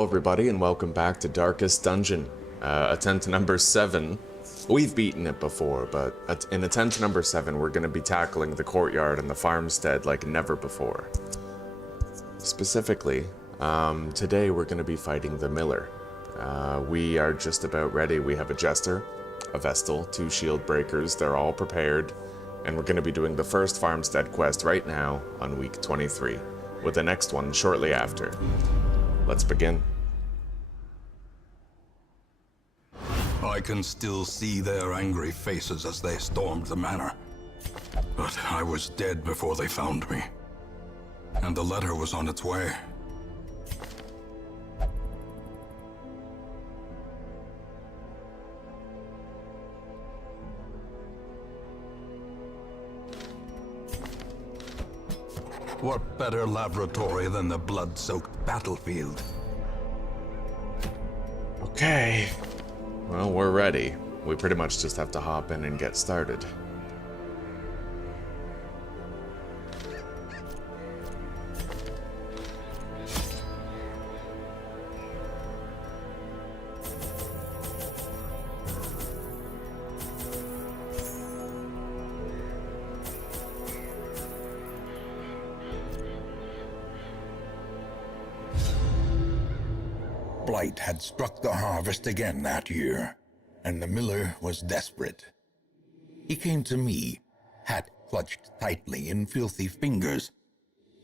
Hello everybody and welcome back to Darkest Dungeon. Attempt number 7. We've beaten it before, but in attempt number 7 we're going to be tackling the courtyard and the farmstead like never before. Specifically, today we're going to be fighting the miller. We are just about ready. We have a jester, a vestal, 2 shield breakers, they're all prepared, and we're going to be doing the first farmstead quest right now on week 23, with the next one shortly after. Let's begin. I can still see their angry faces as they stormed the manor. But I was dead before they found me. And the letter was on its way. What better laboratory than the blood-soaked battlefield? Okay. Well, we're ready. We pretty much just have to hop in and get started. Blight had struck the harvest again that year, and the miller was desperate. He came to me, hat clutched tightly in filthy fingers,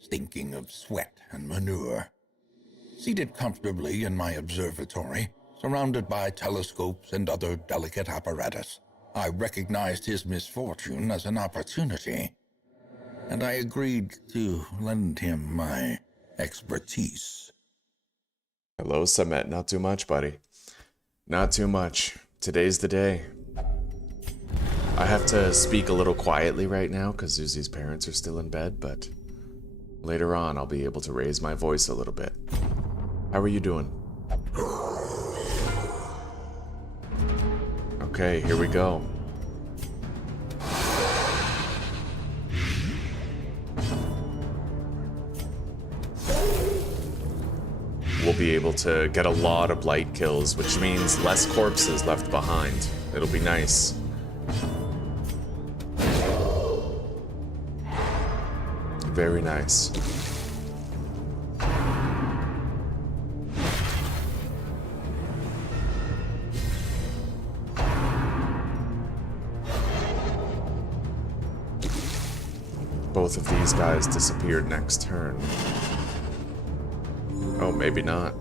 stinking of sweat and manure. Seated comfortably in my observatory, surrounded by telescopes and other delicate apparatus, I recognized his misfortune as an opportunity, and I agreed to lend him my expertise. Hello, Summit. Not too much, buddy. Not too much. Today's the day. I have to speak a little quietly right now because Zuzi's parents are still in bed, but later on I'll be able to raise my voice a little bit. How are you doing? Okay, here we go. We'll be able to get a lot of blight kills, which means less corpses left behind. It'll be nice. Very nice. Both of these guys disappeared next turn. Oh, maybe not.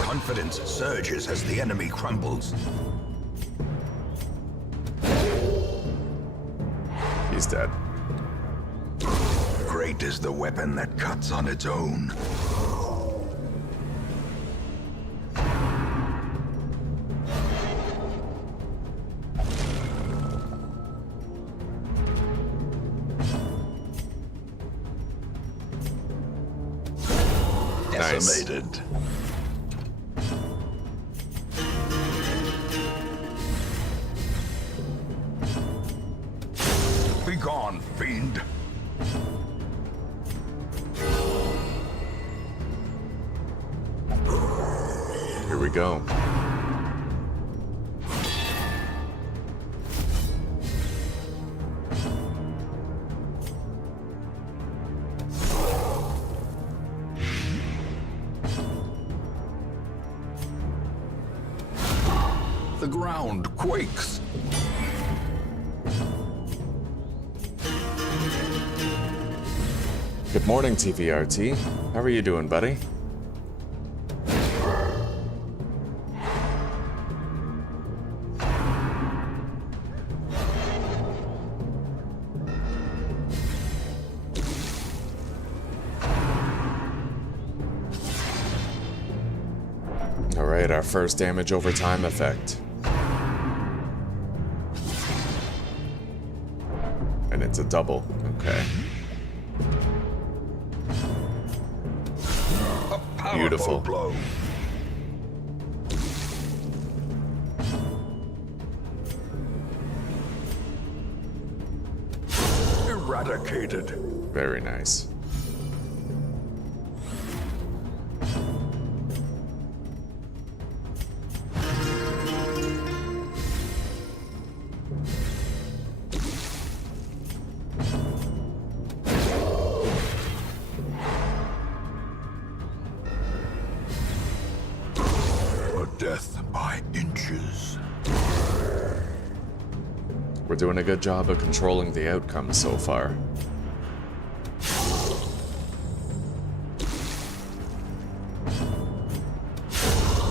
Confidence surges as the enemy crumbles. He's dead. Great is the weapon that cuts on its own. Nice. Decimated. Be gone, fiend. Here we go. The ground quakes. Good morning, TVRT. How are you doing, buddy? Alright, our first damage over time effect. And it's a double. Okay. Beautiful. blow. Eradicated. Very nice. A death by inches. We're doing a good job of controlling the outcome so far.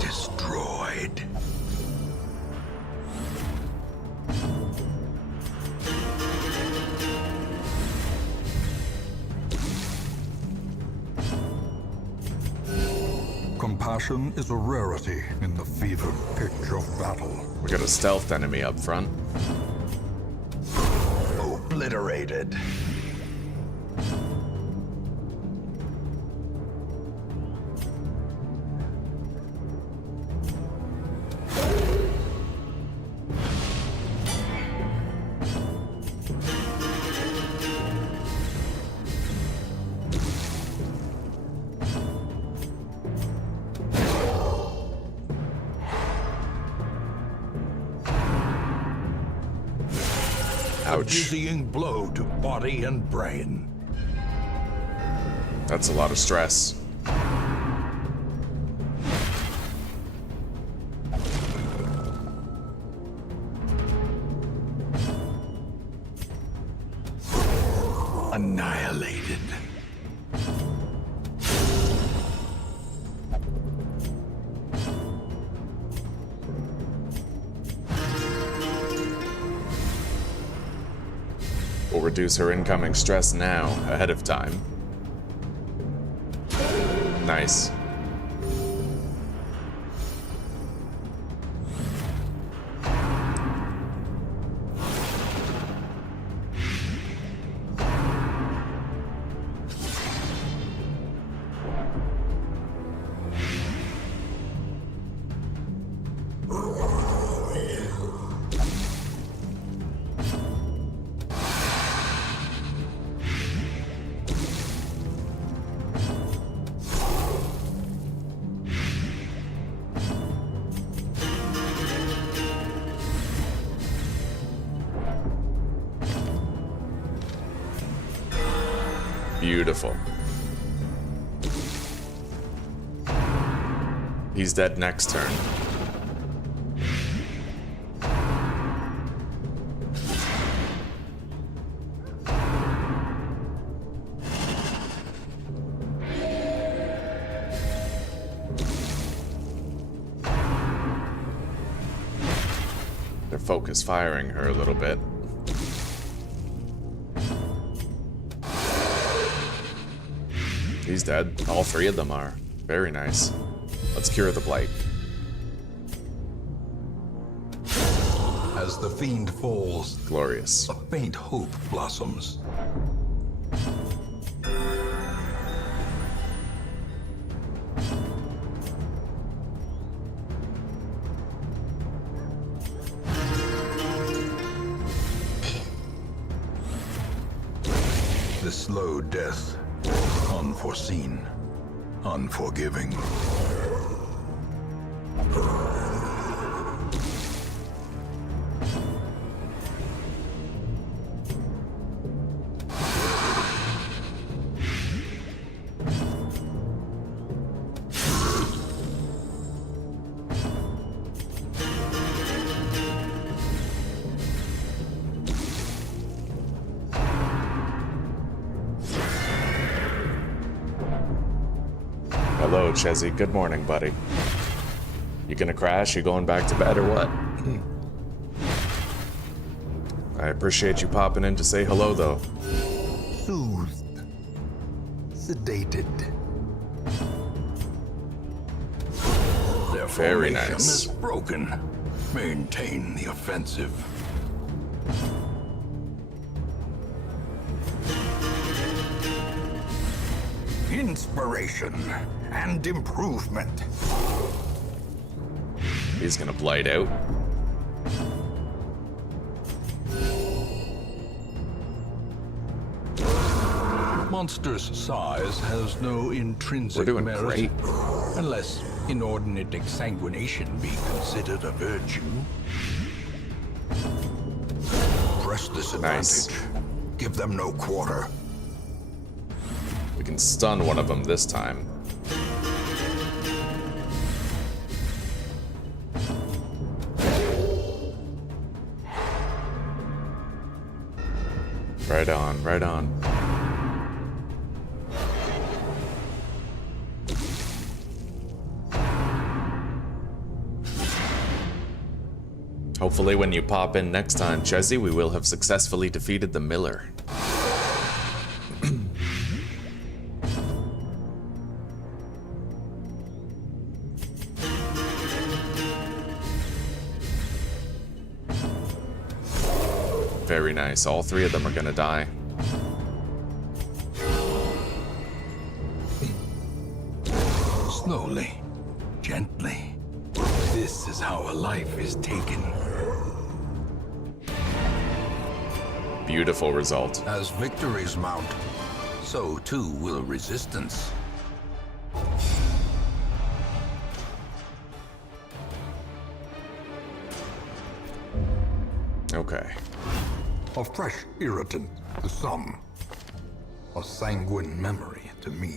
Destroyed. Compassion is a rarity in the fevered pitch of battle. We got a stealth enemy up front. Obliterated. Ouch. Dizzying blow to body and brain. That's a lot of stress. Annihilated. We'll reduce her incoming stress now, ahead of time. Nice. Beautiful. He's dead next turn. They're focus firing her a little bit. He's dead. All three of them are. Very nice. Let's cure the blight. As the fiend falls, Glorious. a faint hope blossoms. The slow death, unforeseen, unforgiving. Hello, Chezzy. Good morning, buddy. You gonna crash? You going back to bed or what? I appreciate you popping in to say hello, though. Soothed, sedated. Their Very formation nice. is broken. Maintain the offensive. inspiration and improvement. He's gonna blight out. Monster's size has no intrinsic We're doing merit, great. unless inordinate exsanguination be considered a virtue. Press this Nice. advantage. Give them no quarter. We can stun one of them this time. Right on, right on. Hopefully when you pop in next time, Chezzy, we will have successfully defeated the Miller. Very nice. All three of them are gonna die. Slowly, gently. This is how a life is taken. Beautiful result. As victories mount, so too will resistance. Okay. A fresh irritant to some. A sanguine memory to me.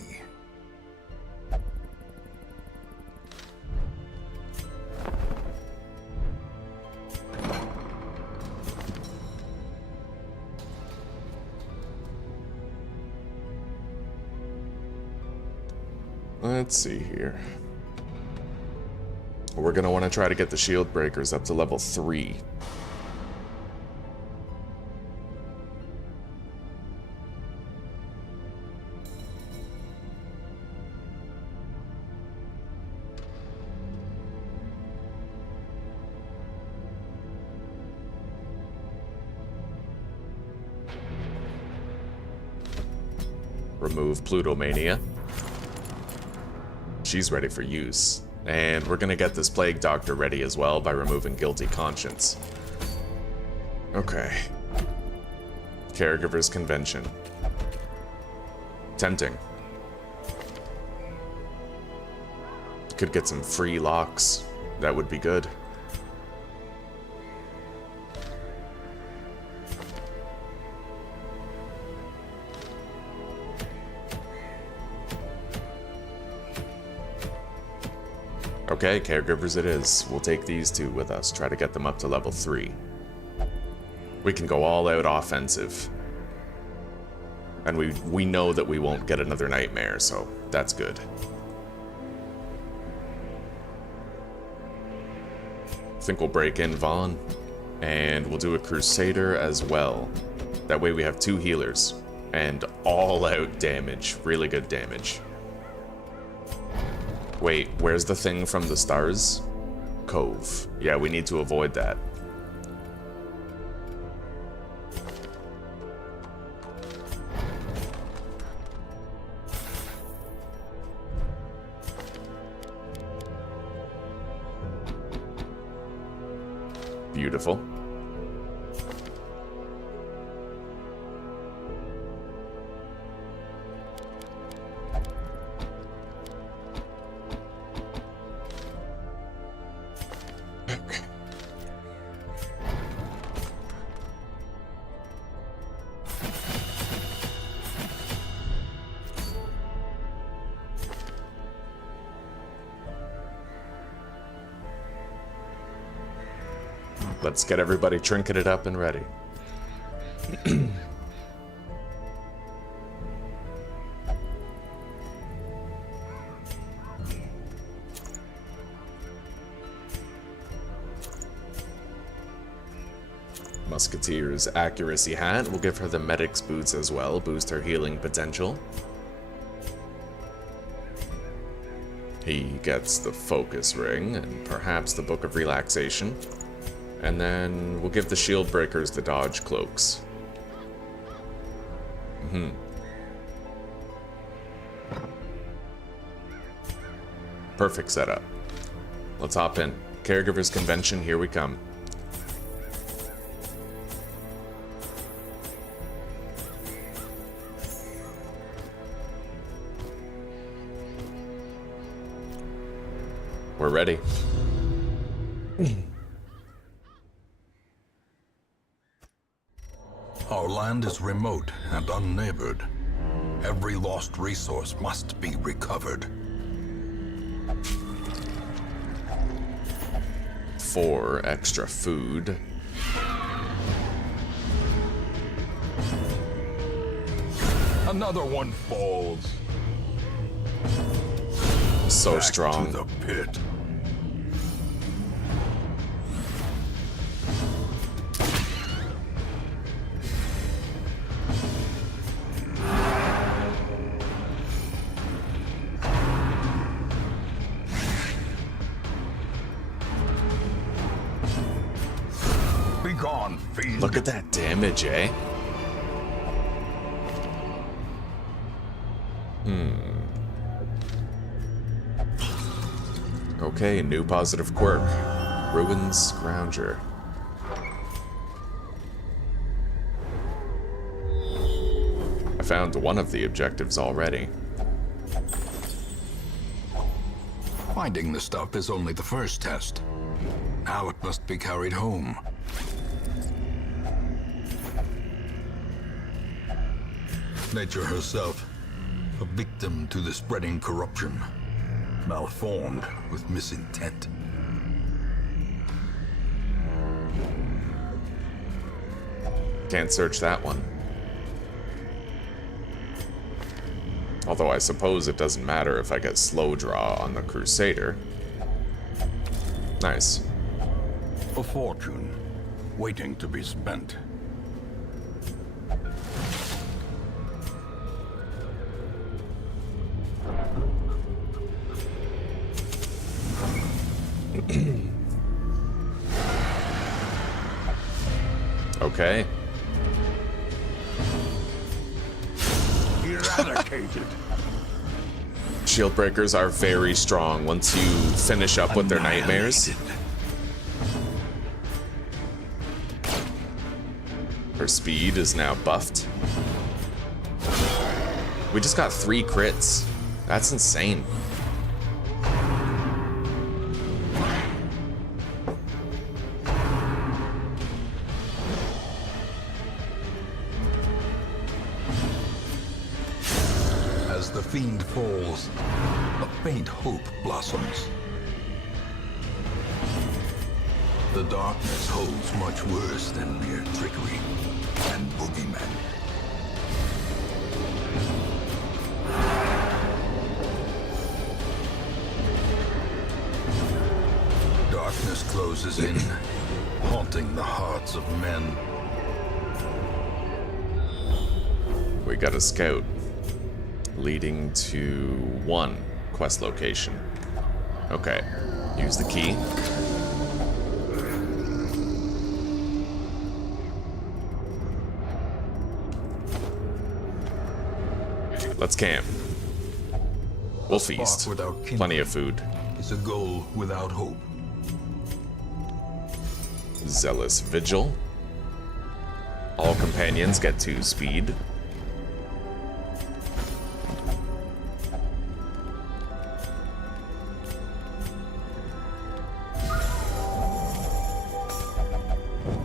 Let's see here. We're gonna want to try to get the shield breakers up to level 3. Remove Plutomania. She's ready for use. And we're gonna get this Plague Doctor ready as well by removing Guilty Conscience. Okay. Caregiver's Convention. Tempting. Could get some free locks. That would be good. Okay, caregivers it is. We'll take these two with us, try to get them up to level 3. We can go all out offensive. And we know that we won't get another nightmare, so that's good. I think we'll break in Vaughn, and we'll do a Crusader as well. That way we have 2 healers, and all out damage, really good damage. Wait, where's the thing from the stars? Cove. Yeah, we need to avoid that. Beautiful. Let's get everybody trinketed up and ready. Musketeer's accuracy hat. We'll give her the medic's boots as well, boost her healing potential. He gets the focus ring and perhaps the book of relaxation. And then we'll give the shield breakers the dodge cloaks. Perfect setup. Let's hop in. Caregivers Convention, here we come. We're ready. Our land is remote and unneighbored. Every lost resource must be recovered. 4 extra food. Another one falls. So Back strong. to the pit. Be gone, fiend. Look at that damage, eh? Okay, new positive quirk. Ruin Scrounger. I found one of the objectives already. Finding the stuff is only the first test. Now it must be carried home. Nature herself, a victim to the spreading corruption, malformed with misintent. Can't search that one. Although I suppose it doesn't matter if I get slow draw on the Crusader. Nice. A fortune, waiting to be spent. Okay. Eradicated. Shield breakers are very strong once you finish up with their nightmares. Her speed is now buffed. We just got 3 crits. That's insane. As the fiend falls, a faint hope blossoms. The darkness holds much worse than mere trickery and boogeymen. Darkness closes in, haunting the hearts of men. We got a scout leading to 1 quest location. Okay, use the key. Let's camp. We'll feast. Spark without kindling Plenty of food. is a goal without hope. Zealous Vigil. All companions get 2 speed.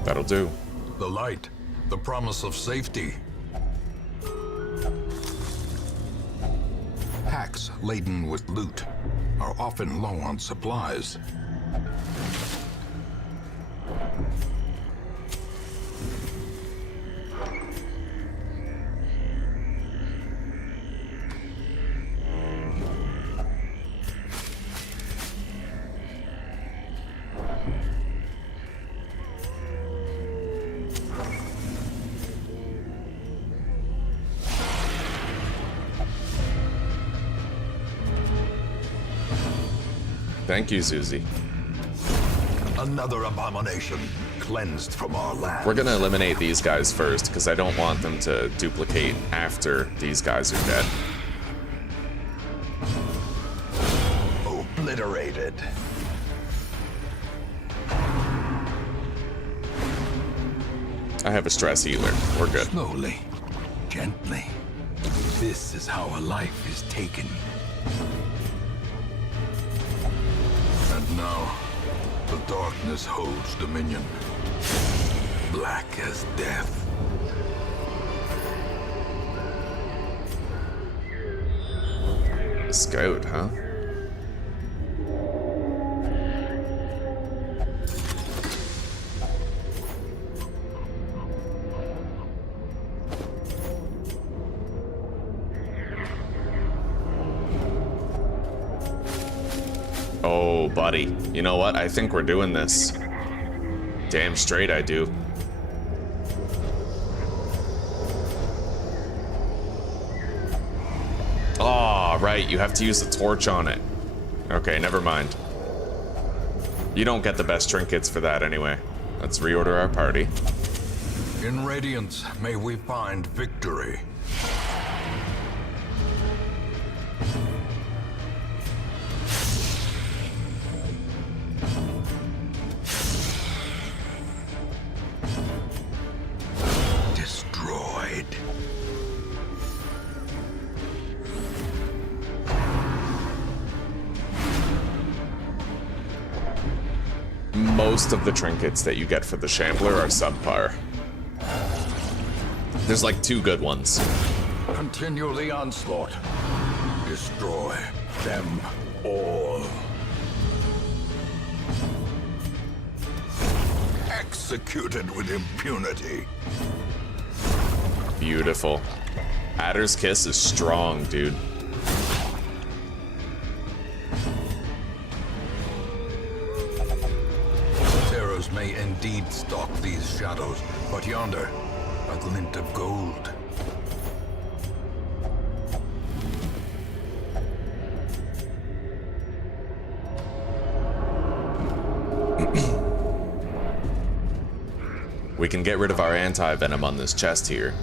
That'll do. The light, the promise of safety. Packs laden with loot are often low on supplies. Thank you, Susie. Another abomination cleansed from our land. We're gonna eliminate these guys first, because I don't want them to duplicate after these guys are dead. obliterated. I have a stress healer. We're good. Slowly, gently. This is how a life is taken. And now, the darkness holds dominion. Black as death. Scout, huh? Oh, buddy. You know what? I think we're doing this. Damn straight I do. Oh, right. You have to use a torch on it. Okay, never mind. You don't get the best trinkets for that anyway. Let's reorder our party. In Radiance, may we find victory. Destroyed. Most of the trinkets that you get for the Shambler are subpar. There's like 2 good ones. Continue the onslaught. Destroy them all. Executed with impunity. Beautiful. Adder's Kiss is strong, dude. Terrors may indeed stalk these shadows, but yonder, a glint of gold. We can get rid of our anti-venom on this chest here.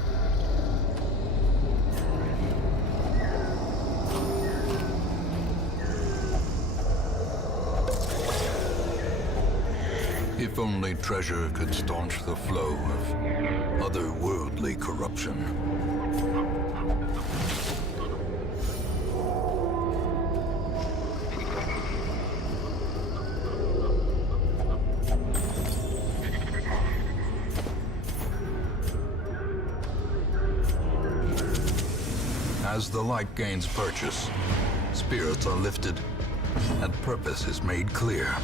If only treasure could staunch the flow of otherworldly corruption. As the light gains purchase, spirits are lifted, and purpose is made clear.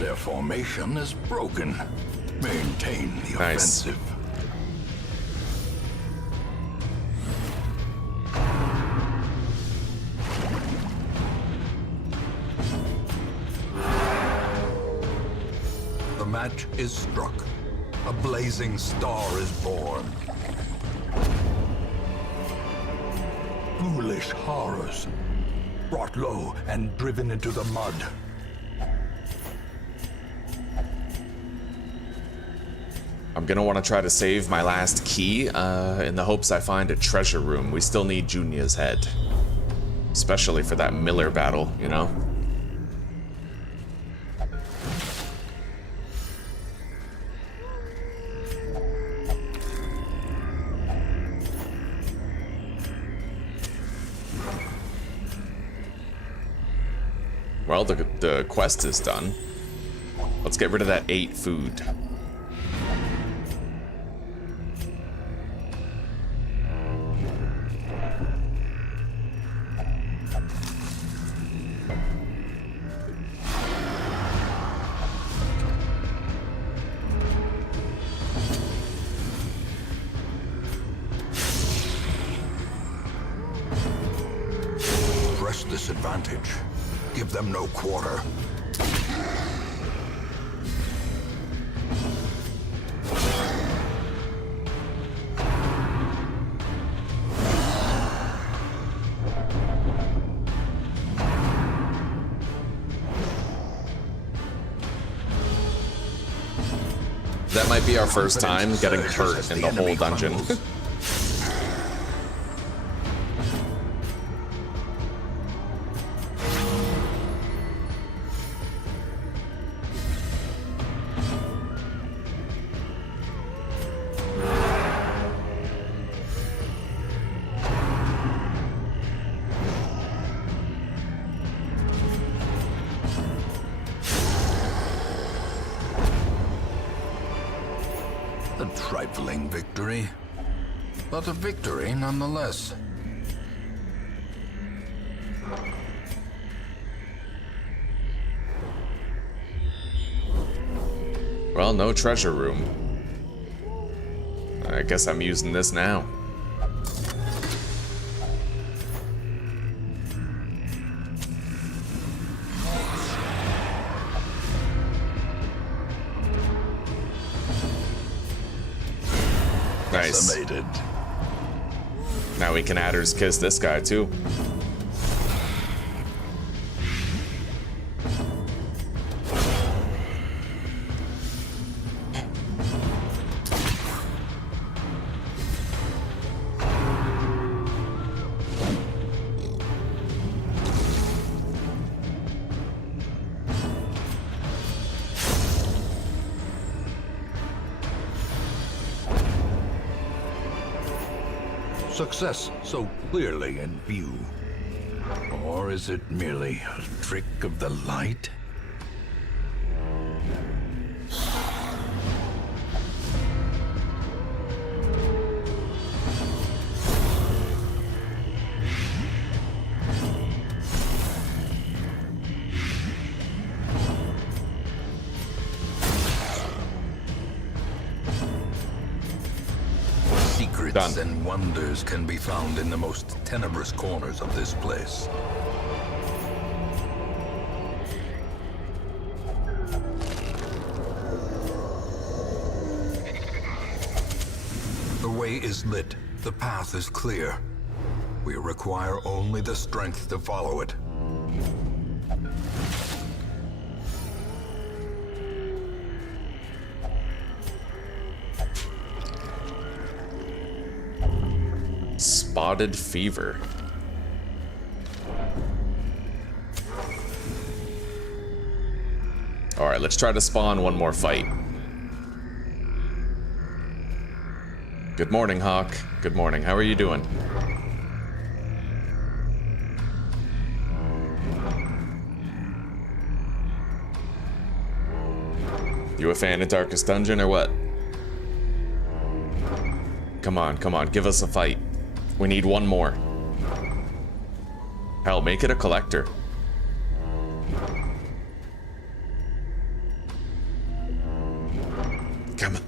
Their formation is broken. Maintain the Nice. offensive. The match is struck. A blazing star is born. Foolish horrors, brought low and driven into the mud. I'm gonna want to try to save my last key in the hopes I find a treasure room. We still need Junia's head. Especially for that Miller battle, you know? Well, the quest is done. Let's get rid of that 8 food. Press this advantage. Give them no quarter. That might be our first time getting hurt in the whole dungeon. trifling victory, but a victory nonetheless. Well, no treasure room. I guess I'm using this now. Nice. Decimated. Now we can Adder's Kiss this guy too. Success so clearly in view. Or is it merely a trick of the light? Secrets and wonders can be found in the most tenebrous corners of this place. The way is lit. The path is clear. We require only the strength to follow it. Spotted fever. Alright, let's try to spawn one more fight. Good morning, Hawk. Good morning. How are you doing? You a fan of Darkest Dungeon or what? Come on, come on, give us a fight. We need one more. Hell, make it a collector. Come on.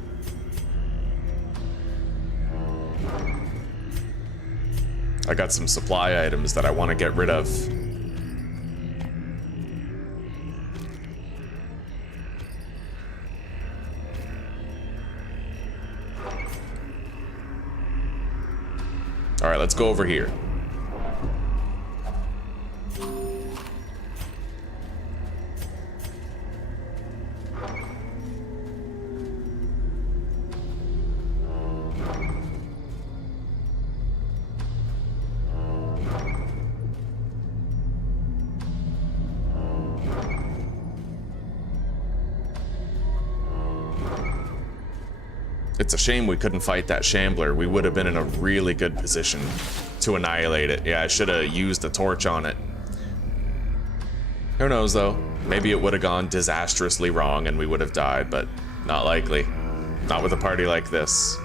I got some supply items that I want to get rid of. All right, let's go over here. It's a shame we couldn't fight that Shambler. We would have been in a really good position to annihilate it. Yeah, I should have used a torch on it. Who knows, though? Maybe it would have gone disastrously wrong and we would have died, but not likely. Not with a party like this.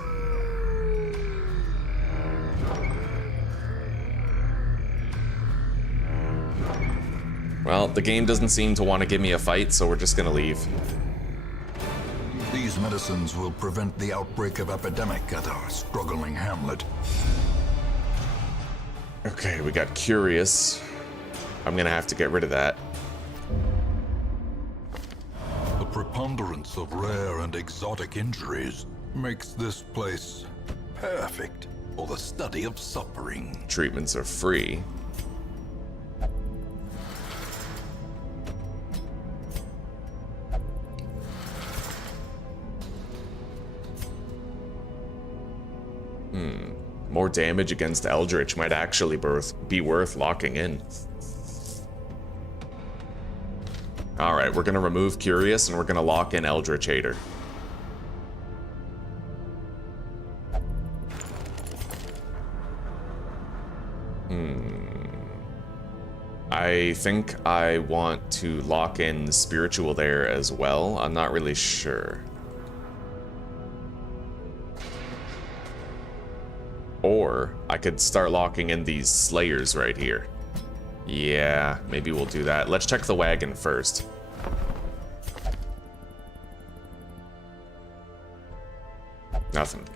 Well, the game doesn't seem to want to give me a fight, so we're just gonna leave. These medicines will prevent the outbreak of epidemic at our struggling hamlet. Okay, we got Curious. I'm gonna have to get rid of that. The preponderance of rare and exotic injuries makes this place perfect for the study of suffering. Treatments are free. More damage against Eldritch might actually be worth locking in. Alright, we're gonna remove Curious and we're gonna lock in Eldritch Hater. I think I want to lock in Spiritual there as well. I'm not really sure. Or I could start locking in these slayers right here. Yeah, maybe we'll do that. Let's check the wagon first. Nothing.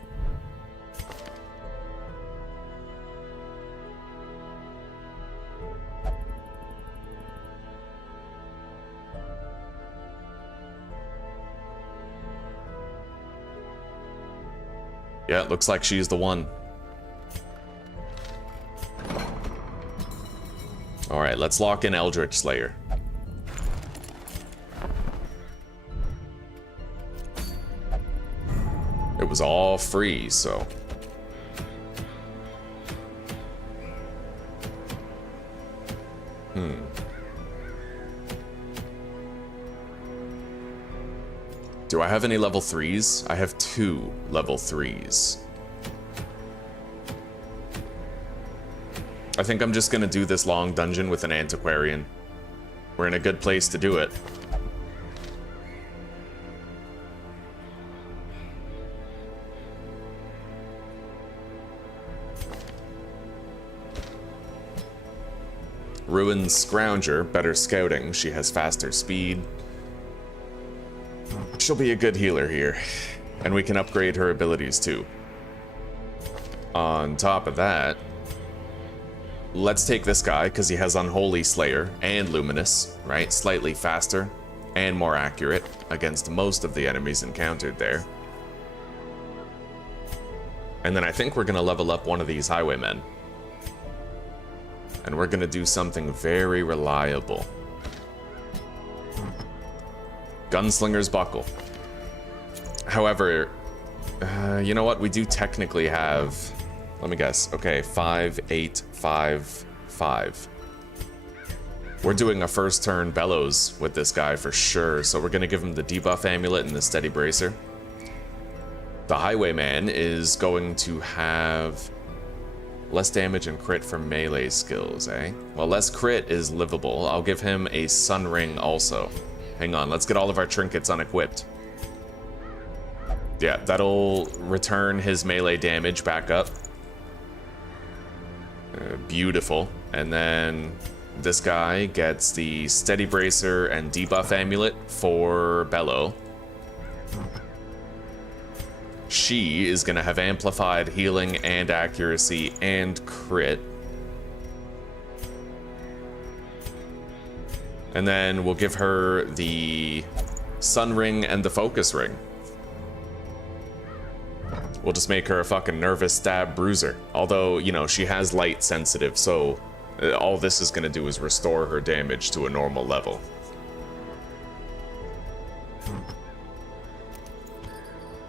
Yeah, it looks like she's the one. Alright, let's lock in Eldritch Slayer. It was all free, so... Do I have any level 3s? I have 2 level 3s. I think I'm just gonna do this long dungeon with an antiquarian. We're in a good place to do it. Ruin's Scrounger, better scouting. She has faster speed. She'll be a good healer here. And we can upgrade her abilities too. On top of that, let's take this guy, because he has Unholy Slayer and Luminous, right? Slightly faster and more accurate against most of the enemies encountered there. And then I think we're going to level up one of these highwaymen. And we're going to do something very reliable. Gunslinger's Buckle. However, you know what? We do technically have... Let me guess. Okay, 5, 8, 5, 5. We're doing a first turn Bellows with this guy for sure, so we're going to give him the debuff amulet and the steady bracer. The Highwayman is going to have less damage and crit for melee skills, eh? Well, less crit is livable. I'll give him a Sun Ring also. Hang on, let's get all of our trinkets unequipped. Yeah, that'll return his melee damage back up. Beautiful. And then this guy gets the Steady Bracer and Debuff Amulet for Bellow. She is going to have Amplified Healing and Accuracy and Crit. And then we'll give her the Sun Ring and the Focus Ring. We'll just make her a fucking nervous stab bruiser. Although, you know, she has light sensitive, so all this is going to do is restore her damage to a normal level.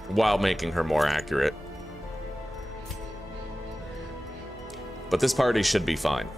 While making her more accurate. But this party should be fine.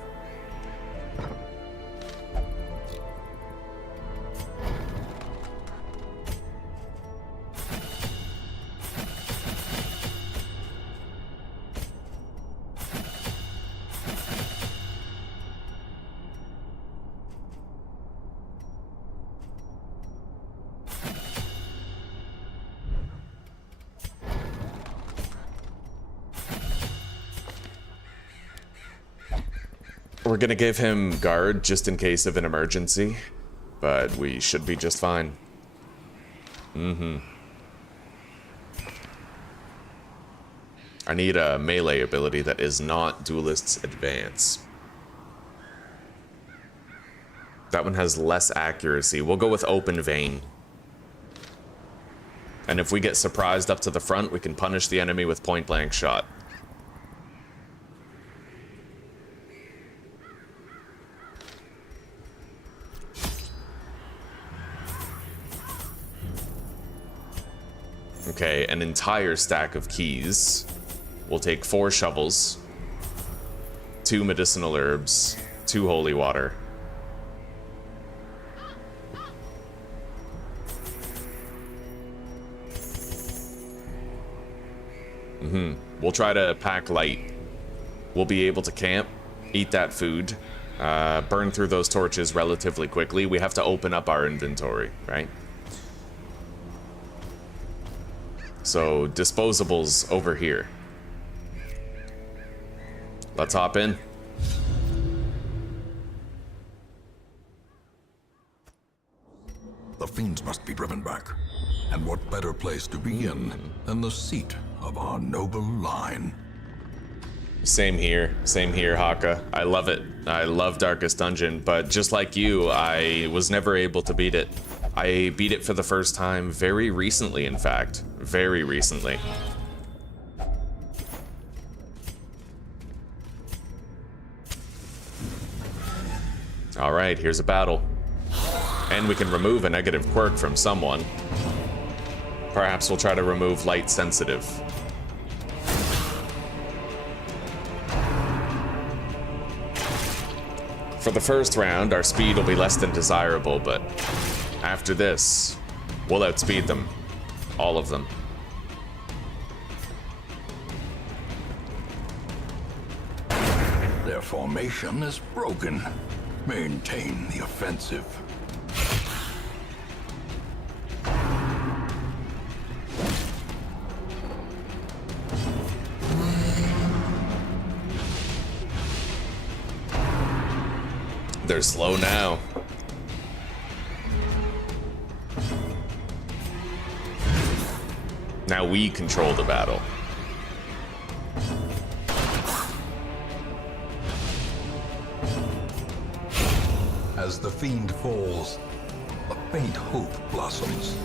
We're gonna give him guard just in case of an emergency, but we should be just fine. I need a melee ability that is not Duelist's Advance. That one has less accuracy. We'll go with Open Vein. And if we get surprised up to the front, we can punish the enemy with point blank shot. Okay, an entire stack of keys. We'll take 4 shovels, 2 medicinal herbs, 2 holy water. We'll try to pack light. We'll be able to camp, eat that food, burn through those torches relatively quickly. We have to open up our inventory, right? So, disposables over here. Let's hop in. The fiends must be driven back. And what better place to begin than the seat of our noble line? Same here, Haka. I love it. I love Darkest Dungeon, but just like you, I was never able to beat it. I beat it for the first time very recently, in fact. Very recently. Alright, here's a battle. And we can remove a negative quirk from someone. Perhaps we'll try to remove light sensitive. For the first round, our speed will be less than desirable, but after this, we'll outspeed them. All of them. Their formation is broken. Maintain the offensive. They're slow now. Now we control the battle. As the fiend falls, a faint hope blossoms.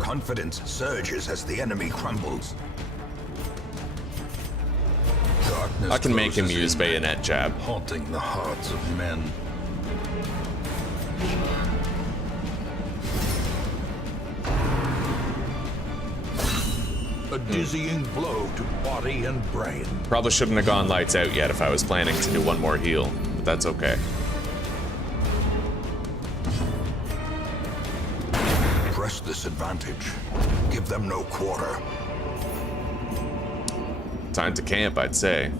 Confidence surges as the enemy crumbles. Darkness I can make him closes use in, bayonet jab. haunting the hearts of men. A dizzying blow to body and brain. Probably shouldn't have gone lights out yet if I was planning to do one more heal, but that's okay. Press this advantage. Give them no quarter. Time to camp, I'd say.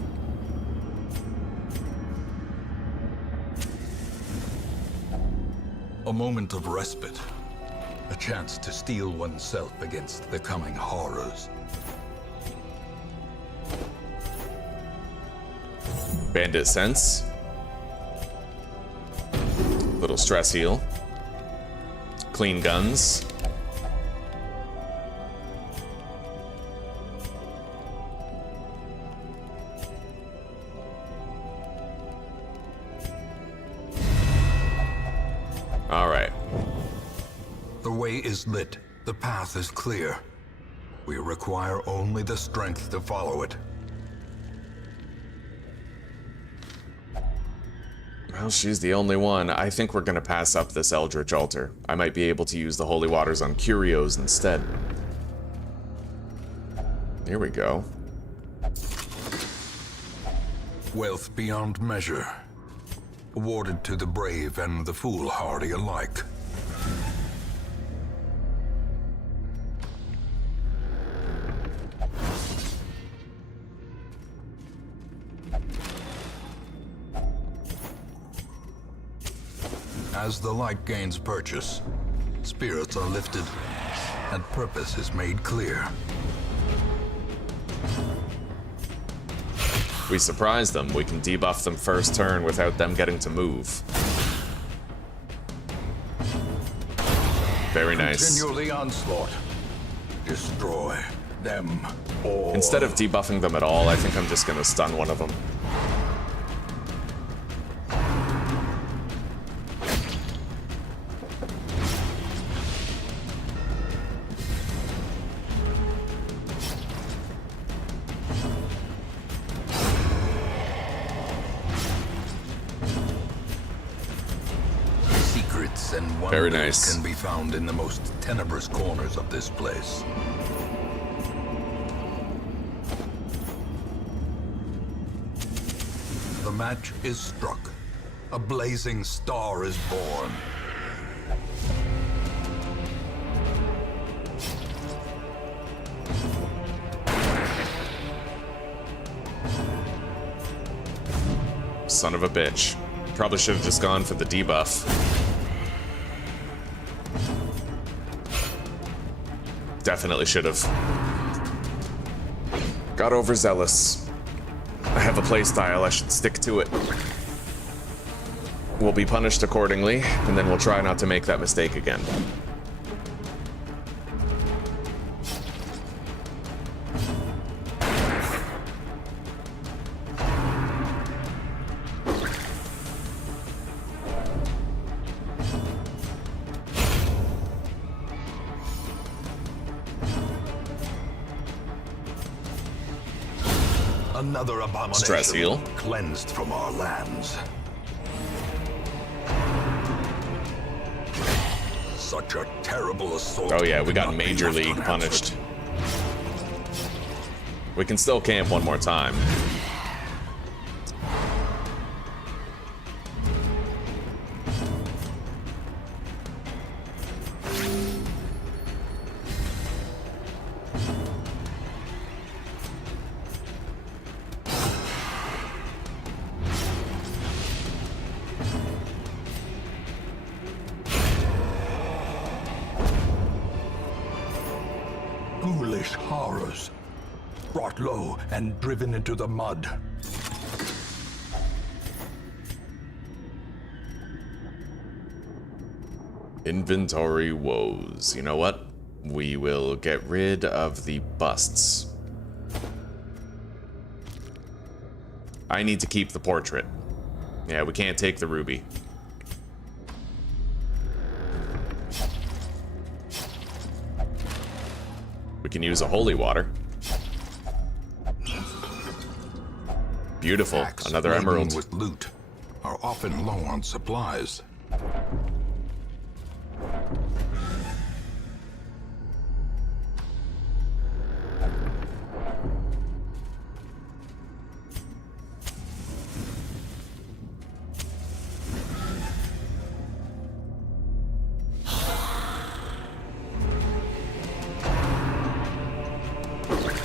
A moment of respite. A chance to steel oneself against the coming horrors. Bandit sense. Little stress heal. Clean guns. All right. The way is lit. The path is clear. We require only the strength to follow it. Well, she's the only one. I think we're gonna pass up this Eldritch Altar. I might be able to use the Holy Waters on Curios instead. Here we go. Wealth beyond measure. Awarded to the brave and the foolhardy alike. As the light gains purchase, spirits are lifted, and purpose is made clear. We surprise them. We can debuff them first turn without them getting to move. Very nice. Continue the onslaught. Destroy them all. Instead of debuffing them at all, I think I'm just gonna stun one of them. And Very wonders nice. can be found in the most tenebrous corners of this place. The match is struck. A blazing star is born. Son of a bitch. Probably should have just gone for the debuff. Definitely should have. Got overzealous. I have a playstyle, I should stick to it. We'll be punished accordingly, and then we'll try not to make that mistake again. Another abomination Stress heal. cleansed from our lands. Such a terrible assault. Oh yeah, we got cannot be Major left League unanswered. punished. We can still camp one more time. Ghoulish horrors, brought low and driven into the mud. Inventory woes. You know what? We will get rid of the busts. I need to keep the portrait. Yeah, we can't take the ruby. We can use a holy water. Beautiful. Packs Another laden emerald. with loot are often low on supplies.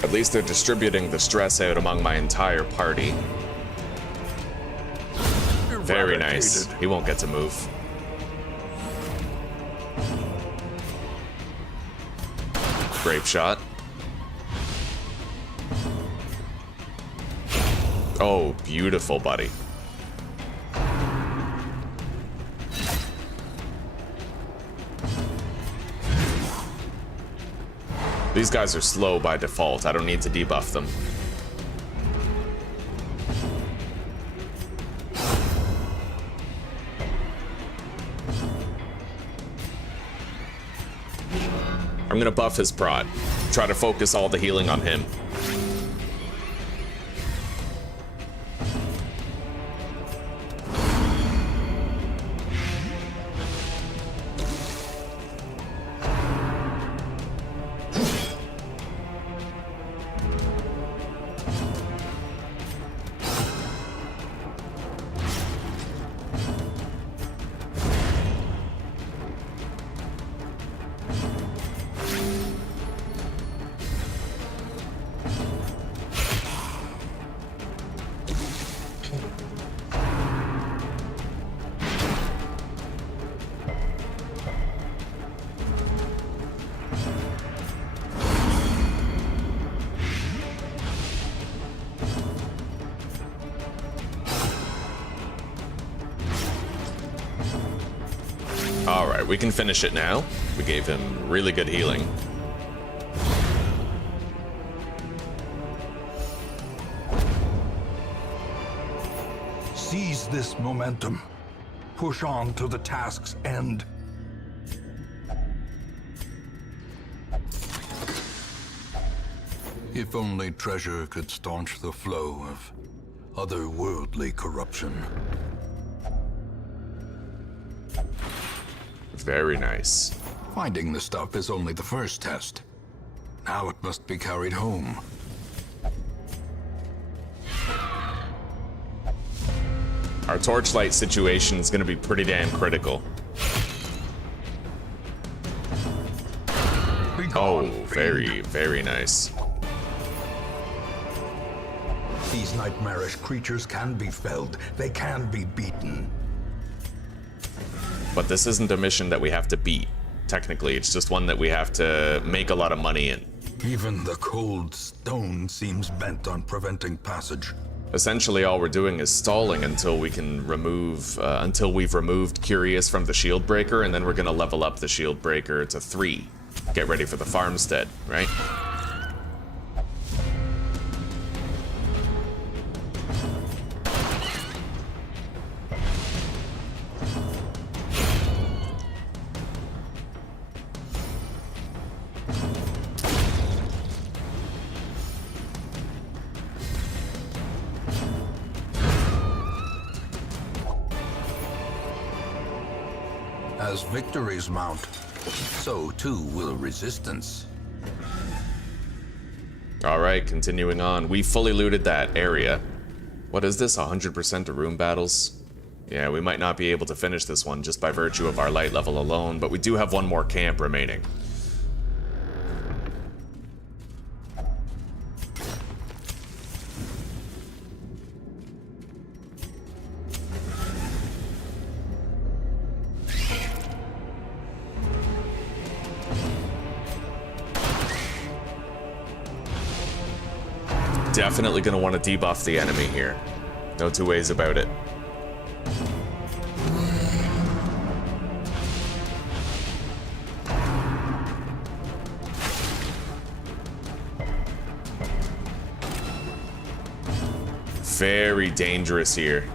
At least they're distributing the stress out among my entire party. Very nice. Eradicated. He won't get to move. Grape shot. Oh, beautiful, buddy. These guys are slow by default. I don't need to debuff them. I'm gonna buff his prod. Try to focus all the healing on him. Alright, we can finish it now. We gave him really good healing. Seize this momentum. Push on to the task's end. If only treasure could staunch the flow of otherworldly corruption. Very nice. Finding the stuff is only the first test. Now it must be carried home. Our torchlight situation is going to be pretty damn critical. Oh, very, very nice. These nightmarish creatures can be felled. They can be beaten. But this isn't a mission that we have to beat. Technically, it's just one that we have to make a lot of money in. Even the cold stone seems bent on preventing passage. Essentially, all we're doing is stalling until we can remove, until we've removed Curious from the shield breaker, and then we're gonna level up the shield breaker to 3. Get ready for the farmstead, right? As victories mount, so too will resistance. Alright, continuing on. We fully looted that area. What is this, 100% of room battles? Yeah, we might not be able to finish this one just by virtue of our light level alone, but we do have one more camp remaining. Definitely gonna want to debuff the enemy here. No two ways about it. Very dangerous here.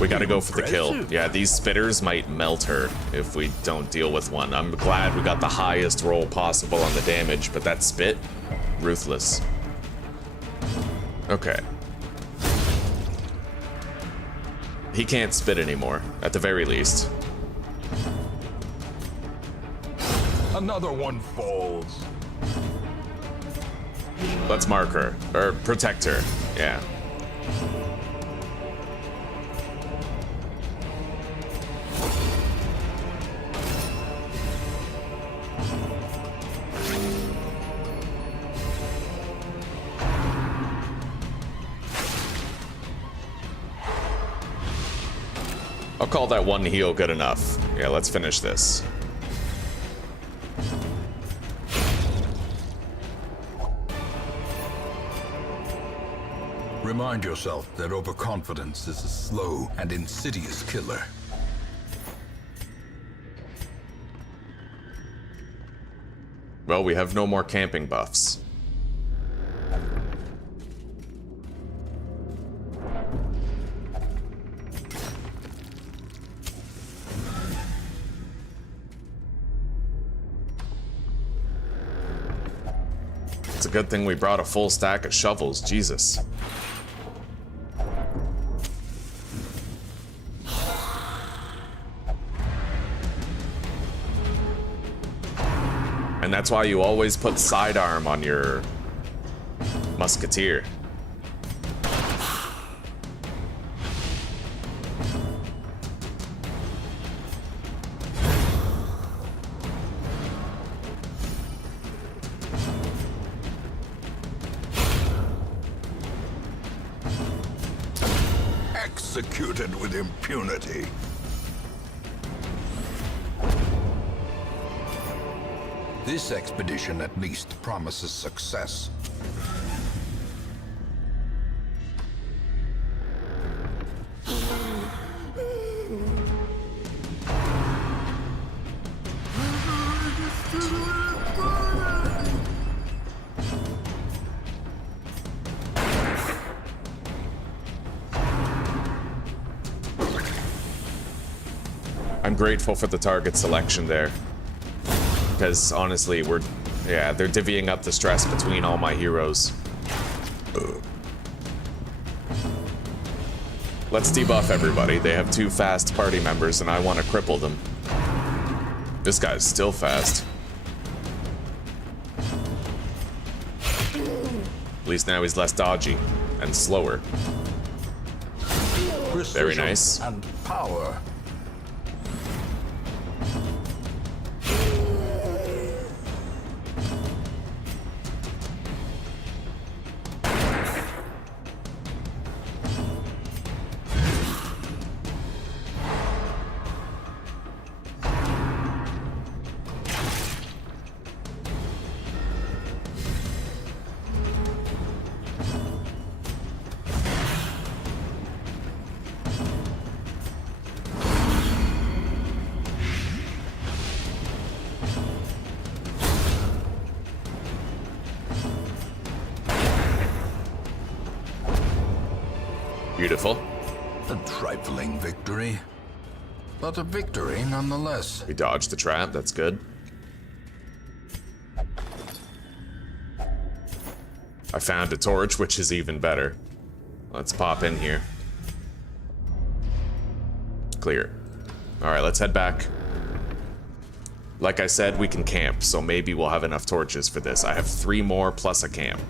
We gotta go for the kill. Yeah, these spitters might melt her if we don't deal with one. I'm glad we got the highest roll possible on the damage, but that spit, ruthless. Okay. He can't spit anymore, at the very least. Another one falls. Let's mark her, or protect her, yeah. I'll call that one heal good enough. Yeah, let's finish this. Remind yourself that overconfidence is a slow and insidious killer. Well, we have no more camping buffs. It's a good thing we brought a full stack of shovels, Jesus. And that's why you always put sidearm on your musketeer. Executed with impunity. This expedition at least promises success. I'm grateful for the target selection there. Because honestly, they're divvying up the stress between all my heroes. Let's debuff everybody. They have 2 fast party members and I want to cripple them. This guy's still fast. At least now he's less dodgy and slower. Very nice. And power. Beautiful. A trifling victory, but a victory nonetheless. We dodged the trap, that's good. I found a torch, which is even better. Let's pop in here. Clear. Alright, let's head back. Like I said, we can camp, so maybe we'll have enough torches for this. I have 3 more plus a camp.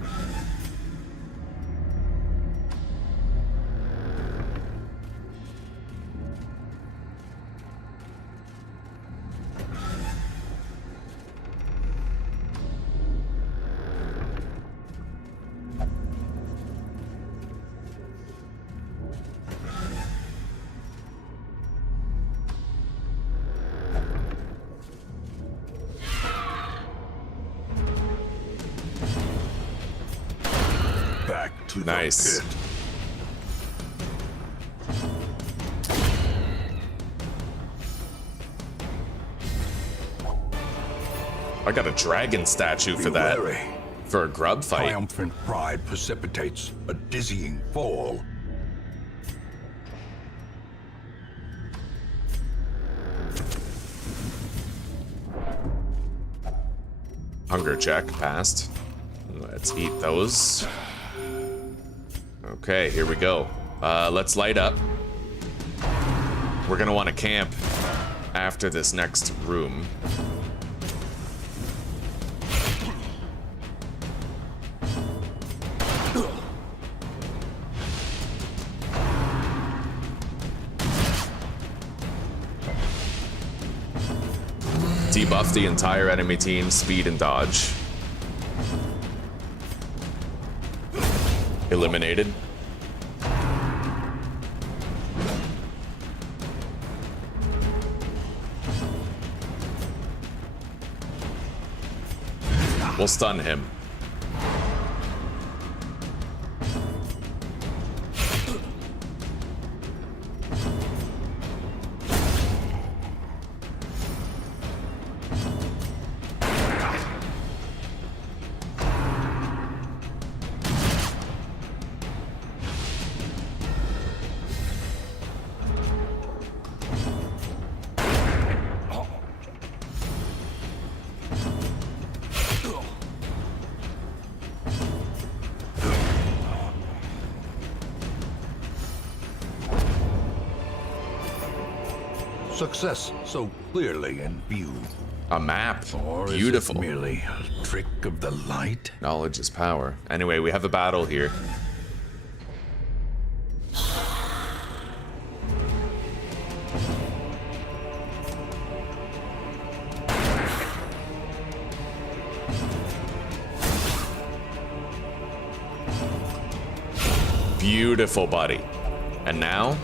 Back to Nice. the pit. I got a dragon statue for Be that. wary. For a grub fight. Triumphant pride precipitates a dizzying fall. Hunger check passed. Let's eat those. Okay, here we go. Let's light up. We're gonna want to camp after this next room. Debuff the entire enemy team, speed and dodge. Eliminated. We'll stun him. Success so clearly in view. A map. Or Beautiful. is it merely a trick of the light? Knowledge is power. Anyway, we have a battle here. Beautiful, buddy. And now,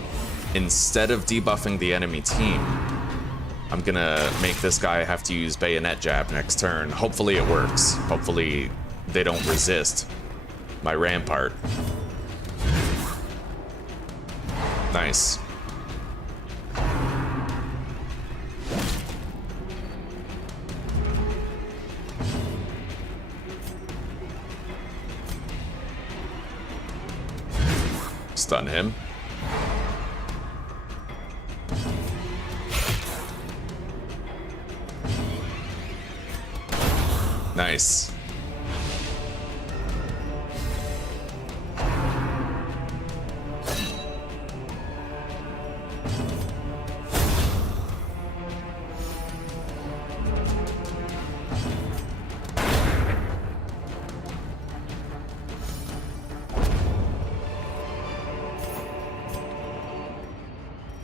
instead of debuffing the enemy team, I'm gonna make this guy have to use bayonet jab next turn. Hopefully it works. Hopefully they don't resist my rampart. Nice. Stun him. Nice.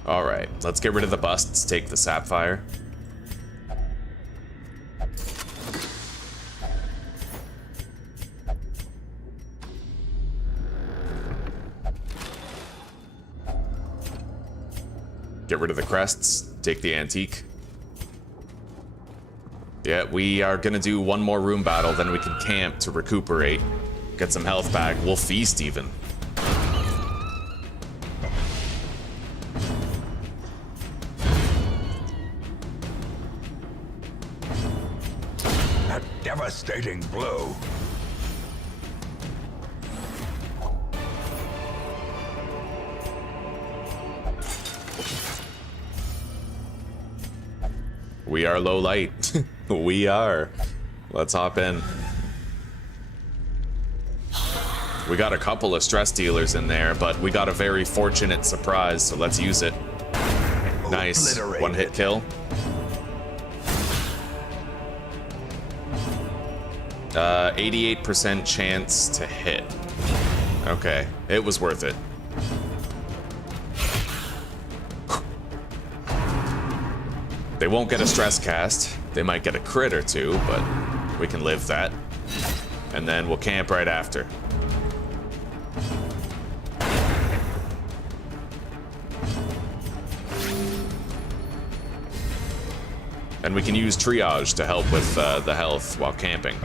All right, let's get rid of the busts, take the sapphire. Get rid of the crests, take the antique. Yeah, we are gonna do one more room battle, then we can camp to recuperate, get some health back. We'll feast even. A devastating blow. We are low light. We are. Let's hop in. We got a couple of stress dealers in there, but we got a very fortunate surprise, so let's use it. Nice. One hit kill. 88% chance to hit. Okay, it was worth it. They won't get a stress cast. They might get a crit or two, but we can live that. And then we'll camp right after. And we can use triage to help with the health while camping.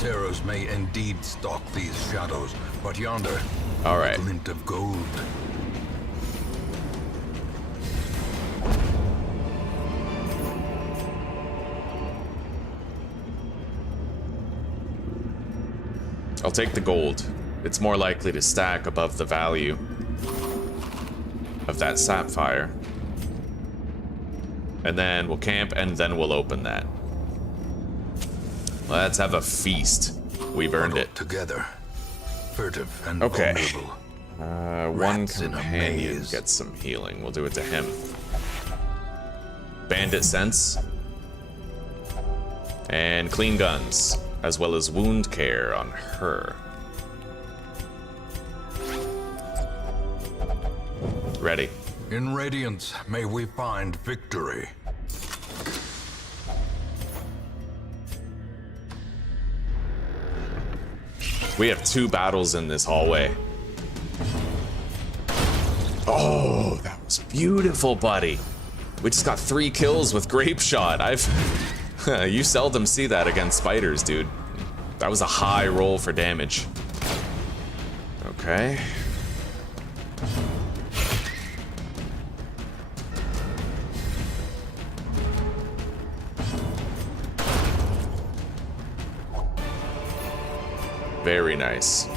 Terrors may indeed stalk these shadows, but yonder, All right. a glint of gold. I'll take the gold. It's more likely to stack above the value of that sapphire. And then we'll camp, and then we'll open that. Let's have a feast. We've earned it. Together, furtive and Okay. vulnerable. One Rats in a companion maze. gets some healing. We'll do it to him. Bandit sense. And clean guns, as well as wound care on her. Ready. In radiance, may we find victory. We have 2 battles in this hallway. Oh, that was beautiful, buddy. We just got 3 kills with grape shot. You seldom see that against spiders, dude. That was a high roll for damage. Okay. Very nice.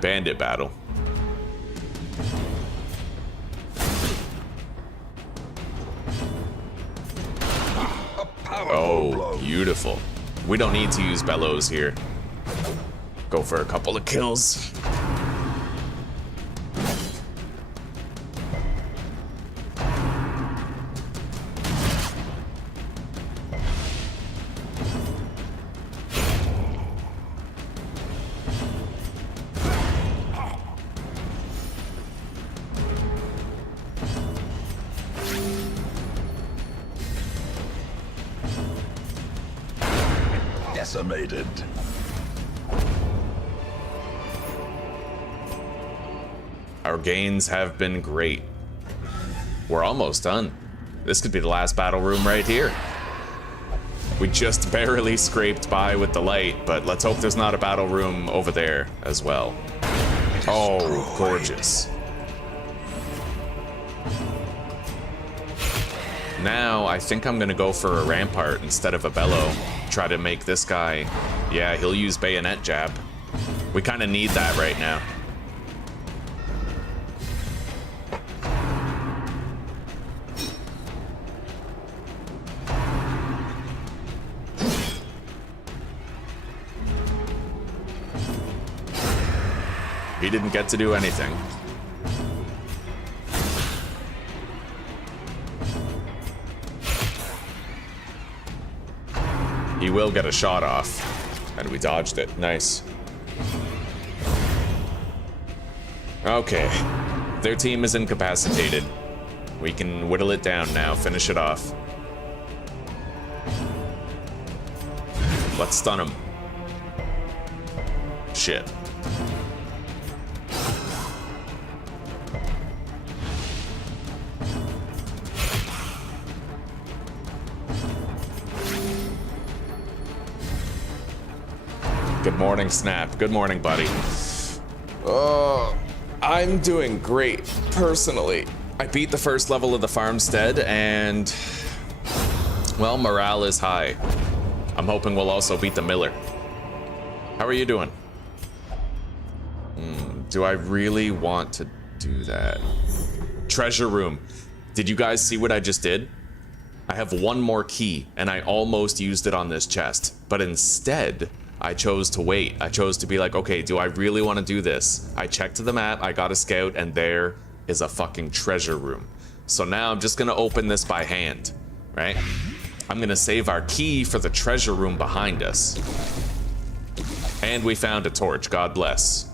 Bandit battle. Oh, beautiful. We don't need to use bellows here. Go for a couple of kills. Decimated. Our gains have been great. We're almost done. This could be the last battle room right here. We just barely scraped by with the light, but let's hope there's not a battle room over there as well. Oh, gorgeous. Now, I think I'm gonna go for a rampart instead of a bellow. Try to make this guy... Yeah, he'll use bayonet jab. We kind of need that right now. He didn't get to do anything. He will get a shot off. And we dodged it. Nice. Okay. Their team is incapacitated. We can whittle it down now. Finish it off. Let's stun him. Shit. Good morning, Snap. Good morning, buddy. Oh, I'm doing great, personally. I beat the first level of the farmstead, and... well, morale is high. I'm hoping we'll also beat the miller. How are you doing? Do I really want to do that? Treasure room. Did you guys see what I just did? I have one more key, and I almost used it on this chest. But instead, I chose to wait. I chose to be like, okay, do I really want to do this? I checked the map, I got a scout, and there is a fucking treasure room. So now I'm just gonna open this by hand, right? I'm gonna save our key for the treasure room behind us. And we found a torch, God bless.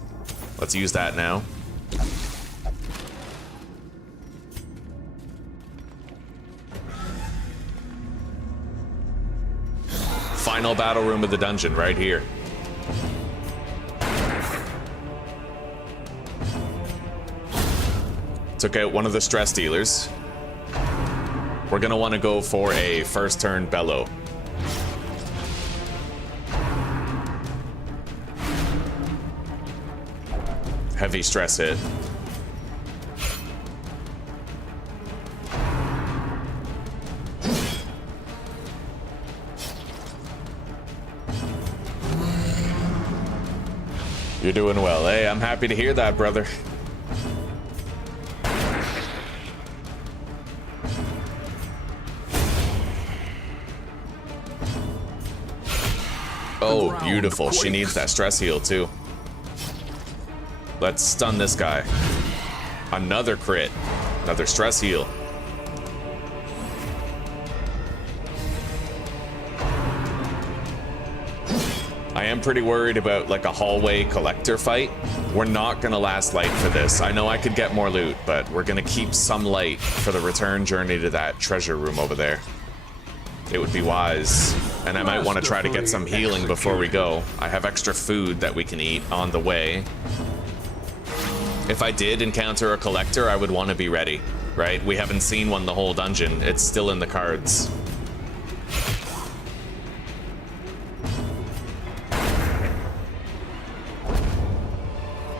Let's use that now. Final battle room of the dungeon, right here. Took out one of the stress dealers. We're gonna want to go for a first turn bellow. Heavy stress hit. You're doing well. Hey, I'm happy to hear that, brother. Oh, beautiful. She needs that stress heal, too. Let's stun this guy. Another crit. Another stress heal. I am pretty worried about like a hallway collector fight. We're not gonna last light for this. I know I could get more loot, but we're gonna keep some light for the return journey to that treasure room over there. It would be wise. And I might want to try to get some healing before we go. I have extra food that we can eat on the way. If I did encounter a collector, I would want to be ready, right? We haven't seen one the whole dungeon. It's still in the cards.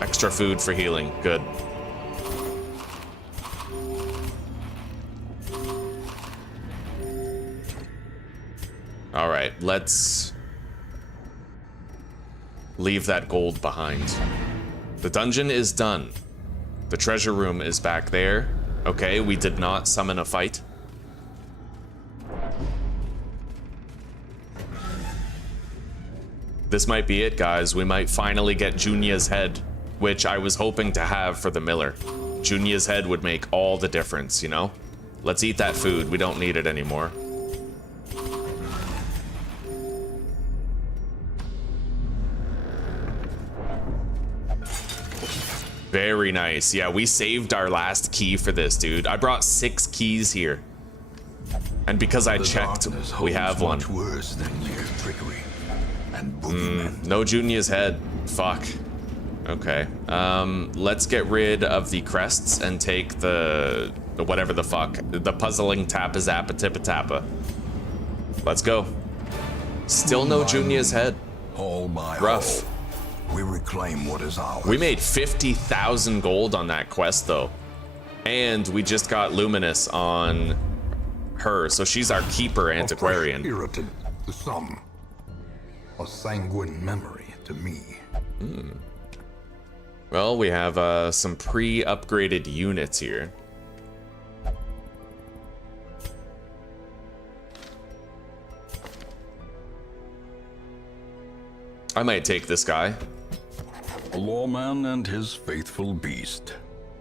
Extra food for healing. Good. All right, let's leave that gold behind. The dungeon is done. The treasure room is back there. Okay, we did not summon a fight. This might be it, guys. We might finally get Junia's head, which I was hoping to have for the miller. Junia's head would make all the difference, you know? Let's eat that food. We don't need it anymore. Very nice. Yeah, we saved our last key for this, dude. I brought 6 keys here. And because I checked, we have one. Worse than mere trickery and no Junia's head. Fuck. Okay. Let's get rid of the crests and take the whatever the fuck. The puzzling tappa zappa tippa tappa. Let's go. Still no Junia's head. All by Rough. all, we reclaim what is ours. We made 50,000 gold on that quest, though. And we just got Luminous on her, so she's our keeper antiquarian. Irritant to some, a sanguine memory to me. Well, we have some pre-upgraded units here. I might take this guy. A lawman and his faithful beast.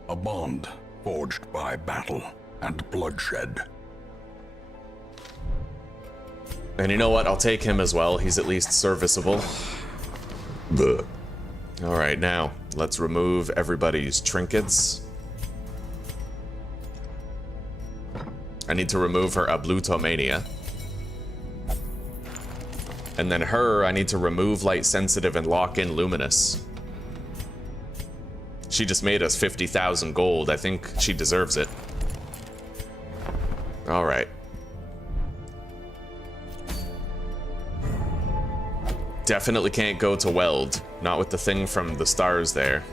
A bond forged by battle and bloodshed. And you know what? I'll take him as well. He's at least serviceable. Bleh. All right, now let's remove everybody's trinkets. I need to remove her ablutomania. And then her, I need to remove light sensitive and lock in luminous. She just made us 50,000 gold. I think she deserves it. All right. Definitely can't go to weld. Not with the thing from the stars there.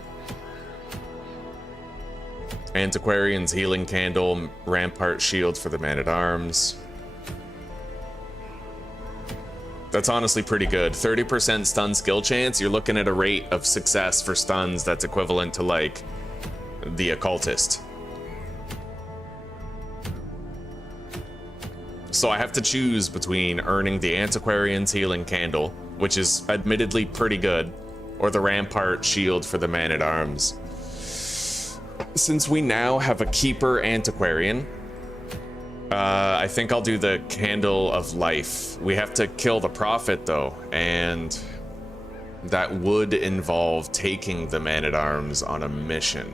Antiquarian's healing candle, rampart shield for the man-at-arms. That's honestly pretty good. 30% stun skill chance, you're looking at a rate of success for stuns that's equivalent to, like, the occultist. So I have to choose between earning the Antiquarian's healing candle, which is admittedly pretty good, or the rampart shield for the man-at-arms. Since we now have a keeper Antiquarian, I think I'll do the Candle of Life. We have to kill the Prophet, though, and that would involve taking the man-at-arms on a mission.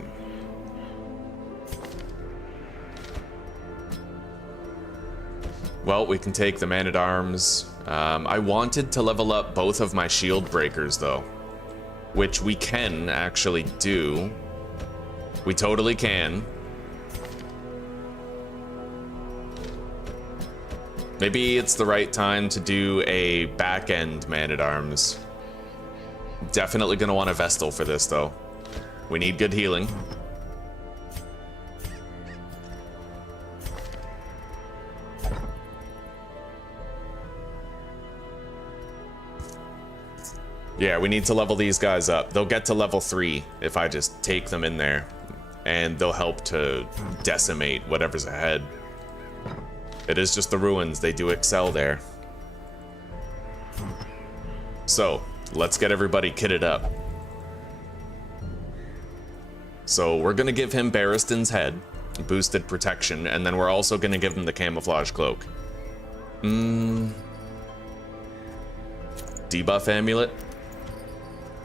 Well, we can take the man-at-arms. I wanted to level up both of my shield breakers, though, which we can actually do. We totally can. Maybe it's the right time to do a back-end man-at-arms. Definitely gonna want a Vestal for this, though. We need good healing. Yeah, we need to level these guys up. They'll get to level 3 if I just take them in there. And they'll help to decimate whatever's ahead. It is just the ruins, they do excel there. So, let's get everybody kitted up. So, we're gonna give him Barristan's head, boosted protection, and then we're also gonna give him the camouflage cloak. Debuff amulet.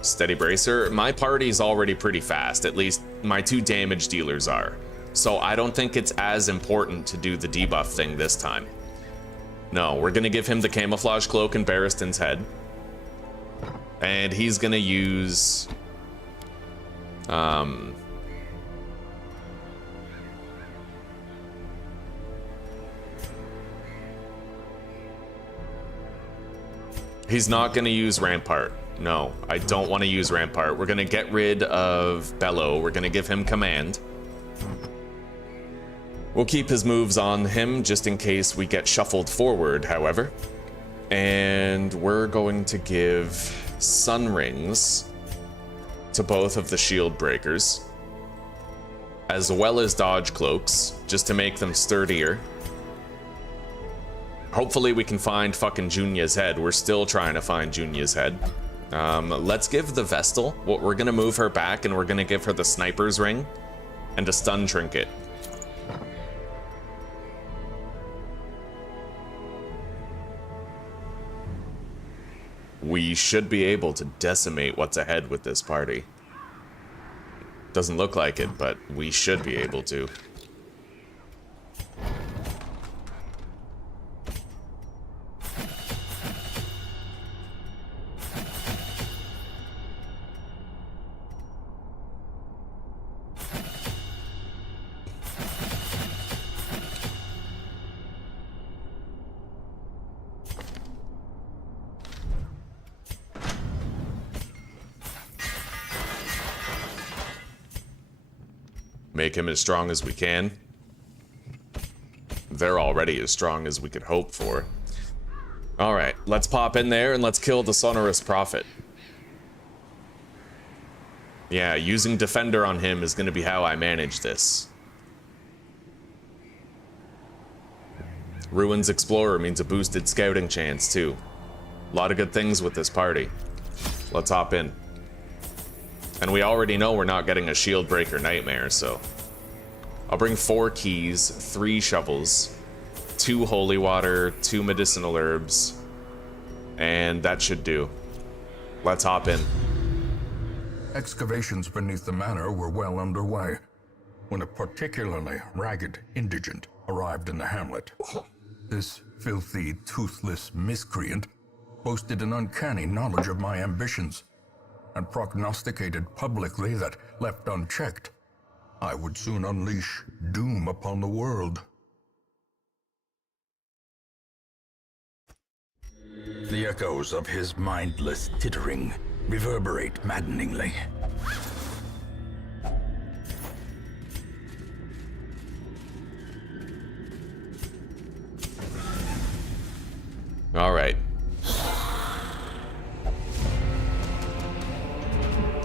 Steady bracer. My party's already pretty fast, at least my 2 damage dealers are. So I don't think it's as important to do the debuff thing this time. No, we're gonna give him the camouflage cloak and Barristan's head. And he's gonna use... He's not gonna use Rampart. No, I don't want to use Rampart. We're gonna get rid of Bellow. We're gonna give him Command. We'll keep his moves on him just in case we get shuffled forward, however. And we're going to give Sun Rings to both of the shield breakers, as well as dodge cloaks, just to make them sturdier. Hopefully we can find fucking Junia's head. We're still trying to find Junia's head. Let's give the Vestal. We're gonna move her back and we're gonna give her the sniper's ring and a stun trinket. We should be able to decimate what's ahead with this party. Doesn't look like it, but we should be able to. Make him as strong as we can. They're already as strong as we could hope for. Alright, let's pop in there and let's kill the Sonorous Prophet. Yeah, using Defender on him is going to be how I manage this. Ruins Explorer means a boosted scouting chance, too. A lot of good things with this party. Let's hop in. And we already know we're not getting a Shield Breaker Nightmare, so... I'll bring 4 keys, 3 shovels, 2 holy water, 2 medicinal herbs, and that should do. Let's hop in. Excavations beneath the manor were well underway when a particularly ragged indigent arrived in the hamlet. This filthy, toothless miscreant boasted an uncanny knowledge of my ambitions and prognosticated publicly that, left unchecked, I would soon unleash doom upon the world. The echoes of his mindless tittering reverberate maddeningly. All right.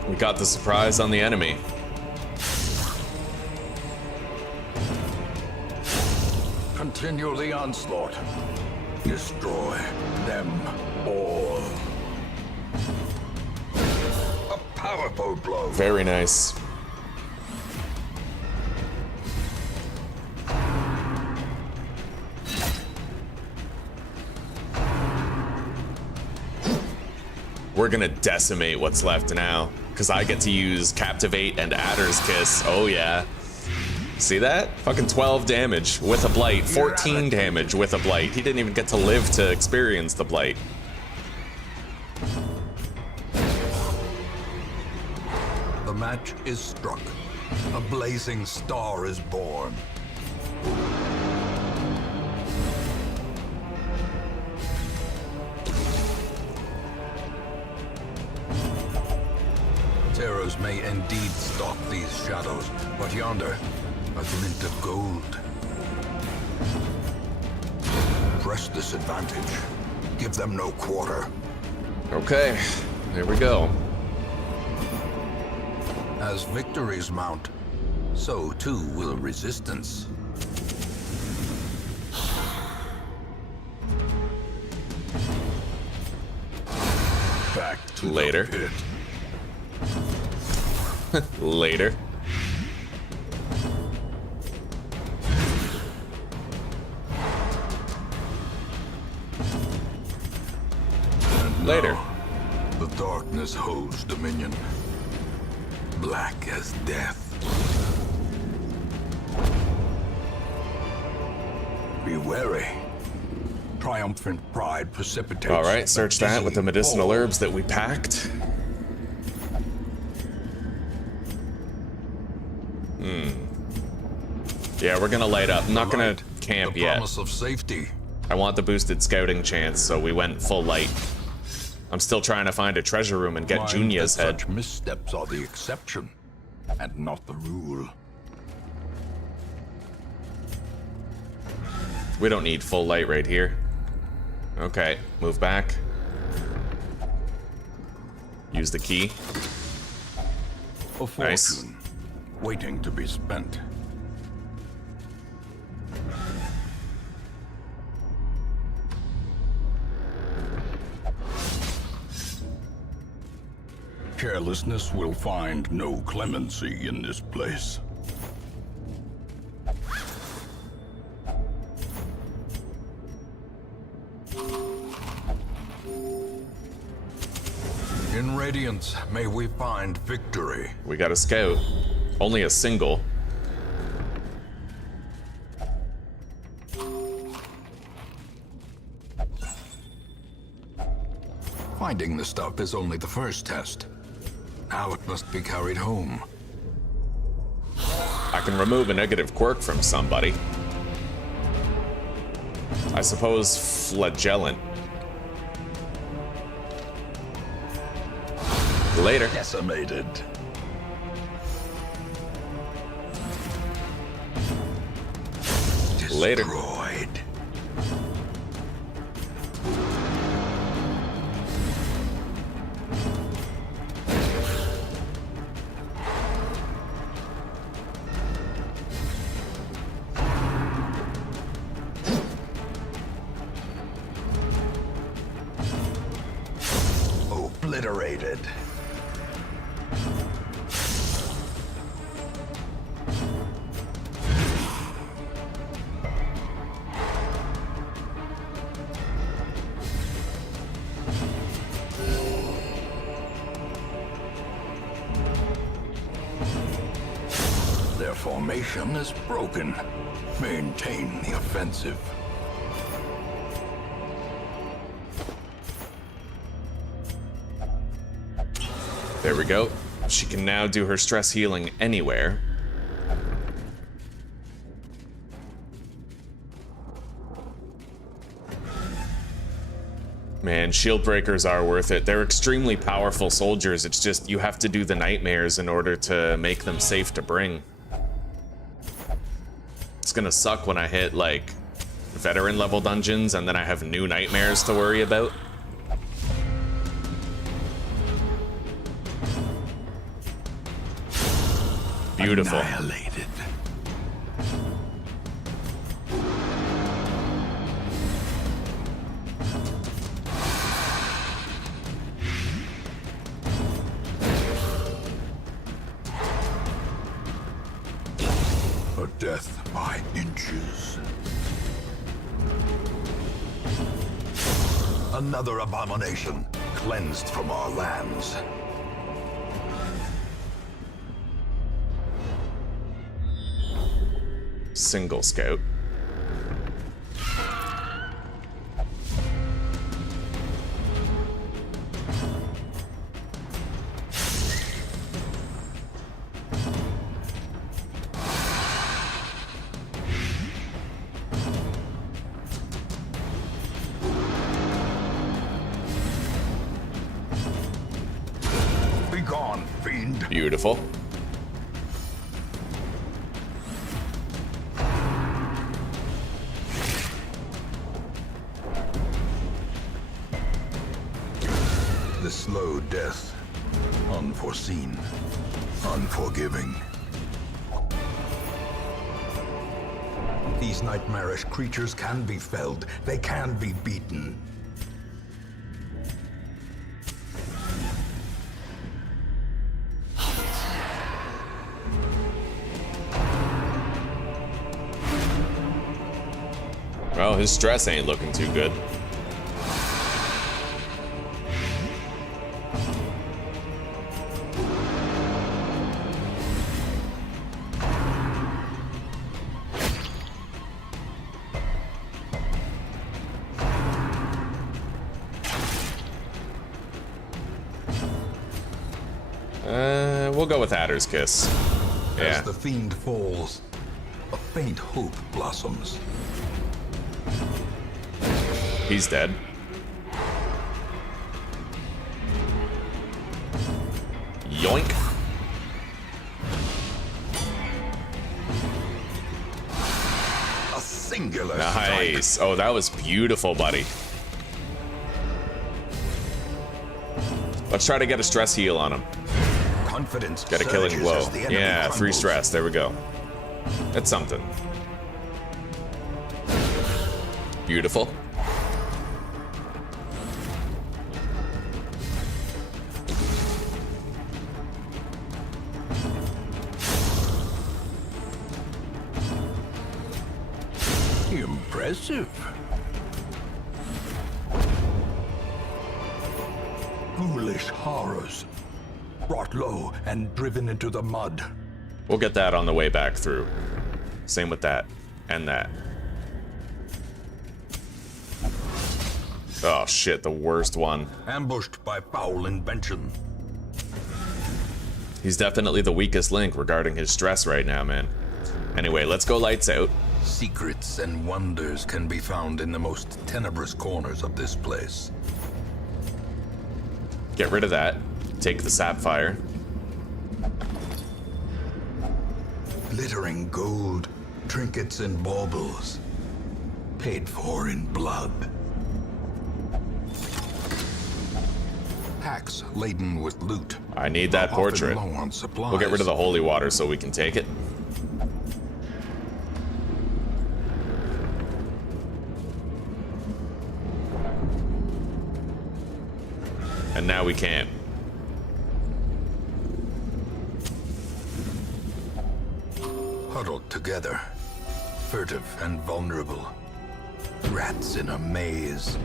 We got the surprise on the enemy. Continue the onslaught. Destroy them all. A powerful blow. Very nice. We're gonna decimate what's left now, because I get to use Captivate and Adder's Kiss. Oh yeah. See that? Fucking 12 damage with a blight, 14 damage with a blight. He didn't even get to live to experience the blight. The match is struck. A blazing star is born. Terrors may indeed stalk these shadows, but yonder, a glint of gold. Press this advantage. Give them no quarter. Okay, there we go. As victories mount, so too will resistance. Back to Later. the pit. Later. Later. The darkness holds dominion. Black as death. Be wary. Triumphant pride precipitates. All right, search that with the medicinal fall. herbs that we packed. Yeah, we're gonna light up. I'm not gonna camp the yet. promise of safety. I want the boosted scouting chance, so we went full light. I'm still trying to find a treasure room and get Mind Junia's that head. Such missteps are the exception, and not the rule. We don't need full light right here. Okay, move back. Use the key. A fortune Nice. waiting to be spent. Carelessness will find no clemency in this place. In Radiance, may we find victory. We got a scout. Only a single. Finding the stuff is only the first test. Now it must be carried home. I can remove a negative quirk from somebody. I suppose flagellant. Later. Decimated. Later. Destroyed. Obliterated. Their formation is broken. Maintain the offensive. There we go. She can now do her stress healing anywhere. Man, shield breakers are worth it. They're extremely powerful soldiers. It's just you have to do the nightmares in order to make them safe to bring. It's gonna suck when I hit, like, veteran level dungeons and then I have new nightmares to worry about. Beautiful. Annihilated. A death by inches. Another abomination cleansed from our lands. Single scout. Be gone, fiend. Beautiful. The slow death. Unforeseen. Unforgiving. These nightmarish creatures can be felled. They can be beaten. Well, his stress ain't looking too good. We'll go with Adder's Kiss. Yeah. As the fiend falls, a faint hope blossoms. He's dead. Yoink. A singular Nice. strike. Oh, that was beautiful, buddy. Let's try to get a stress heal on him. Confidence Get a killing surges blow. as the enemy Yeah, 3 crumbles. stress. There we go. That's something. Beautiful. Impressive. Foolish horrors. Brought low and driven into the mud. We'll get that on the way back through. Same with that. And that. Oh shit, the worst one. Ambushed by foul invention. He's definitely the weakest link regarding his stress right now, man. Anyway, let's go lights out. Secrets and wonders can be found in the most tenebrous corners of this place. Get rid of that. Take the sapphire. Glittering gold, trinkets and baubles. Paid for in blood. Packs laden with loot. I need that Often portrait. low on supplies. We'll get rid of the holy water so we can take it. And now we can't. Huddled together, furtive and vulnerable. Rats in a maze.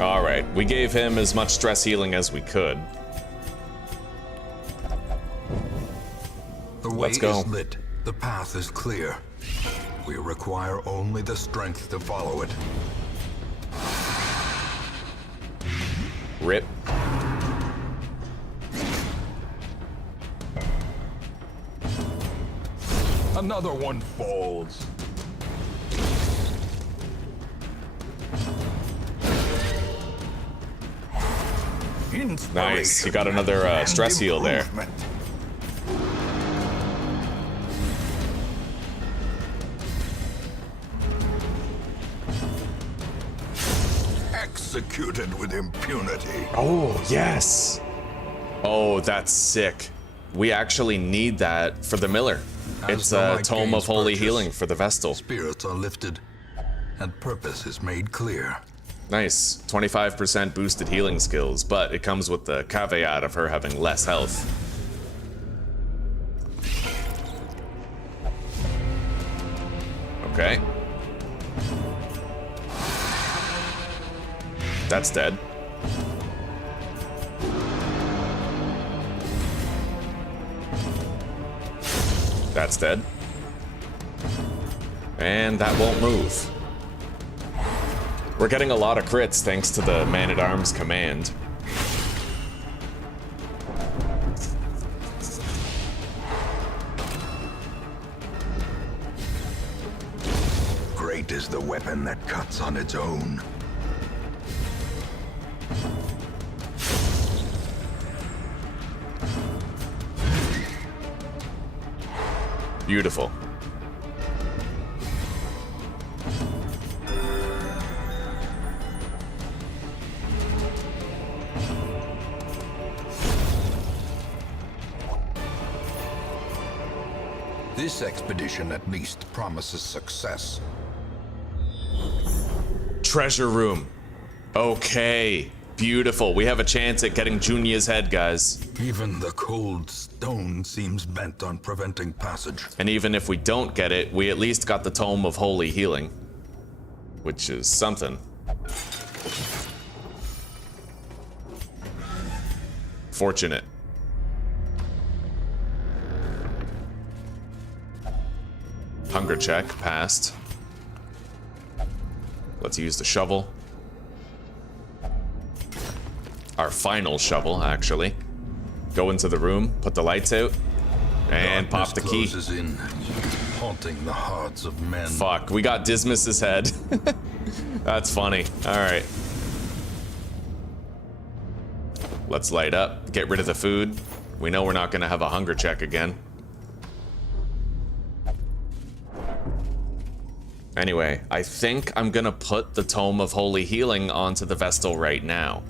Alright, we gave him as much stress healing as we could. The way Let's go. is lit. The path is clear. We require only the strength to follow it. Rip. Another one falls. Nice. You got another stress heal there. Executed with impunity. Oh, yes. Oh, that's sick. We actually need that for the Miller. It's a Tome of Holy Healing for the Vestal. Spirits are lifted, and purpose is made clear. Nice. 25% boosted healing skills, but it comes with the caveat of her having less health. Okay. That's dead. That's dead. And that won't move. We're getting a lot of crits thanks to the Man-at-Arms command. Great is the weapon that cuts on its own. Beautiful. This expedition at least promises success. Treasure room. Okay. Beautiful. We have a chance at getting Junia's head, guys. Even the cold stone seems bent on preventing passage. And even if we don't get it, we at least got the Tome of Holy Healing. Which is something. Fortunate. Hunger check, passed. Let's use the shovel. Our final shovel, actually. Go into the room, put the lights out, and pop the key. Darkness closes in, haunting the hearts of men. Fuck, we got Dismas's head. That's funny. Alright. Let's light up, get rid of the food. We know we're not gonna have a hunger check again. Anyway, I think I'm gonna put the Tome of Holy Healing onto the Vestal right now.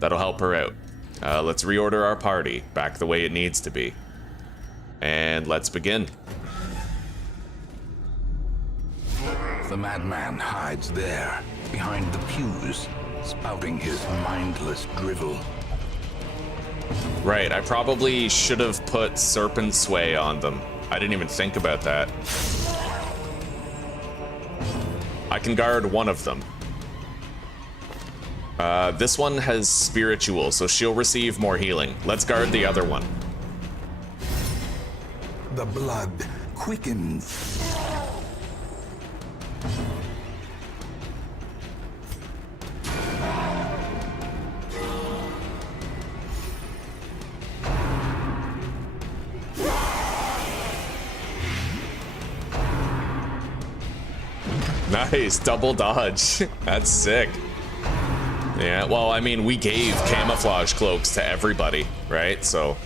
That'll help her out. Let's reorder our party back the way it needs to be. And let's begin. The madman hides there, behind the pews, spouting his mindless drivel. Right, I probably should have put Serpent Sway on them. I didn't even think about that. I can guard one of them. This one has spiritual, so she'll receive more healing. Let's guard the other one. The blood quickens. Nice, double dodge. That's sick. Yeah, well, I mean, we gave camouflage cloaks to everybody, right? So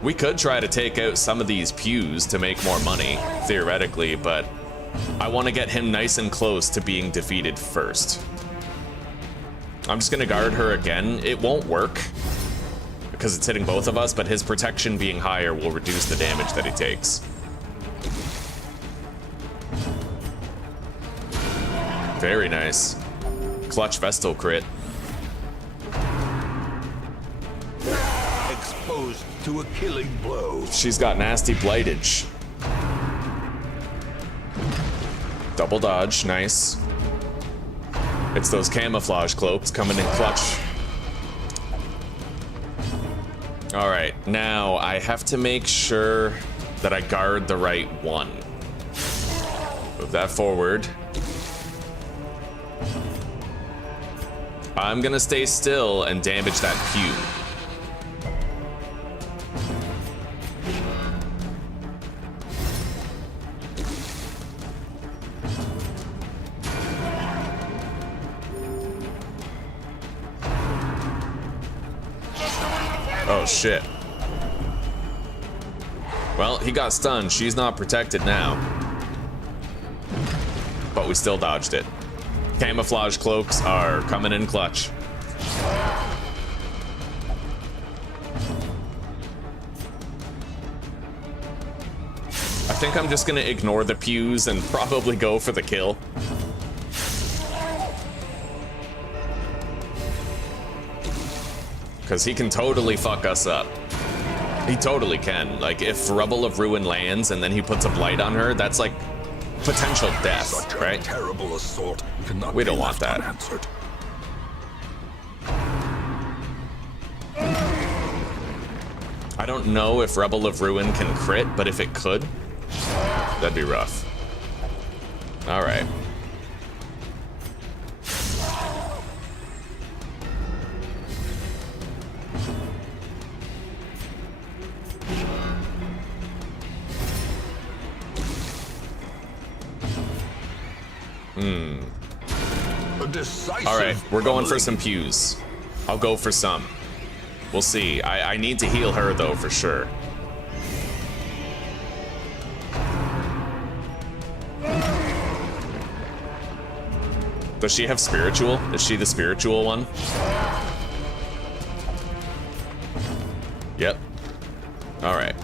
we could try to take out some of these pews to make more money, theoretically, but I want to get him nice and close to being defeated first. I'm just gonna guard her again. It won't work because it's hitting both of us, but his protection being higher will reduce the damage that he takes. Very nice. Clutch Vestal crit. Exposed to a killing blow. She's got nasty blightage. Double dodge, nice. It's those camouflage cloaks coming in clutch. Alright, now I have to make sure that I guard the right one. Move that forward. I'm gonna stay still and damage that pew. Oh, shit. Well, he got stunned. She's not protected now. But we still dodged it. Camouflage cloaks are coming in clutch. I think I'm just gonna ignore the pews and probably go for the kill. Because he can totally fuck us up. He totally can. Like, if Rubble of Ruin lands and then he puts a blight on her, that's like potential death, Such right? a terrible assault cannot We be don't want left that. unanswered. I don't know if Rebel of Ruin can crit, but if it could, that'd be rough. All right. A decisive All right, we're going for rumbling. some pews. I'll go for some. We'll see. I need to heal her, though, for sure. Does she have spiritual? Is she the spiritual one? Yep. All right.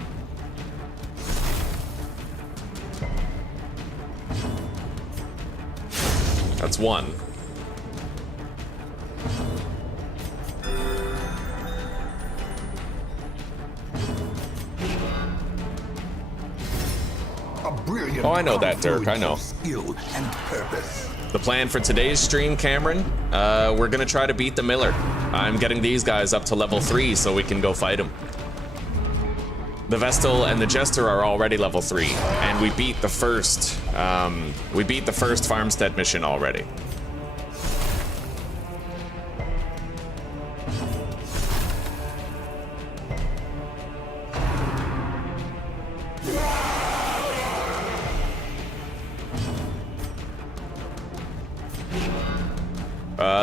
That's one. A brilliant Oh, I know that, Dirk, I confluence know. of skill and purpose. The plan for today's stream, Cameron, we're gonna try to beat the Miller. I'm getting these guys up to level 3 so we can go fight them. The Vestal and the Jester are already level 3, and we beat the first farmstead mission already.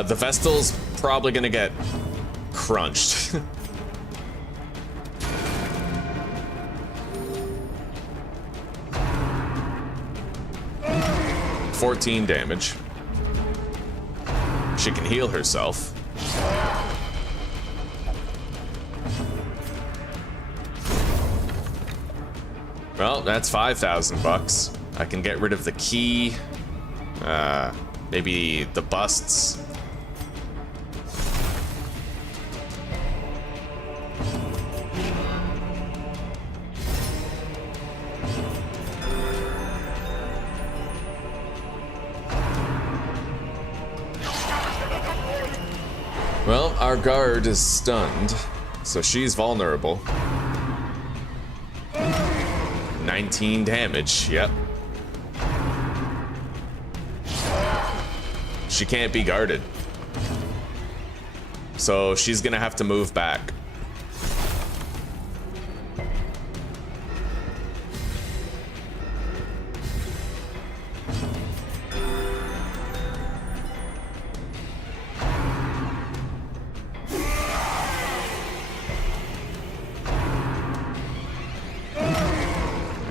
The Vestal's probably gonna get crunched. $14 damage. She can heal herself. Well, that's 5,000 bucks. I can get rid of the key. Maybe the busts. Well, our guard is stunned, so she's vulnerable. 19 damage, yep. She can't be guarded. So she's gonna have to move back.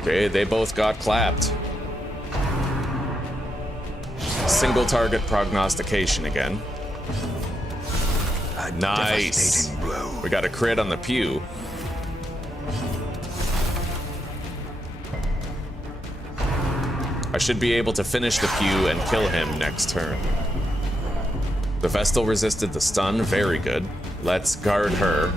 Okay, they both got clapped. Single target prognostication again. A Nice. devastating blow. We got a crit on the pew. I should be able to finish the pew and kill him next turn. The Vestal resisted the stun, very good. Let's guard her.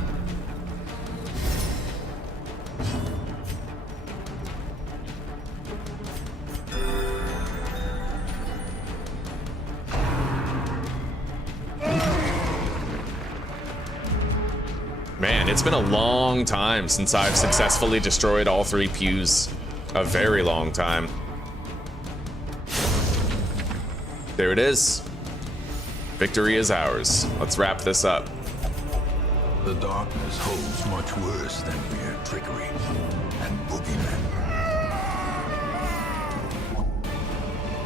Man, it's been a long time since I've successfully destroyed all 3 pews. A very long time. There it is. Victory is ours. Let's wrap this up. The darkness holds much worse than mere trickery and boogeymen.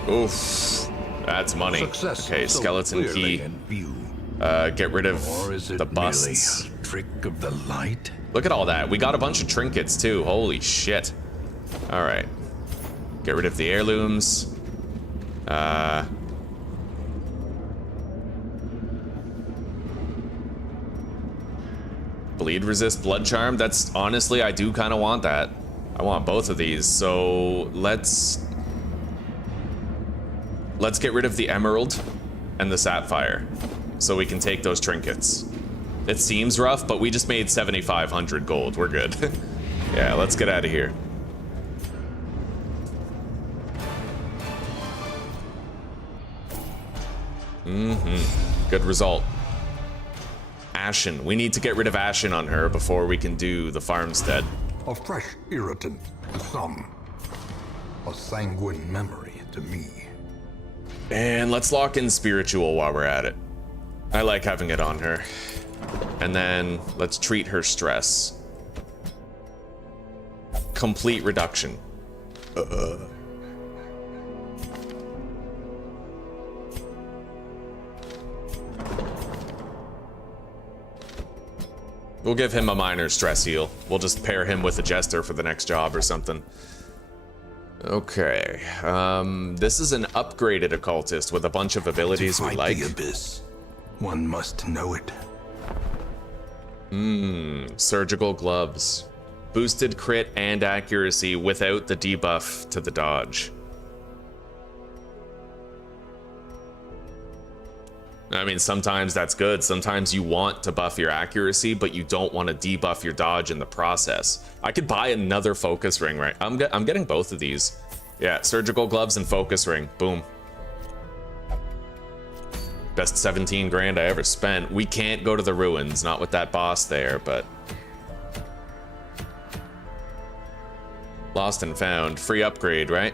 Oof. That's money. Success Okay, so skeleton clearly key. in view. Get rid of Or is it the busts. merely trick of the light? Look at all that. We got a bunch of trinkets too. Holy shit. All right. Get rid of the heirlooms. Bleed resist blood charm. That's honestly, I do kind of want that. I want both of these. So let's get rid of the emerald and the sapphire so we can take those trinkets. It seems rough, but we just made 7,500 gold. We're good. Yeah, let's get out of here. Good result. Ashen. We need to get rid of Ashen on her before we can do the farmstead. A fresh irritant to some. A sanguine memory to me. And let's lock in spiritual while we're at it. I like having it on her. And then let's treat her stress. Complete reduction. We'll give him a minor stress heal. We'll just pair him with a jester for the next job or something. Okay. This is an upgraded occultist with a bunch of abilities we like. The abyss. One must know it. Surgical gloves. Boosted crit and accuracy without the debuff to the dodge. I mean, sometimes that's good. Sometimes you want to buff your accuracy, but you don't want to debuff your dodge in the process. I could buy another focus ring, right? I'm getting both of these. Yeah, surgical gloves and focus ring. Boom. Best 17 grand I ever spent. We can't go to the ruins, not with that boss there, but... Lost and found. Free upgrade, right?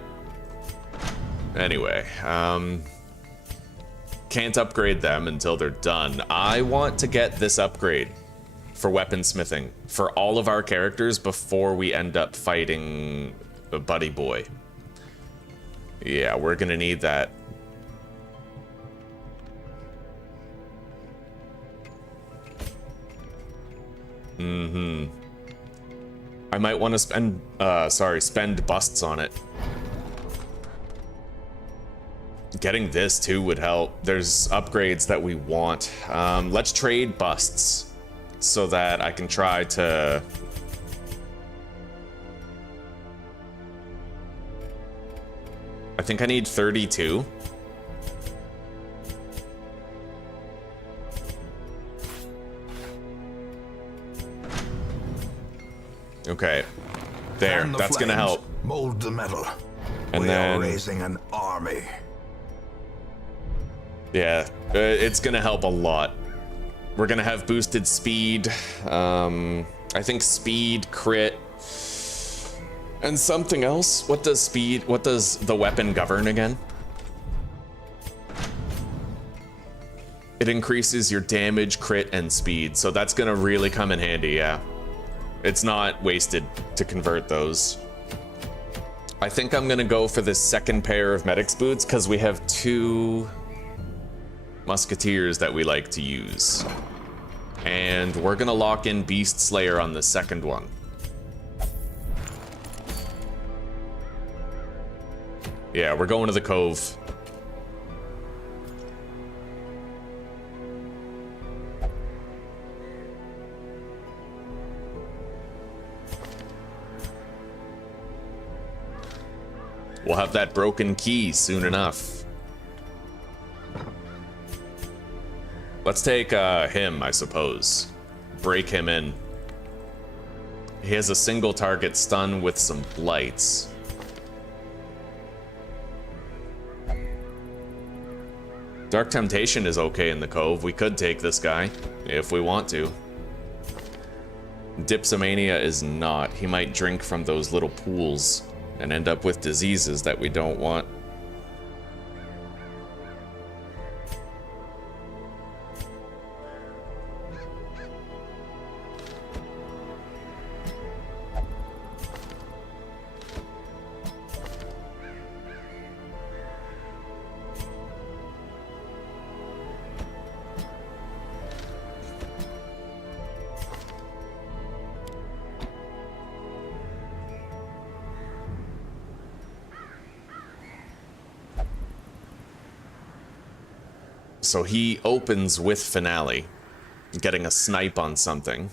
Anyway, can't upgrade them until they're done. I want to get this upgrade for weaponsmithing for all of our characters before we end up fighting a buddy boy. Yeah, we're gonna need that. I might want to spend busts on it. Getting this too would help. There's upgrades that we want. Let's trade busts so that I can try to... I think I need 32. Okay, there, that's gonna help. Mold the metal. And we then are raising an army. Yeah, it's gonna help a lot. We're gonna have boosted speed. I think speed, crit, and something else. What does the weapon govern again? It increases your damage, crit, and speed, so that's gonna really come in handy, yeah. It's not wasted to convert those. I think I'm gonna go for this second pair of medic's boots because we have 2 musketeers that we like to use. And we're gonna lock in Beast Slayer on the second one. Yeah, we're going to the cove. We'll have that broken key soon enough. Let's take him, I suppose. Break him in. He has a single target stun with some blights. Dark Temptation is okay in the cove. We could take this guy if we want to. Dipsomania is not. He might drink from those little pools and end up with diseases that we don't want. So he opens with finale, getting a snipe on something.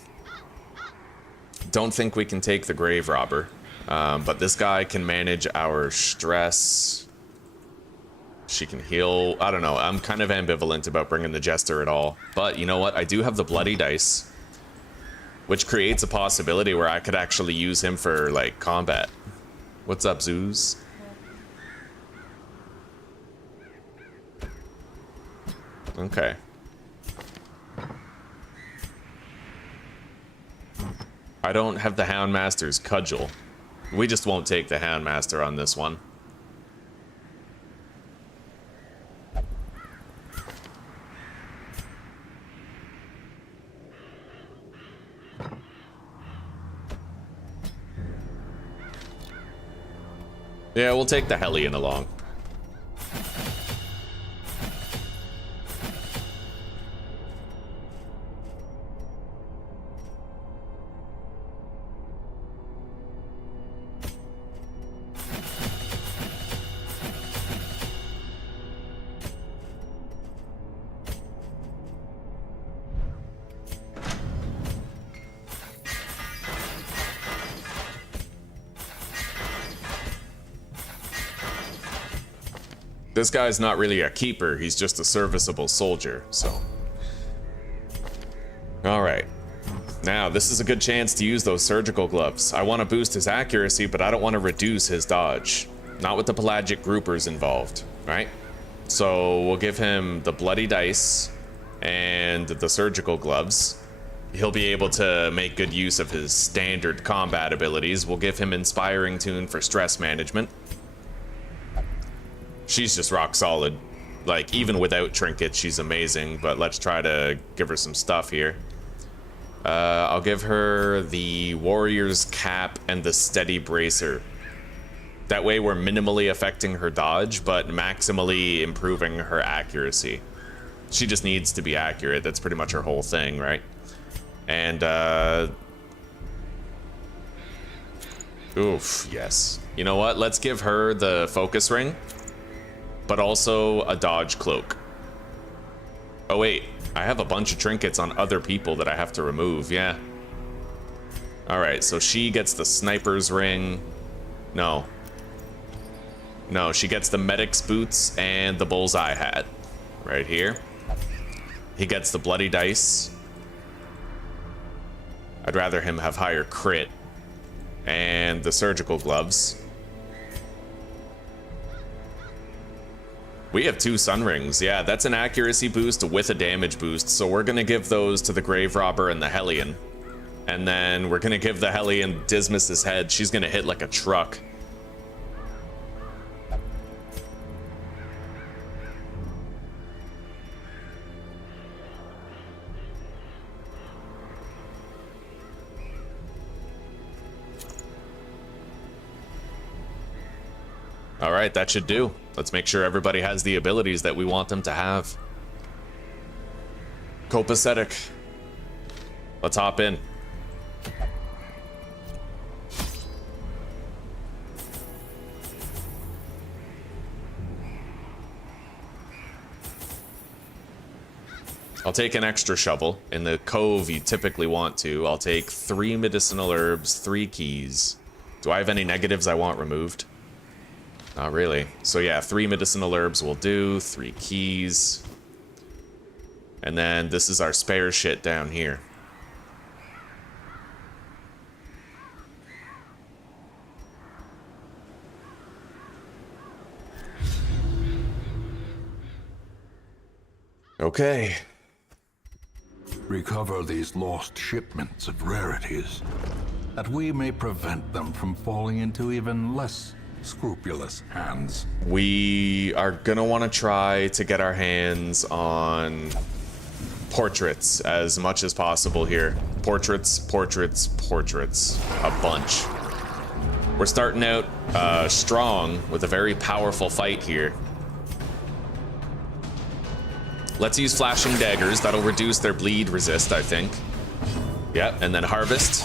Don't think we can take the grave robber, but this guy can manage our stress. She can heal. I don't know. I'm kind of ambivalent about bringing the jester at all. But you know what? I do have the bloody dice, which creates a possibility where I could actually use him for, like, combat. What's up, Zeus? Okay. I don't have the Houndmaster's cudgel. We just won't take the Houndmaster on this one. Yeah, we'll take the Hellion along. This guy's not really a keeper, he's just a serviceable soldier, so. Alright. Now, this is a good chance to use those surgical gloves. I want to boost his accuracy, but I don't want to reduce his dodge. Not with the pelagic groupers involved, right? So we'll give him the bloody dice and the surgical gloves. He'll be able to make good use of his standard combat abilities. We'll give him Inspiring Tune for stress management. She's just rock solid. Like, even without trinkets, she's amazing, but let's try to give her some stuff here. I'll give her the Warrior's Cap and the Steady Bracer. That way we're minimally affecting her dodge, but maximally improving her accuracy. She just needs to be accurate. That's pretty much her whole thing, right? And, oof, yes. You know what? Let's give her the Focus Ring, but also a dodge cloak. Oh wait, I have a bunch of trinkets on other people that I have to remove, yeah. Alright, so she gets the sniper's ring. No. No, she gets the medic's boots and the bullseye hat. Right here. He gets the bloody dice. I'd rather him have higher crit. And the surgical gloves. We have 2 sun rings. Yeah, that's an accuracy boost with a damage boost. So we're going to give those to the grave robber and the Hellion. And then we're going to give the Hellion Dismas's head. She's going to hit like a truck. All right, that should do. Let's make sure everybody has the abilities that we want them to have. Copacetic. Let's hop in. I'll take an extra shovel. In the cove, you typically want to. I'll take 3 medicinal herbs, 3 keys. Do I have any negatives I want removed? Not really. So yeah, 3 medicinal herbs will do, 3 keys. And then this is our spare shit down here. Okay. Recover these lost shipments of rarities, that we may prevent them from falling into even less scrupulous hands. We are gonna want to try to get our hands on portraits as much as possible here. Portraits, portraits, portraits. A bunch. We're starting out strong with a very powerful fight here. Let's use flashing daggers. That'll reduce their bleed resist, I think. Yep, and then harvest.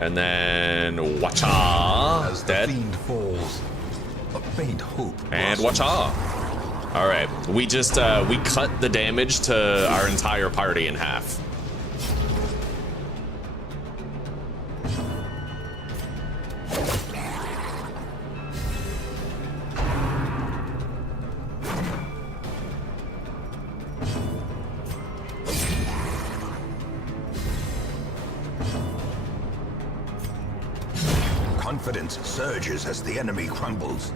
And then Wacha. As the Dead. fiend falls, a faint hope And blossoms. Wacha. Alright. We just, we cut the damage to our entire party in half. Confidence surges as the enemy crumbles.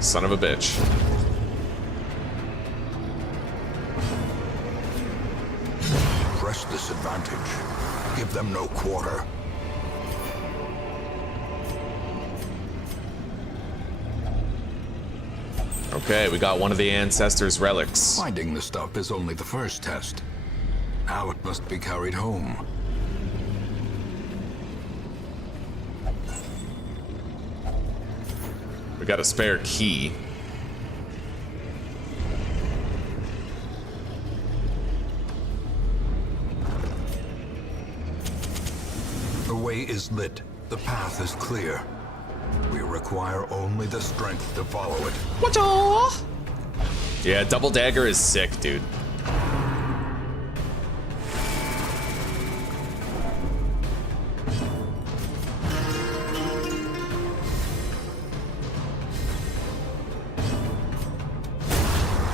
Son of a bitch. Press this advantage. Give them no quarter. Okay, we got one of the ancestors' relics. Finding the stuff is only the first test. Now it must be carried home. We got a spare key. The way is lit. The path is clear. We require only the strength to follow it. Wacha! Yeah, double dagger is sick, dude.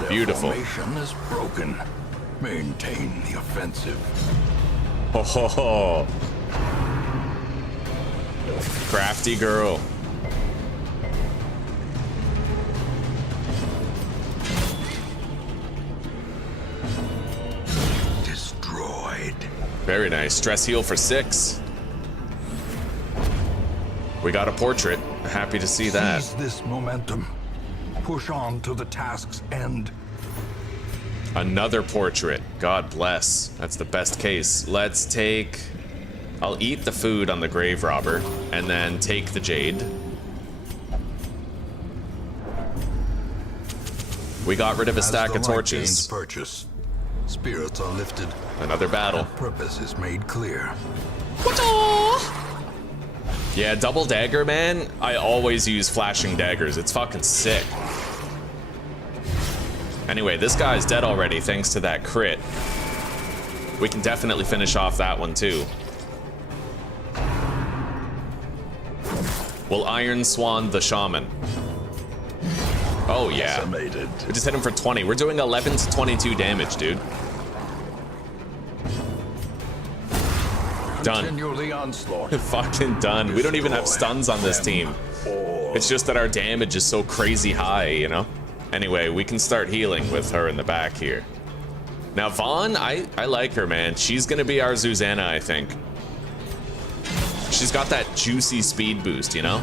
Beautiful. Their formation is broken. Maintain the offensive. Ho ho ho. Crafty girl. Destroyed. Very nice. Stress heal for 6. We got a portrait. Happy to see that. Seize this momentum. Push on to the task's end. Another portrait. God bless. That's the best case. Let's take... I'll eat the food on the grave robber, and then take the jade. We got rid of a stack of torches. Purchase. Spirits are lifted. Another battle. Purpose is made clear. Yeah, double dagger, man. I always use flashing daggers. It's fucking sick. Anyway, this guy's dead already thanks to that crit. We can definitely finish off that one too. We'll Iron Swan the Shaman. Oh yeah. Decimated. We just hit him for 20. We're doing 11 to 22 damage, dude. Done. Continue the onslaught. Fucking done. We don't even have stuns on this team. It's just that our damage is so crazy high, you know? Anyway, we can start healing with her in the back here. Now, Vaughn, I like her, man. She's gonna be our Zuzana, I think. She's got that juicy speed boost, you know?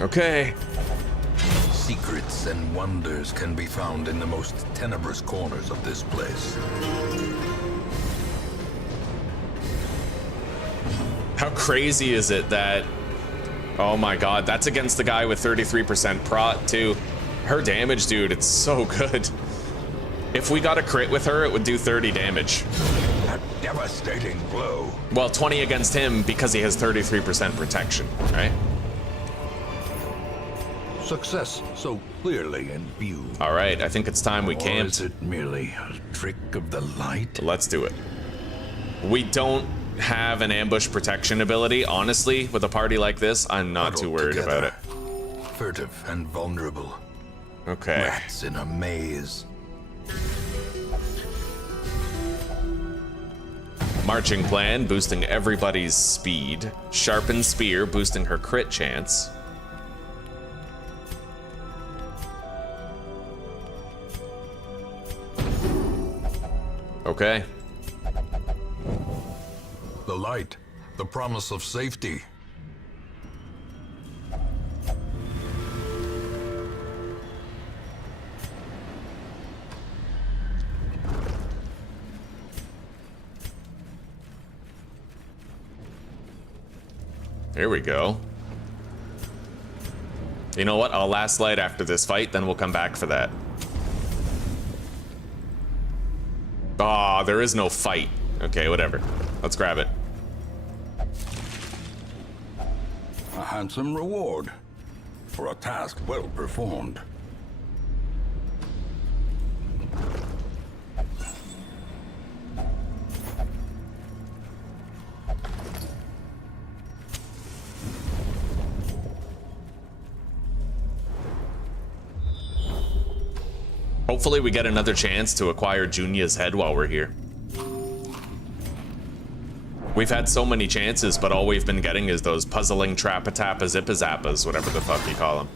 Okay. Secrets and wonders can be found in the most tenebrous corners of this place. How crazy is it that... Oh my god, that's against the guy with 33% prot, too. Her damage, dude, it's so good. If we got a crit with her, it would do 30 damage. A devastating blow. Well, 20 against him because he has 33% protection, right? Success so clearly in view. All right, I think it's time we Or camped. is it merely a trick of the light? Let's do it. We don't have an ambush protection ability. Honestly, with a party like this, I'm not too worried about it. Furtive and vulnerable. Okay. Rats in a maze. Marching plan, boosting everybody's speed. Sharpened spear, boosting her crit chance. Okay. The light. The promise of safety. Here we go. You know what? I'll last light after this fight, then we'll come back for that. Ah, there is no fight. Okay, whatever. Let's grab it. A handsome reward for a task well performed. Hopefully we get another chance to acquire Junia's head while we're here. We've had so many chances, but all we've been getting is those puzzling trappa-tappa zippa-zappas, whatever the fuck you call them.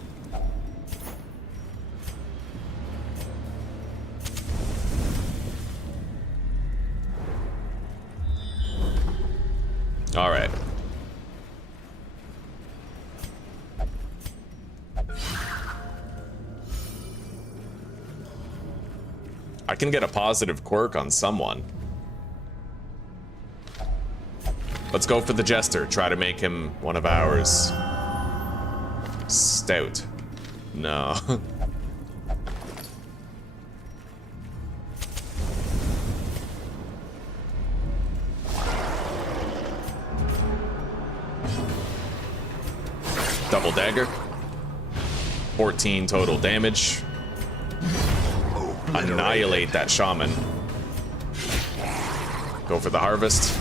All right. I can get a positive quirk on someone. Let's go for the Jester. Try to make him one of ours. Stout. No. Double dagger. 14 total damage. Annihilate that shaman. Go for the harvest.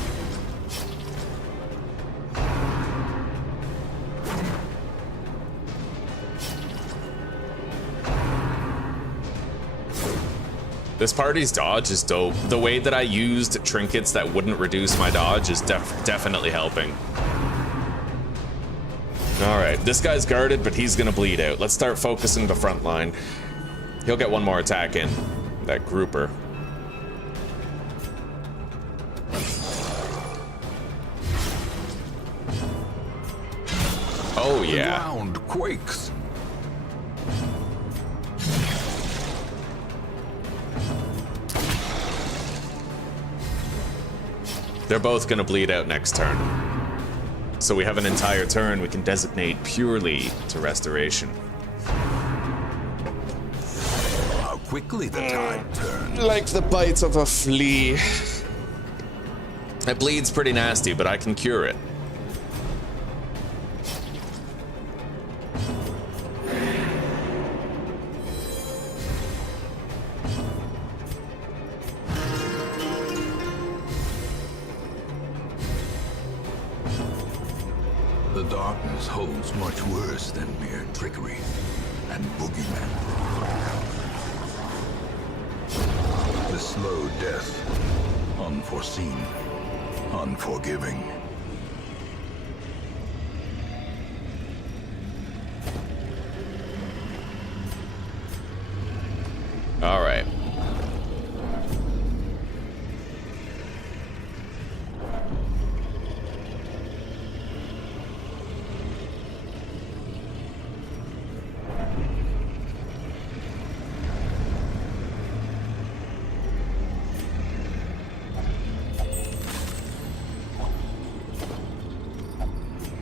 This party's dodge is dope. The way that I used trinkets that wouldn't reduce my dodge is definitely helping. Alright, this guy's guarded, but he's gonna bleed out. Let's start focusing the front line. He'll get one more attack in. That grouper. Oh yeah. The ground quakes. They're both gonna bleed out next turn. So we have an entire turn we can designate purely to restoration. How quickly the tide turns. Like the bites of a flea. It bleeds pretty nasty, but I can cure it. The darkness holds much worse than mere trickery and boogeymen. The slow death, unforeseen, unforgiving. All right.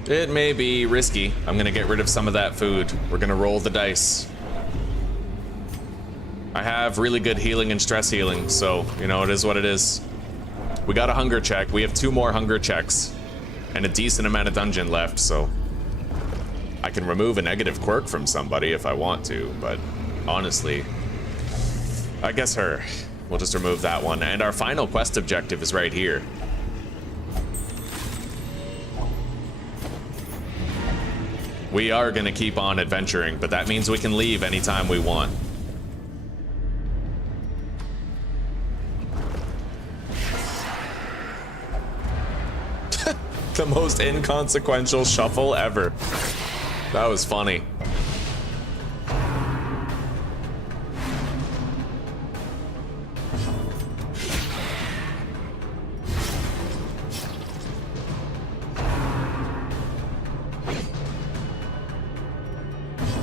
It may be risky. I'm gonna get rid of some of that food. We're gonna roll the dice. I have really good healing and stress healing, so, you know, it is what it is. We got a hunger check. We have 2 more hunger checks and a decent amount of dungeon left, so I can remove a negative quirk from somebody if I want to, but honestly, I guess her. We'll just remove that one. And our final quest objective is right here. We are gonna keep on adventuring, but that means we can leave anytime we want. The most inconsequential shuffle ever. That was funny.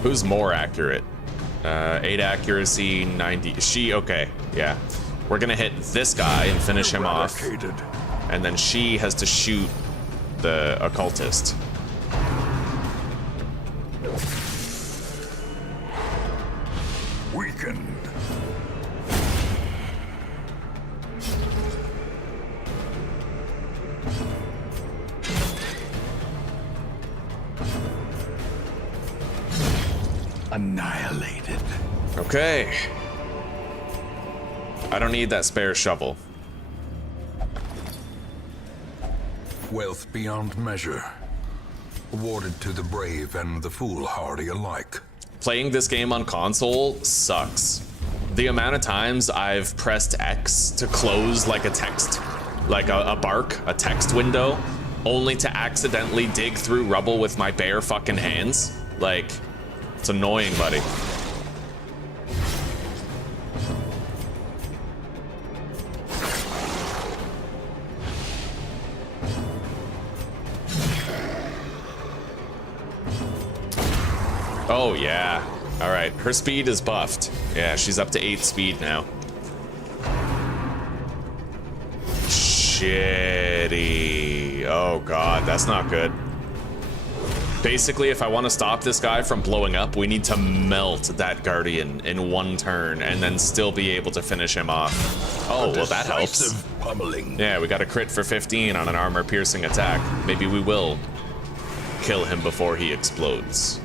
Who's more accurate? 8 accuracy, 90. Okay, yeah. We're gonna hit this guy and finish him off. And then she has to shoot the occultist. annihilated. Okay. I don't need that spare shovel. Wealth beyond measure, awarded to the brave and the foolhardy alike. Playing this game on console sucks. The amount of times I've pressed X to close like a text, like a bark, a text window, only to accidentally dig through rubble with my bare fucking hands. Like, it's annoying, buddy. Oh, yeah. All right, her speed is buffed. Yeah, she's up to 8 speed now. Shitty. Oh, God, that's not good. Basically, if I want to stop this guy from blowing up, we need to melt that Guardian in one turn and then still be able to finish him off. Oh, well, that helps. Pummeling. Yeah, we got a crit for 15 on an armor-piercing attack. Maybe we will kill him before he explodes.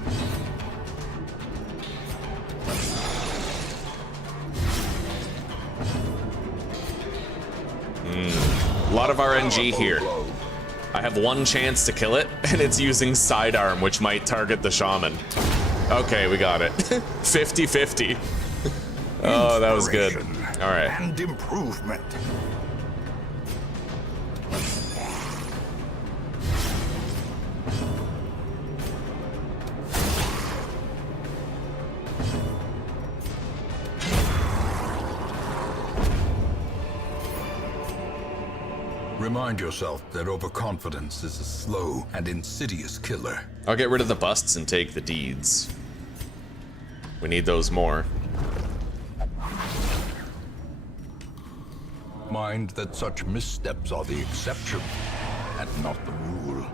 A lot of RNG here. I have one chance to kill it, and it's using sidearm, which might target the shaman. Okay, we got it. 50-50. Oh, that was good. All right. And improvement. Remind yourself that overconfidence is a slow and insidious killer. I'll get rid of the busts and take the deeds. We need those more. Mind that such missteps are the exception and not the rule.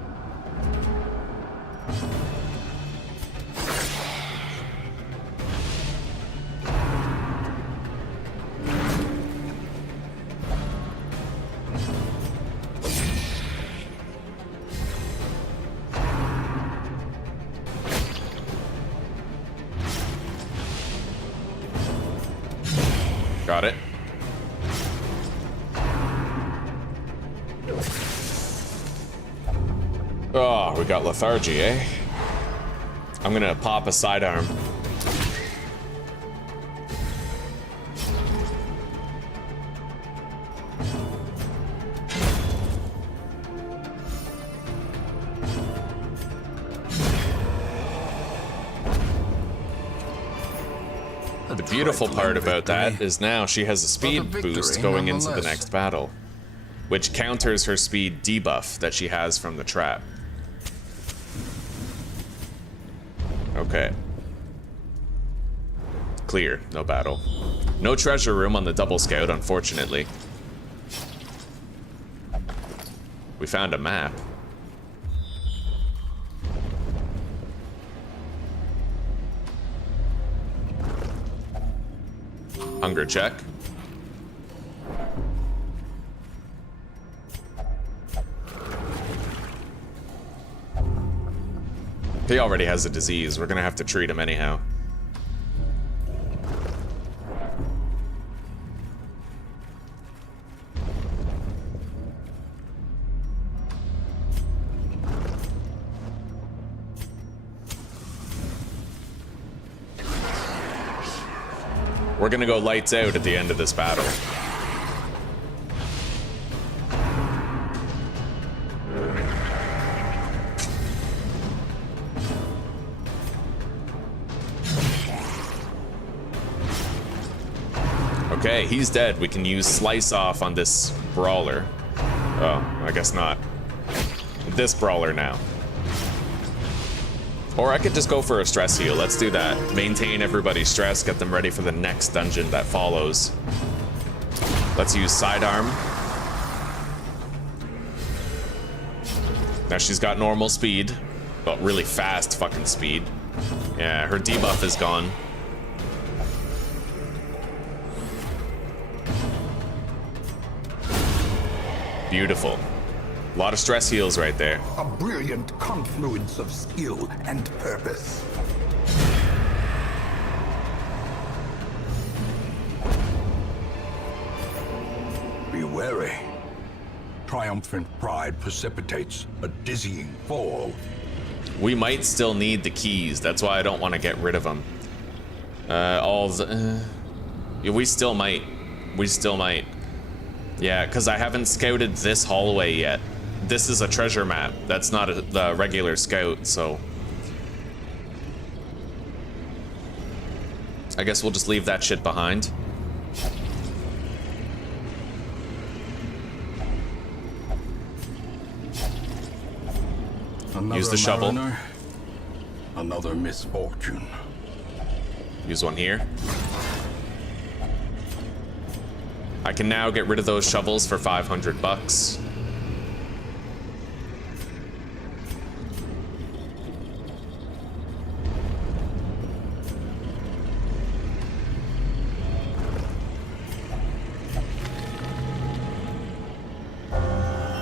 Got it. Oh, we got lethargy, eh? I'm gonna pop a sidearm. The beautiful part about that is now she has a speed boost going into the next battle, which counters her speed debuff that she has from the trap. Okay. Clear, no battle. No treasure room on the double scout, unfortunately. We found a map. Hunger check. He already has a disease. We're gonna have to treat him anyhow. We're gonna go lights out at the end of this battle. Okay, he's dead. We can use Slice Off on this brawler. Oh, I guess not. This brawler now. Or I could just go for a stress heal. Let's do that. Maintain everybody's stress, get them ready for the next dungeon that follows. Let's use sidearm. Now she's got normal speed, but really fast fucking speed. Yeah, her debuff is gone. Beautiful. A lot of stress heals right there. A brilliant confluence of skill and purpose. wary. Triumphant pride precipitates a dizzying fall. We might still need the keys. That's why I don't want to get rid of them. Yeah, we still might. We still might. Yeah, because I haven't scouted this hallway yet. This is a treasure map. That's not the regular scout, so... I guess we'll just leave that shit behind. Use the shovel. Mariner, another misfortune. Use one here. I can now get rid of those shovels for 500 bucks.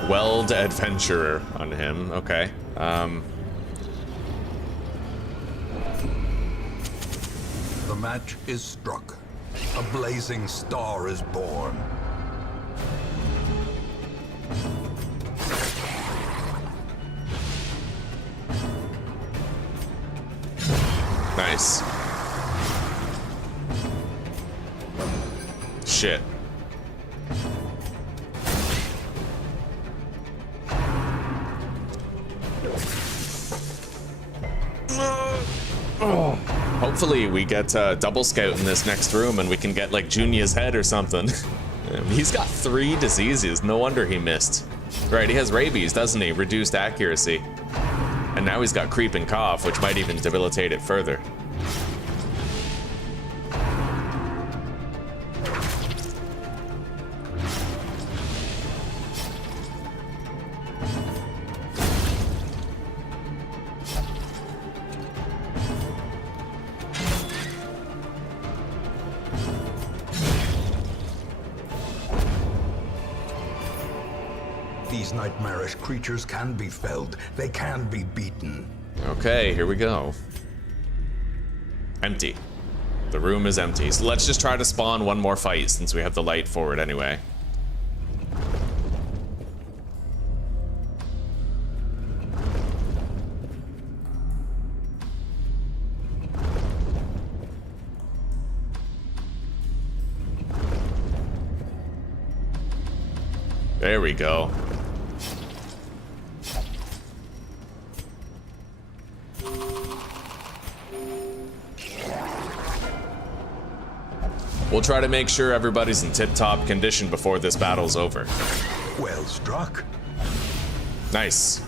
Weld adventurer on him. Okay. The match is struck. A blazing star is born. Nice. Shit. Hopefully we get double scout in this next room and we can get like Junia's head or something. He's got 3 diseases. No wonder he missed. Right, he has rabies, doesn't he? Reduced accuracy. And now he's got creeping cough, which might even debilitate it further. These nightmarish creatures can be felled. They can be beaten. Okay, here we go. Empty. The room is empty. So let's just try to spawn one more fight since we have the light for it anyway. There we go. We'll try to make sure everybody's in tip-top condition before this battle's over. Well struck. Nice.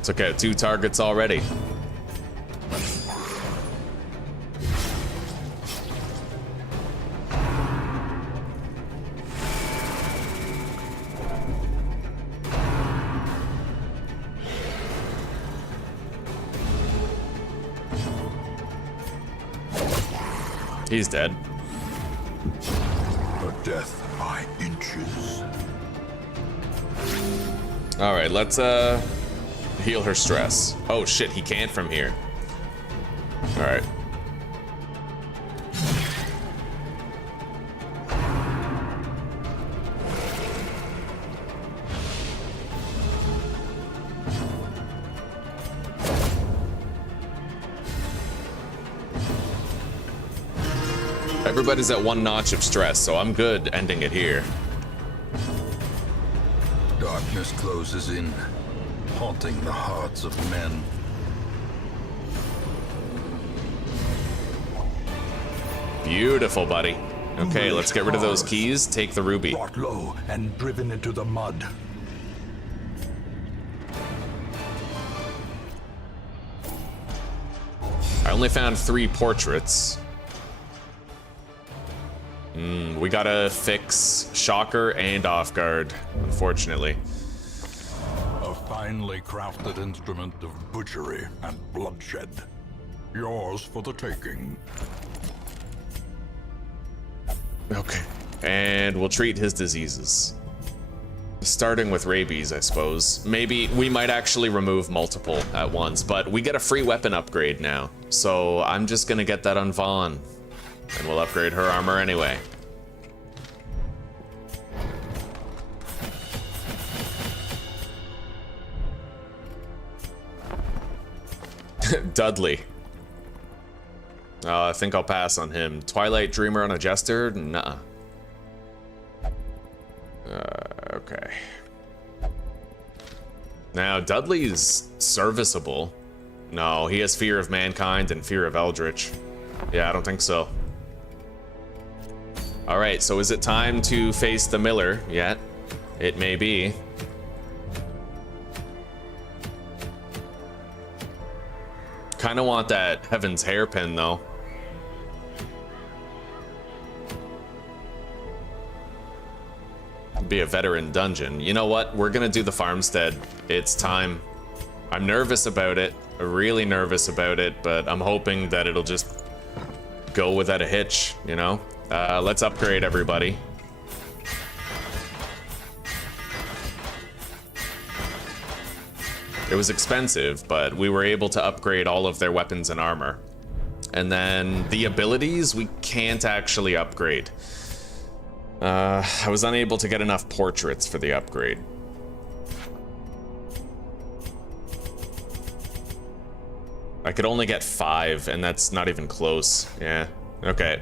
It's okay, 2 targets already. He's dead. A death by inches. All right, let's heal her stress. Oh shit, he can't from here. All right. Everybody's at 1 notch of stress, so I'm good ending it here. Darkness closes in, haunting the hearts of men. Beautiful, buddy. Okay, let's get rid of those keys. Take the ruby. Brought low and driven into the mud. I only found 3 portraits. We gotta fix Shocker and Off Guard, unfortunately. A finely crafted instrument of butchery and bloodshed. Yours for the taking. Okay. And we'll treat his diseases. Starting with rabies, I suppose. Maybe we might actually remove multiple at once, but we get a free weapon upgrade now. So I'm just gonna get that on Vaughn. And we'll upgrade her armor anyway. Dudley. I think I'll pass on him. Twilight Dreamer on a Jester? Nuh-uh. Okay. Now, Dudley's serviceable. No, he has Fear of Mankind and Fear of Eldritch. Yeah, I don't think so. Alright, so is it time to face the Miller yet? It may be. Kinda want that Heaven's Hairpin, though. Be a veteran dungeon. You know what? We're gonna do the farmstead. It's time. I'm nervous about it. Really nervous about it, but I'm hoping that it'll just go without a hitch, you know? Let's upgrade everybody. It was expensive, but we were able to upgrade all of their weapons and armor. And then the abilities, we can't actually upgrade. I was unable to get enough portraits for the upgrade. I could only get 5, and that's not even close. Yeah, okay.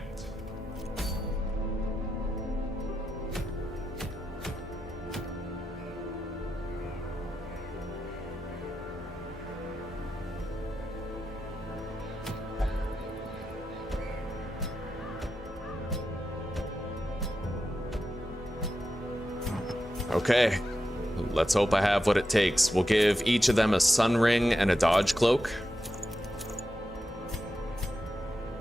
Okay, let's hope I have what it takes. We'll give each of them a sun ring and a dodge cloak.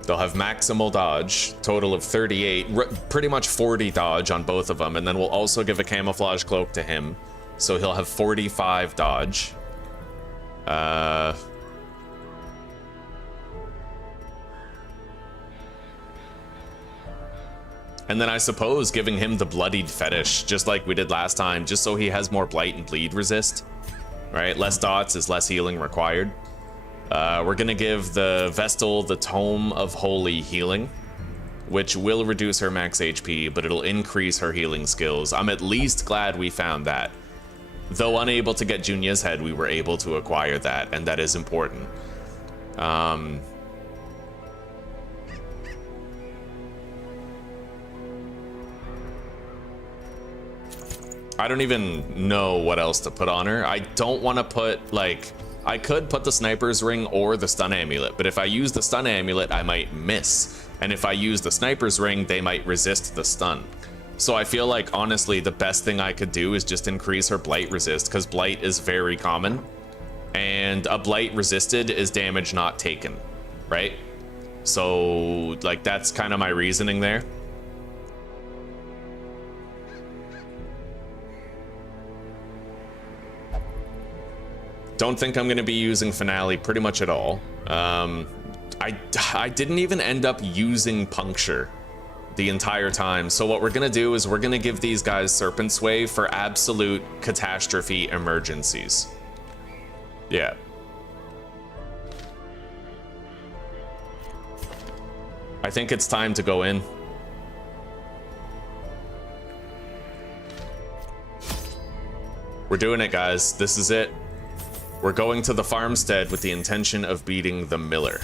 They'll have maximal dodge, total of 38, pretty much 40 dodge on both of them, and then we'll also give a camouflage cloak to him, so he'll have 45 dodge. And then I suppose giving him the bloodied fetish, just like we did last time, just so he has more blight and bleed resist. Right? Less dots is less healing required. We're gonna give the Vestal the Tome of Holy Healing, which will reduce her max HP, but it'll increase her healing skills. I'm at least glad we found that. Though unable to get Junia's head, we were able to acquire that, and that is important. I don't even know what else to put on her. I don't want to put, like, I could put the sniper's ring or the stun amulet, but if I use the stun amulet, I might miss. And if I use the sniper's ring, they might resist the stun. So I feel like, honestly, the best thing I could do is just increase her blight resist, because blight is very common. And a blight resisted is damage not taken, right? So, like, that's kind of my reasoning there. Don't think I'm going to be using Finale pretty much at all. I didn't even end up using Puncture the entire time. So what we're going to do is we're going to give these guys Serpent Sway for absolute catastrophe emergencies. Yeah. I think it's time to go in. We're doing it, guys. This is it. We're going to the farmstead with the intention of beating the Miller.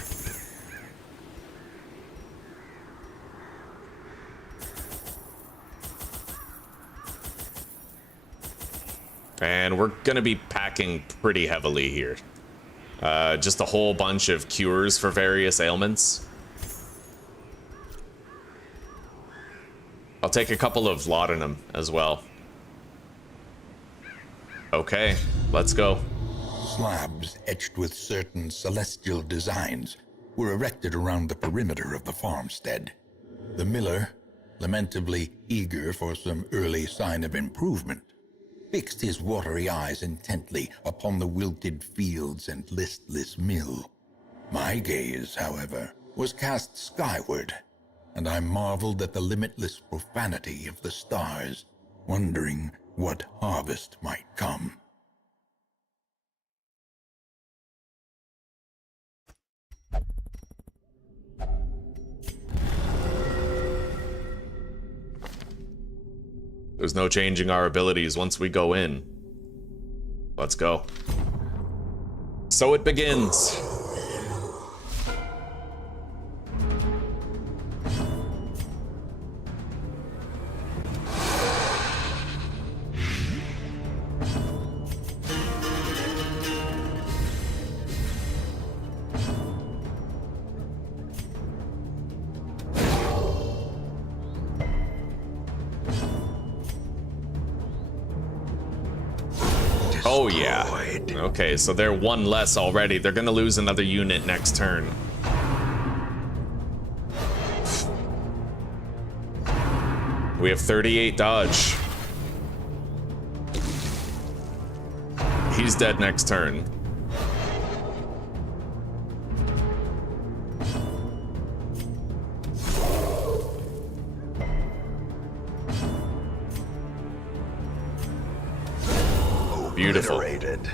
And we're gonna be packing pretty heavily here. Just a whole bunch of cures for various ailments. I'll take a couple of laudanum as well. Okay, let's go. Slabs etched with certain celestial designs were erected around the perimeter of the farmstead. The miller, lamentably eager for some early sign of improvement, fixed his watery eyes intently upon the wilted fields and listless mill. My gaze, however, was cast skyward, and I marveled at the limitless profanity of the stars, wondering what harvest might come. There's no changing our abilities once we go in. Let's go. So it begins. Oh yeah. Okay, so they're one less already. They're gonna lose another unit next turn. We have 38 dodge. He's dead next turn. Beautiful. Obliterated.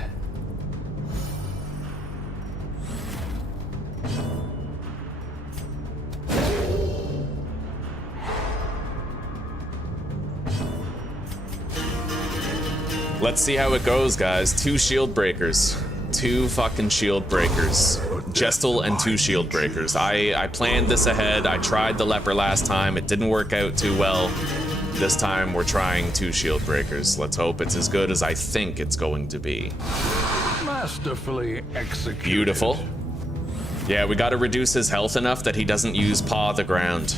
Let's see how it goes, guys. 2 shield breakers. 2 fucking shield breakers. Gestal and 2 shield breakers. I planned this ahead. I tried the leper last time. It didn't work out too well. This time we're trying 2 shield breakers. Let's hope it's as good as I think it's going to be. Masterfully executed. Beautiful. Yeah, we gotta reduce his health enough that he doesn't use Paw the Ground.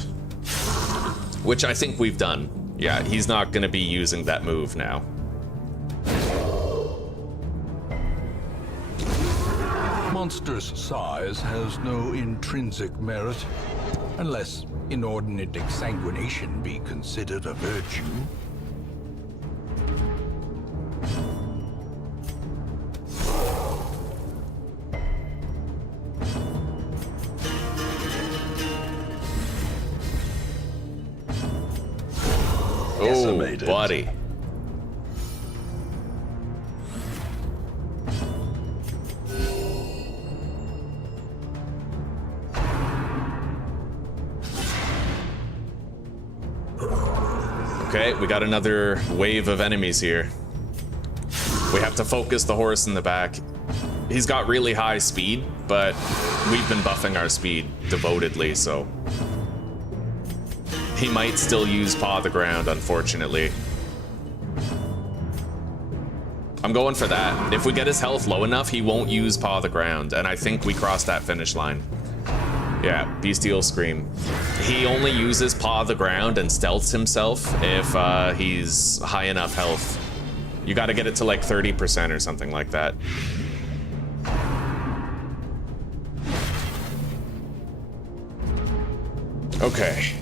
Which I think we've done. Yeah, he's not gonna be using that move now. Monster's size has no intrinsic merit, unless inordinate exsanguination be considered a virtue. Oh, Decimated. buddy. Okay, we got another wave of enemies here. We have to focus the horse in the back. He's got really high speed, but we've been buffing our speed devotedly, so he might still use Paw the Ground, unfortunately. I'm going for that. If we get his health low enough, he won't use Paw the Ground, and I think we crossed that finish line. Yeah, Bestial Scream. He only uses Paw the Ground and stealths himself if he's high enough health. You gotta get it to like 30% or something like that. Okay.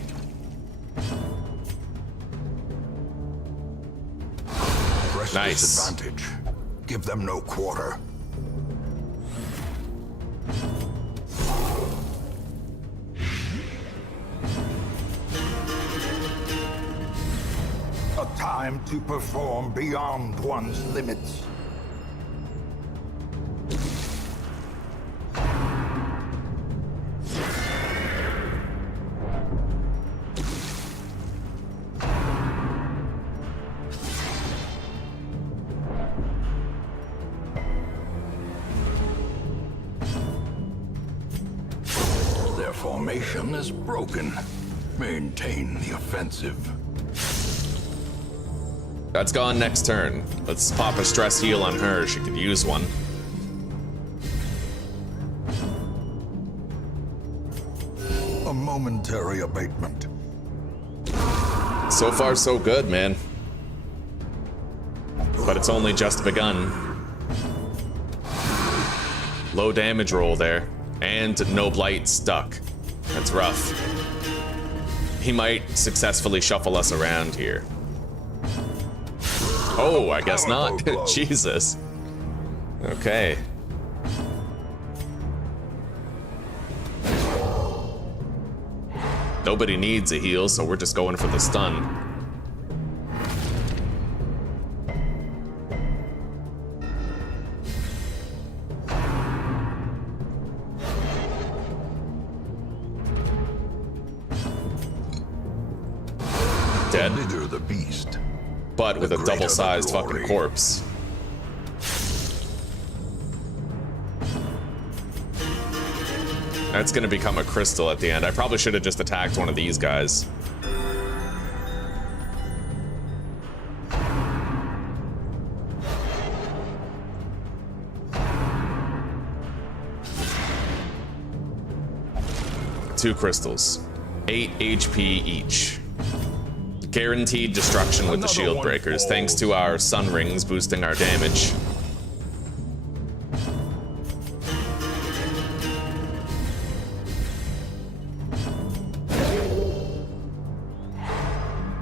Press Nice. disadvantage. Give them no quarter. A time to perform beyond one's limits. Their formation is broken. Maintain the offensive. That's gone next turn. Let's pop a stress heal on her. She could use one. A momentary abatement. So far, so good, man. But it's only just begun. Low damage roll there. And no blight stuck. That's rough. He might successfully shuffle us around here. Oh, I guess not. Jesus. Okay. Nobody needs a heal, so we're just going for the stun. dead. The bigger the beast, But with a greater the double-sized fucking glory. corpse. That's gonna become a crystal at the end. I probably should have just attacked one of these guys. Two crystals. 8 HP each. Guaranteed destruction with the shield breakers, thanks to our sun rings boosting our damage.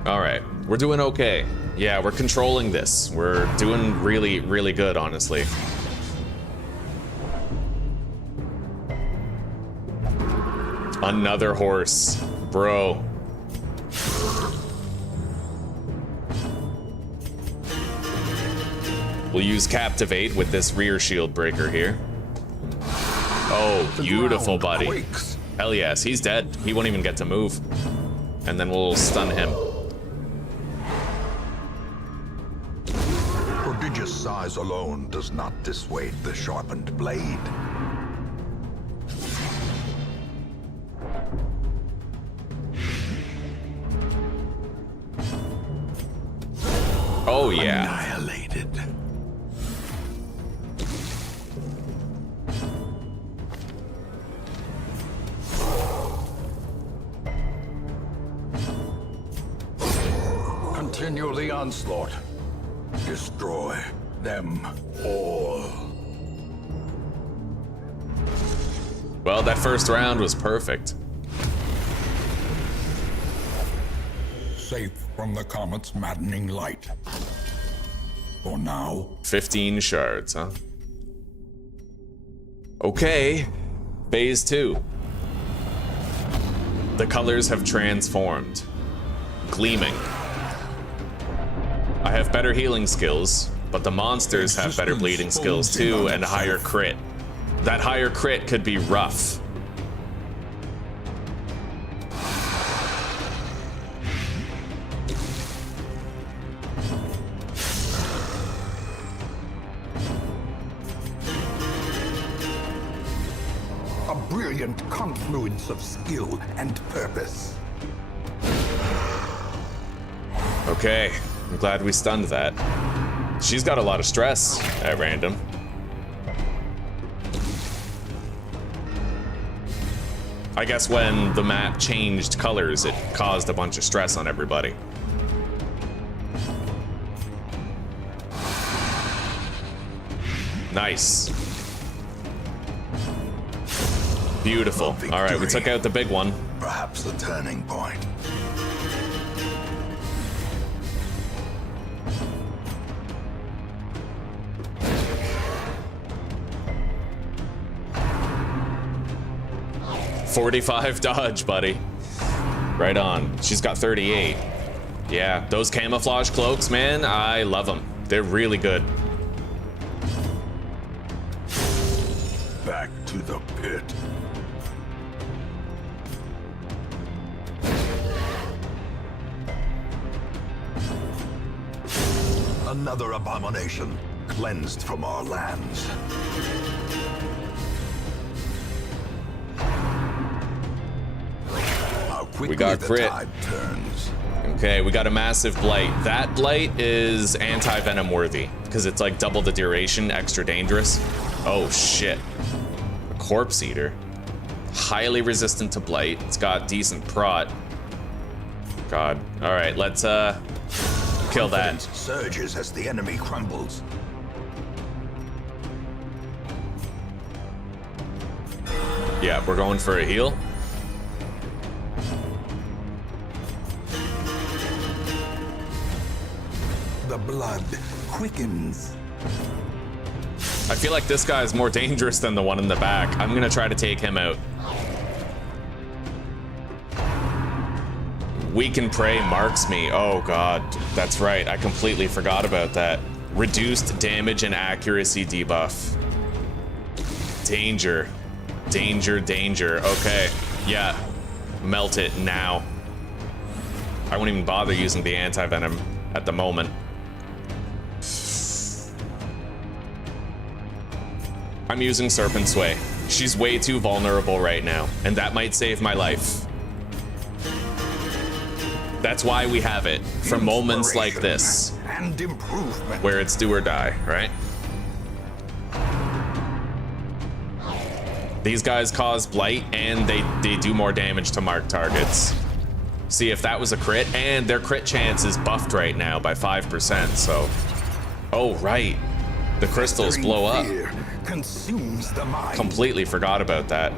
Alright, we're doing okay. Yeah, we're controlling this. We're doing really, really good, honestly. Another horse. Bro. We'll use Captivate with this rear shield breaker here. Oh, beautiful, buddy. Quakes. Hell yes, he's dead. He won't even get to move. And then we'll stun him. Prodigious size alone does not dissuade the sharpened blade. Oh yeah. Annihilated. Continue the onslaught. Destroy them all. Well, that first round was perfect. Safe from the comet's maddening light. For now. 15 shards, huh? Okay. Phase 2. The colors have transformed. Gleaming. I have better healing skills, but the monsters have better bleeding skills too, and higher crit. That higher crit could be rough. A brilliant confluence of skill and purpose. Okay, I'm glad we stunned that. She's got a lot of stress at random. I guess when the map changed colors, it caused a bunch of stress on everybody. Nice. Beautiful. All right, we took out the big one. Perhaps the turning point. $45 dodge, buddy. Right on. She's got 38. Yeah, those camouflage cloaks, man, I love them. They're really good. Back to the pit. Another abomination cleansed from our lands. How quickly We got the crit. tide turns. Okay, we got a massive blight. That blight is anti-venom worthy because it's like double the duration, extra dangerous. Oh shit. A corpse eater. Highly resistant to blight. It's got decent prot. God. All right, let's kill that. Confidence surges as the enemy crumbles. Yeah, we're going for a heal. The blood quickens. I feel like this guy is more dangerous than the one in the back. I'm gonna try to take him out. Weaken prey marks me. Oh god, that's right. I completely forgot about that. Reduced damage and accuracy debuff. Danger. Danger, danger. Okay, yeah. Melt it now. I won't even bother using the anti-venom at the moment. I'm using Serpent Sway. She's way too vulnerable right now, and that might save my life. That's why we have it, for moments like this, and improvement. where it's do or die, right? These guys cause blight, and they do more damage to marked targets. See, if that was a crit, and their crit chance is buffed right now by 5%, so... Oh, right. The crystals blow up. Fear consumes the mind. Completely forgot about that.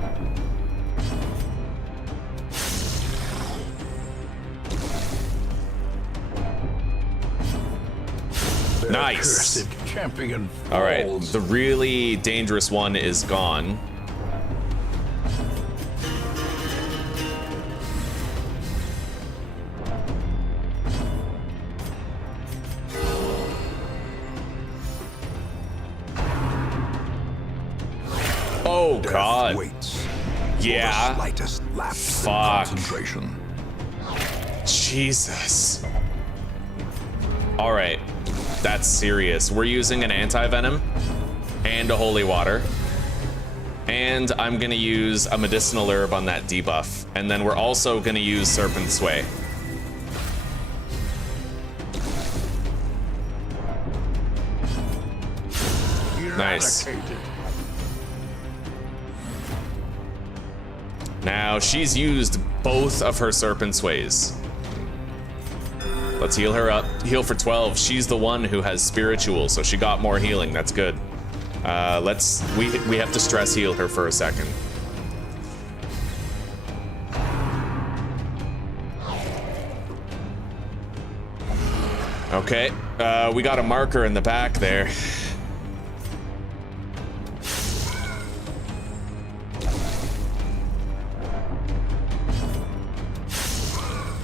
Nice. Cursed champion All right, falls. the really dangerous one is gone. Oh Death God. waits for Yeah. the slightest lapse in Fuck. concentration. Jesus. All right, that's serious. We're using an anti-venom and a holy water. And I'm gonna use a medicinal herb on that debuff. And then we're also gonna use Serpent Sway. Nice. Eradicated. Now, she's used both of her Serpent Sways. Let's heal her up. Heal for 12. She's the one who has spiritual, so she got more healing. That's good. We have to stress heal her for a second. Okay, we got a marker in the back there.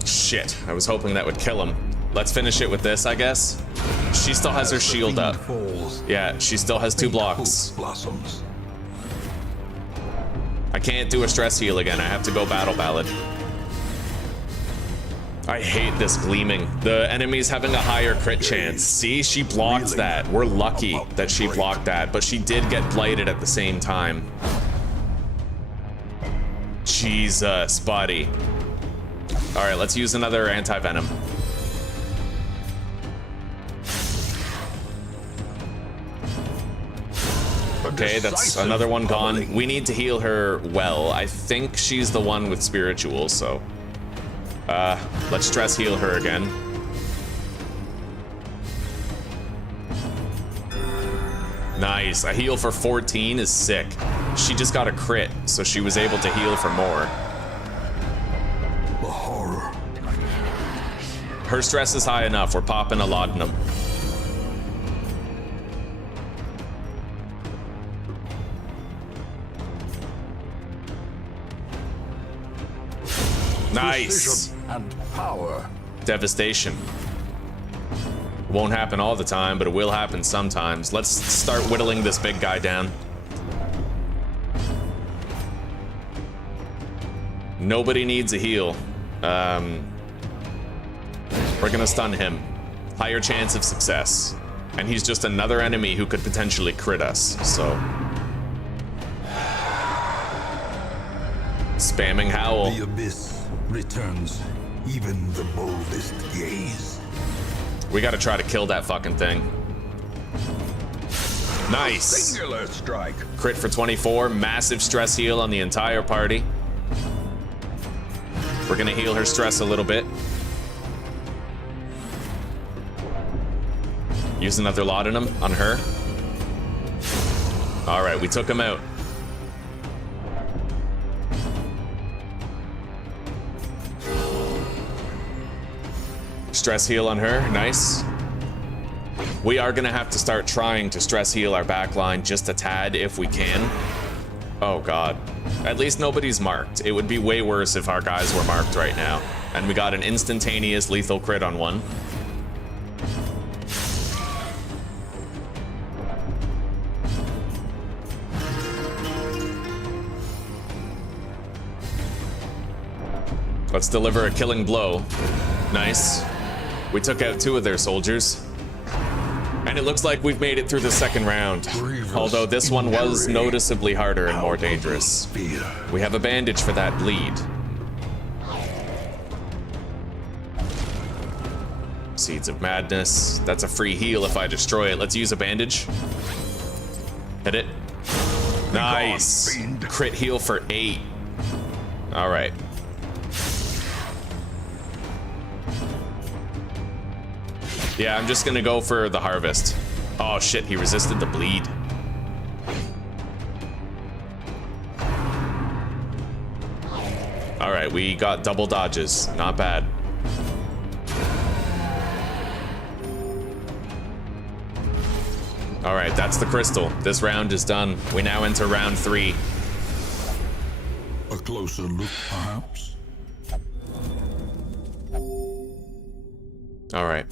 Shit, I was hoping that would kill him. Let's finish it with this, I guess. She still has her As the shield fiend up. falls, Yeah, she still has 2 blocks. hope blossoms. I can't do a stress heal again. I have to go battle ballad. I hate this gleaming. The enemy's having a higher crit chance. See, she blocked that. We're lucky that she blocked that, but she did get blighted at the same time. Jesus, buddy. All right, let's use another anti-venom. Okay, that's another one gone. We need to heal her well. I think she's the one with spiritual, so... let's stress heal her again. Nice, a heal for 14 is sick. She just got a crit, so she was able to heal for more. The horror. Her stress is high enough, we're popping a laudanum. Nice. Precision and power. Devastation. Won't happen all the time, but it will happen sometimes. Let's start whittling this big guy down. Nobody needs a heal. We're gonna stun him. Higher chance of success. And he's just another enemy who could potentially crit us, so... Spamming Howl. The abyss returns even the boldest gaze. We gotta try to kill that fucking thing. Nice! Singular strike. Crit for 24, massive stress heal on the entire party. We're gonna heal her stress a little bit. Use another laudanum on her. All right, we took him out. Stress heal on her, nice. We are gonna have to start trying to stress heal our backline just a tad if we can. Oh God, at least nobody's marked. It would be way worse if our guys were marked right now. And we got an instantaneous lethal crit on one. Let's deliver a killing blow. Nice. We took out 2 of their soldiers. And it looks like we've made it through the second round. Although this one was noticeably harder and more dangerous. We have a bandage for that bleed. Seeds of Madness. That's a free heal if I destroy it. Let's use a bandage. Hit it. Nice. Crit heal for 8. All right. Yeah, I'm just gonna go for the harvest. Oh shit, he resisted the bleed. All right, we got double dodges. Not bad. All right, that's the crystal. This round is done. We now enter round 3. A closer look, perhaps? All right.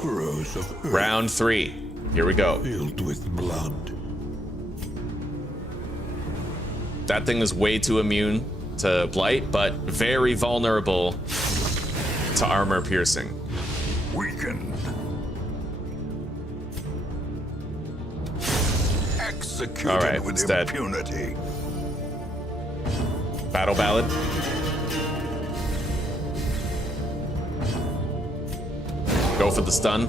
Furrows of earth Round 3. Here we go. filled with blood. That thing is way too immune to blight, but very vulnerable to armor piercing. Weakened. Executed All right, with it's dead. impunity. Battle Ballad. Go for the stun.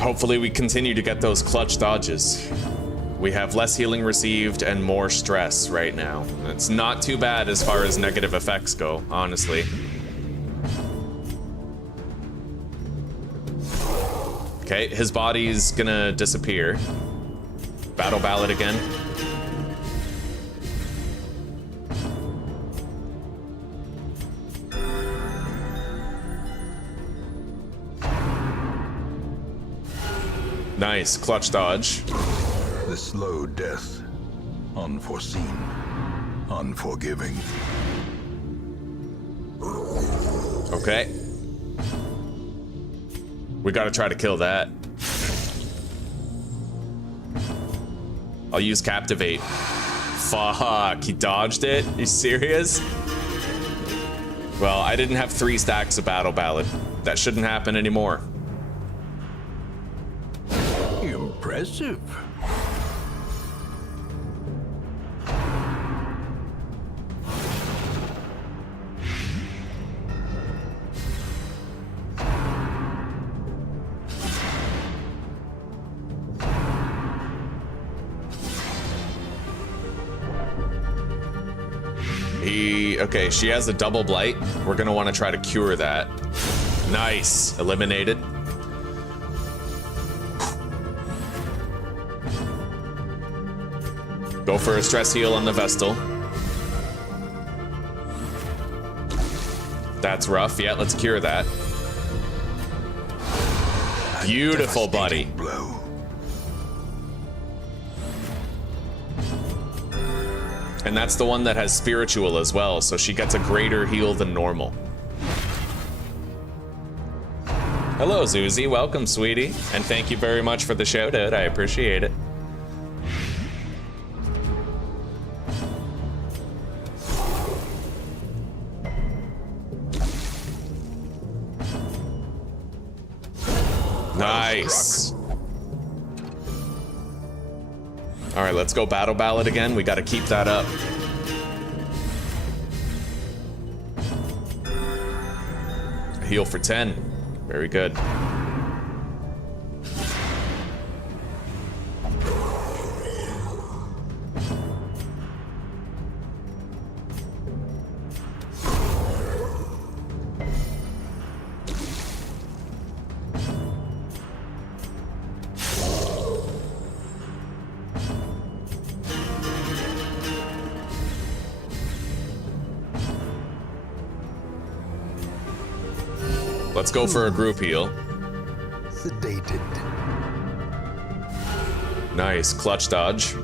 Hopefully we continue to get those clutch dodges. We have less healing received and more stress right now. It's not too bad as far as negative effects go, honestly. Okay, his body's gonna disappear. Battle Ballad again. Nice, clutch dodge. The slow death. Unforeseen. Unforgiving. Okay. We gotta try to kill that. I'll use Captivate. Fuck, he dodged it? You serious? Well, I didn't have 3 stacks of Battle Ballad. That shouldn't happen anymore. Impressive. Okay, she has a double blight. We're gonna want to try to cure that. Nice, eliminated. Go for a stress heal on the Vestal. That's rough. Yeah, let's cure that. Beautiful, buddy. Blow. And that's the one that has spiritual as well, so she gets a greater heal than normal. Hello, Zuzi. Welcome, sweetie. And thank you very much for the shout out. I appreciate it. Nice. All right, let's go Battle Ballad again. We got to keep that up. Heal for 10. Very good. Let's go for a group heal. Sedated. Nice, clutch dodge.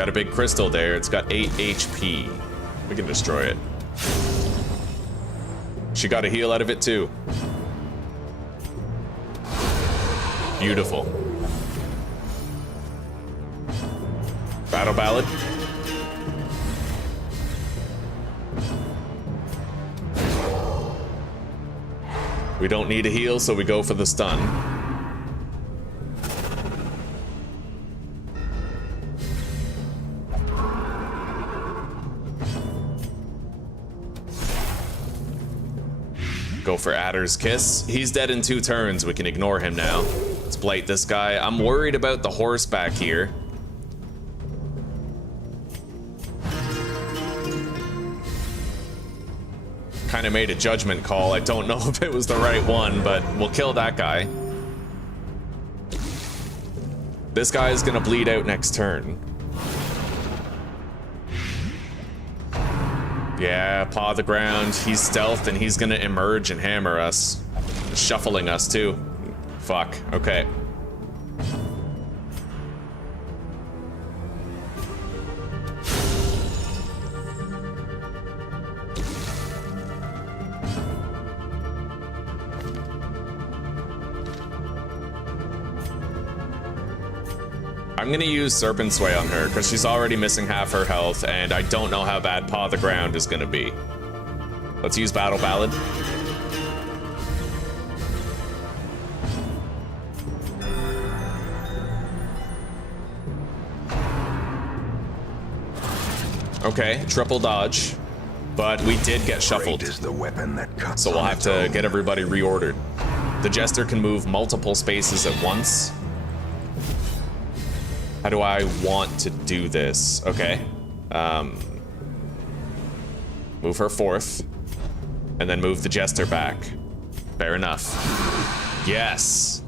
got a big crystal there. It's got 8 HP. We can destroy it. She got a heal out of it too. Beautiful. Battle Ballad. We don't need a heal, so we go for the stun. Go for Adder's Kiss. He's dead in 2 turns. We can ignore him now. Let's blight this guy. I'm worried about the horse back here. Kind of made a judgment call. I don't know if it was the right one, but we'll kill that guy. This guy is gonna bleed out next turn. Yeah, paw the ground. He's stealthed and he's gonna emerge and hammer us. Shuffling us too. Fuck, okay. I'm gonna use Serpent Sway on her because she's already missing half her health and I don't know how bad Paw the Ground is gonna be. Let's use Battle Ballad. Okay, triple dodge, but we did get shuffled. Is the weapon that cuts So we'll have to get everybody reordered. The Jester can move multiple spaces at once. How do I want to do this? Okay. Move her forth. And then move the Jester back. Fair enough. Yes.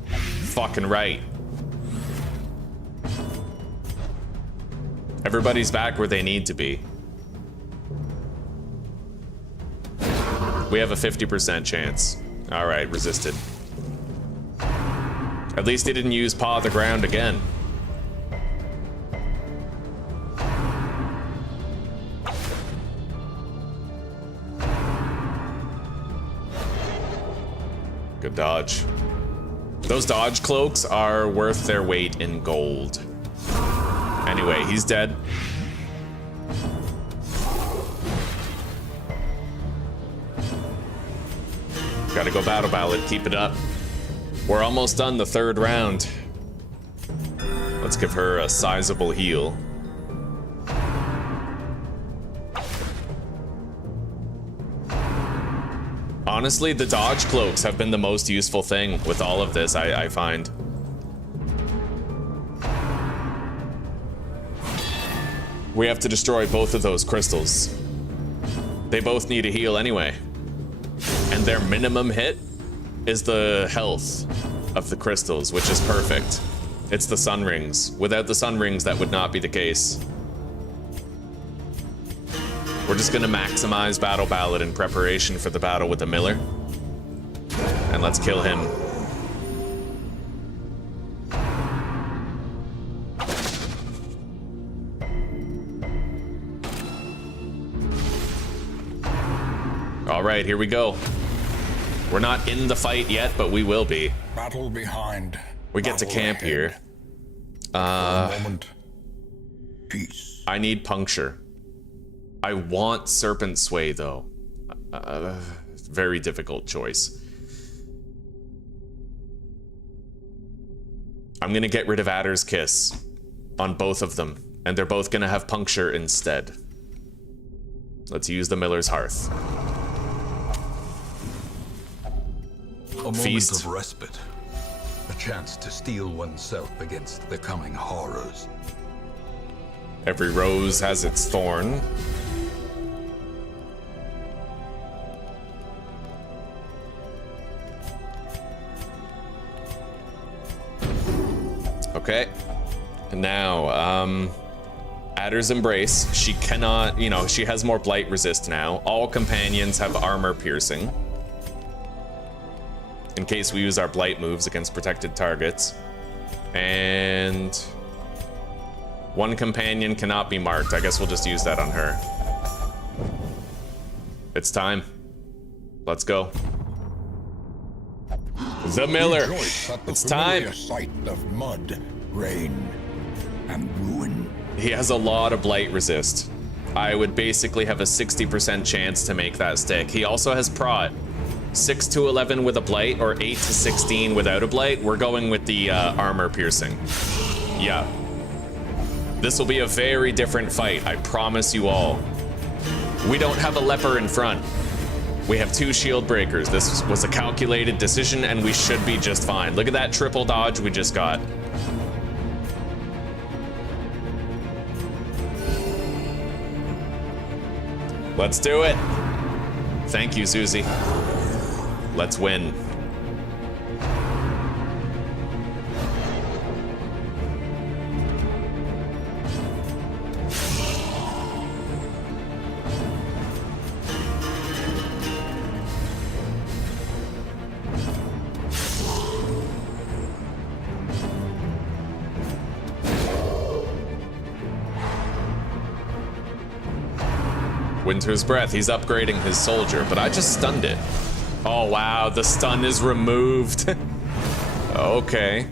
Fucking right. Everybody's back where they need to be. We have a 50% chance. Alright, resisted. At least he didn't use Paw the Ground again. Good dodge. Those dodge cloaks are worth their weight in gold. Anyway, he's dead. Gotta go Battle Ballad, keep it up. We're almost done the 3rd round. Let's give her a sizable heal. Honestly, the dodge cloaks have been the most useful thing with all of this, I find. We have to destroy both of those crystals. They both need a heal anyway. And their minimum hit is the health of the crystals, which is perfect. It's the sun rings. Without the sun rings, that would not be the case. We're just gonna maximize Battle Ballad in preparation for the battle with the Miller. And let's kill him. All right, here we go. We're not in the fight yet, but we will be. Battle behind. We get to camp ahead. here. For a moment. Peace. I need puncture. I want Serpent Sway, though. Very difficult choice. I'm gonna get rid of Adder's Kiss on both of them, and they're both gonna have puncture instead. Let's use the Miller's Hearth. A moment Feast. of respite. A chance to steel oneself against the coming horrors. Every rose has its thorn. Okay. And now, Adder's Embrace. She cannot, you know, she has more blight resist now. All companions have armor piercing. In case we use our blight moves against protected targets. And One companion cannot be marked. I guess we'll just use that on her. It's time. Let's go. The Miller. Rejoice at the It's time. familiar sight of mud, rain, and ruin. He has a lot of blight resist. I would basically have a 60% chance to make that stick. He also has prot. 6 to 11 with a blight or 8 to 16 without a blight. We're going with the armor piercing. Yeah. This will be a very different fight, I promise you all. We don't have a leper in front. We have 2 shield breakers. This was a calculated decision and we should be just fine. Look at that triple dodge we just got. Let's do it. Thank you, Susie. Let's win. Winter's Breath, he's upgrading his soldier, but I just stunned it. Oh wow, the stun is removed. Okay.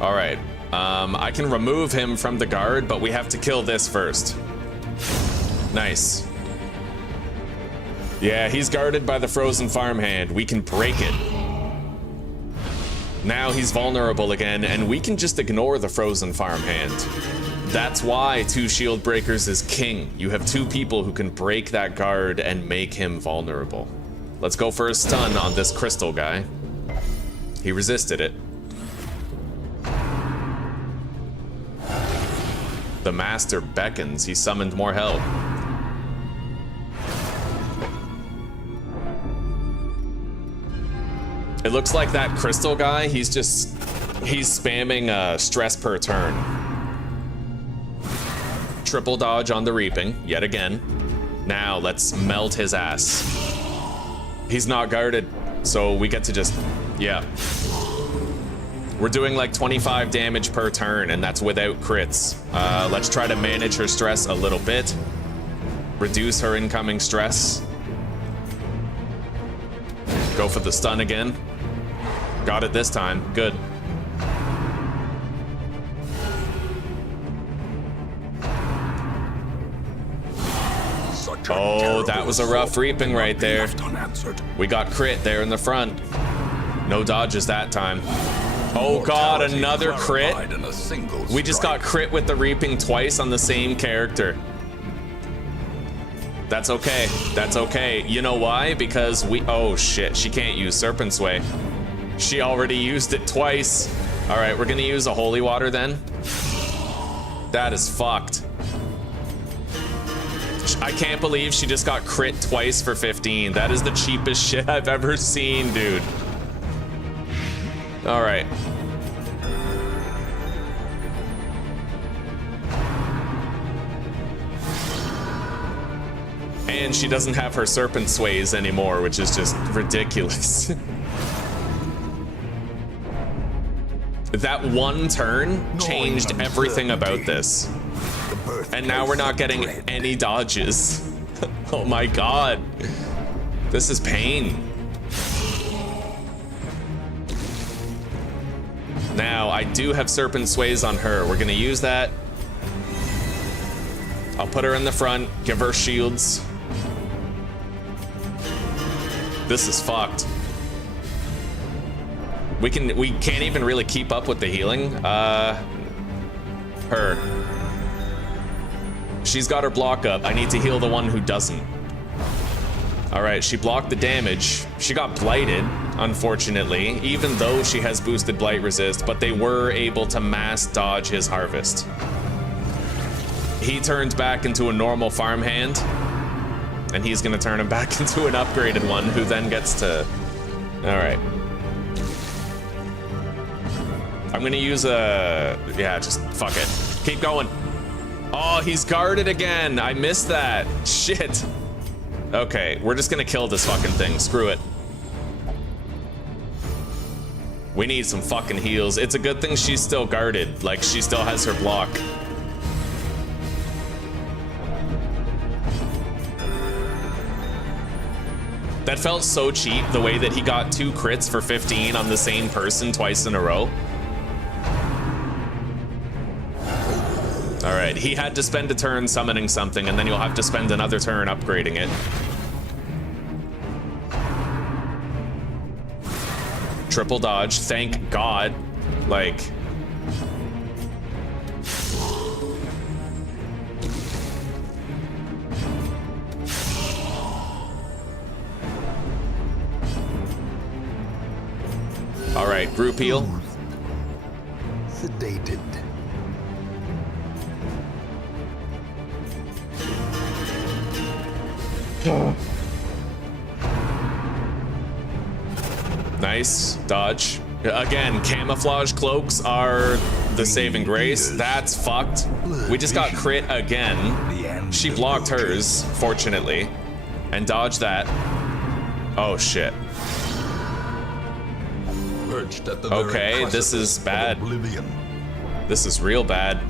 All right, I can remove him from the guard, but we have to kill this first. Nice. Yeah, he's guarded by the frozen farmhand. We can break it. Now he's vulnerable again, and we can just ignore the frozen farmhand. That's why 2 shield breakers is king. You have 2 people who can break that guard and make him vulnerable. Let's go for a stun on this crystal guy. He resisted it. The master beckons. He summoned more help. It looks like that crystal guy, he's spamming stress per turn. Triple dodge on the reaping, yet again. Now let's melt his ass. He's not guarded, so we get to just, yeah. We're doing like 25 damage per turn, and that's without crits. Let's try to manage her stress a little bit. Reduce her incoming stress. Go for the stun again. Got it this time. Good. Oh, that was a rough reaping right there. We got crit there in the front. No dodges that time. Oh god, another crit. We just got crit with the reaping twice on the same character. That's okay. That's okay. You know why? Because oh shit, she can't use Serpent Sway. She already used it twice. All right, we're gonna use a holy water then. That is fucked. I can't believe she just got crit twice for 15. That is the cheapest shit I've ever seen, dude. All right. And she doesn't have her serpent sways anymore, which is just ridiculous. That one turn changed everything about this. And now we're not getting any dodges. Oh my god. This is pain. Now, I do have serpent sways on her. We're gonna use that. I'll put her in the front, give her shields. This is fucked. We can't even really keep up with the healing. Her. She's got her block up. I need to heal the one who doesn't. All right, she blocked the damage. She got blighted, unfortunately, even though she has boosted blight resist, but they were able to mass dodge his harvest. He turned back into a normal farmhand, and he's gonna turn him back into an upgraded one, who then gets to... All right. I'm gonna use a... Yeah, just fuck it. Keep going. Oh, he's guarded again. I missed that. Shit. Okay, we're just gonna kill this fucking thing. Screw it. We need some fucking heals. It's a good thing she's still guarded. Like, she still has her block. That felt so cheap, the way that he got 2 crits for 15 on the same person twice in a row. All right, he had to spend a turn summoning something, and then you'll have to spend another turn upgrading it. Triple dodge, thank God. Like... All right, group heal. Sedated. Nice dodge. Again, camouflage cloaks are the saving grace. That's fucked. We just got crit again. She blocked hers, fortunately, and dodged that. Oh shit. Okay, this is bad. This is real bad.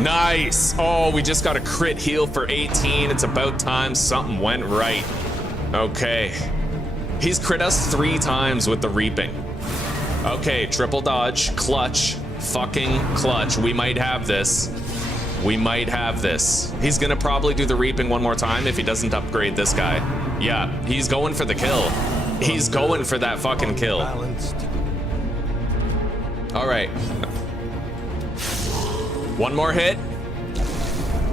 Nice! Oh, we just got a crit heal for 18. It's about time something went right. Okay. He's crit us 3 times with the reaping. Okay, triple dodge, clutch, fucking clutch. We might have this. We might have this. He's gonna probably do the reaping one more time if he doesn't upgrade this guy. Yeah, he's going for the kill. He's going for that fucking kill. All right. One more hit.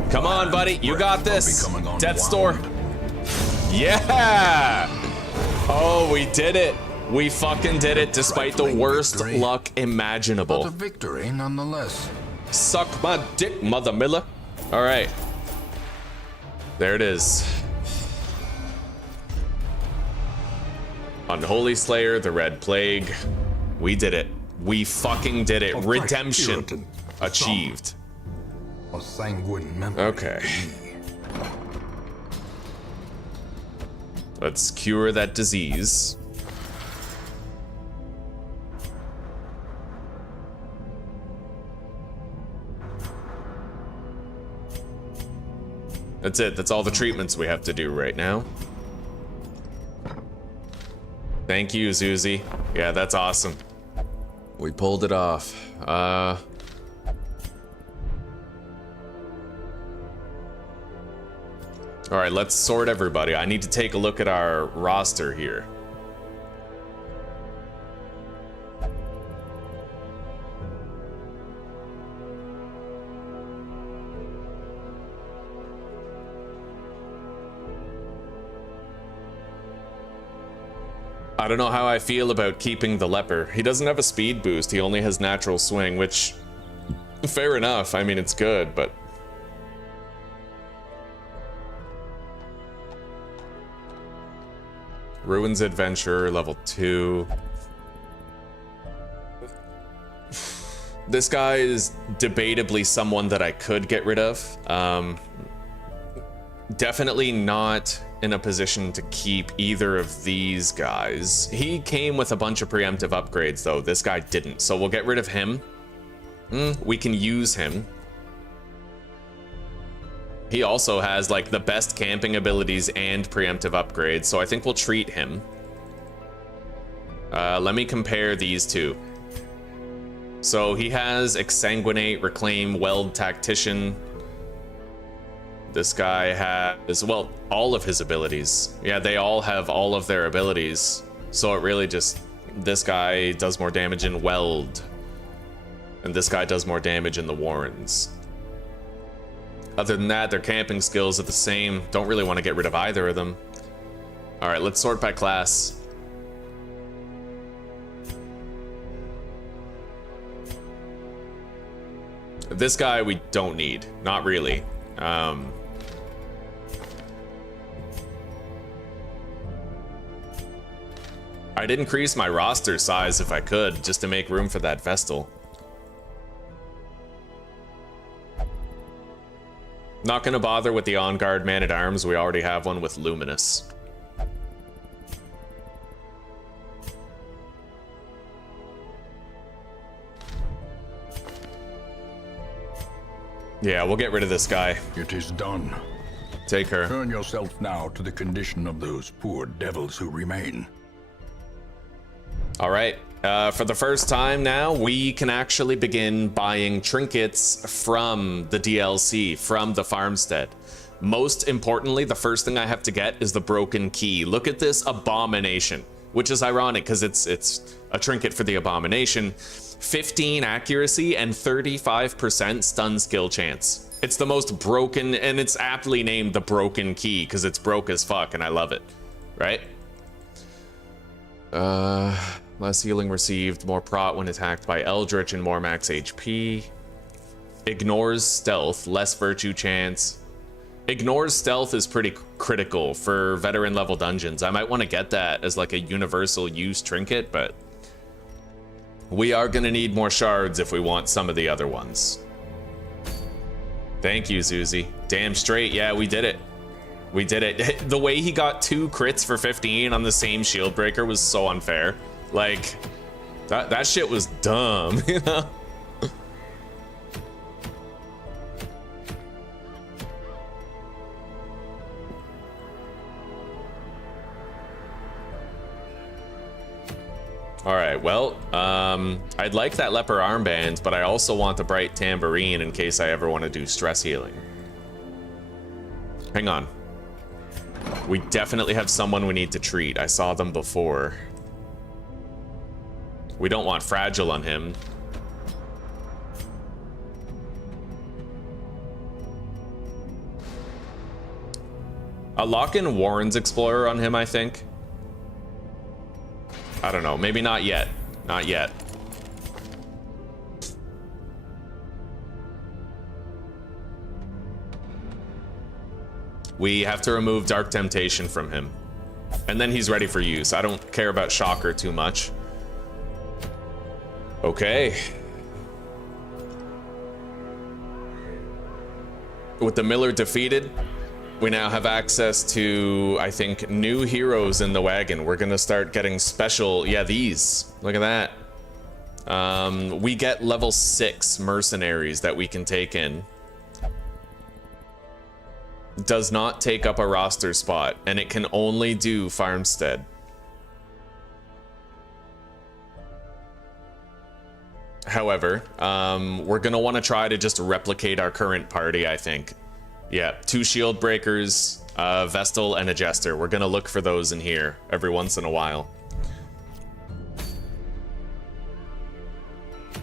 Come on, buddy. You got this. Death's Door. Yeah. Oh, we did it. We fucking did it despite the worst luck imaginable. But a victory nonetheless. Suck my dick, Mother Miller. All right. There it is. Unholy Slayer, the Red Plague. We did it. We fucking did it. Redemption achieved. Okay. Let's cure that disease. That's it. That's all the treatments we have to do right now. Thank you, Zuzi. Yeah, that's awesome. We pulled it off. All right, let's sort everybody. I need to take a look at our roster here. I don't know how I feel about keeping the leper. He doesn't have a speed boost. He only has natural swing, which, fair enough. I mean, it's good, but... Ruins Adventurer, level 2. This guy is debatably someone that I could get rid of. Definitely not in a position to keep either of these guys. He came with a bunch of preemptive upgrades, though. This guy didn't, so we'll get rid of him. We can use him. He also has like the best camping abilities and preemptive upgrades, so I think we'll treat him. Let me compare these two. So he has Exsanguinate, Reclaim, Weld, Tactician. This guy has, well, all of his abilities. Yeah, they all have all of their abilities. So it really just, this guy does more damage in Weld. And this guy does more damage in the Warrens. Other than that, their camping skills are the same. Don't really want to get rid of either of them. All right, let's sort by class. This guy we don't need, not really. I'd increase my roster size if I could, just to make room for that Vestal. Not gonna bother with the on-guard man-at-arms, we already have one with Luminous. Yeah, we'll get rid of this guy. It is done. Take her. Turn yourself now to the condition of those poor devils who remain. All right, for the first time now, we can actually begin buying trinkets from the DLC, from the farmstead. Most importantly, the first thing I have to get is the broken key. Look at this abomination, which is ironic because it's a trinket for the abomination. 15 accuracy and 35% stun skill chance. It's the most broken, and it's aptly named the broken key because it's broke as fuck, and I love it, right? Less healing received, more prot when attacked by Eldritch, and more max HP. Ignores stealth, less virtue chance. Ignores stealth is pretty critical for veteran level dungeons. I might want to get that as like a universal use trinket, but we are gonna need more shards if we want some of the other ones. Thank you, Susie. Damn straight, yeah, we did it. We did it. The way he got 2 crits for 15 on the same shield breaker was so unfair. Like, that shit was dumb, you know? All right, well, I'd like that leper armband, but I also want the bright tambourine in case I ever want to do stress healing. Hang on. We definitely have someone we need to treat. I saw them before. We don't want fragile on him. A lock-in Warren's Explorer on him, I think. I don't know, maybe not yet. Not yet. We have to remove Dark Temptation from him. And then he's ready for use. I don't care about Shocker too much. Okay. With the Miller defeated, we now have access to, I think, new heroes in the wagon. We're gonna start getting special, yeah, these. Look at that. We get level 6 mercenaries that we can take in. Does not take up a roster spot, and it can only do farmstead. However, we're gonna want to try to just replicate our current party, I think. Yeah, 2 shield breakers, Vestal, and a jester. We're gonna look for those in here every once in a while.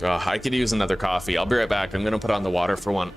I could use another coffee. I'll be right back. I'm gonna put on the water for one.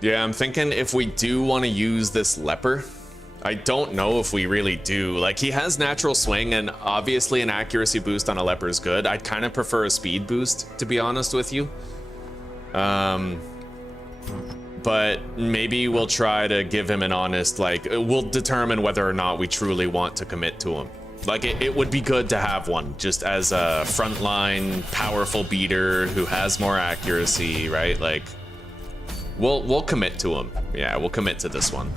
Yeah, I'm thinking if we do want to use this leper, I don't know if we really do. Like, he has natural swing, and obviously an accuracy boost on a leper is good. I'd kind of prefer a speed boost, to be honest with you. But maybe we'll try to give him an honest, like, we'll determine whether or not we truly want to commit to him. Like, it would be good to have one, just as a frontline, powerful beater who has more accuracy, right? Like, we'll commit to him. Yeah, we'll commit to this one.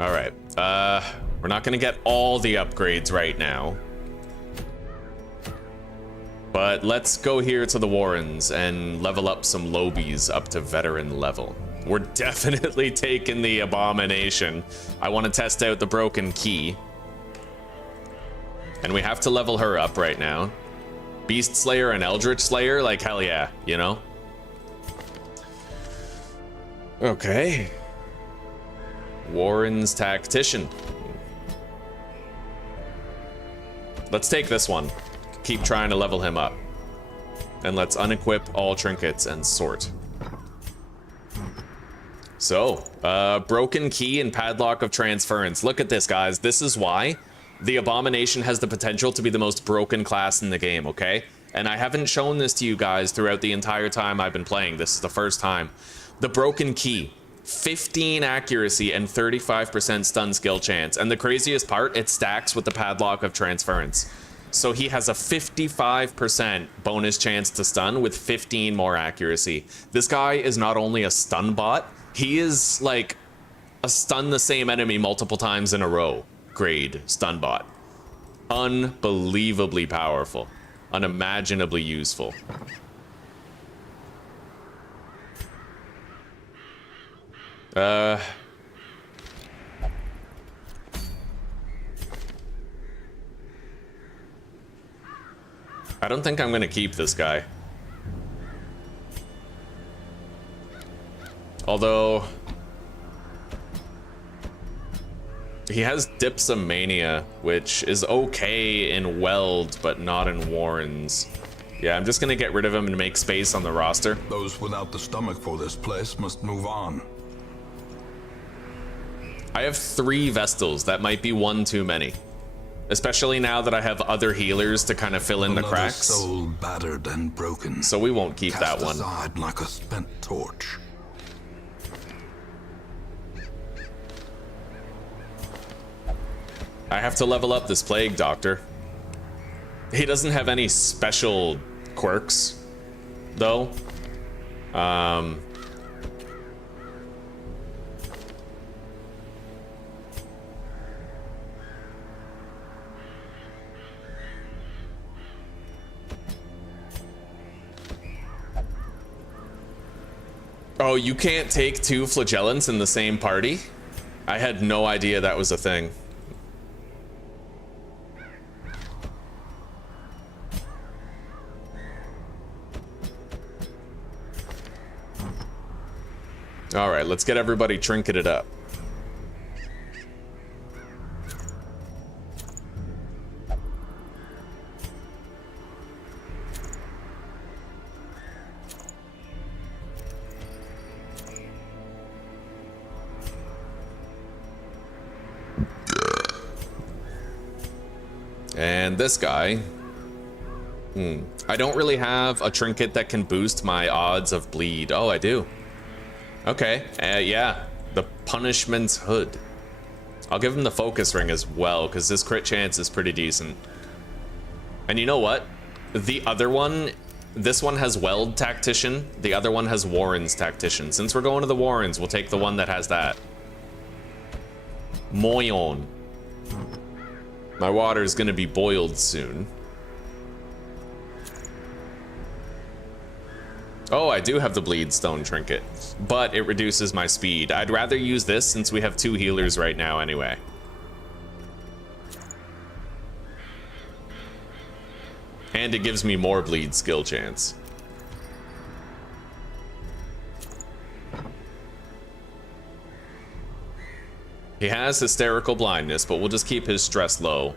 All right, we're not gonna get all the upgrades right now, but let's go here to the Warrens and level up some lobies up to veteran level. We're definitely taking the abomination. I want to test out the broken key, and we have to level her up right now. Beast Slayer and Eldritch Slayer, like, hell yeah, you know? Okay. Warren's Tactician. Let's take this one. Keep trying to level him up. And let's unequip all trinkets and sort. So, broken key and padlock of transference. Look at this, guys. This is why the Abomination has the potential to be the most broken class in the game, okay? And I haven't shown this to you guys throughout the entire time I've been playing. This is the first time. The broken key. 15 accuracy and 35% stun skill chance. And the craziest part, it stacks with the padlock of transference. So he has a 55% bonus chance to stun with 15 more accuracy. This guy is not only a stun bot, he is like a stun the same enemy multiple times in a row grade stun bot. Unbelievably powerful. Unimaginably useful. I don't think I'm gonna keep this guy. Although he has Dipsomania, which is okay in Weld, but not in Warrens. Yeah, I'm just gonna get rid of him and make space on the roster. Those without the stomach for this place must move on. I have 3 Vestals. That might be one too many. Especially now that I have other healers to kind of fill in the cracks. Soul battered and broken. So we won't keep that one. Aside like a spent torch. I have to level up this Plague Doctor. He doesn't have any special quirks, though. Oh, you can't take 2 flagellants in the same party? I had no idea that was a thing. All right, let's get everybody trinketed up. And this guy, I don't really have a trinket that can boost my odds of bleed. Oh, I do. Okay, yeah, the Punishment's Hood. I'll give him the Focus Ring as well, because this crit chance is pretty decent. And you know what? The other one, this one has Weld Tactician, the other one has Warren's Tactician. Since we're going to the Warrens, we'll take the one that has that. Moyon. My water is going to be boiled soon. Oh, I do have the Bleed Stone trinket, but it reduces my speed. I'd rather use this since we have 2 healers right now anyway. And it gives me more bleed skill chance. He has hysterical blindness, but we'll just keep his stress low.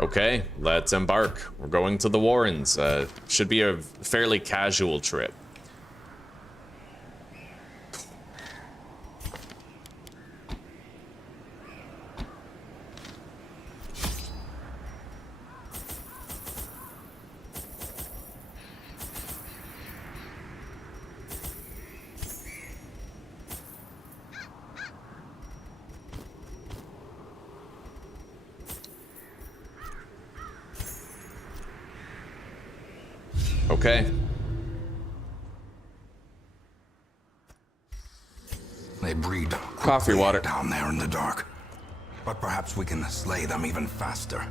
Okay, let's embark. We're going to the Warrens. Should be a fairly casual trip. Okay. They breed Coffee quickly water. down there in the dark. But perhaps we can slay them even faster.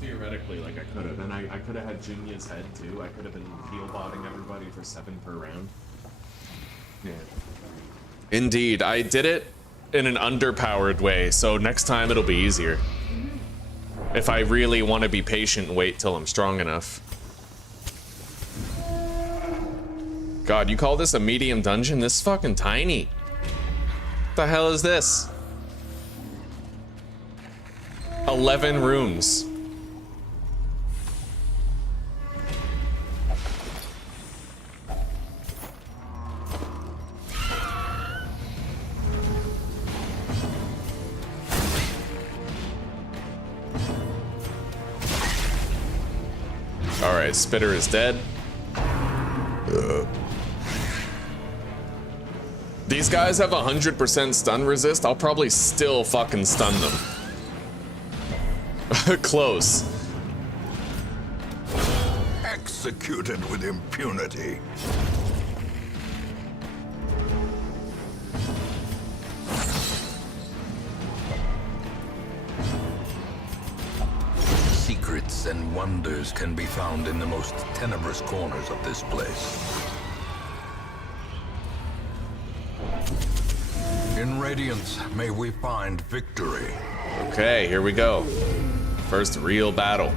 Theoretically, like I could have, and I could have had Junia's head too. I could have been heal botting everybody for 7 per round. Yeah. Indeed, I did it in an underpowered way, so next time it'll be easier. If I really want to be patient and wait till I'm strong enough. God, you call this a medium dungeon? This is fucking tiny. What the hell is this? 11 rooms. Alright, Spitter is dead. These guys have 100% stun resist. I'll probably still fucking stun them. Close. Executed with impunity. Secrets and wonders can be found in the most tenebrous corners of this place. In Radiance, may we find victory. Okay, here we go. First real battle.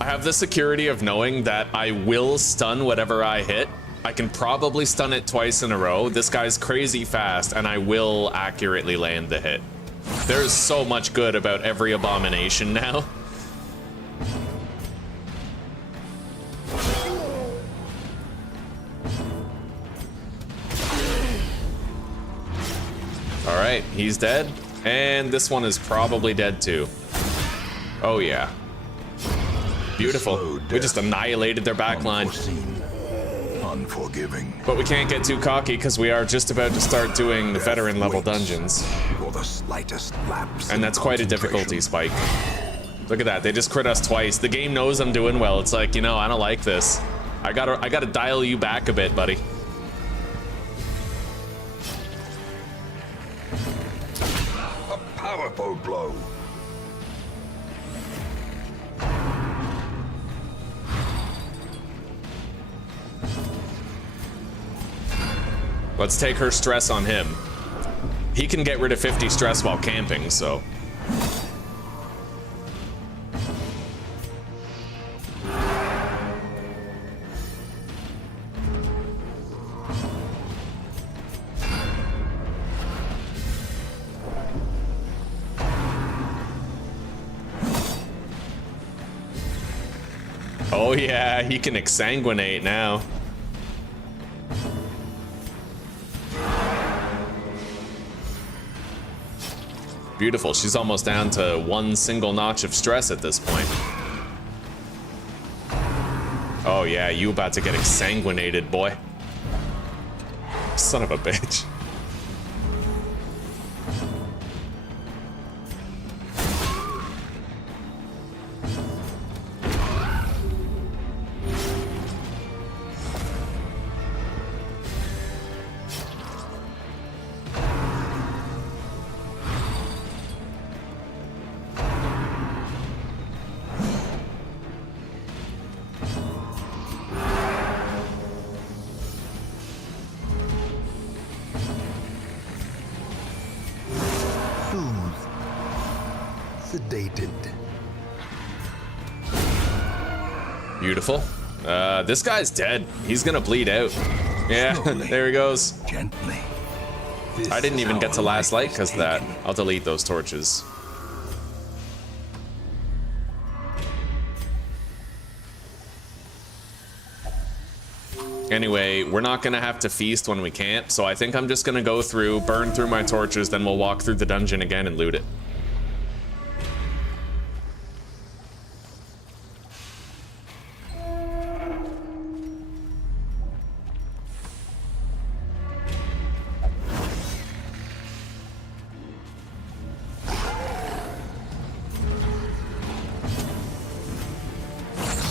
I have the security of knowing that I will stun whatever I hit. I can probably stun it twice in a row. This guy's crazy fast, and I will accurately land the hit. There's so much good about every abomination now. All right, he's dead. And this one is probably dead too. Oh yeah. Beautiful. We just annihilated their backline. Unforgiving. But we can't get too cocky because we are just about to start doing the veteran level dungeons. For the slightest lapse And that's quite a difficulty spike. Look at that, they just crit us twice. The game knows I'm doing well. It's like, you know, I don't like this. I gotta dial you back a bit, buddy. A powerful blow. Let's take her stress on him. He can get rid of 50 stress while camping, so. Oh yeah, he can exsanguinate now. Beautiful, she's almost down to one single notch of stress at this point. Oh yeah, you about to get exsanguinated, boy. Son of a bitch. Sedated. Beautiful. This guy's dead. He's gonna bleed out. Yeah, there he goes. Gently. I didn't even get to last light because of that. I'll delete those torches. Anyway, we're not gonna have to feast when we can't, so I think I'm just gonna go through, burn through my torches, then we'll walk through the dungeon again and loot it.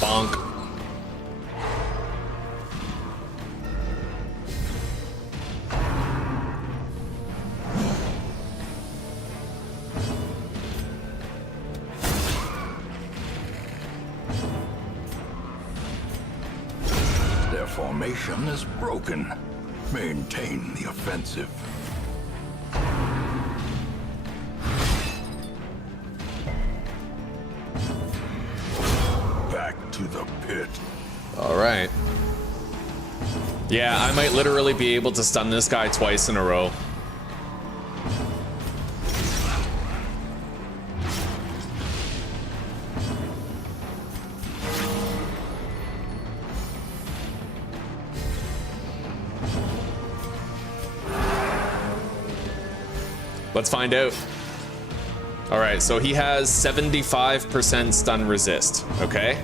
Bonk. Their formation is broken. Maintain the offensive. Back to the pit. All right. Yeah, I might literally be able to stun this guy twice in a row. Let's find out. All right, so he has 75% stun resist, okay?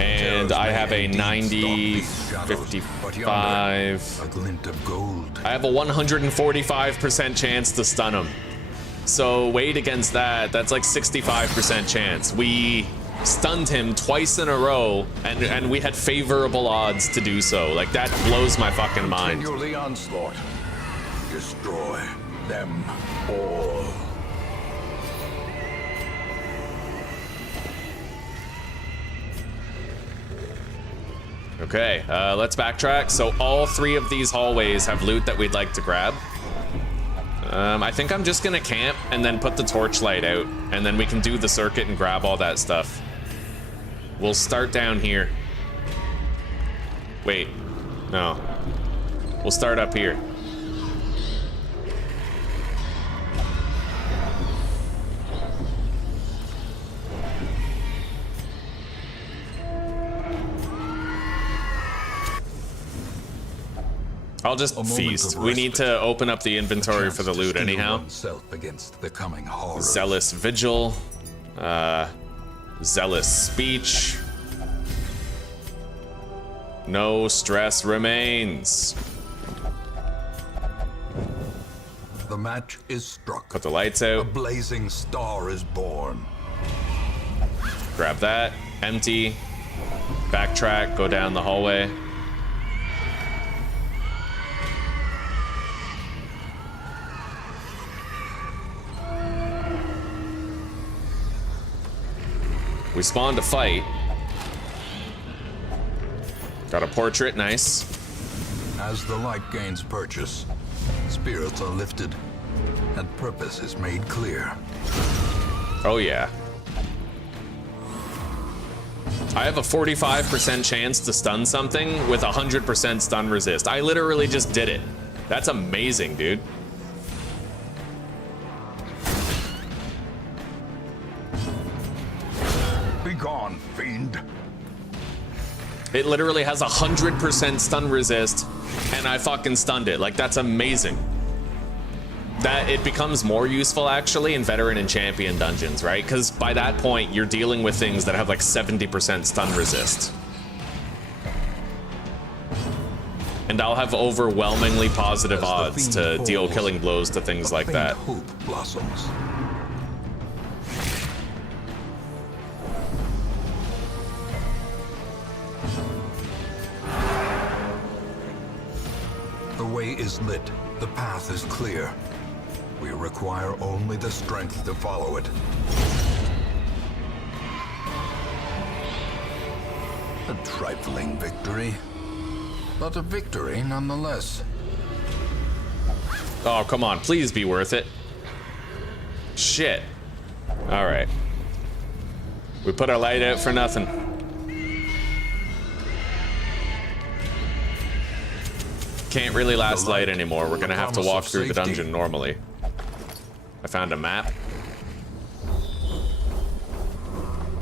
And I have a 90, 55. A glint of gold. I have a 145% chance to stun him. So weighed against that, that's like 65% chance. We stunned him twice in a row, and we had favorable odds to do so. Like, that blows my fucking mind. Continue the onslaught. Destroy them all. Okay, let's backtrack. So all 3 of these hallways have loot that we'd like to grab. I think I'm just gonna camp and then put the torchlight out, and then we can do the circuit and grab all that stuff. We'll start down here. Wait, no. We'll start up here. I'll just feast. We need to open up the inventory for the loot anyhow. Against the coming horrors. Zealous vigil, zealous speech. No stress remains. The match is struck. Put the lights A out. blazing star is born. Grab that. Empty. Backtrack. Go down the hallway. We spawned a fight. Got a portrait, nice. As the light gains purchase, spirits are lifted, and purpose is made clear. Oh yeah. I have a 45% chance to stun something with 100% stun resist. I literally just did it. That's amazing, dude. Be gone, fiend. It literally has 100% stun resist, and I fucking stunned it. Like, that's amazing. That it becomes more useful actually in veteran and champion dungeons, right? Because by that point, you're dealing with things that have like 70% stun resist. And I'll have overwhelmingly positive odds to deal killing blows to things like that. Hope blossoms. The way is lit. The path is clear. We require only the strength to follow it. A trifling victory, but a victory nonetheless. Oh, come on, please be worth it. Shit. All right. We put our light out for nothing. Can't really last light anymore. We're gonna have to walk through the dungeon normally. I found a map.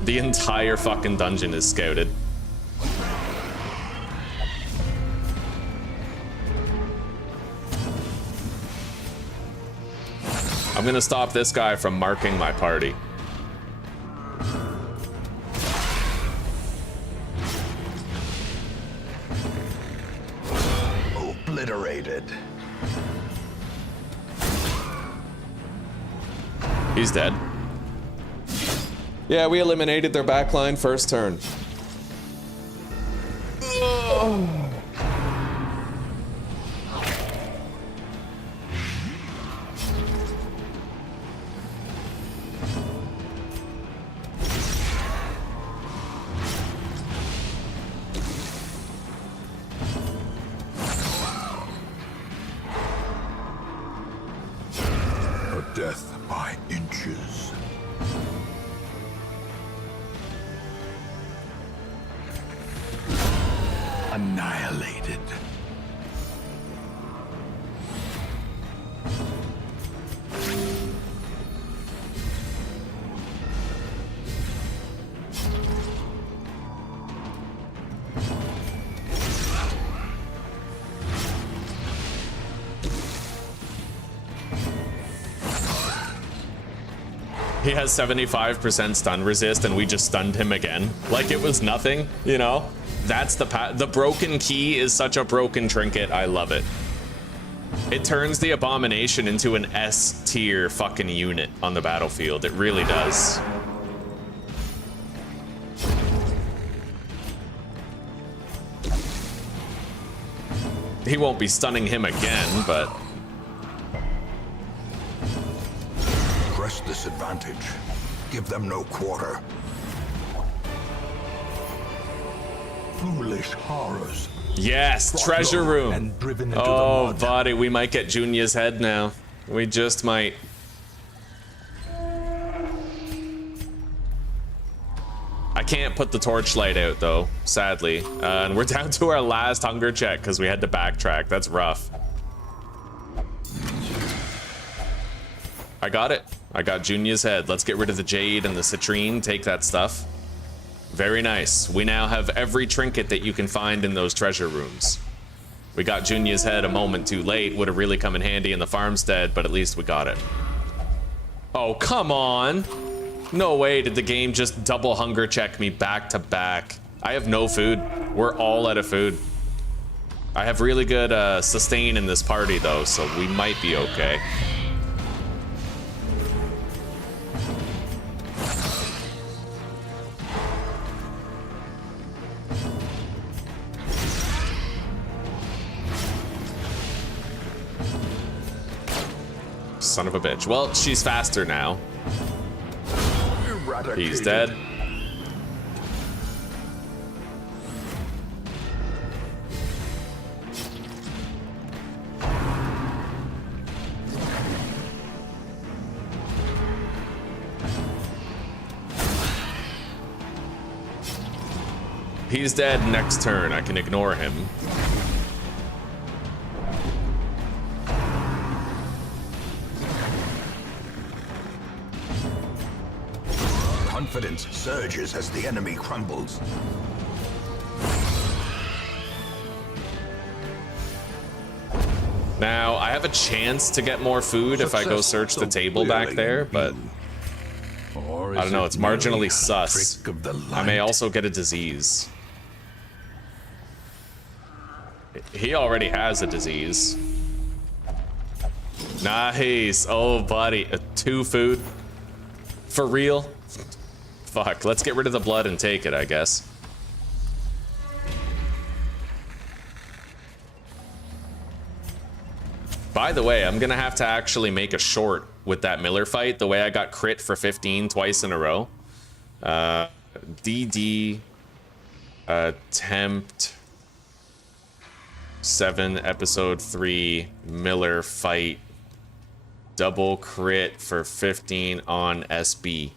The entire fucking dungeon is scouted. I'm gonna stop this guy from marking my party. Obliterated. He's dead. Yeah, we eliminated their backline first turn. A death by inches. Annihilated. He has 75% stun resist and we just stunned him again. Like it was nothing, you know? That's the broken key is such a broken trinket. I love it. It turns the abomination into an S tier fucking unit on the battlefield. It really does. He won't be stunning him again, but Press this advantage. Give them no quarter. foolish horrors. Yes, Brought treasure low room. and driven into Oh, the mud. buddy, we might get Junia's head now. We just might. I can't put the torchlight out though, sadly. And we're down to our last hunger check because we had to backtrack. That's rough. I got it. I got Junia's head. Let's get rid of the jade and the citrine. Take that stuff. Very nice. We now have every trinket that you can find in those treasure rooms. We got Junia's head a moment too late. Would have really come in handy in the farmstead, but at least we got it. Oh, come on. No way did the game just double hunger check me back to back. I have no food. We're all out of food. I have really good sustain in this party though, so we might be okay. Son of a bitch. Well, she's faster now. He's dead. He's dead next turn. I can ignore him. Confidence surges as the enemy crumbles. Now, I have a chance to get more food if I go search the table back there, but I don't know, it's marginally sus. I may also get a disease. He already has a disease. Nice. Oh, buddy. 2 food. For real? Fuck. Let's get rid of the blood and take it, I guess. By the way, I'm gonna have to actually make a short with that Miller fight. The way I got crit for 15 twice in a row. DD attempt 7 episode 3 Miller fight double crit for 15 on SB.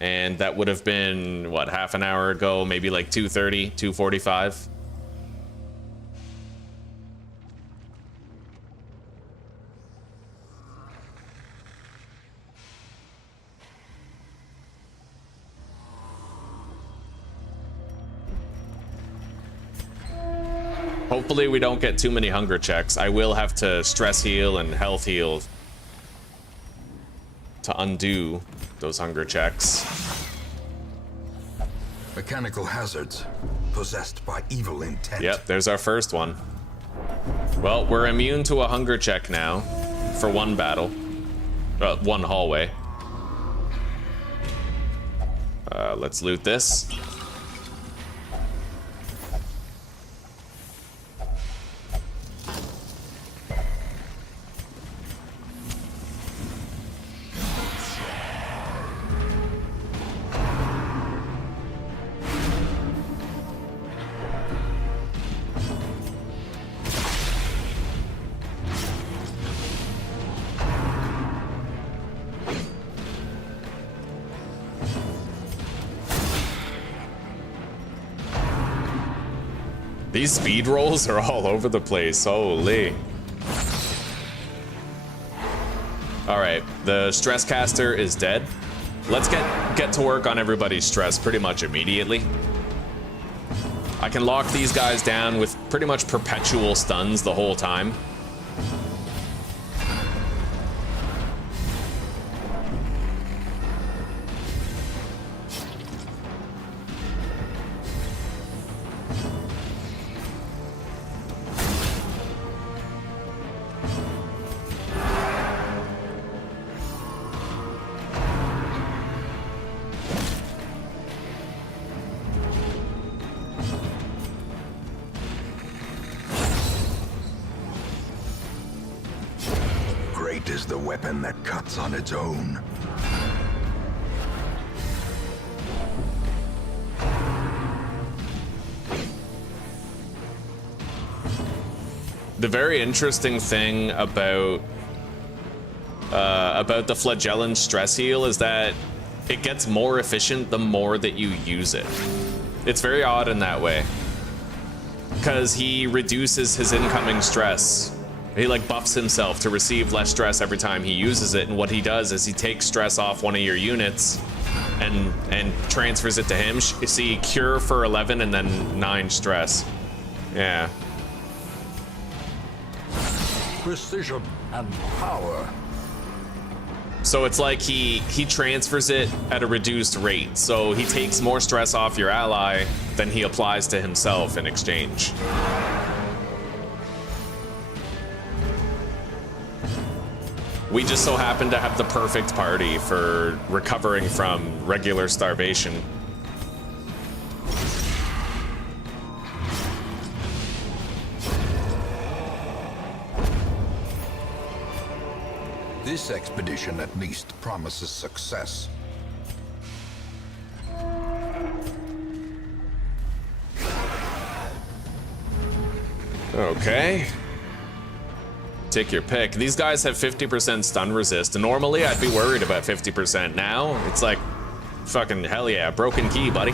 And that would have been what, half an hour ago, maybe like 2:30, 2:45. Hopefully we don't get too many hunger checks. I will have to stress heal and health heal to undo those hunger checks. Mechanical hazards possessed by evil intent. Yep, there's our first one. Well, we're immune to a hunger check now for one battle. One hallway. Let's loot this. These speed rolls are all over the place. Holy. All right, the stress caster is dead. Let's get to work on everybody's stress pretty much immediately. I can lock these guys down with pretty much perpetual stuns the whole time. Great is the weapon that cuts on its own. The very interesting thing about the Flagellan stress heal is that it gets more efficient the more that you use it. It's very odd in that way, because he reduces his incoming stress. He like buffs himself to receive less stress every time he uses it, and what he does is he takes stress off one of your units and transfers it to him. You see, cure for 11 and then 9 stress. Yeah. Precision and power. So it's like he transfers it at a reduced rate. So he takes more stress off your ally than he applies to himself in exchange. We just so happen to have the perfect party for recovering from regular starvation. This expedition at least promises success. Okay. Take your pick. These guys have 50% stun resist. Normally, I'd be worried about 50%. Now, it's like, fucking hell yeah, broken key, buddy.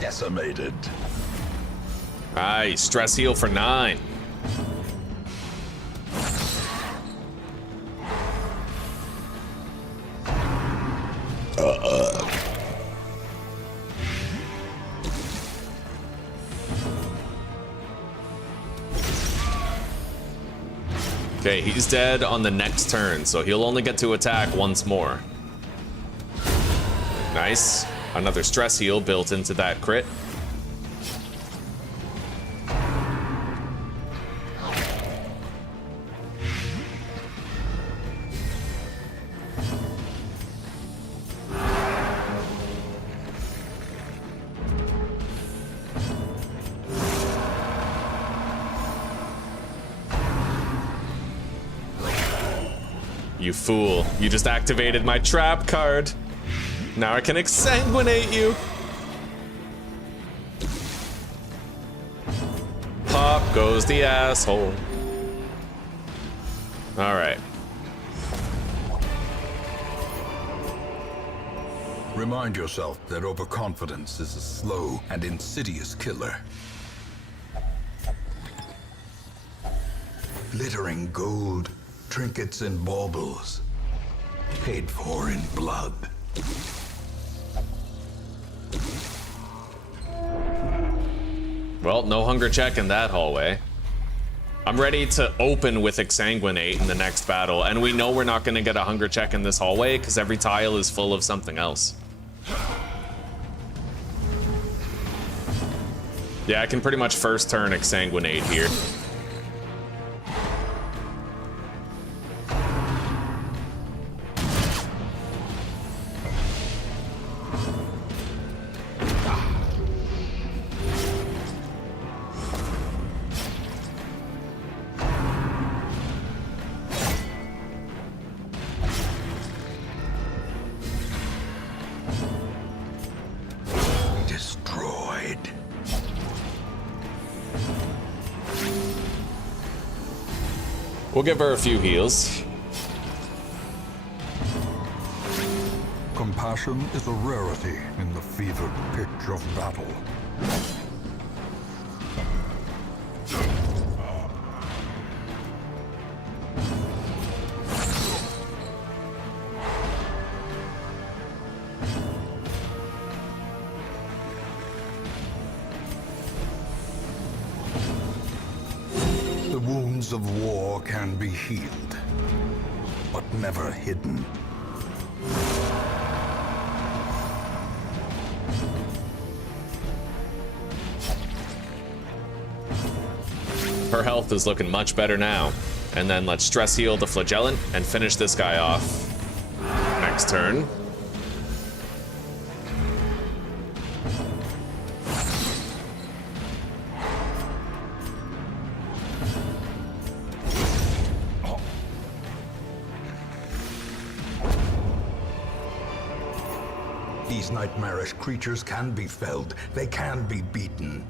Decimated. Nice. Stress heal for 9. Okay, he's dead on the next turn, so he'll only get to attack once more. Nice. Another stress heal built into that crit. You fool. You just activated my trap card. Now I can exsanguinate you. Pop goes the asshole. All right. Remind yourself that overconfidence is a slow and insidious killer. Glittering gold, trinkets and baubles, paid for in blood. Well, no hunger check in that hallway. I'm ready to open with exsanguinate in the next battle, and we know we're not going to get a hunger check in this hallway because every tile is full of something else. Yeah, I can pretty much first turn exsanguinate here. We'll give her a few heals. Compassion is a rarity in the fevered pitch of battle. The wounds of war can be healed, but never hidden. her health is looking much better now. And then let's stress heal the flagellant and finish this guy off next turn. These nightmarish creatures can be felled. They can be beaten.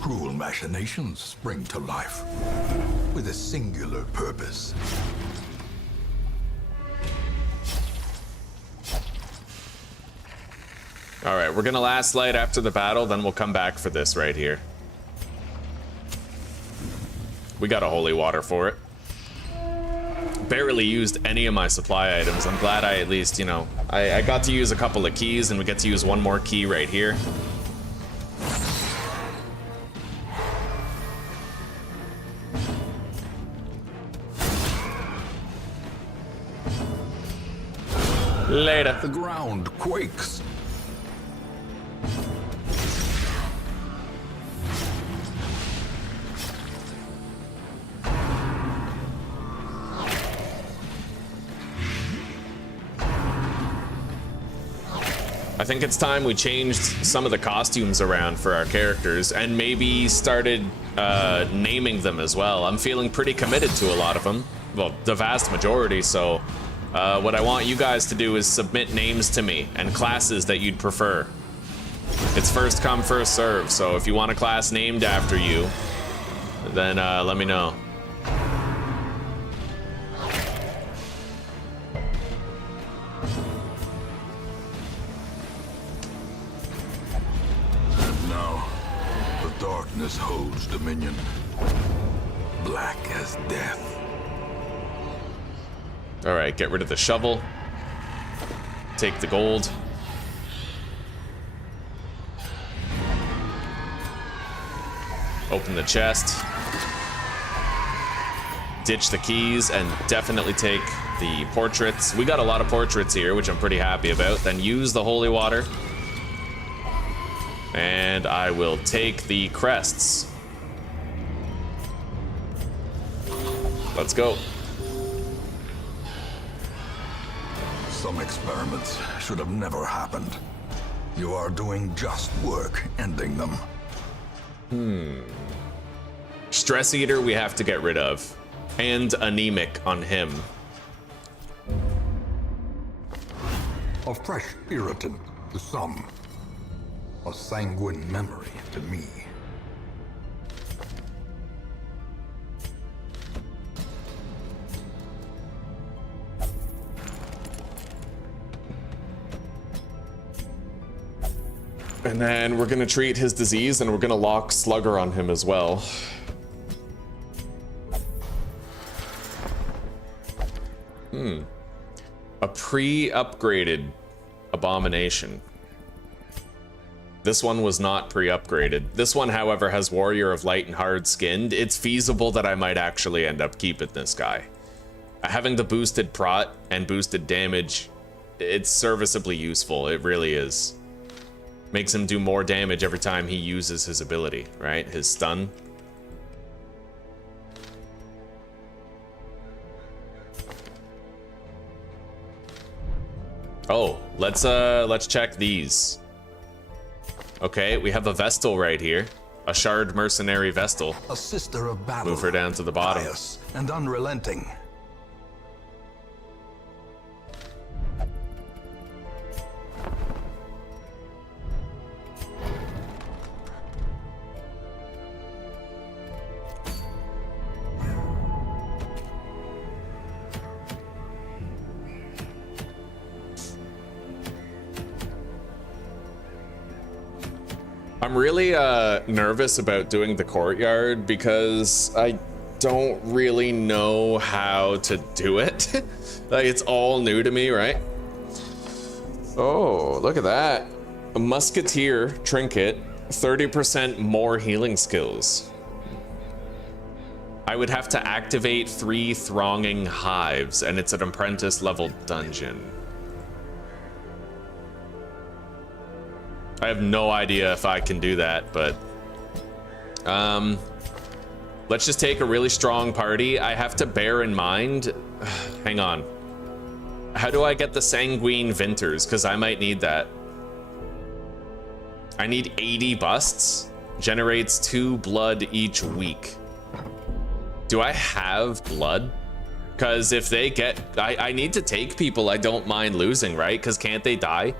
Cruel machinations spring to life with a singular purpose. All right, we're gonna last light after the battle, then we'll come back for this right here. We got a holy water for it. Barely used any of my supply items. I'm glad I at least, you know, I got to use a couple of keys, and we get to use one more key right here. Later. The ground quakes. I think it's time we changed some of the costumes around for our characters and maybe started naming them as well. I'm feeling pretty committed to a lot of them. Well, the vast majority, so what I want you guys to do is submit names to me and classes that you'd prefer. It's first come, first serve, so if you want a class named after you, then let me know. Darkness holds dominion, black as death. All right, get rid of the shovel. Take the gold. Open the chest. Ditch the keys and definitely take the portraits. We got a lot of portraits here, which I'm pretty happy about. Then use the holy water. And I will take the crests. Let's go. Some experiments should have never happened. You are doing just work ending them. Stress Eater we have to get rid of. And Anemic on him. A fresh irritant to some. A sanguine memory to me. And then we're gonna treat his disease and we're gonna lock Slugger on him as well. A pre-upgraded abomination. This one was not pre-upgraded. This one, however, has Warrior of Light and Hard Skinned. It's feasible that I might actually end up keeping this guy. Having the boosted prot and boosted damage, it's serviceably useful. It really is. Makes him do more damage every time he uses his ability, right? His stun. Oh, let's check these. Okay, we have a Vestal right here. A Shard Mercenary Vestal. A sister of battle. Move her down to the bottom. Pious and unrelenting. I'm really nervous about doing the Courtyard because I don't really know how to do it. Like, it's all new to me, right? Oh, look at that. A Musketeer Trinket, 30% more healing skills. I would have to activate 3 Thronging Hives, and it's an apprentice level dungeon. I have no idea if I can do that, but let's just take a really strong party. I have to bear in mind, hang on. How do I get the sanguine vinters? Because I might need that. I need 80 busts. Generates 2 blood each week. Do I have blood? Because if they get, I need to take people I don't mind losing, right? Because can't they die?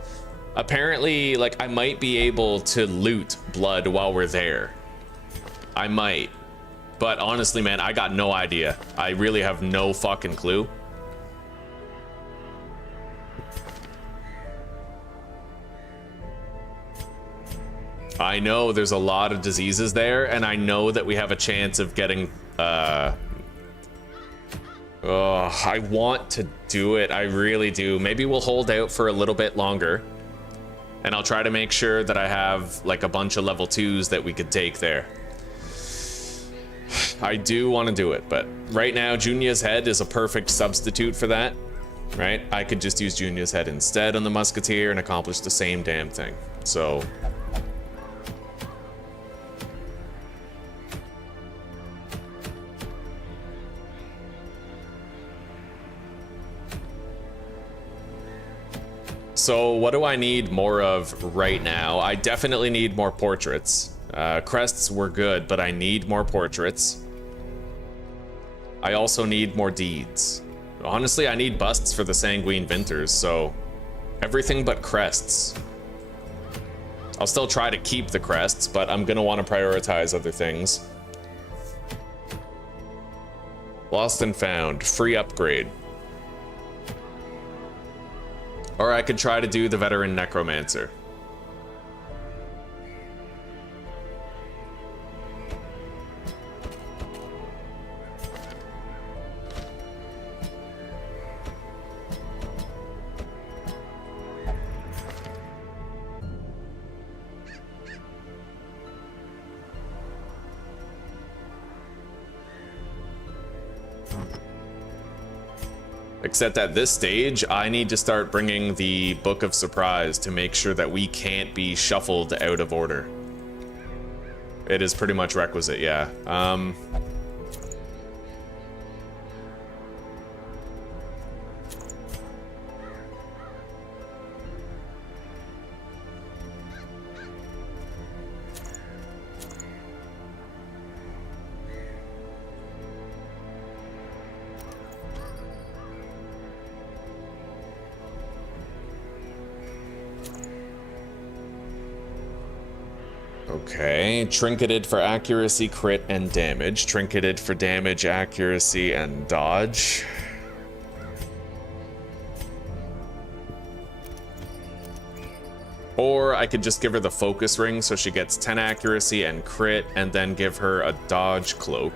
Apparently, like, I might be able to loot blood while we're there. I might. But honestly, man, I got no idea. I really have no fucking clue. I know there's a lot of diseases there, and I know that we have a chance of getting, I want to do it. I really do. Maybe we'll hold out for a little bit longer, and I'll try to make sure that I have, like, a bunch of level 2s that we could take there. I do want to do it, but right now, Junia's head is a perfect substitute for that, right? I could just use Junia's head instead on the musketeer and accomplish the same damn thing. So... So what do I need more of right now? I definitely need more portraits. Crests were good, but I need more portraits. I also need more deeds. Honestly, I need busts for the sanguine vinters, so everything but crests. I'll still try to keep the crests, but I'm gonna want to prioritize other things. Lost and found, free upgrade. Or I could try to do the veteran necromancer. Except at this stage, I need to start bringing the Book of Surprise to make sure that we can't be shuffled out of order. It is pretty much requisite, yeah. Okay, trinketed for accuracy, crit, and damage. Trinketed for damage, accuracy, and dodge. Or I could just give her the focus ring so she gets 10 accuracy and crit, and then give her a dodge cloak.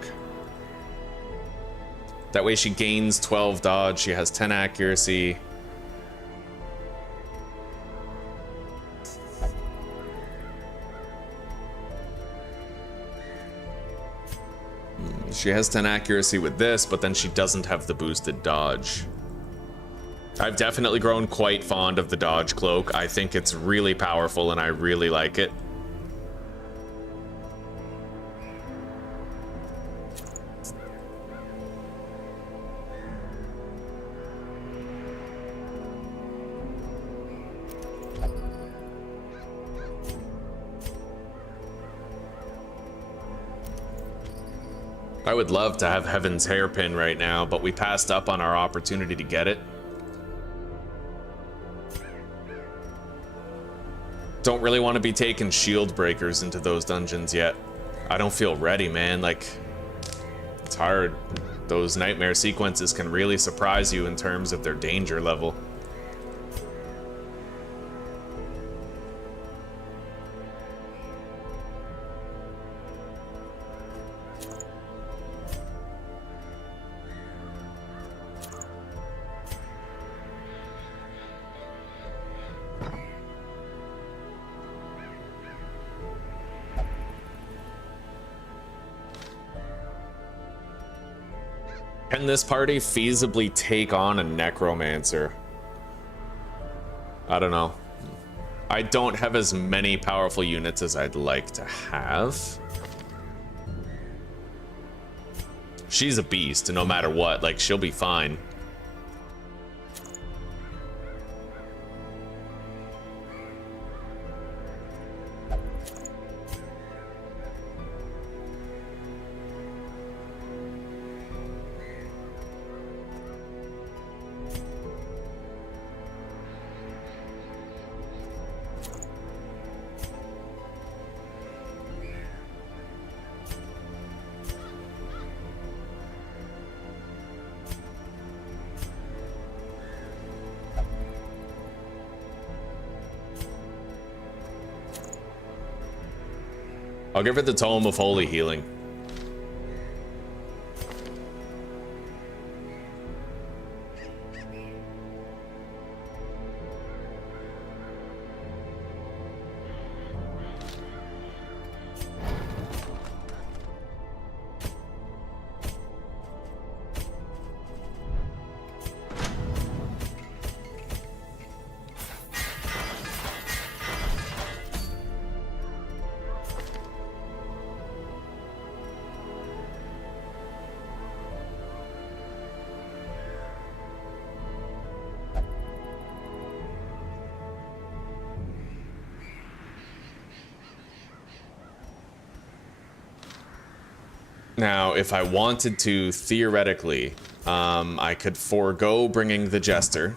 That way she gains 12 dodge, she has 10 accuracy. She has 10 accuracy with this, but then she doesn't have the boosted dodge. I've definitely grown quite fond of the dodge cloak. I think it's really powerful and I really like it. I would love to have Heaven's Hairpin right now, but we passed up on our opportunity to get it. Don't really want to be taking shield breakers into those dungeons yet. I don't feel ready, man. Like, it's hard. Those nightmare sequences can really surprise you in terms of their danger level. Can this party feasibly take on a necromancer? I don't know. I don't have as many powerful units as I'd like to have. She's a beast, no matter what. Like, she'll be fine. I'll give her the Tome of Holy Healing. Now, if I wanted to, theoretically, I could forego bringing the Jester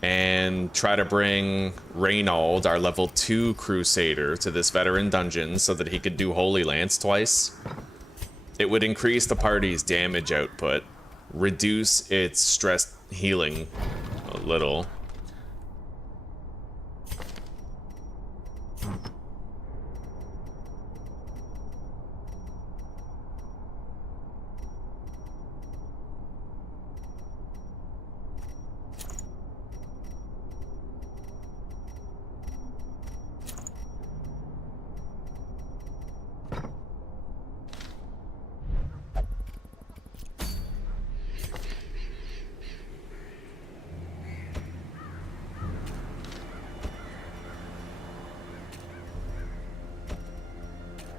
and try to bring Reynold, our level 2 Crusader, to this veteran dungeon so that he could do Holy Lance twice. It would increase the party's damage output, reduce its stress healing a little.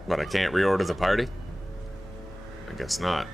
But I can't reorder the party? I guess not.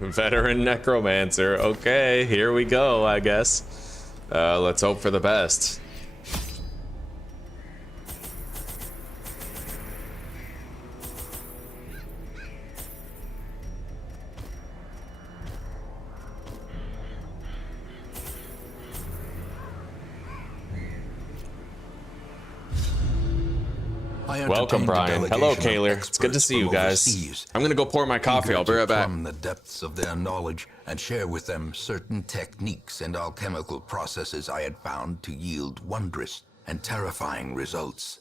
Veteran Necromancer. Okay, here we go, I guess. Let's hope for the best. Welcome, Brian. Hello, Kaler. It's good to see you guys. I'm gonna go pour my coffee. I'll be right back. From the depths of their knowledge and share with them certain techniques and alchemical processes I had found to yield wondrous and terrifying results.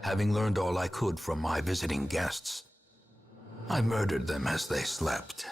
Having learned all I could from my visiting guests, I murdered them as they slept.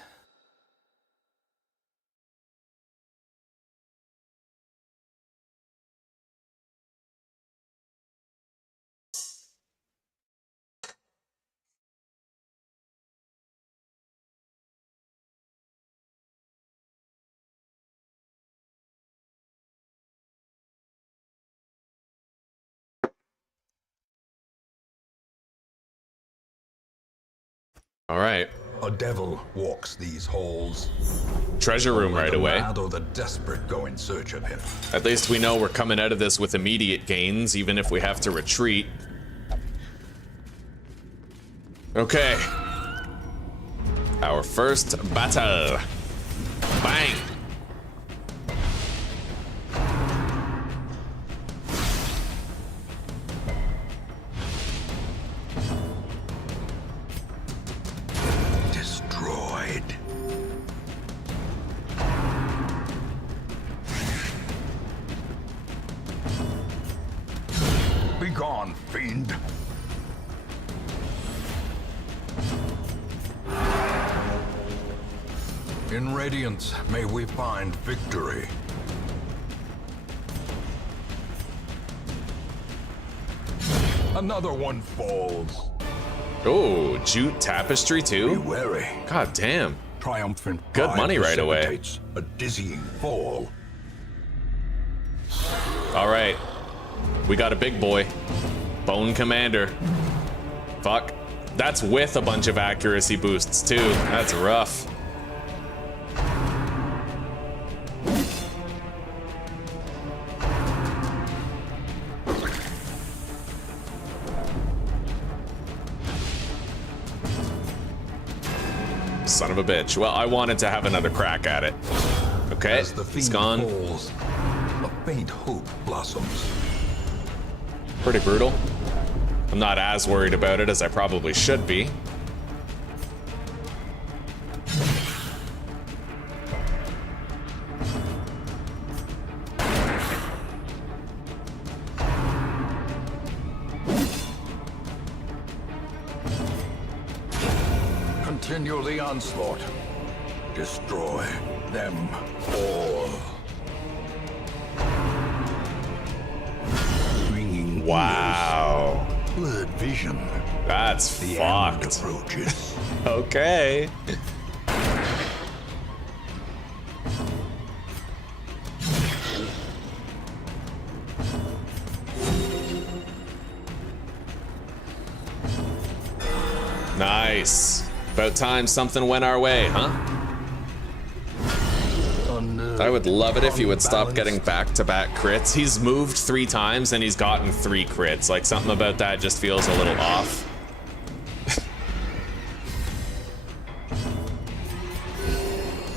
All right. A devil walks these halls. Treasure room right away. The mad or the desperate go in search of him. At least we know we're coming out of this with immediate gains, even if we have to retreat. Okay. our first battle. Bang! Destroyed. Begone, fiend. In Radiance, may we find victory. Another one falls. Oh, jute tapestry Be too? wary. God damn. Triumphant Good pride money right away. precipitates a dizzying fall. All right. We got a big boy. Bone Commander. Fuck. That's with a bunch of accuracy boosts too. That's rough. Son of a bitch. Well, I wanted to have another crack at it. Okay, As the it's fiend gone. falls, a faint hope blossoms. Pretty brutal. I'm not as worried about it as I probably should be. Continue the onslaught. Destroy them all. Bringing Wow. ears, blurred vision. That's The end fucked. approaches. Okay. Nice. About time something went our way, huh? I would love it if he would stop getting back-to-back crits. He's moved 3 times and he's gotten 3 crits. Like, something about that just feels a little off.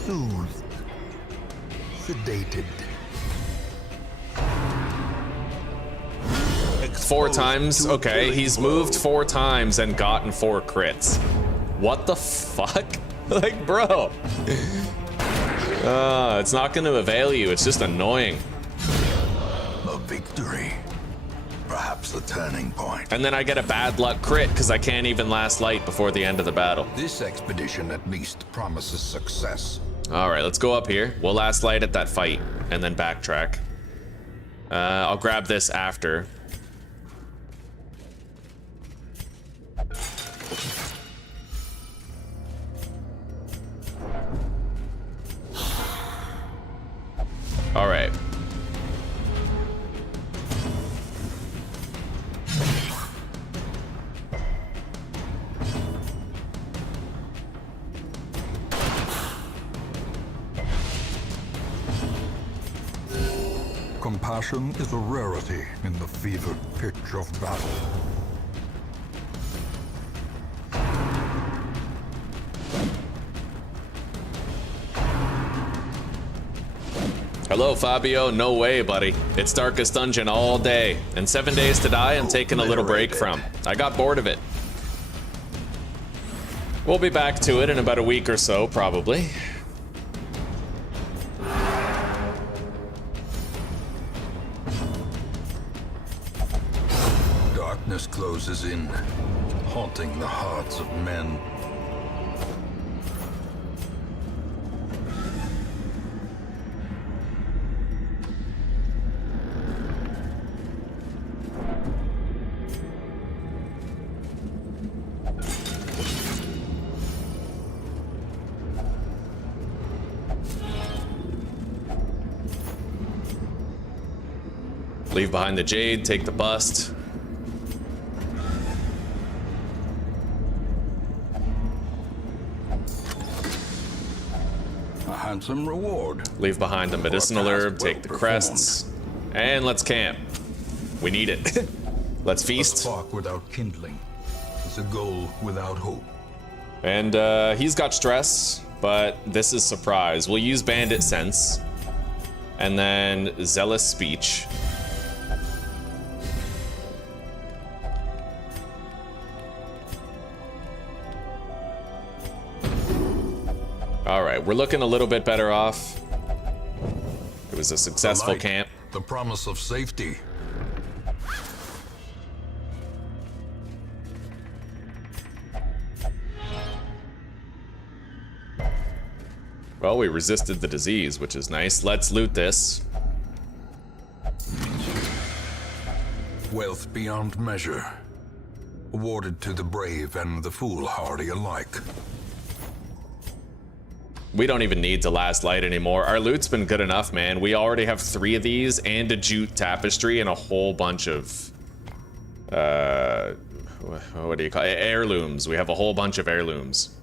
Soothed. Sedated. 4 times? Okay, he's moved 4 times and gotten 4 crits. What the fuck? Like, bro. It's not gonna avail you, it's just annoying. A victory. Perhaps the turning point. And then I get a bad luck crit because I can't even last light before the end of the battle. This expedition at least promises success. Alright, let's go up here. We'll last light at that fight and then backtrack. I'll grab this after. All right. Compassion is a rarity in the fevered pitch of battle. Hello, Fabio. No way, buddy. It's Darkest Dungeon all day. And 7 Days to Die, I'm taking a little break from. I got bored of it. We'll be back to it in about a week or so, probably. Darkness closes in, haunting the hearts of men. Leave behind the Jade, take the bust. A handsome reward. Leave behind the medicinal task herb, take the well crests. And let's camp. We need it. Let's A feast. spark without kindling is a goal without hope. And he's got stress, but this is surprise. We'll use bandit sense. And then zealous speech. Alright, we're looking a little bit better off. It was a successful camp. The promise of safety. Well, we resisted the disease, which is nice. Let's loot this. Wealth beyond measure. Awarded to the brave and the foolhardy alike. We don't even need to last light anymore. Our loot's been good enough, man. We already have 3 of these and a jute tapestry and a whole bunch of what do you call it? Heirlooms. We have a whole bunch of heirlooms.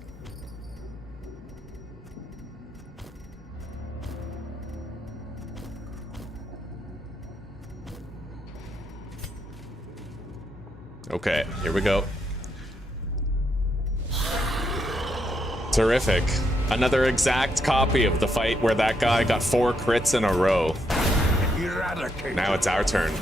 Okay, here we go. Terrific. Another exact copy of the fight where that guy got 4 crits in a row. Eradicate. Now it's our turn.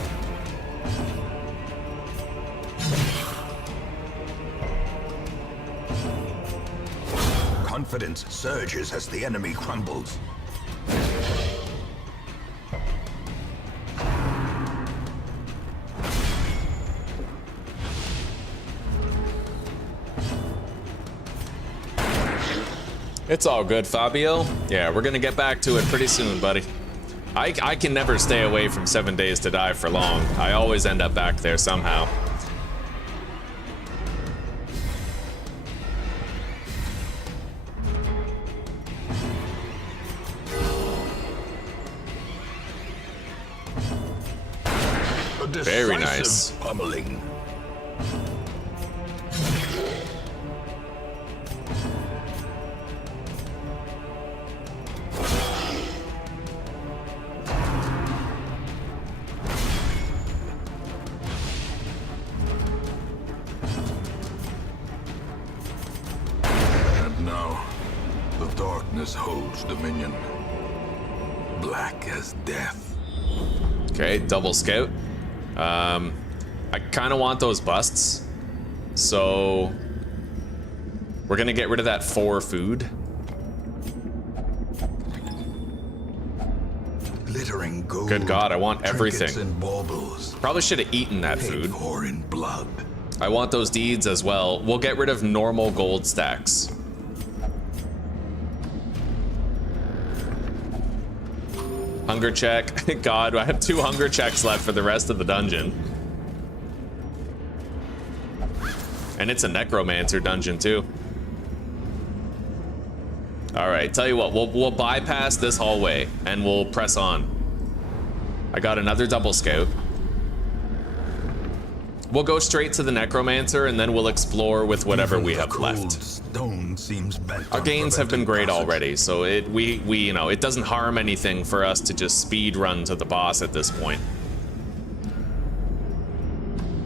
Confidence surges as the enemy crumbles. It's all good, Fabio. Yeah, we're gonna get back to it pretty soon, buddy. I can never stay away from 7 Days to Die for long. I always end up back there somehow. Very nice. Pummeling. And now, the darkness holds dominion. Black as death. Okay, double scout. I kind of want those busts, so we're gonna get rid of that 4 food. Glittering gold. Good God, I want everything. Trinkets and baubles. Probably should have eaten that Paid food. for in blood. I want those deeds as well. We'll get rid of normal gold stacks. Hunger check. God, I have 2 hunger checks left for the rest of the dungeon. And it's a necromancer dungeon too. All right, tell you what, we'll bypass this hallway and we'll press on. I got another double scout. We'll go straight to the necromancer and then we'll explore with whatever we have left. Stone seems bent Our on gains have been preventing great passage. already, so we you know, it doesn't harm anything for us to just speed run to the boss at this point.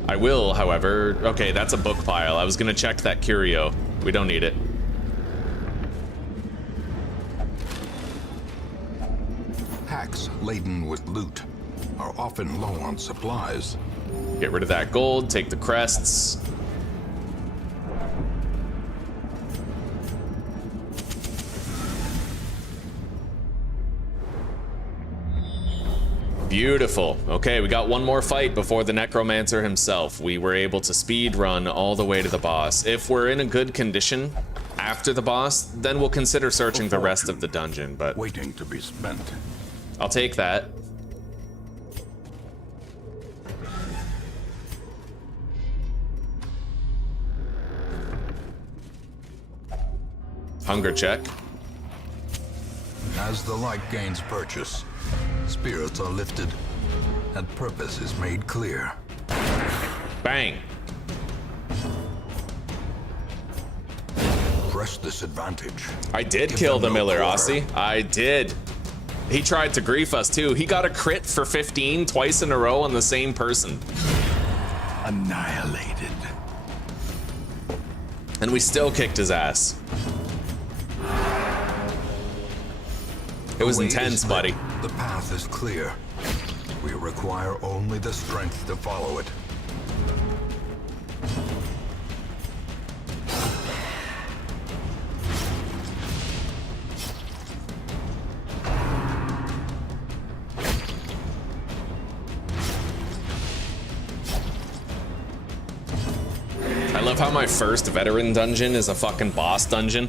I will, however, okay, that's a book pile. I was gonna check that curio. We don't need it. Packs laden with loot are often low on supplies. Get rid of that gold, take the crests. Beautiful. Okay, we got one more fight before the necromancer himself. We were able to speed run all the way to the boss. If we're in a good condition after the boss, then we'll consider searching the rest of the dungeon, but Waiting to be spent. I'll take that. Hunger check. As the light gains purchase, spirits are lifted, and purpose is made clear. Bang. Press this advantage. I did Give kill the them no Miller, quarter. Aussie. I did. He tried to grief us too. He got a crit for 15 twice in a row on the same person. Annihilated. And we still kicked his ass. It was intense, buddy. The path is clear. We require only the strength to follow it. I love how my first veteran dungeon is a fucking boss dungeon.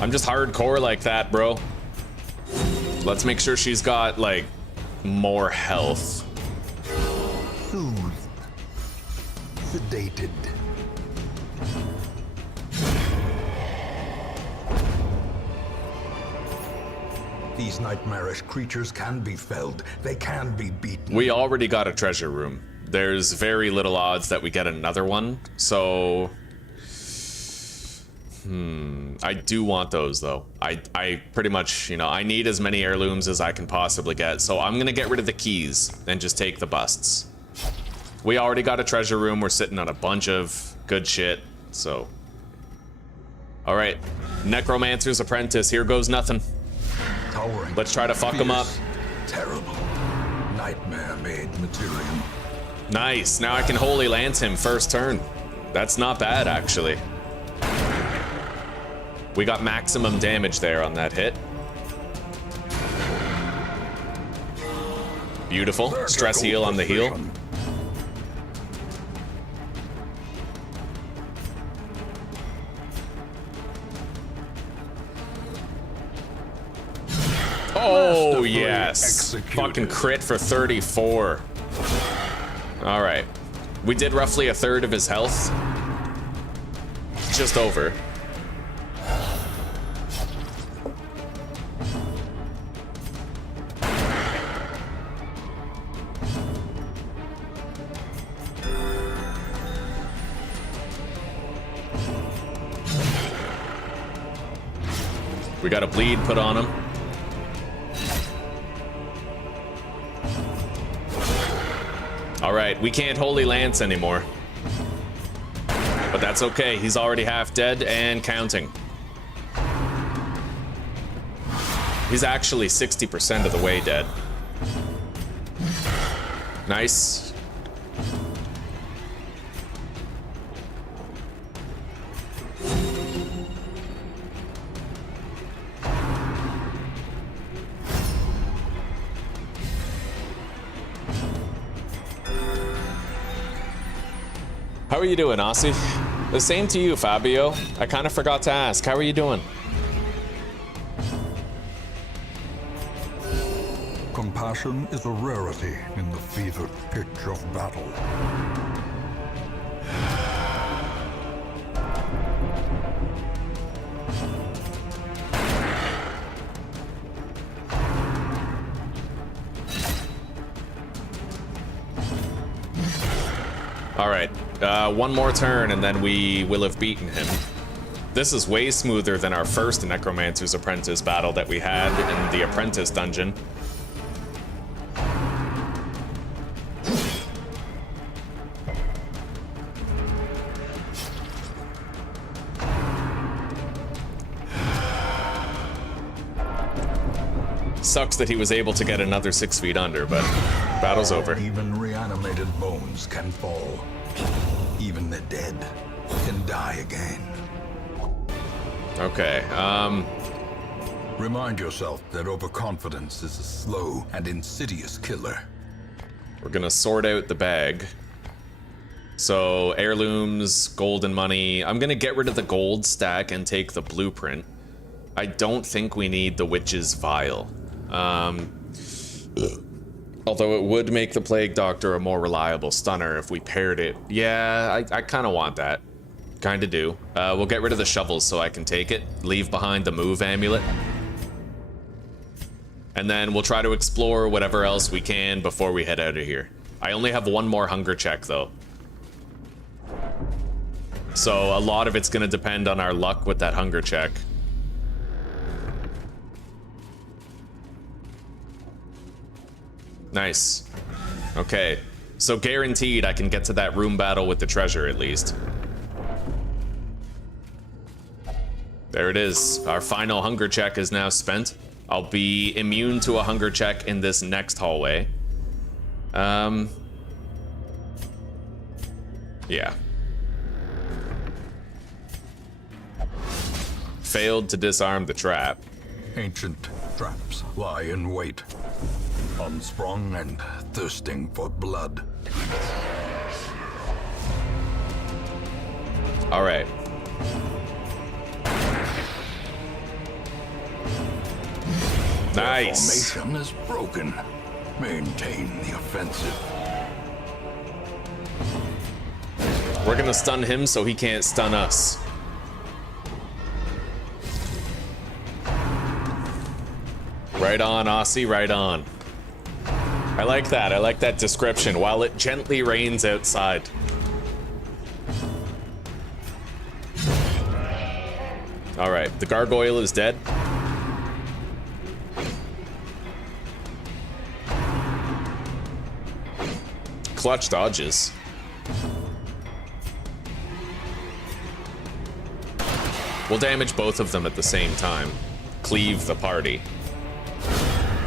I'm just hardcore like that, bro. Let's make sure she's got, like, more health. Soothed. Sedated. These nightmarish creatures can be felled. They can be beaten. We already got a treasure room. There's very little odds that we get another one, so... I do want those, though. I pretty much, you know, I need as many heirlooms as I can possibly get, so I'm gonna get rid of the keys and just take the busts. We already got a treasure room. We're sitting on a bunch of good shit, so... Alright, Necromancer's Apprentice, here goes nothing. Towering. Let's try to fuck him up. Terrible. Nightmare-made material. Nice, now I can Holy Lance him first turn. That's not bad, actually. We got maximum damage there on that hit. Beautiful. Stress heal on the heal. Oh, yes. Fucking crit for 34. All right. We did roughly a third of his health. Just over. We got a bleed put on him. All right, we can't Holy Lance anymore. But that's okay, he's already half dead and counting. He's actually 60% of the way dead. Nice. How are you doing, Aussie? The same to you, Fabio. I kind of forgot to ask. How are you doing? Compassion is a rarity in the fevered pitch of battle. All right, one more turn and then we will have beaten him. This is way smoother than our first Necromancer's Apprentice battle that we had in the Apprentice dungeon. Sucks that he was able to get another 6 feet under, but battle's over. Even reanimated bones can fall. Even the dead can die again. Okay, Remind yourself that overconfidence is a slow and insidious killer. we're gonna sort out the bag. So, heirlooms, gold and money. I'm gonna get rid of the gold stack and take the blueprint. I don't think we need the witch's vial. Although it would make the Plague Doctor a more reliable stunner if we paired it. Yeah, I kind of want that. Kind of do. We'll get rid of the shovels so I can take it. Leave behind the move amulet. And then we'll try to explore whatever else we can before we head out of here. I only have one more hunger check, though. So a lot of it's going to depend on our luck with that hunger check. Nice. Okay, so guaranteed I can get to that room battle with the treasure at least. There it is. Our final hunger check is now spent. I'll be immune to a hunger check in this next hallway. Yeah. Failed to disarm the trap. Ancient traps lie in wait, unsprung and thirsting for blood. All right. Nice. Formation is broken. Maintain the offensive. We're gonna stun him so he can't stun us. Right on, Aussie, right on. I like that. I like that description. While it gently rains outside. All right, the gargoyle is dead. Clutch dodges. We'll damage both of them at the same time. Cleave the party.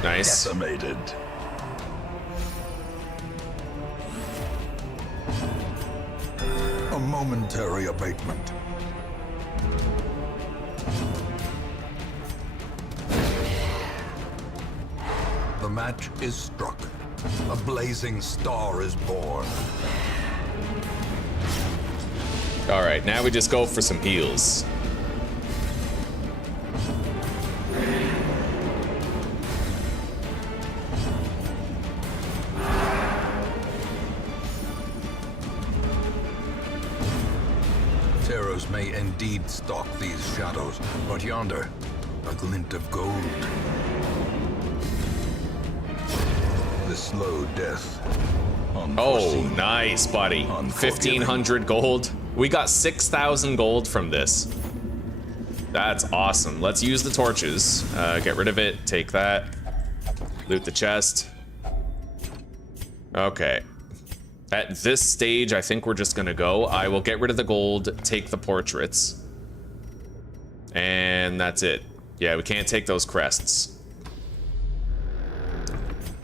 Nice. Decimated. A momentary abatement. The match is struck. A blazing star is born. All right, now we just go for some heals. Terrors may indeed stalk these shadows, but yonder, a glint of gold. The slow death. Oh, Unforeseen. nice, buddy. Unforgiving. 1,500 gold. We got 6,000 gold from this. That's awesome. Let's use the torches. Get rid of it. Take that. Loot the chest. Okay. At this stage, I think we're just gonna go. I will get rid of the gold, take the portraits. And that's it. Yeah, we can't take those crests.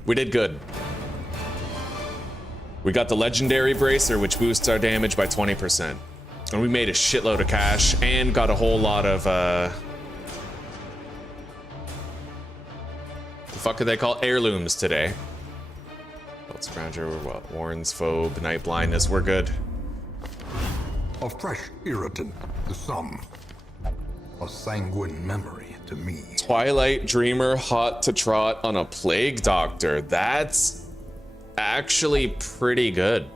We did good. We got the legendary bracer, which boosts our damage by 20%. And we made a shitload of cash and got a whole lot of, the fuck are they called? Heirlooms today. Scrounger, what? Warren's Phobe, Night Blindness, we're good. A fresh irritant to some. A sanguine memory to me. Twilight Dreamer, hot to trot on a Plague Doctor. That's actually pretty good.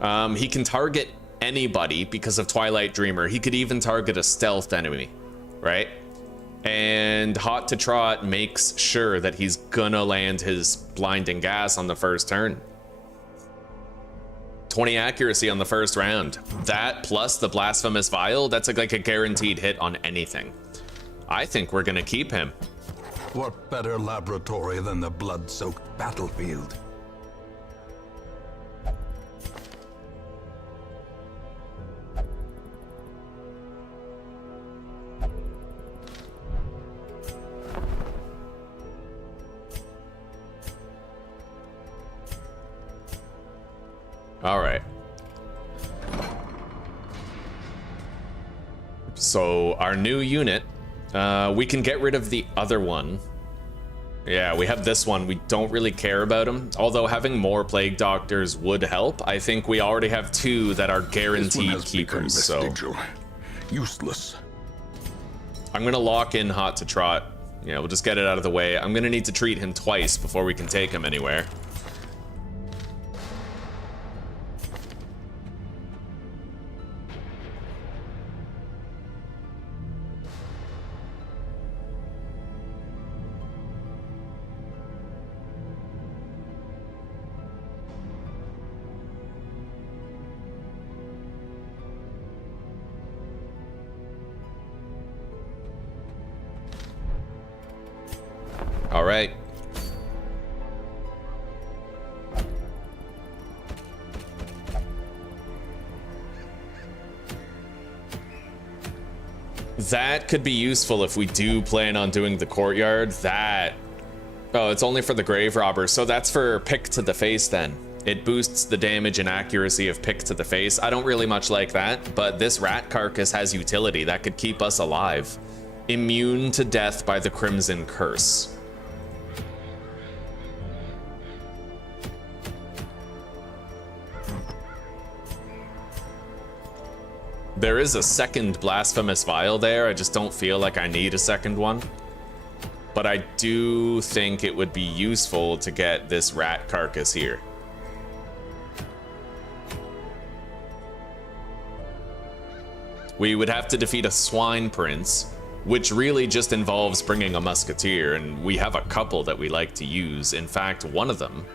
He can target anybody because of Twilight Dreamer. He could even target a stealth enemy, right? And hot to trot makes sure that he's gonna land his blinding gas on the first turn. 20 accuracy on the first round. That plus the blasphemous vial, that's like a guaranteed hit on anything. I think we're gonna keep him. What better laboratory than the blood-soaked battlefield? All right. So our new unit, we can get rid of the other one. Yeah, we have this one. We don't really care about him. Although having more Plague Doctors would help. I think we already have 2 that are guaranteed keepers, so useless. I'm gonna lock in hot to trot. Yeah, we'll just get it out of the way. I'm gonna need to treat him twice before we can take him anywhere. All right. That could be useful if we do plan on doing the courtyard. That... Oh, it's only for the grave robber, so that's for pick to the face then. It boosts the damage and accuracy of pick to the face. I don't really much like that, but this rat carcass has utility. That could keep us alive. Immune to death by the Crimson Curse. There is a second blasphemous vial there. I just don't feel like I need a second one. But I do think it would be useful to get this rat carcass here. We would have to defeat a swine prince, which really just involves bringing a musketeer, and we have a couple that we like to use. In fact, one of them,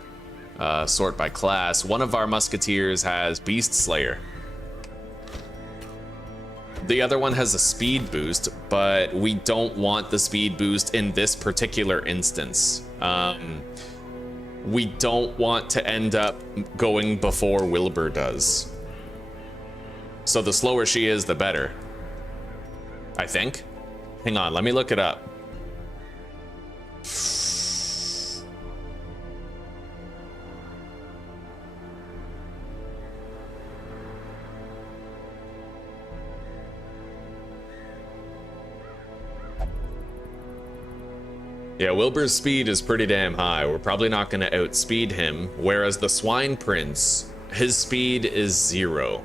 sort by class, one of our musketeers has Beast Slayer. The other one has a speed boost, but we don't want the speed boost in this particular instance. We don't want to end up going before Wilbur does. So the slower she is, the better. I think. Hang on, let me look it up. Yeah, Wilbur's speed is pretty damn high. We're probably not going to outspeed him, whereas the Swine Prince, his speed is 0,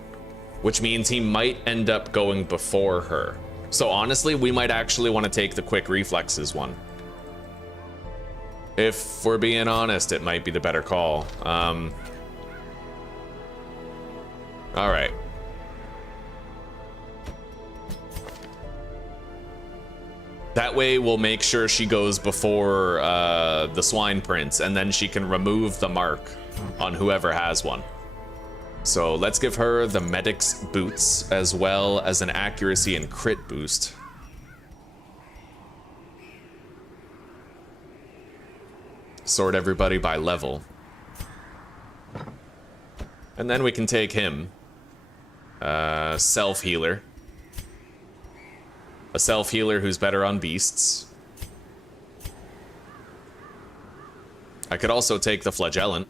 which means he might end up going before her. So honestly, we might actually want to take the quick reflexes one. If we're being honest, it might be the better call. All right. That way we'll make sure she goes before the Swine Prince, and then she can remove the mark on whoever has one. So let's give her the Medic's boots as well as an accuracy and crit boost. Sort everybody by level. And then we can take him. Self-healer. A self-healer who's better on beasts. I could also take the Flagellant.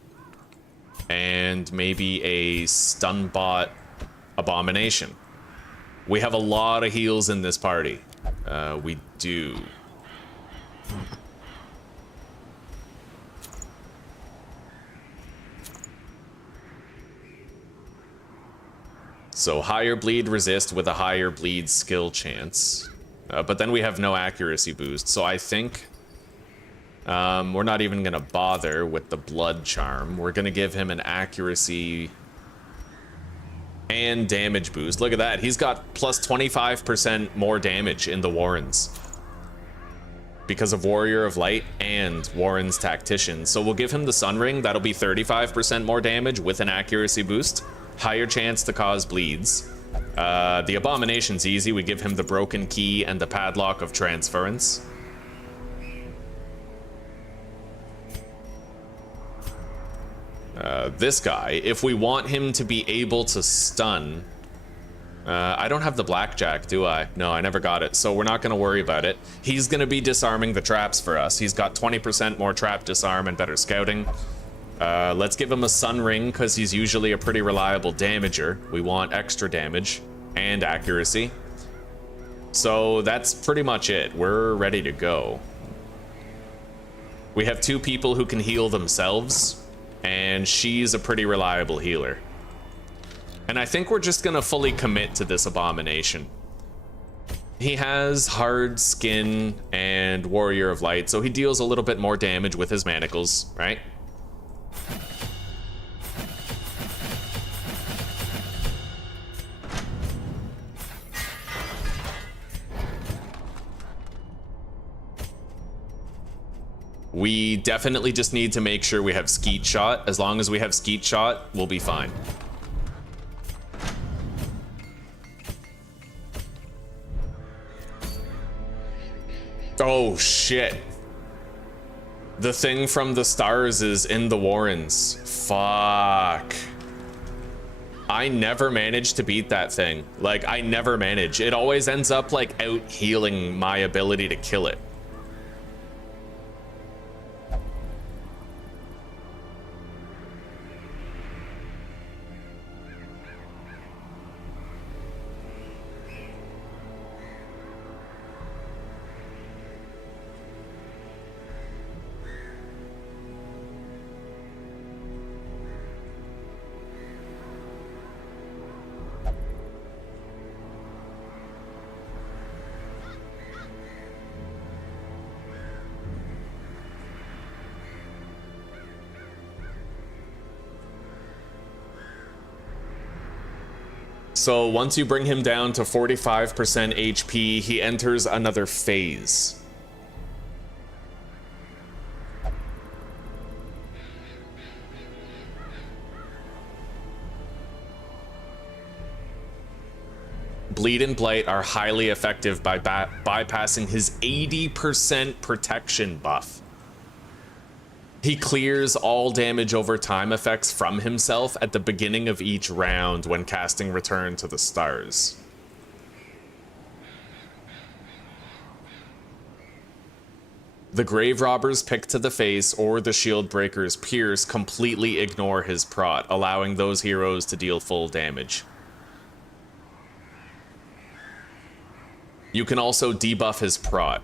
And maybe a stun bot abomination. We have a lot of heals in this party. We do. So higher bleed resist with a higher bleed skill chance. But then we have no accuracy boost. So I think we're not even going to bother with the blood charm. We're going to give him an accuracy and damage boost. Look at that. He's got plus 25% more damage in the Warrens because of Warrior of Light and Warren's Tactician. So we'll give him the Sun Ring. That'll be 35% more damage with an accuracy boost. Higher chance to cause bleeds. The Abomination's easy. We give him the Broken Key and the Padlock of Transference. This guy, if we want him to be able to stun... I don't have the Blackjack, do I? No, I never got it, so we're not going to worry about it. He's going to be disarming the traps for us. He's got 20% more trap disarm and better scouting. Let's give him a Sun Ring, because he's usually a pretty reliable damager. We want extra damage and accuracy. So that's pretty much it. We're ready to go. We have 2 people who can heal themselves, and she's a pretty reliable healer. And I think we're just gonna fully commit to this Abomination. He has hard skin and Warrior of Light, so he deals a little bit more damage with his manacles, right? We definitely just need to make sure we have Skeet Shot. As long as we have Skeet Shot, we'll be fine. Oh, shit. The thing from the stars is in the Warrens. Fuck. I never manage to beat that thing. Like, I never manage. It always ends up, like, out healing my ability to kill it. So once you bring him down to 45% HP, he enters another phase. Bleed and Blight are highly effective by bypassing his 80% protection buff. He clears all damage over time effects from himself at the beginning of each round when casting Return to the Stars. The Grave Robber's Pick to the Face or the Shield Breaker's Pierce completely ignore his prot, allowing those heroes to deal full damage. You can also debuff his prot.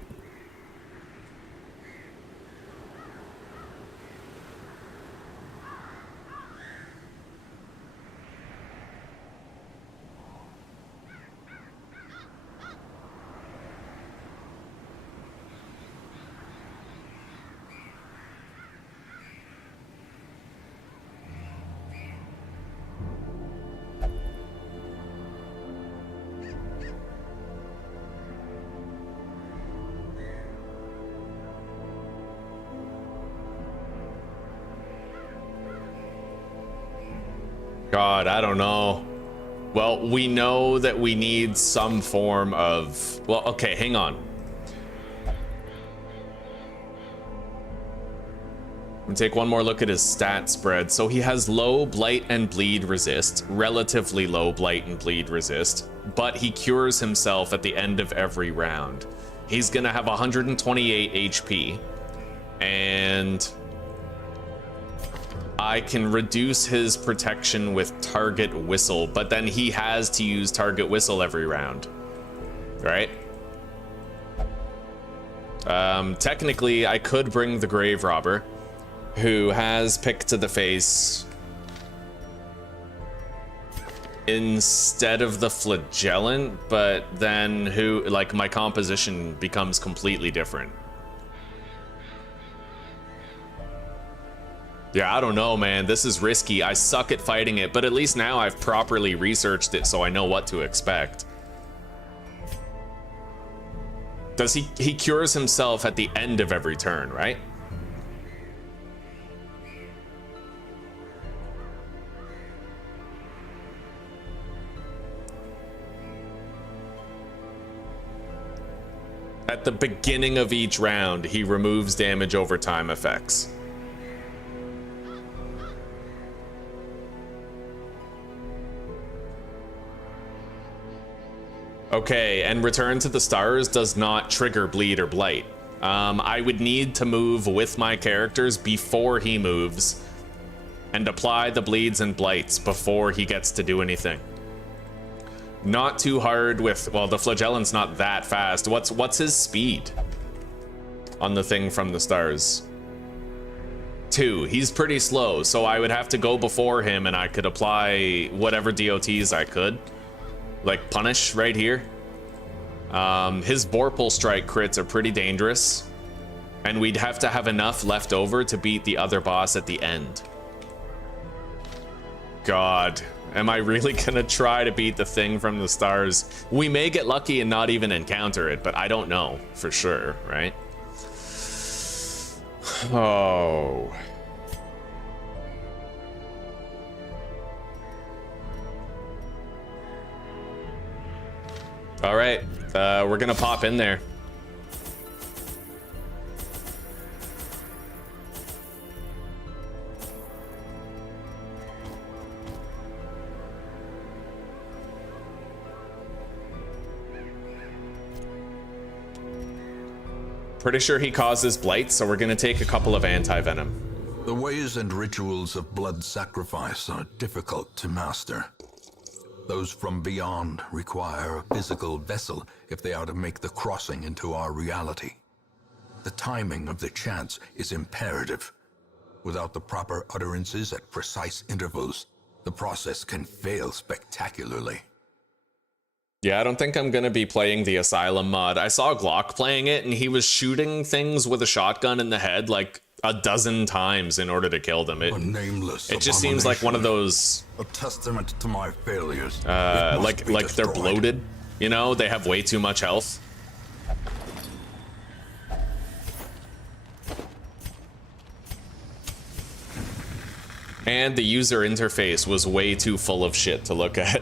God, I don't know. Well, we know that we need some form of... Well, okay, hang on. We'll take one more look at his stat spread. So he has low Blight and Bleed resist, relatively low Blight and Bleed resist, but he cures himself at the end of every round. He's gonna have 128 HP, and I can reduce his protection with Target Whistle, but then he has to use Target Whistle every round, right? Technically, I could bring the Grave Robber, who has Pick to the Face, instead of the Flagellant, but then who, like, my composition becomes completely different. Yeah, I don't know, man. This is risky. I suck at fighting it, but at least now I've properly researched it so I know what to expect. Does he cures himself at the end of every turn, right? At the beginning of each round, he removes damage over time effects. Okay, and Return to the Stars does not trigger Bleed or Blight. I would need to move with my characters before he moves and apply the Bleeds and Blights before he gets to do anything. Not too hard with, well, the Flagellant's not that fast. What's his speed on the thing from the stars? 2. He's pretty slow, so I would have to go before him and I could apply whatever DOTs I could. Like Punish right here. His Vorpal Strike crits are pretty dangerous, and we'd have to have enough left over to beat the other boss at the end. God, am I really gonna try to beat the thing from the stars? We may get lucky and not even encounter it, but I don't know for sure, right? Oh. All right, we're gonna pop in there. Pretty sure he causes blight, so we're gonna take a couple of anti-venom. The ways and rituals of blood sacrifice are difficult to master. Those from beyond require a physical vessel if they are to make the crossing into our reality. The timing of the chants is imperative. Without the proper utterances at precise intervals, the process can fail spectacularly. Yeah, I don't think I'm gonna be playing the Asylum mod. I saw Glock playing it, and he was shooting things with a shotgun in the head like a dozen times in order to kill them. A nameless It just seems like one of abomination. those, A testament to my failures. like they're bloated. You know, they have way too much health. And the user interface was way too full of shit to look at.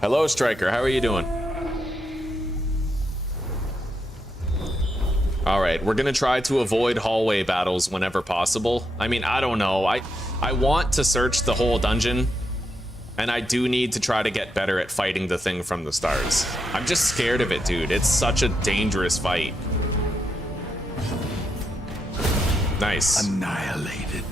Hello, Striker. How are you doing? All right, we're gonna try to avoid hallway battles whenever possible. I mean, I don't know. I want to search the whole dungeon, and I do need to try to get better at fighting the thing from the stars. I'm just scared of it, dude. It's such a dangerous fight. Nice. Annihilated.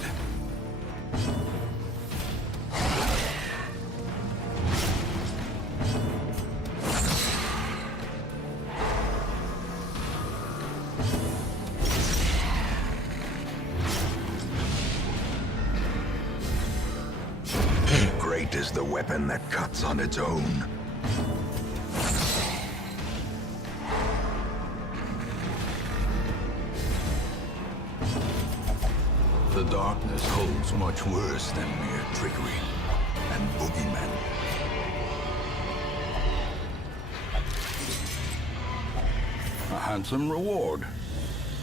Great is the weapon that cuts on its own. The darkness holds much worse than mere trickery and boogeymen. A handsome reward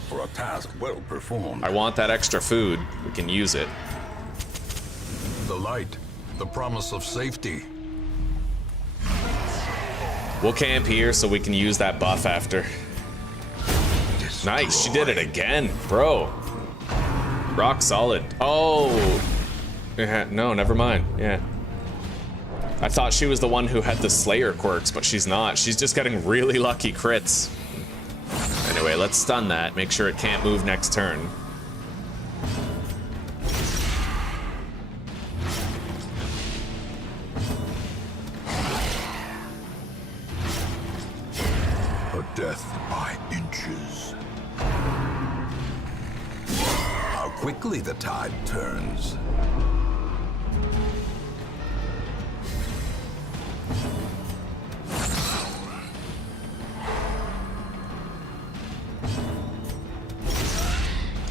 for a task well performed. I want that extra food. We can use it. The light, the promise of safety. We'll camp here so we can use that buff after. Nice, she did it again, bro. Rock solid. Oh, no, never mind. Yeah. I thought she was the one who had the Slayer quirks, but she's not. She's just getting really lucky crits. Anyway, let's stun that. Make sure it can't move next turn. A death by inches. How quickly the tide turns.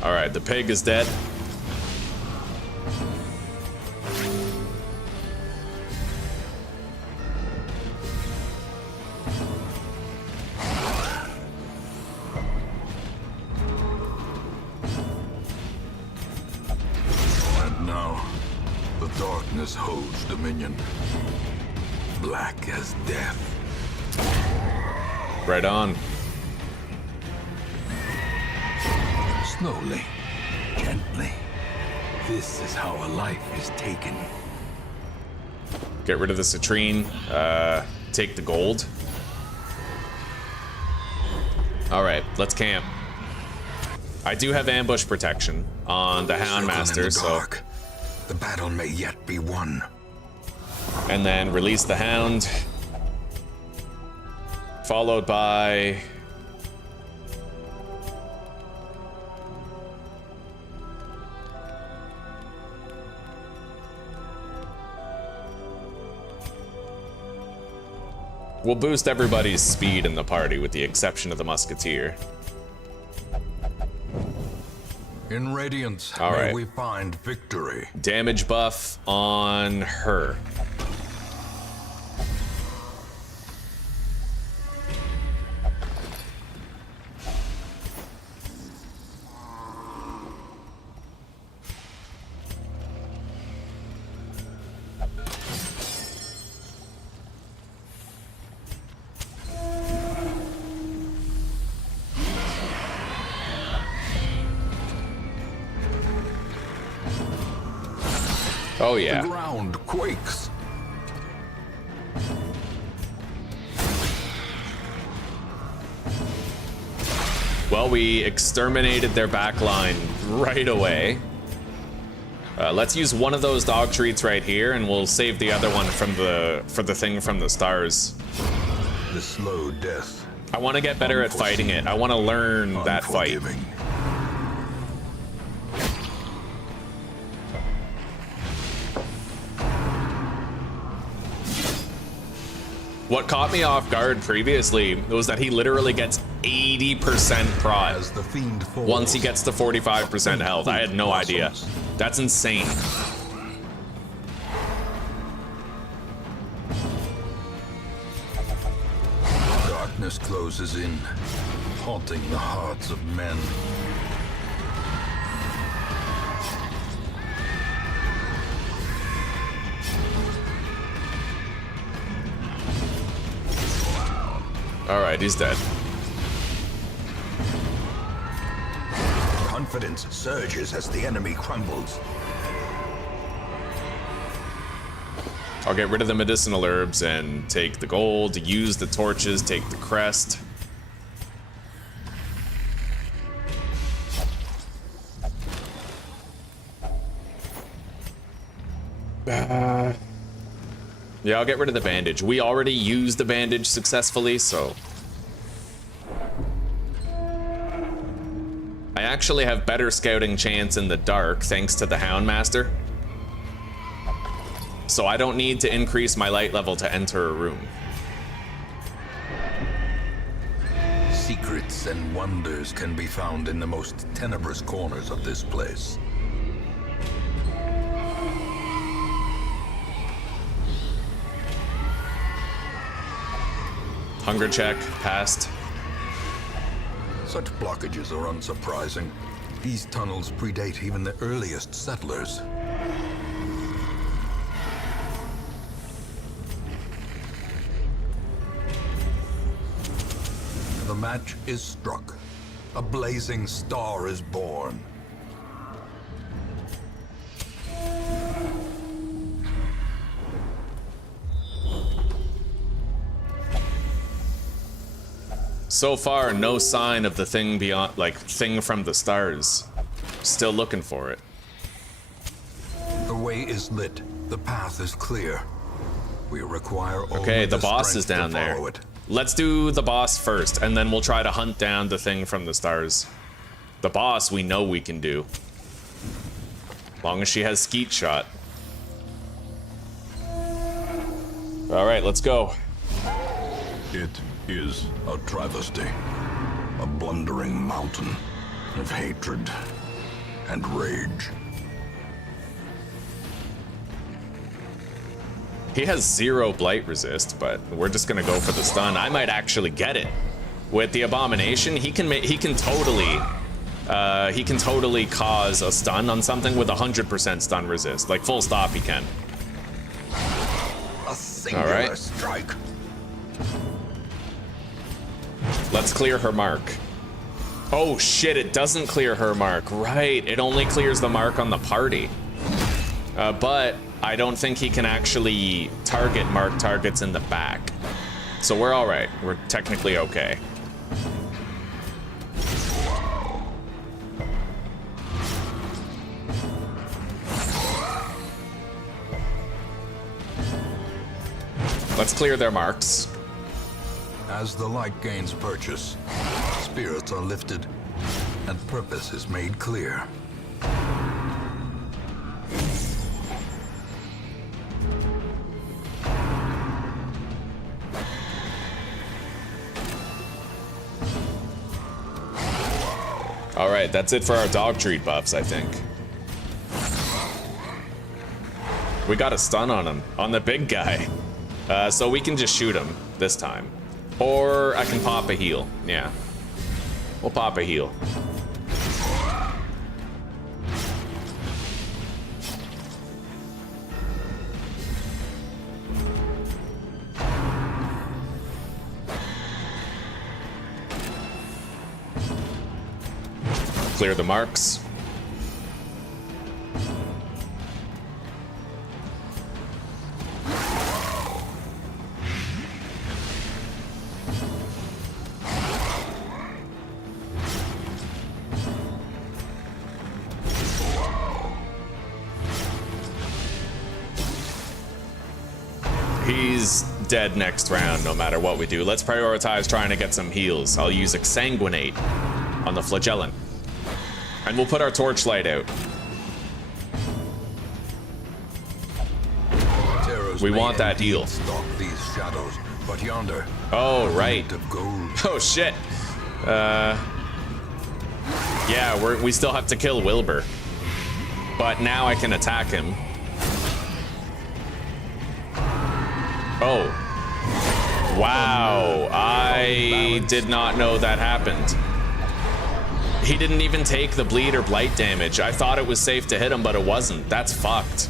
All right, the pig is dead. And now, the darkness holds dominion. Black as death. Right on. Slowly, gently. This is how a life is taken. Get rid of the citrine. Take the gold. All right, let's camp. I do have ambush protection on the Houndmaster, so. Dark. The battle may yet be won. And then release the Hound. Followed by. We'll boost everybody's speed in the party with the exception of the Musketeer. In Radiance, All may right. we find victory. Damage buff on her. Oh yeah. The ground quakes. Well, well, we exterminated their back line right away. Let's use one of those dog treats right here, and we'll save the other one from for the thing from the stars. The slow death. I want to get better at fighting it. I want to learn that fight. Unforgiving. What caught me off guard previously was that he literally gets 80% prod As the fiend falls, once he gets to 45% health. I had no idea. blossoms. That's insane. Darkness closes in, haunting the hearts of men. All right, he's dead. Confidence surges as the enemy crumbles. I'll get rid of the medicinal herbs and take the gold, use the torches, take the crest. Yeah, I'll get rid of the bandage. We already used the bandage successfully, so... I actually have better scouting chance in the dark thanks to the Houndmaster. So I don't need to increase my light level to enter a room. Secrets and wonders can be found in the most tenebrous corners of this place. Hunger check, passed. Such blockages are unsurprising. These tunnels predate even the earliest settlers. The match is struck. A blazing star is born. So far, no sign of the thing beyond, like, thing from the stars. Still looking for it. The way is lit. The path is clear. We require only Okay, the boss is strength down to there. follow it. Let's do the boss first, and then we'll try to hunt down the thing from the stars. The boss we know we can do. Long as she has skeet shot. Alright, let's go. It is a travesty, a blundering mountain of hatred and rage. He has 0 blight resist, but we're just gonna go for the stun. I might actually get it. With the abomination, he can totally cause a stun on something with 100% stun resist. Like full stop, he can. A singular Alright. strike. Let's clear her mark. Oh shit, it doesn't clear her mark. Right, it only clears the mark on the party. But I don't think he can actually target mark targets in the back. So we're alright. We're technically okay. Let's clear their marks. As the light gains purchase, spirits are lifted, and purpose is made clear. Alright, that's it for our dog treat buffs, I think. We got a stun on him, on the big guy. So we can just shoot him this time. Or I can pop a heal. Yeah. We'll pop a heal. Clear the marks. He's dead next round no matter what we do. Let's prioritize trying to get some heals. I'll use exsanguinate on the flagellant. And we'll put our torchlight out. We want that heal. Stalk these shadows, but yonder. Oh, right. Of gold. Oh, shit. Yeah, we still have to kill Wilbur. But now I can attack him. Oh. Wow. I did not know that happened. He didn't even take the bleed or blight damage. I thought it was safe to hit him, but it wasn't. That's fucked.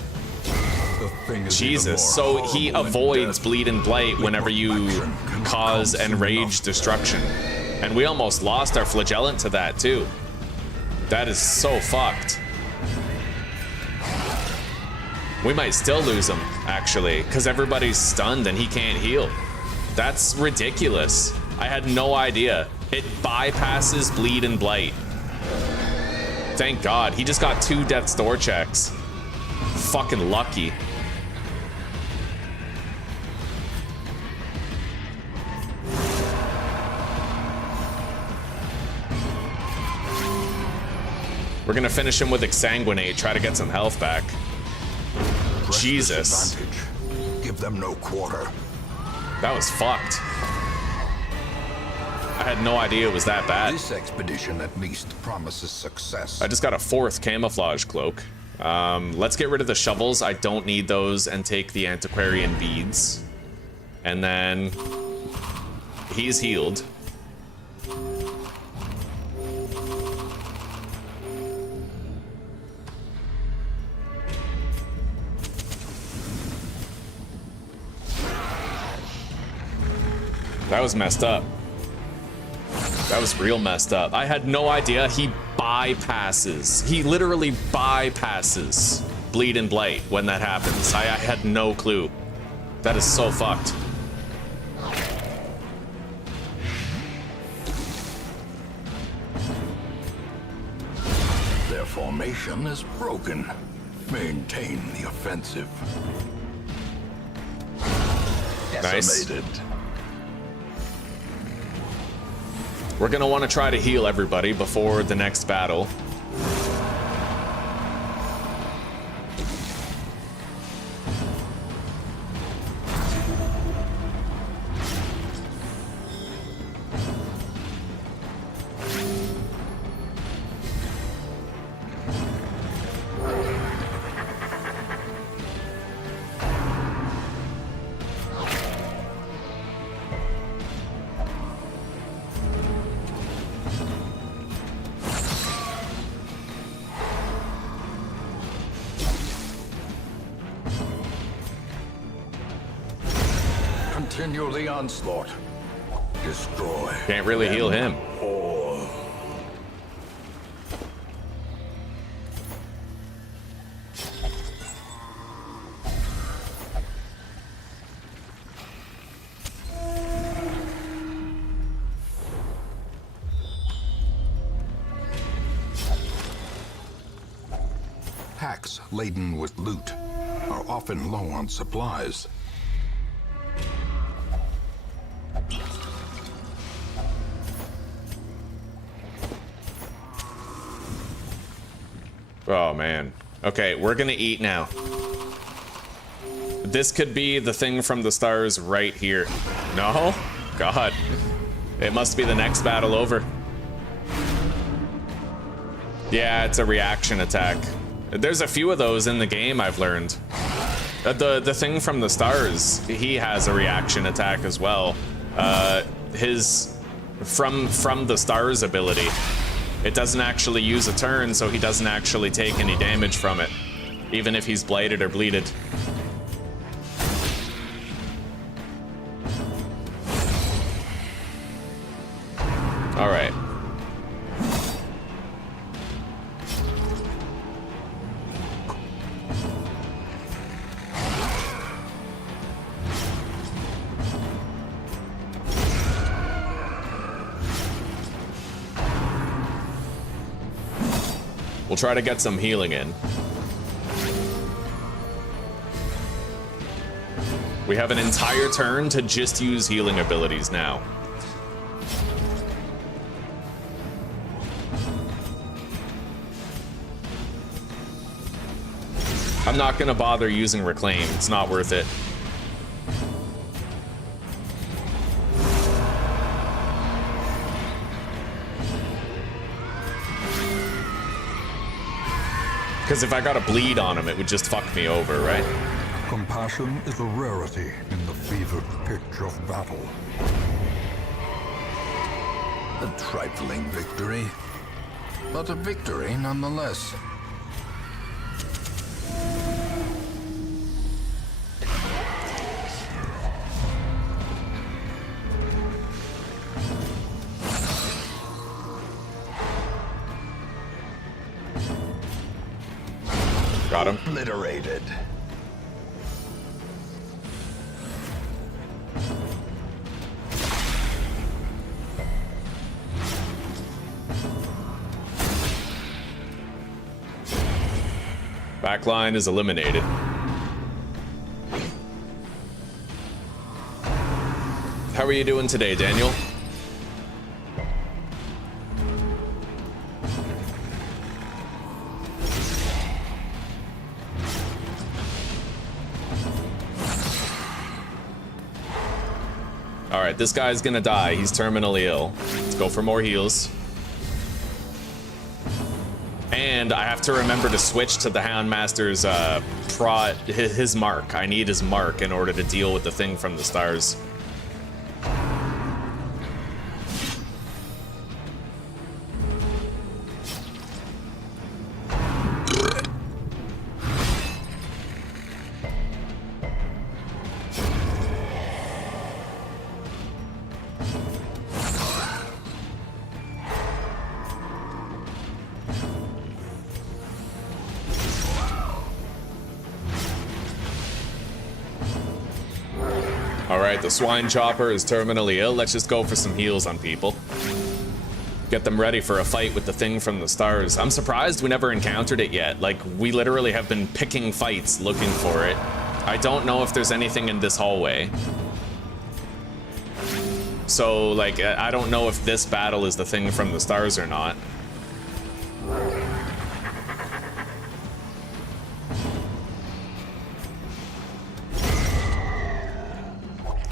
Jesus. So he avoids bleed and blight whenever you cause enraged destruction. And we almost lost our flagellant to that, too. That is so fucked. We might still lose him, actually, because everybody's stunned and he can't heal. That's ridiculous. I had no idea. It bypasses bleed and blight. Thank God. He just got 2 death's door checks. Fucking lucky. We're gonna finish him with exsanguinate, try to get some health back. Jesus. Give them no quarter. That was fucked. I had no idea it was that bad. This expedition at least promises success. I just got a 4th camouflage cloak. Let's get rid of the shovels. I don't need those, and take the antiquarian beads. And then he's healed. That was messed up. That was real messed up. I had no idea he bypasses. He literally bypasses bleed and blight when that happens. I had no clue. That is so fucked. Their formation is broken. Maintain the offensive. Nice. Decimated. We're gonna want to try to heal everybody before the next battle. Continue the onslaught. Destroy. Can't really heal him. All. Packs laden with loot are often low on supplies. Oh, man. Okay, we're gonna eat now. This could be the thing from the stars right here. No? God. It must be the next battle over. Yeah, it's a reaction attack. There's a few of those in the game, I've learned. The thing from the stars, he has a reaction attack as well. His... From the stars ability. It doesn't actually use a turn, so he doesn't actually take any damage from it, even if he's bladed or bleeded. All right. We'll try to get some healing in. We have an entire turn to just use healing abilities now. I'm not gonna bother using Reclaim. It's not worth it. Because if I got a bleed on him, it would just fuck me over, right? Compassion is a rarity in the fevered pitch of battle. A trifling victory, but a victory nonetheless. Got him. Obliterated. Backline is eliminated. How are you doing today, Daniel? All right, this guy's gonna die. He's terminally ill. Let's go for more heals. And I have to remember to switch to the Houndmaster's his mark. I need his mark in order to deal with the thing from the stars. Alright, the swine chopper is terminally ill. Let's just go for some heals on people. Get them ready for a fight with the thing from the stars. I'm surprised we never encountered it yet. Like, we literally have been picking fights looking for it. I don't know if there's anything in this hallway. So, like, I don't know if this battle is the thing from the stars or not.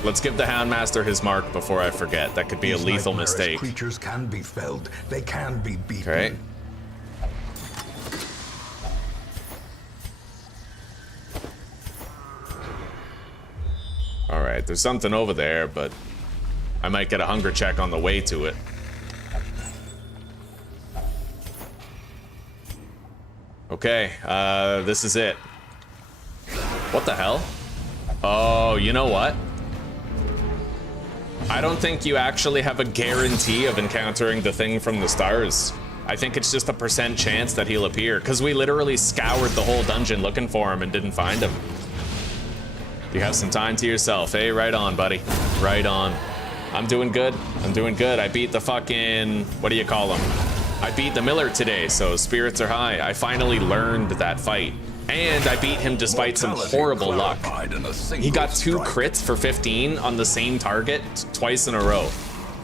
Let's give the Houndmaster his mark before I forget. That could be a lethal mistake. Creatures can be felled. They can be beaten. Okay. All right, there's something over there, but I might get a hunger check on the way to it. Okay, this is it. What the hell? Oh, you know what? I don't think you actually have a guarantee of encountering the thing from the stars. I think it's just a % chance that he'll appear, because we literally scoured the whole dungeon looking for him and didn't find him. You have some time to yourself, eh? Right on, buddy. Right on. I'm doing good. I'm doing good. I beat the fucking... what do you call him? I beat the Miller today, so spirits are high. I finally learned that fight. And I beat him despite some horrible luck. He got 2 crits for 15 on the same target twice in a row.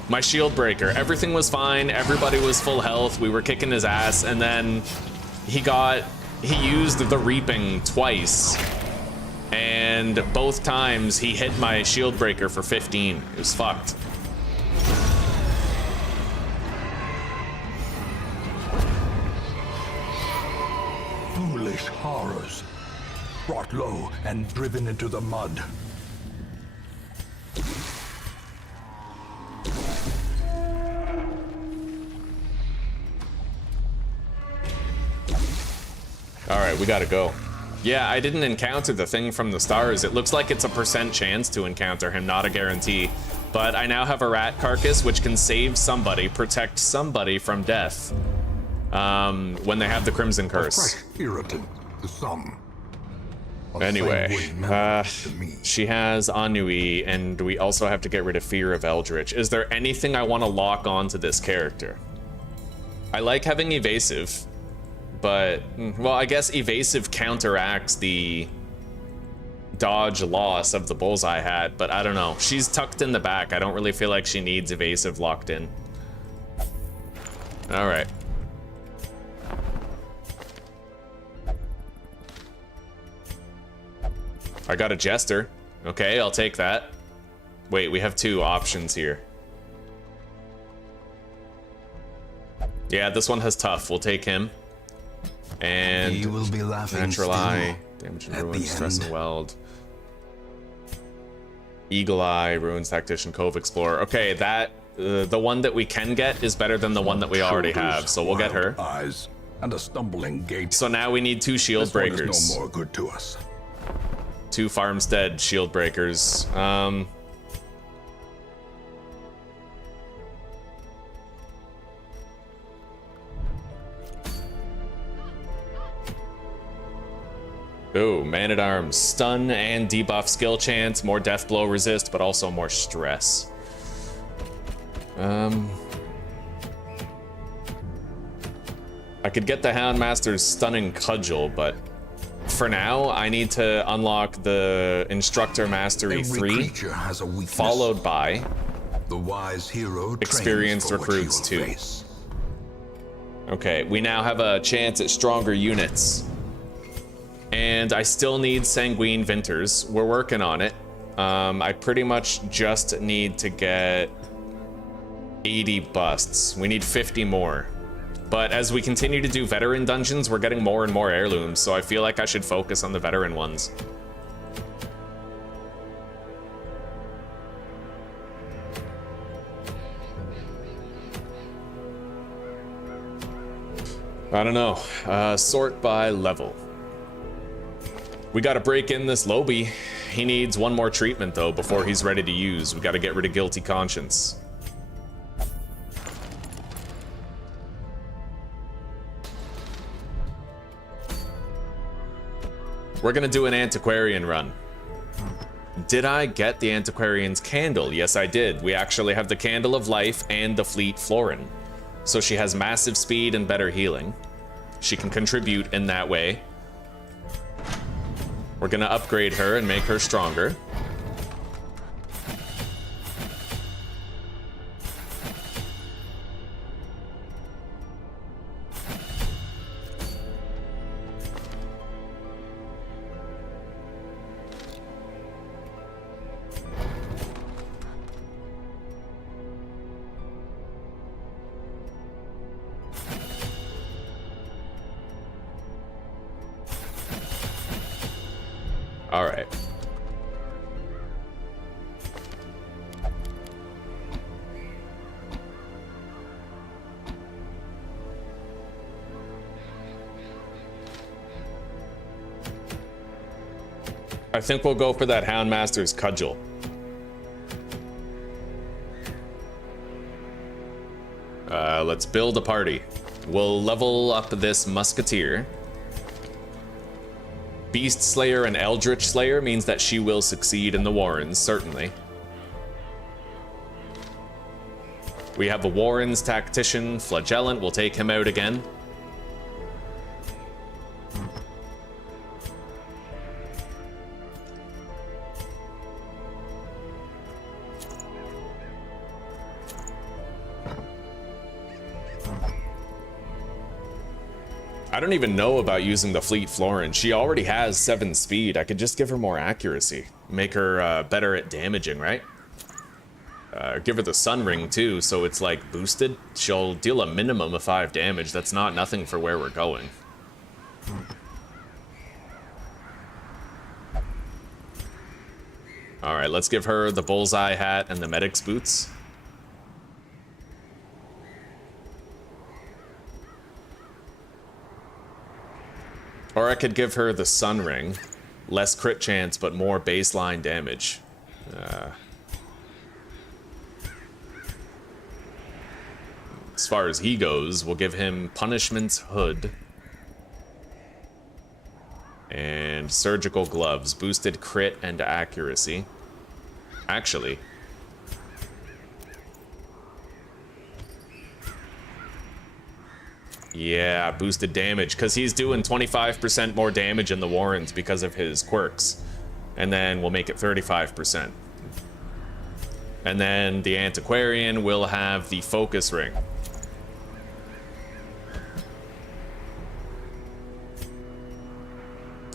My shield breaker, everything was fine, everybody was full health, we were kicking his ass, and then he used the reaping twice. And both times he hit my shield breaker for 15. It was fucked. Foolish horrors, brought low and driven into the mud. All right, we gotta go. Yeah, I didn't encounter the thing from the stars. It looks like it's a % chance to encounter him, not a guarantee. But I now have a rat carcass, which can save somebody, protect somebody from death. When they have the Crimson Curse. Fresh irritant to some. Anyway, she has Ennui, and we also have to get rid of Fear of Eldritch. Is there anything I want to lock onto this character? I like having Evasive, but, well, I guess Evasive counteracts the dodge loss of the bullseye hat, but I don't know. She's tucked in the back. I don't really feel like she needs evasive locked in. All right. I got a jester. Okay, I'll take that. Wait, we have 2 options here. Yeah, this one has tough. We'll take him. And He will be laughing natural still eye, damage and at ruin, the stress end. and weld. Eagle eye, ruins tactician, cove explorer. Okay, that the one that we can get is better than the one that we already have, so we'll get her. Eyes and a stumbling gait. So now we need 2 shield This one is breakers. no more good to us. 2 farmstead shield breakers. Oh, man-at-arms. Stun and debuff skill chance, more death blow resist, but also more stress. I could get the Houndmaster's stunning cudgel, but for now, I need to unlock the Instructor Mastery Every 3, creature has a weakness. followed by The wise hero trains experienced for what recruits he will 2. face. Okay, we now have a chance at stronger units. And I still need Sanguine Vinters. We're working on it. I pretty much just need to get 80 busts. We need 50 more. But as we continue to do veteran dungeons, we're getting more and more heirlooms, so I feel like I should focus on the veteran ones. I don't know. Sort by level. We gotta break in this Lobby. He needs 1 more treatment though before he's ready to use. We gotta get rid of Guilty Conscience. We're gonna do an Antiquarian run. Did I get the Antiquarian's candle? Yes, I did. We actually have the Candle of Life and the Fleet Florin. So she has massive speed and better healing. She can contribute in that way. We're gonna upgrade her and make her stronger. All right. I think we'll go for that Houndmaster's cudgel. Let's build a party. We'll level up this musketeer. Beast Slayer and Eldritch Slayer means that she will succeed in the Warrens, certainly. We have a Warrens Tactician, Flagellant, we'll take him out again. I don't even know about using the Fleet Florin. She already has 7 speed. I could just give her more accuracy. Make her better at damaging, right? Give her the Sun Ring too, so it's like boosted. She'll deal a minimum of 5 damage. That's not nothing for where we're going. Alright, let's give her the Bullseye Hat and the Medic's Boots. Or I could give her the Sun Ring. Less crit chance, but more baseline damage. As far as he goes, we'll give him Punishment's Hood. And Surgical Gloves. Boosted crit and accuracy. Actually. Yeah, boosted damage, because he's doing 25% more damage in the Warrens because of his quirks. and then we'll make it 35%. And then the antiquarian will have the focus ring.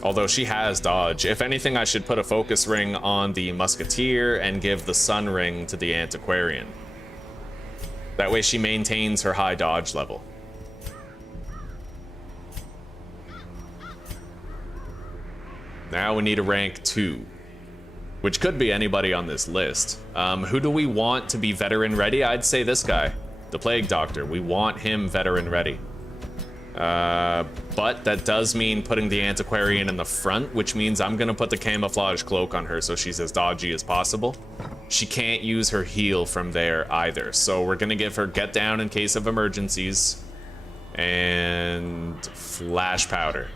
Although she has dodge. If anything, I should put a focus ring on the musketeer and give the sun ring to the antiquarian. That way she maintains her high dodge level. Now we need a rank 2, which could be anybody on this list. Who do we want to be veteran ready? I'd say this guy, the Plague Doctor. We want him veteran ready. But that does mean putting the antiquarian in the front, which means I'm gonna put the camouflage cloak on her so she's as dodgy as possible. She can't use her heal from there either, so we're gonna give her get down in case of emergencies and flash powder.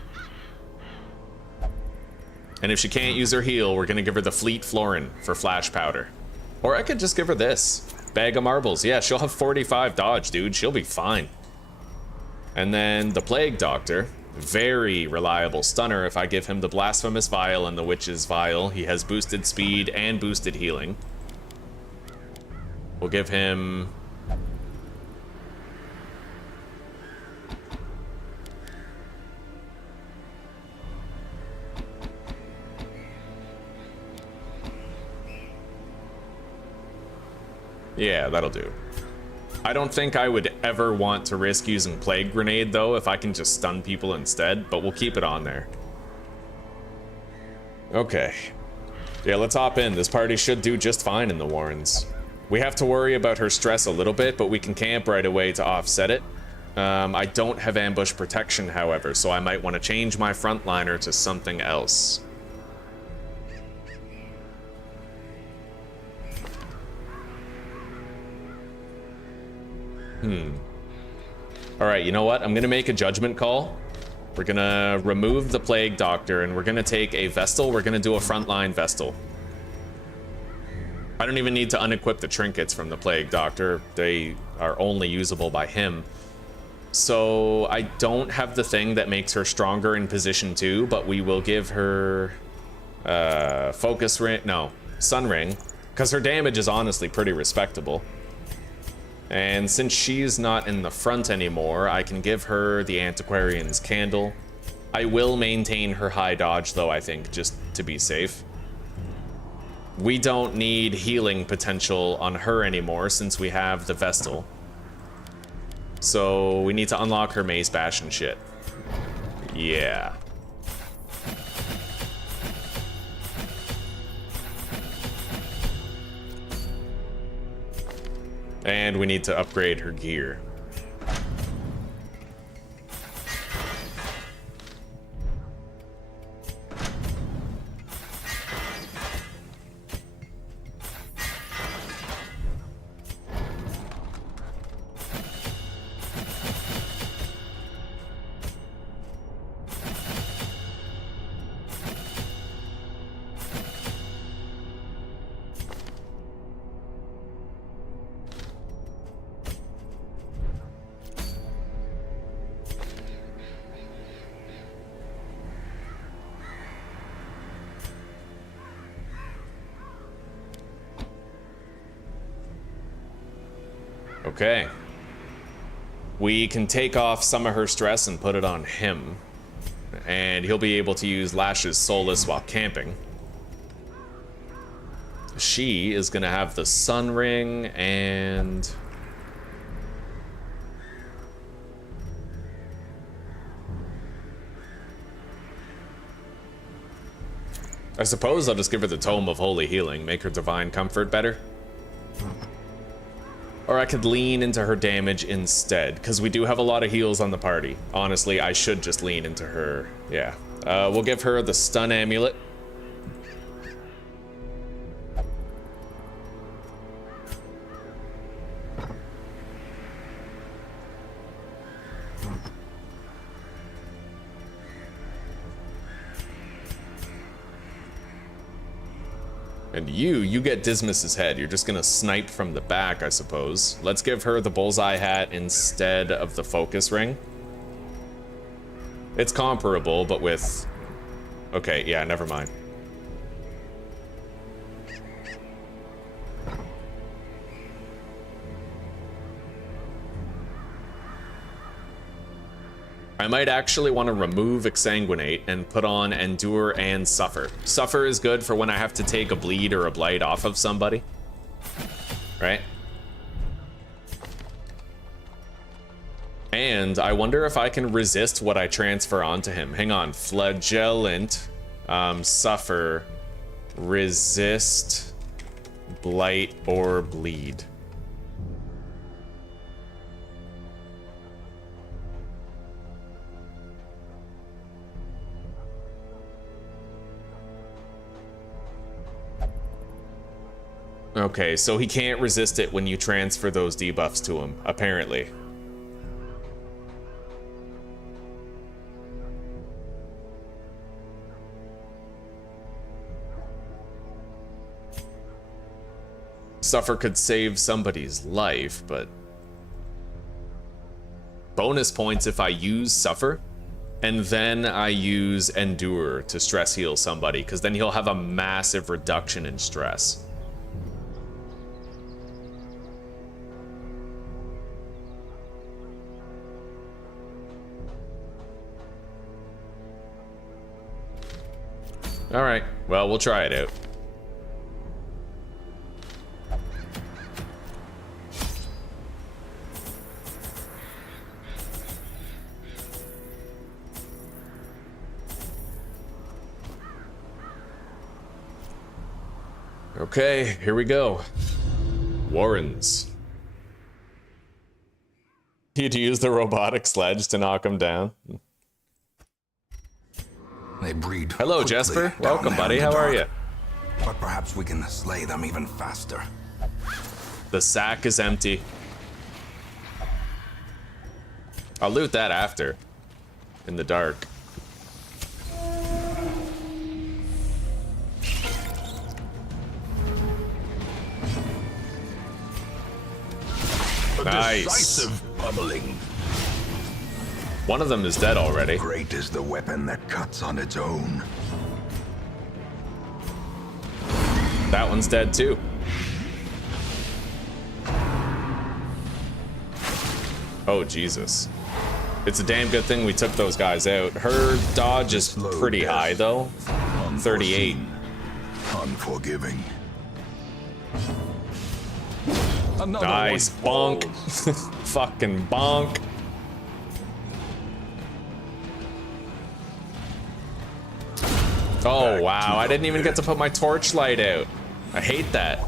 And if she can't use her heal, we're gonna give her the Fleet Florin for flash powder. Or I could just give her this. Bag of marbles. Yeah, she'll have 45 dodge, dude. She'll be fine. And then the Plague Doctor. Very reliable stunner if I give him the Blasphemous Vial and the Witch's Vial. He has boosted speed and boosted healing. We'll give him... yeah, that'll do. I don't think I would ever want to risk using Plague Grenade, though, if I can just stun people instead, but we'll keep it on there. Okay. Yeah, let's hop in. This party should do just fine in the Warrens. We have to worry about her stress a little bit, but we can camp right away to offset it. I don't have ambush protection, however, so I might want to change my frontliner to something else. Alright, you know what? I'm gonna make a judgment call. We're gonna remove the Plague Doctor, and we're gonna take a Vestal. We're gonna do a frontline Vestal. I don't even need to unequip the trinkets from the Plague Doctor. They are only usable by him. So I don't have the thing that makes her stronger in position 2, but we will give her focus ring, no, sun ring, because her damage is honestly pretty respectable. And since she's not in the front anymore, I can give her the Antiquarian's Candle. I will maintain her high dodge, though, I think, just to be safe. We don't need healing potential on her anymore since we have the Vestal. So we need to unlock her Mace Bash and shit. Yeah. And we need to upgrade her gear. Okay. We can take off some of her stress and put it on him. And he'll be able to use Lash's Solace while camping. She is gonna have the Sun Ring and... I suppose I'll just give her the Tome of Holy Healing, make her Divine Comfort better. Or I could lean into her damage instead, because we do have a lot of heals on the party. Honestly, I should just lean into her. Yeah. We'll give her the Stun Amulet. And you get Dismas's head. You're just gonna snipe from the back, I suppose. Let's give her the bullseye hat instead of the focus ring. It's comparable, but with... okay, yeah, never mind. I might actually want to remove exsanguinate and put on endure and suffer. Suffer is good for when I have to take a bleed or a blight off of somebody. Right? And I wonder if I can resist what I transfer onto him. Hang on. Flagellant, suffer, resist, blight, or bleed. Okay, so he can't resist it when you transfer those debuffs to him, apparently. Suffer could save somebody's life, but bonus points if I use Suffer, and then I use Endure to stress heal somebody, because then he'll have a massive reduction in stress. All right, well, we'll try it out. Okay, here we go. Warrens. You'd use the robotic sledge to knock him down. They breed. Hello, quickly Jesper. down Welcome, there buddy. in the How are dark. you? But perhaps we can slay them even faster. The sack is empty. I'll loot that after. In the dark. Nice. Decisive bubbling. One of them is dead already. Great is the weapon that cuts on its own. That one's dead too. Oh, Jesus. It's a damn good thing we took those guys out. Her dodge is pretty high, though. 38. Unforgiving. Nice. Bonk. Fucking bonk. Oh, wow. I didn't even get to put my torchlight out. I hate that.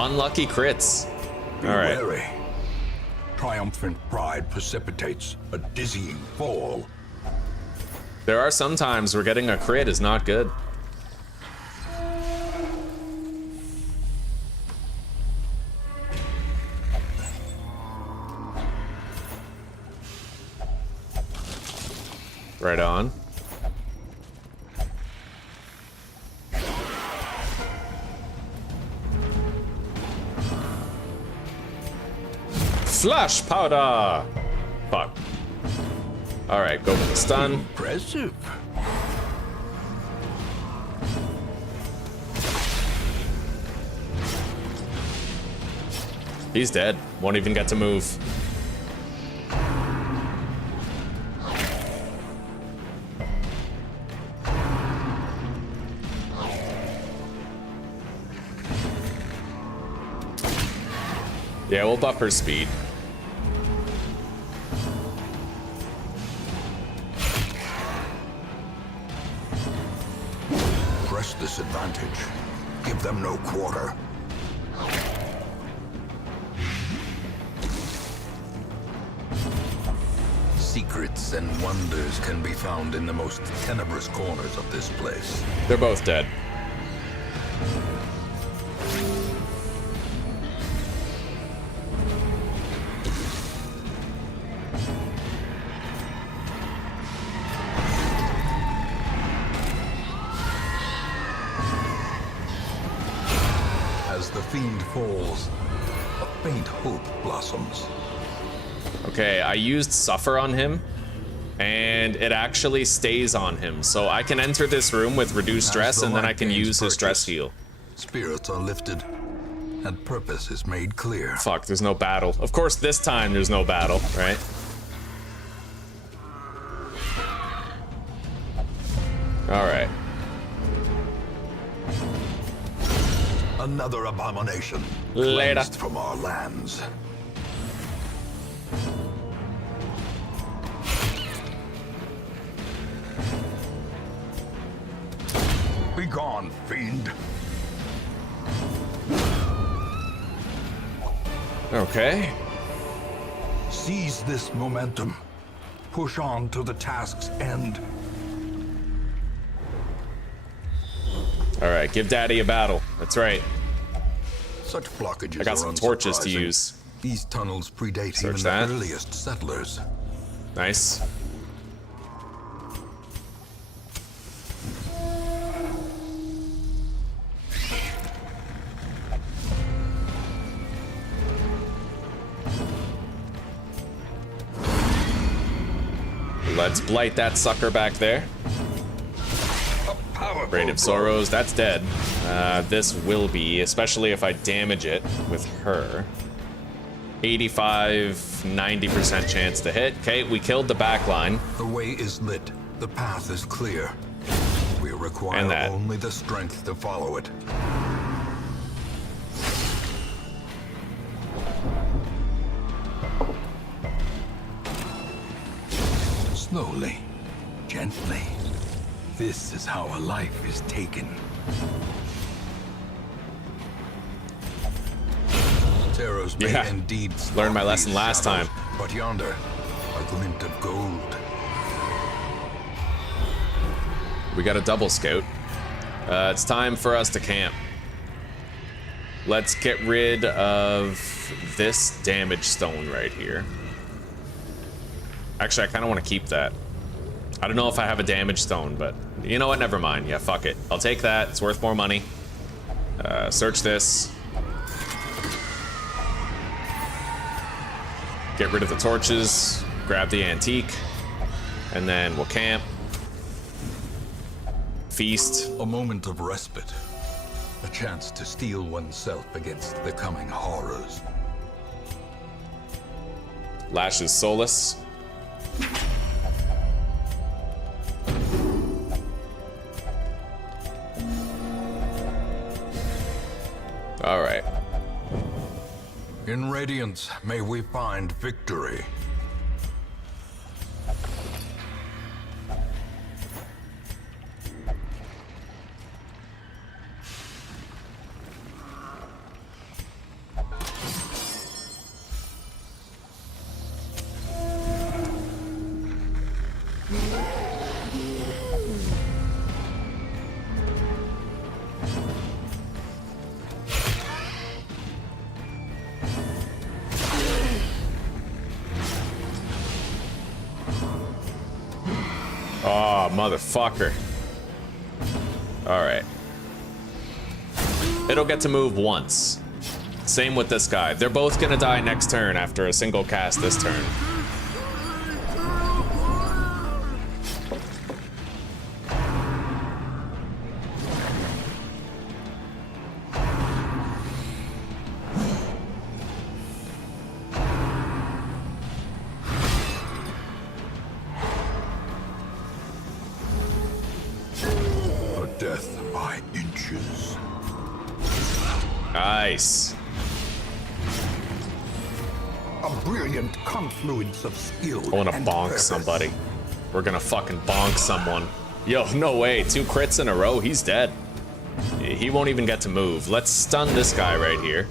Unlucky crits. All right. Wary. Triumphant pride precipitates a dizzying fall. There are some times where getting a crit is not good. Right on. Flash powder! Fuck. Alright, go for the stun. Impressive. He's dead. Won't even get to move. Yeah, we'll buff her speed. Press this advantage. Give them no quarter. Secrets and wonders can be found in the most tenebrous corners of this place. They're both dead. As the fiend falls, a faint hope blossoms. Okay, I used Suffer on him, and it actually stays on him. So I can enter this room with reduced stress, and then I can use his stress heal. Spirits are lifted, and purpose is made clear. Fuck, there's no battle. Of course, this time there's no battle, right? Alright. Another abomination. Later. Cleansed from our lands. Be gone, fiend. Okay. Seize this momentum. Push on to the task's end. Alright, give Daddy a battle. That's right. Such blockages I got are some torches to unsurprising. use. These tunnels predate Search even that. the earliest settlers. Nice. Let's blight that sucker back there. Braid of Sorrows, that's dead. This will be, especially if I damage it with her. 85, 90% chance to hit. Okay, we killed the back line. The way is lit. The path is clear. We And require that. only the strength to follow it. Slowly, gently. This is how a life is taken. Terrors may Yeah. indeed Learned my stalk lesson these last shadows, time. But yonder, a glint of gold. We got a double scout. It's time for us to camp. Let's get rid of this damage stone right here. Actually, I kind of want to keep that. I don't know if I have a damage stone, but you know what? Never mind. Yeah, fuck it. I'll take that. It's worth more money. Search this. Get rid of the torches. Grab the antique. And then we'll camp. Feast. A moment of respite. A chance to steel oneself against the coming horrors. Lashes Solace. All right. In Radiance, may we find victory. Oh, motherfucker. Alright. It'll get to move once. Same with this guy. They're both gonna die next turn after a single cast this turn. A death by inches. Nice. A brilliant confluence of skill. I wanna and bonk purpose. somebody. We're gonna fucking bonk someone. Yo, no way. 2 crits in a row, he's dead. He won't even get to move. Let's stun this guy right here.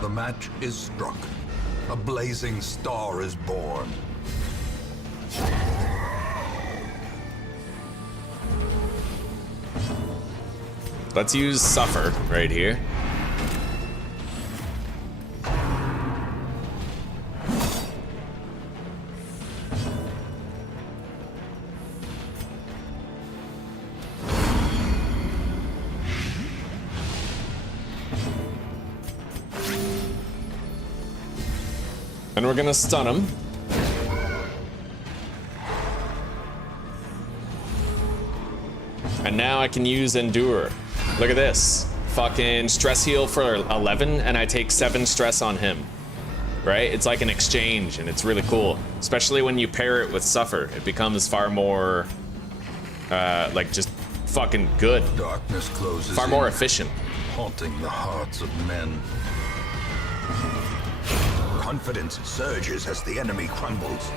The match is struck. A blazing star is born. Let's use Suffer right here. And we're gonna stun him. And now I can use Endure. Look at this. Fucking stress heal for 11, and I take 7 stress on him. Right? It's like an exchange, and it's really cool. Especially when you pair it with Suffer. It becomes far more like just fucking good. Darkness closes Far in, more efficient. haunting the hearts of men. Confidence surges as the enemy crumbles.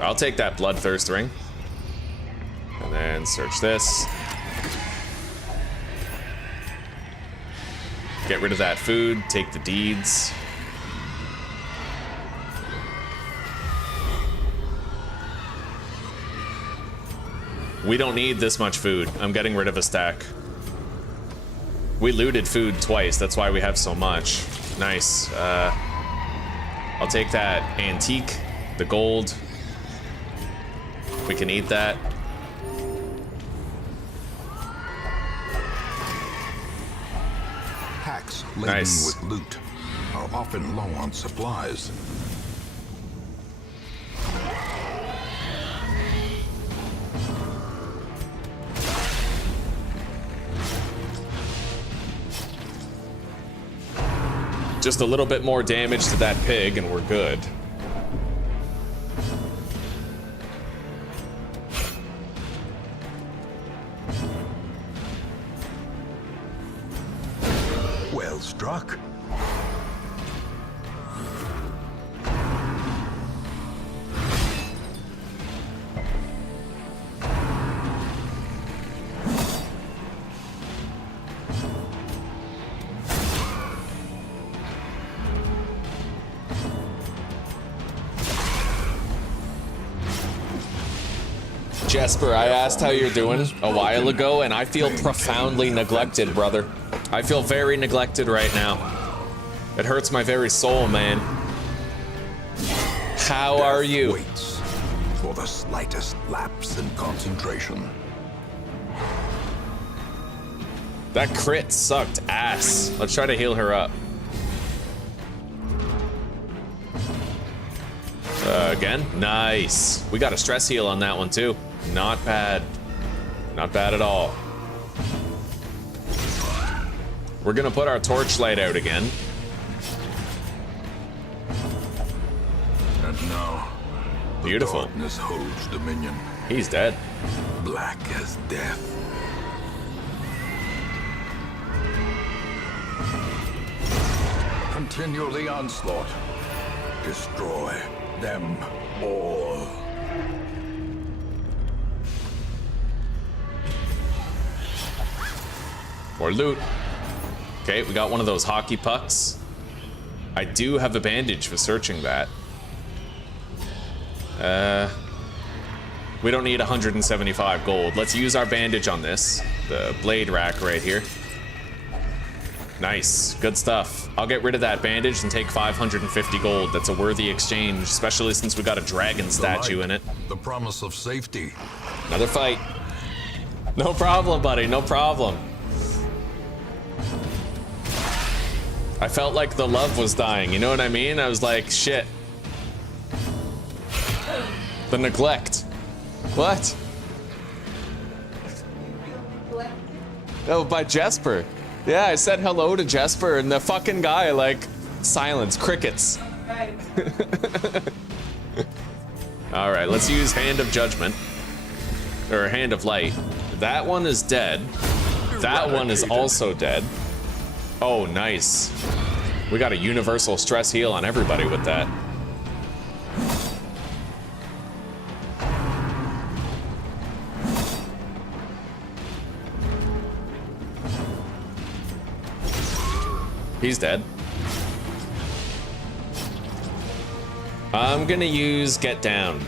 I'll take that bloodthirst ring. And then search this. Get rid of that food, take the deeds. We don't need this much food. I'm getting rid of a stack. We looted food twice, that's why we have so much. Nice. I'll take that antique, the gold. We can eat that. Packs laden Nice. with loot are often low on supplies. Just a little bit more damage to that pig and we're good. Well struck. Jesper, I asked how you're doing a while ago, and I feel profoundly neglected, brother. I feel very neglected right now. It hurts my very soul, man. How are you? Waits for the slightest lapse in concentration. That crit sucked ass. Let's try to heal her up. Again? Nice. We got a stress heal on that one, too. Not bad. Not bad at all. We're gonna put our torchlight out again. And now, the Beautiful. darkness holds dominion, He's dead. black as death. Continue the onslaught. Destroy them all. More loot. Okay, we got one of those hockey pucks. I do have a bandage for searching that. We don't need 175 gold. Let's use our bandage on this. The blade rack right here. Nice, good stuff. I'll get rid of that bandage and take 550 gold. That's a worthy exchange, especially since we got a dragon statue in it. The promise of safety. Another fight. No problem, buddy, no problem. I felt like the love was dying, you know what I mean? I was like, shit. The neglect. What? Oh, by Jesper. Yeah, I said hello to Jesper, and the fucking guy, like, silence, crickets. Alright, let's use Hand of Judgment. Or Hand of Light. That one is dead. That one is also dead. Oh, nice. We got a universal stress heal on everybody with that. He's dead. I'm gonna use Get Down.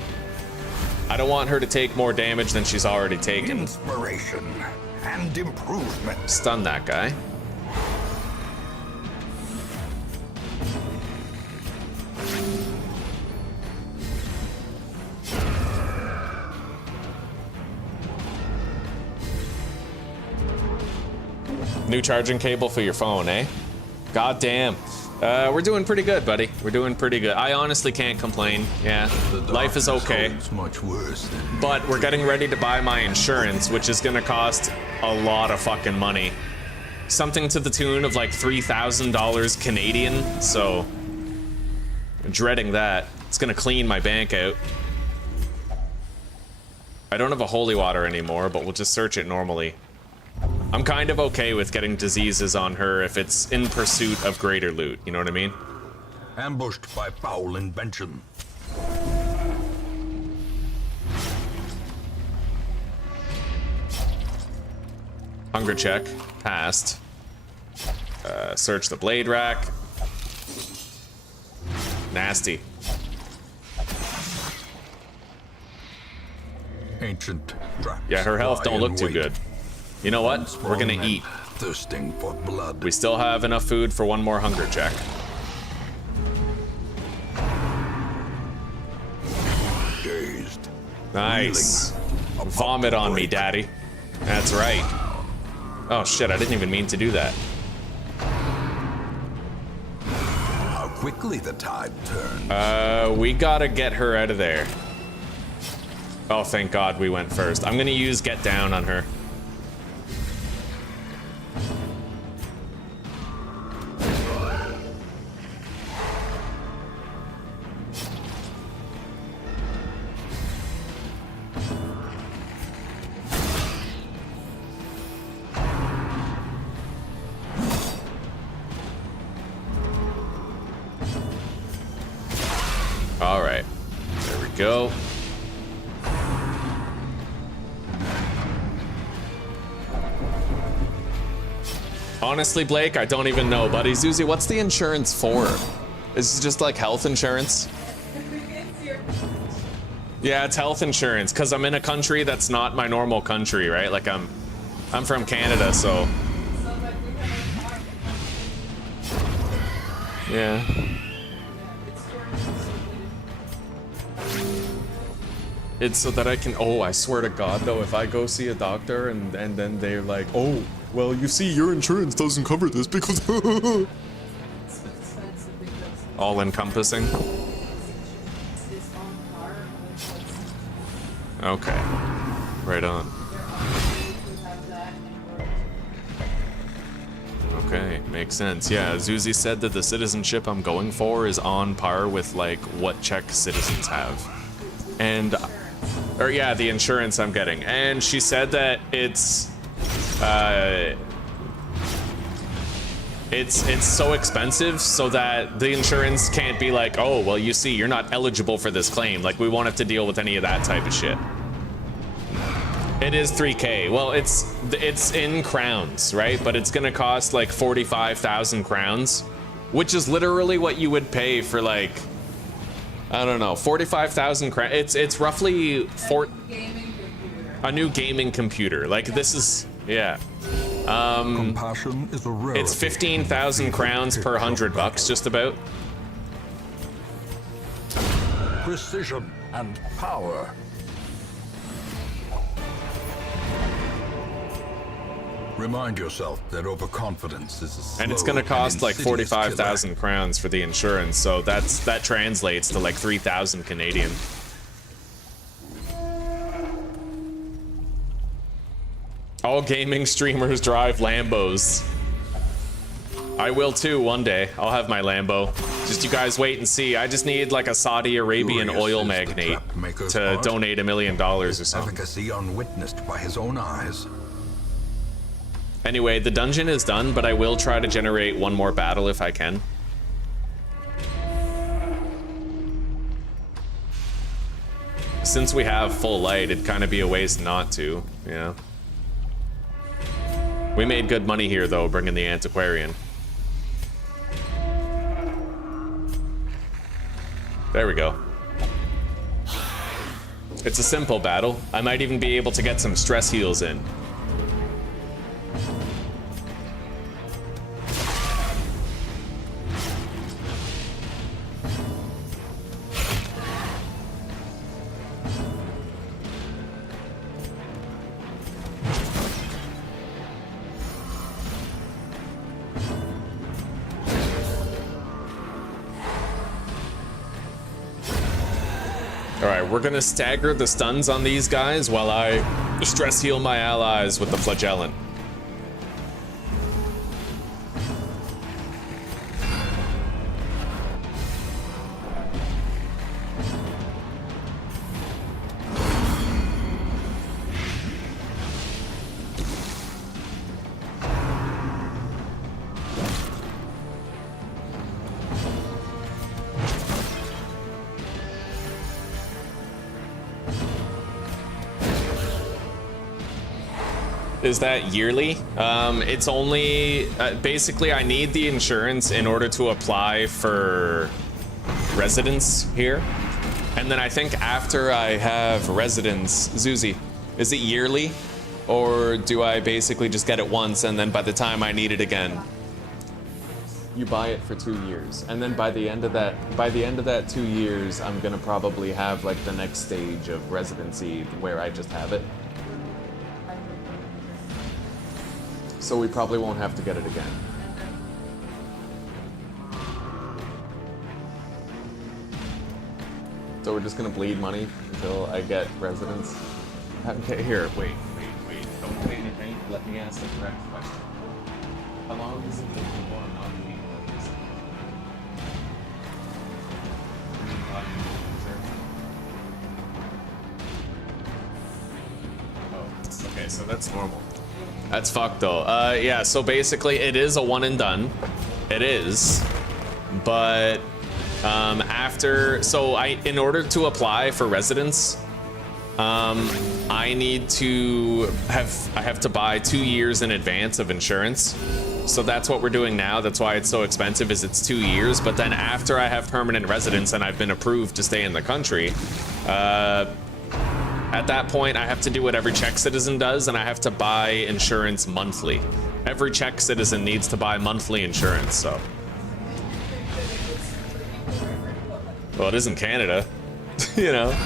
I don't want her to take more damage than she's already taken. Inspiration and improvement. Stun that guy. New charging cable for your phone, eh? God damn. We're doing pretty good, buddy. We're doing pretty good. I honestly can't complain. Yeah, life is okay. It's much worse than But we're getting ready to buy my insurance, which is gonna cost a lot of fucking money. Something to the tune of like $3,000 Canadian, so I'm dreading that. It's gonna clean my bank out. I don't have a holy water anymore, but we'll just search it normally. I'm kind of okay with getting diseases on her if it's in pursuit of greater loot, you know what I mean? Ambushed by foul invention. Hunger check, passed. Search the blade rack. Nasty. Ancient traps. Yeah, her health don't look too good. You know what? We're gonna Men eat. thirsting for blood. We still have enough food for one more hunger check. Dazed. Nice. Vomit on me, daddy. That's right. Oh shit, I didn't even mean to do that. How quickly the tide turns. We gotta get her out of there. Oh, thank God we went first. I'm gonna use get down on her. All right, there we go. Honestly, Blake, I don't even know, buddy. Zuzi, what's the insurance for? Is it just like health insurance? Yeah, it's health insurance because I'm in a country that's not my normal country, right? Like I'm from Canada, so yeah. It's so that I can. Oh, I swear to God, though, if I go see a doctor and then they're like, oh, well, you see, your insurance doesn't cover this because all encompassing. Okay, right on. Okay, makes sense. Yeah, Zuzi said that the citizenship I'm going for is on par with like what Czech citizens have, and. Or yeah, the insurance I'm getting. And she said that it's so expensive so that the insurance can't be like, oh, well, you see, you're not eligible for this claim. Like, we won't have to deal with any of that type of shit. It is 3K. Well, it's in crowns, right? But it's gonna cost like 45,000 crowns, which is literally what you would pay for like, I don't know, 45,000 crowns. It's roughly a new gaming computer. Like this is, yeah. Compassion is a rarity. It's 15,000 crowns per $100, just about. Precision and power. Remind yourself that overconfidence is a slow And it's gonna cost like insidious 45,000 killer. crowns for the insurance, so that translates to like 3,000 Canadian. All gaming streamers drive Lambos. I will too one day. I'll have my Lambo. Just you guys wait and see. I just need like a Saudi Arabian Furious oil is the magnate trap-maker's to art. donate $1 million or something. Efficacy unwitnessed by his own eyes. Anyway, the dungeon is done, but I will try to generate one more battle if I can. Since we have full light, it'd kind of be a waste not to, yeah. We made good money here, though, bringing the antiquarian. There we go. It's a simple battle. I might even be able to get some stress heals in. Alright, we're gonna stagger the stuns on these guys while I stress heal my allies with the flagellant. Is that yearly? It's only basically I need the insurance in order to apply for residence here, and then I think after I have residence, Zuzi, is it yearly, or do I basically just get it once and then by the time I need it again, you buy it for 2 years, and then by the end of that 2 years, I'm gonna probably have like the next stage of residency where I just have it. So we probably won't have to get it again. So we're just gonna bleed money until I get residence. Okay, here, wait. Don't say anything. Let me ask the correct question. How long does it take before I'm not bleeding money? Oh, okay, so that's normal. That's fucked though. Yeah, so basically it is a one and done. It is. But in order to apply for residence, I have to buy 2 years in advance of insurance. So that's what we're doing now. That's why it's so expensive, is it's 2 years. But then after I have permanent residence and I've been approved to stay in the country, at that point, I have to do what every Czech citizen does, and I have to buy insurance monthly. Every Czech citizen needs to buy monthly insurance, so. Well, it is in Canada, you know.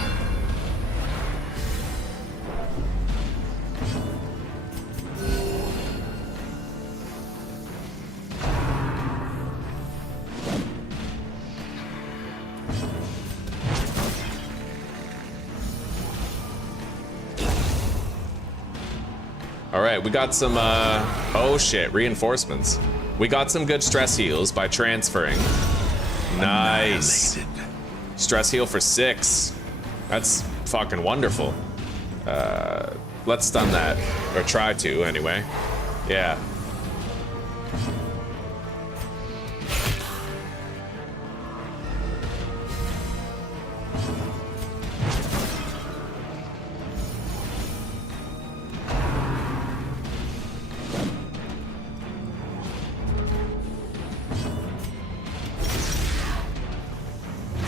All right, we got some, oh shit, reinforcements. We got some good stress heals by transferring. Nice. Stress heal for 6. That's fucking wonderful. Let's stun that, or try to anyway. Yeah.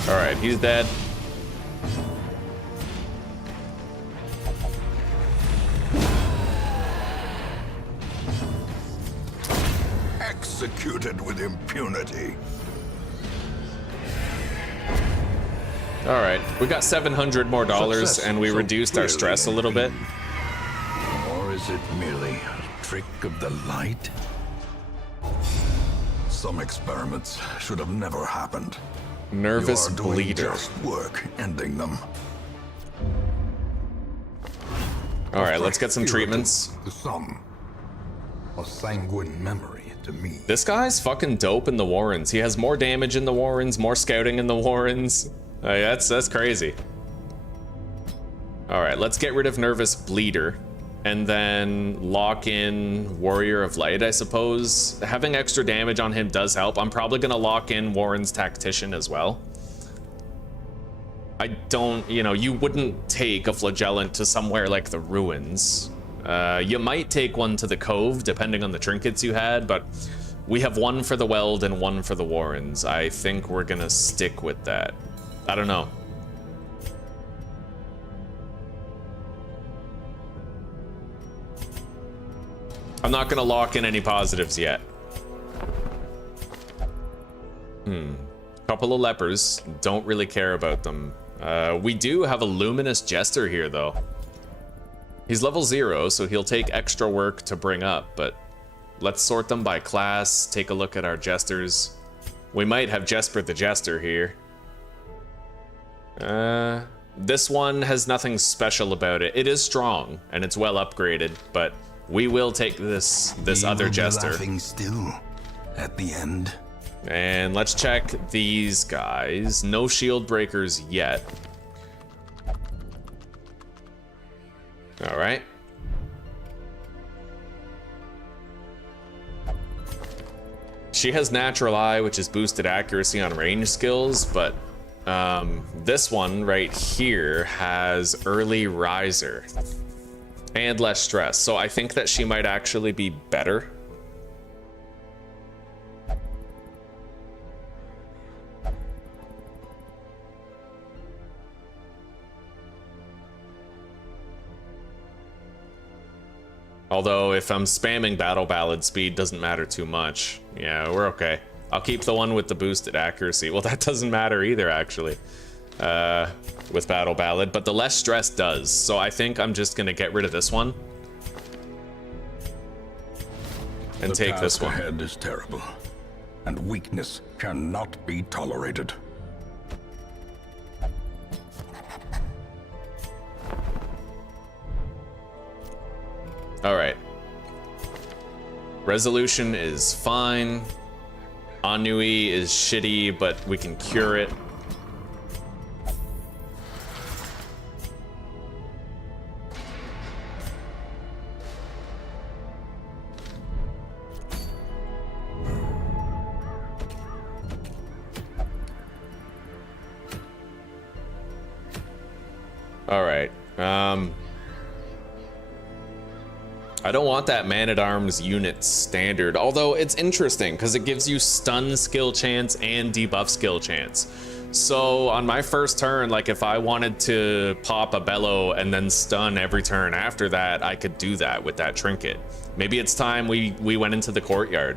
All right, he's dead. Executed with impunity. All right, we got $700 more and we reduced our stress a little bit. Or is it merely a trick of the light? Some experiments should have never happened. Nervous You are doing bleeder. just work ending them. All right, let's get some treatments. To some, a sanguine memory to me. This guy's fucking dope in the Warrens. He has more damage in the Warrens, more scouting in the Warrens. That's crazy. All right, let's get rid of Nervous Bleeder and then lock in Warrior of Light, I suppose. Having extra damage on him does help. I'm probably gonna lock in Warren's Tactician as well. I don't, you wouldn't take a Flagellant to somewhere like the Ruins. You might take one to the Cove, depending on the trinkets you had, but we have one for the Weld and one for the Warrens. I think we're gonna stick with that. I don't know. I'm not gonna lock in any positives yet. Couple of lepers, don't really care about them. We do have a Luminous Jester here though. He's level 0, so he'll take extra work to bring up, but let's sort them by class, take a look at our Jesters. We might have Jesper the Jester here. This one has nothing special about it. It is strong, and it's well upgraded, but we will take this other Jester. Laughing still at the end. And let's check these guys. No shield breakers yet. All right. She has Natural Eye, which is boosted accuracy on range skills, but this one right here has Early Riser. And less stress. So I think that she might actually be better. Although if I'm spamming Battle Ballad, speed doesn't matter too much. Yeah, we're okay. I'll keep the one with the boosted accuracy. Well, that doesn't matter either, actually, with Battle Ballad, but the less stress does. So I think I'm just gonna get rid of this one and take this one. The task ahead is terrible, and weakness cannot be tolerated. All right. Resolution is fine. Ennui is shitty, but we can cure it. All right. I don't want that man-at-arms unit standard, although it's interesting because it gives you stun skill chance and debuff skill chance. So on my first turn, like if I wanted to pop a bellow and then stun every turn after that, I could do that with that trinket. Maybe it's time we went into the courtyard.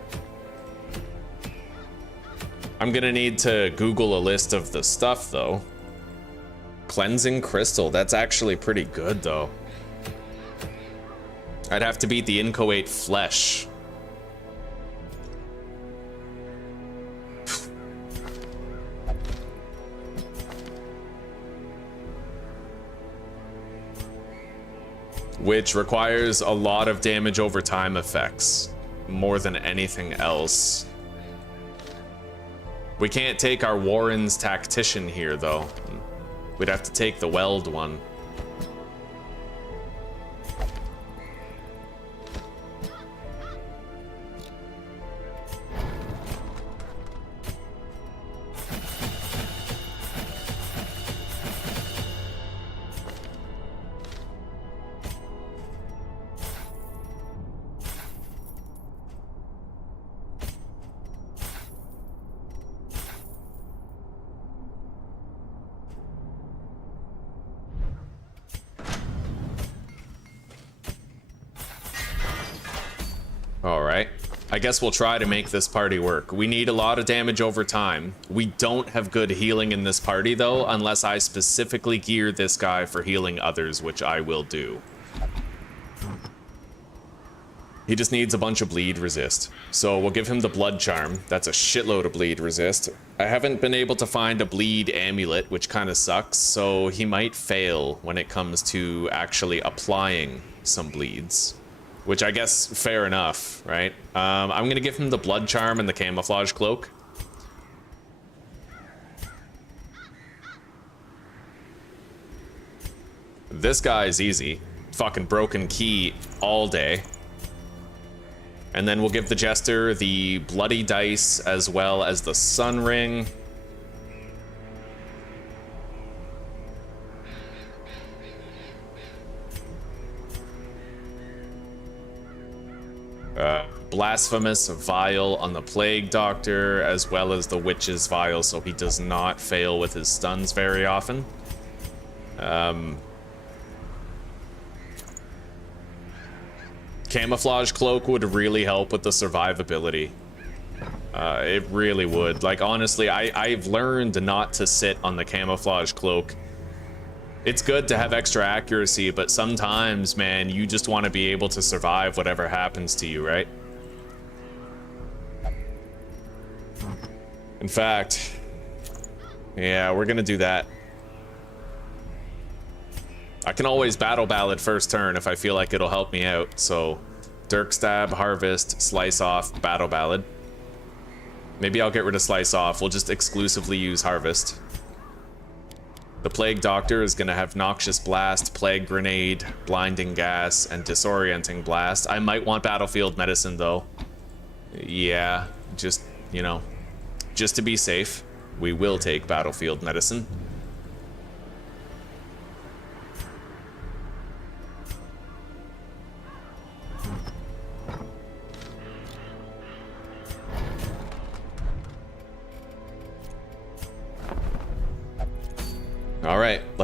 I'm gonna need to Google a list of the stuff though. Cleansing crystal, that's actually pretty good though. I'd have to beat the inchoate flesh. Which requires a lot of damage over time effects, more than anything else. We can't take our Warren's Tactician here though. We'd have to take the Weld one. Alright, I guess we'll try to make this party work. We need a lot of damage over time. We don't have good healing in this party though, unless I specifically gear this guy for healing others, which I will do. He just needs a bunch of bleed resist. So we'll give him the blood charm. That's a shitload of bleed resist. I haven't been able to find a bleed amulet, which kind of sucks, so he might fail when it comes to actually applying some bleeds. Which I guess, fair enough, right? I'm gonna give him the blood charm and the camouflage cloak. This guy's easy. Fucking broken key all day. And then we'll give the jester the bloody dice as well as the sun ring. Blasphemous vial on the plague doctor, as well as the witch's vial, so he does not fail with his stuns very often. Camouflage cloak would really help with the survivability. It really would. Like, honestly, I've learned not to sit on the camouflage cloak. It's good to have extra accuracy, but sometimes, man, you just want to be able to survive whatever happens to you, right? In fact, yeah, we're gonna do that. I can always battle ballad first turn if I feel like it'll help me out, so Dirk Stab, Harvest, Slice Off, Battle Ballad. Maybe I'll get rid of Slice Off, we'll just exclusively use Harvest. The Plague Doctor is gonna have Noxious Blast, Plague Grenade, Blinding Gas, and Disorienting Blast. I might want Battlefield Medicine though. Yeah, just, you know, just to be safe, we will take Battlefield Medicine.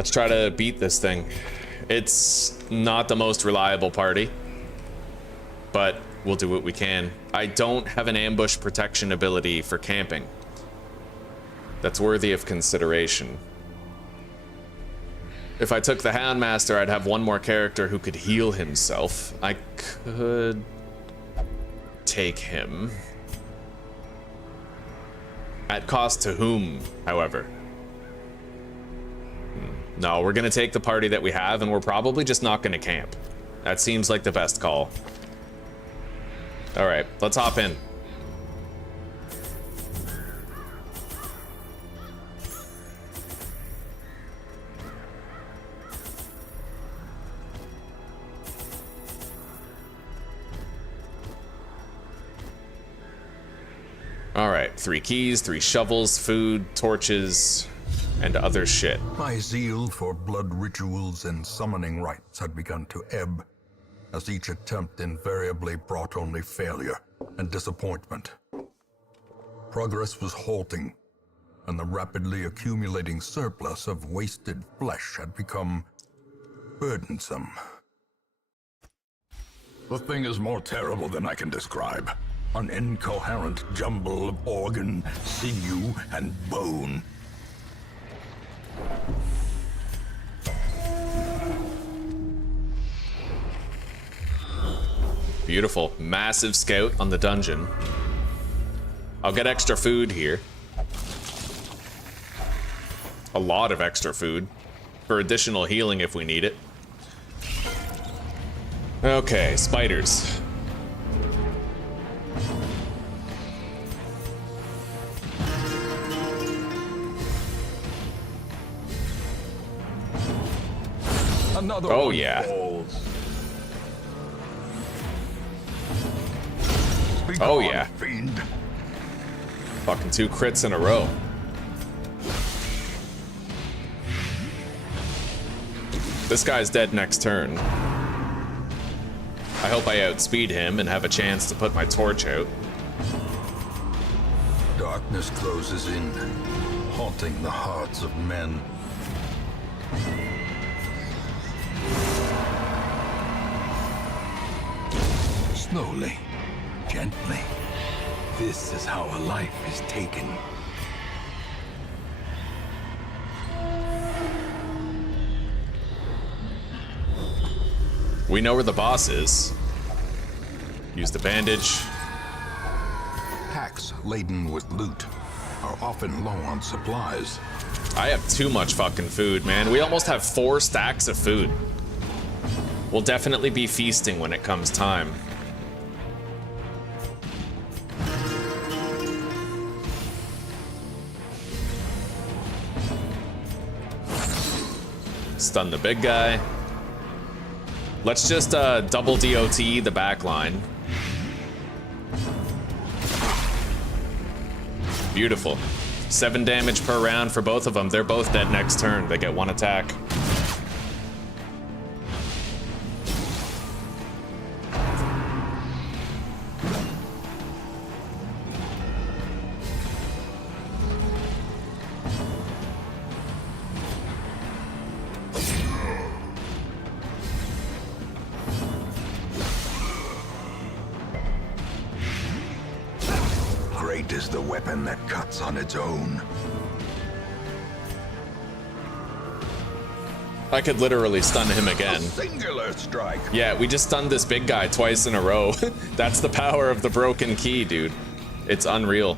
Let's try to beat this thing. It's not the most reliable party, but we'll do what we can. I don't have an ambush protection ability for camping. That's worthy of consideration. If I took the Houndmaster, I'd have one more character who could heal himself. I could take him. At cost to whom, however? No, we're gonna take the party that we have, and we're probably just not gonna camp. That seems like the best call. All right, let's hop in. All right, 3 keys, 3 shovels, food, torches, and other shit. My zeal for blood rituals and summoning rites had begun to ebb, as each attempt invariably brought only failure and disappointment. Progress was halting, and the rapidly accumulating surplus of wasted flesh had become burdensome. The thing is more terrible than I can describe. An incoherent jumble of organ, sinew, and bone. Beautiful. Massive scout on the dungeon. I'll get extra food here. A lot of extra food for additional healing if we need it. Okay, spiders. Another Oh, one yeah. falls. Be Oh, gone, yeah. fiend. Fucking 2 crits in a row. This guy's dead next turn. I hope I outspeed him and have a chance to put my torch out. Darkness closes in, haunting the hearts of men. Slowly, gently. This is how a life is taken. We know where the boss is. Use the bandage. Packs laden with loot are often low on supplies. I have too much fucking food, man. We almost have 4 stacks of food. We'll definitely be feasting when it comes time. Stun the big guy. Let's just double DOT the back line. Beautiful. 7 damage per round for both of them. They're both dead next turn. They get 1 attack. Great is the weapon that cuts on its own. I could literally stun him again. Singular strike. Yeah, we just stunned this big guy twice in a row. That's the power of the broken key, dude. It's unreal.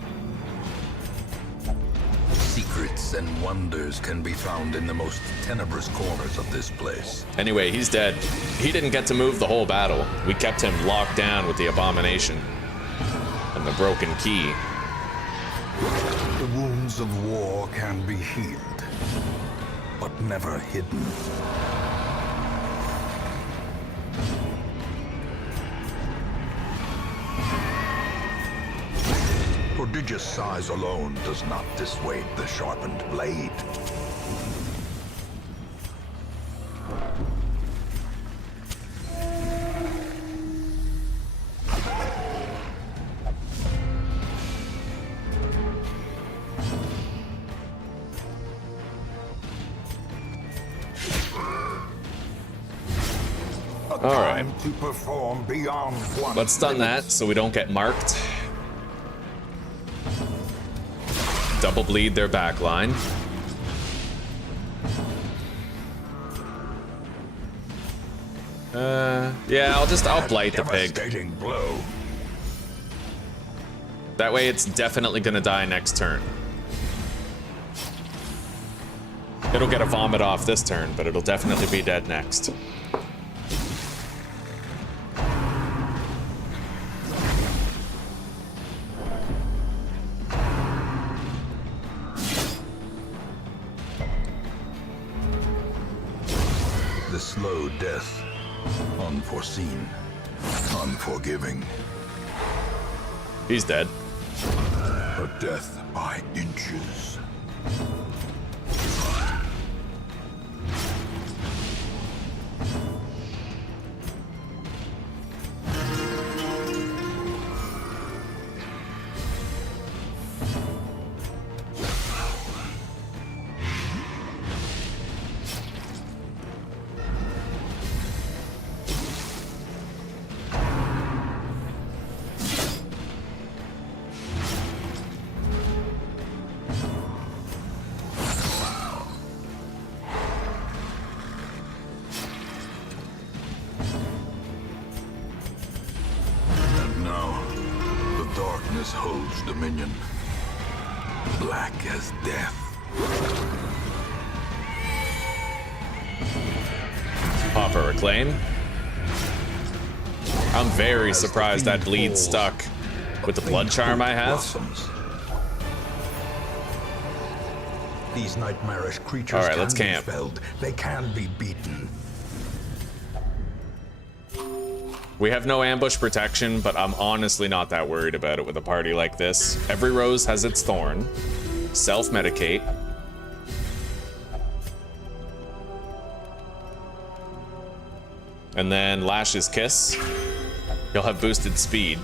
Secrets and wonders can be found in the most tenebrous corners of this place. Anyway, he's dead. He didn't get to move the whole battle. We kept him locked down with the abomination and the broken key. The wounds of war can be healed, but never hidden. Prodigious size alone does not dissuade the sharpened blade. Alright. To perform beyond one. Let's stun that so we don't get marked. Double bleed their back line. Yeah, I'll blight the pig. Blow. That way it's definitely gonna die next turn. It'll get a vomit off this turn, but it'll definitely be dead next. The slow death. Unforeseen. Unforgiving. He's dead. A death by inches. Holds dominion, black as death. Pop a reclaim. I'm very surprised that bleed stuck with the blood charm I have. These nightmarish creatures. All right, let's camp. Felled. They can be beaten. We have no ambush protection, but I'm honestly not that worried about it with a party like this. Every rose has its thorn. Self-medicate. And then Lash's Kiss. He'll have boosted speed.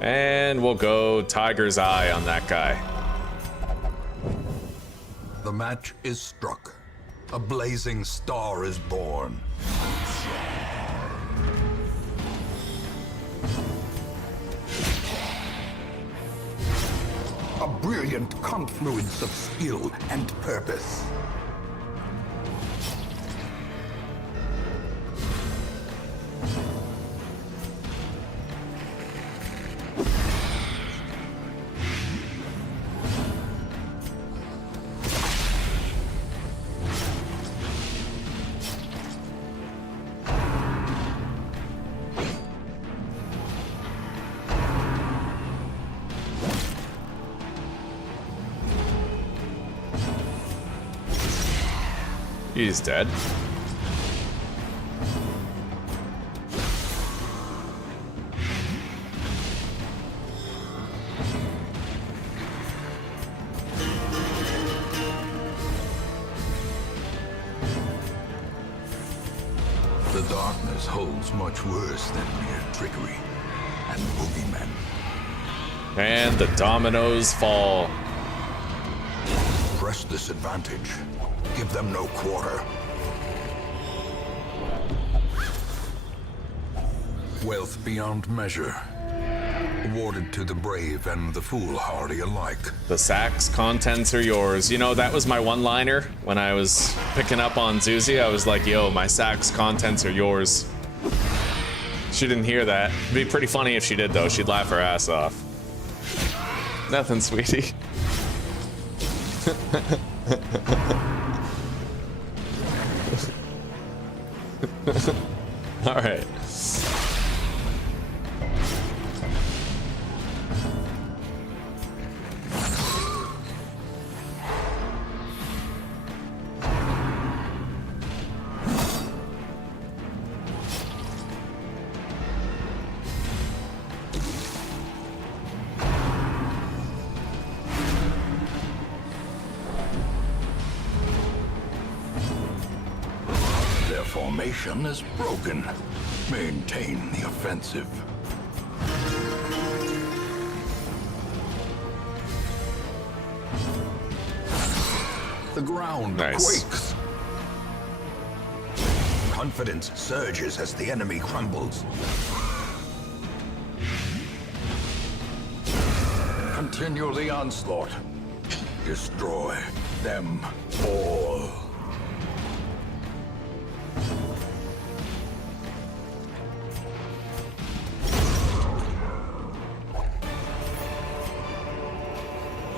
And we'll go Tiger's Eye on that guy. The match is struck. A blazing star is born. A brilliant confluence of skill and purpose. He's dead. The darkness holds much worse than mere trickery and boogeymen. And the dominoes fall. Press this advantage. Give them no quarter. Wealth beyond measure. Awarded to the brave and the foolhardy alike. The sack's contents are yours. You know, that was my one-liner when I was picking up on Zuzi. I was like, yo, my sack's contents are yours. She didn't hear that. It'd be pretty funny if she did, though. She'd laugh her ass off. Nothing, sweetie. All right. Formation is broken. Maintain the offensive. The ground nice. quakes. confidence surges as the enemy crumbles. Continue the onslaught. Destroy them all.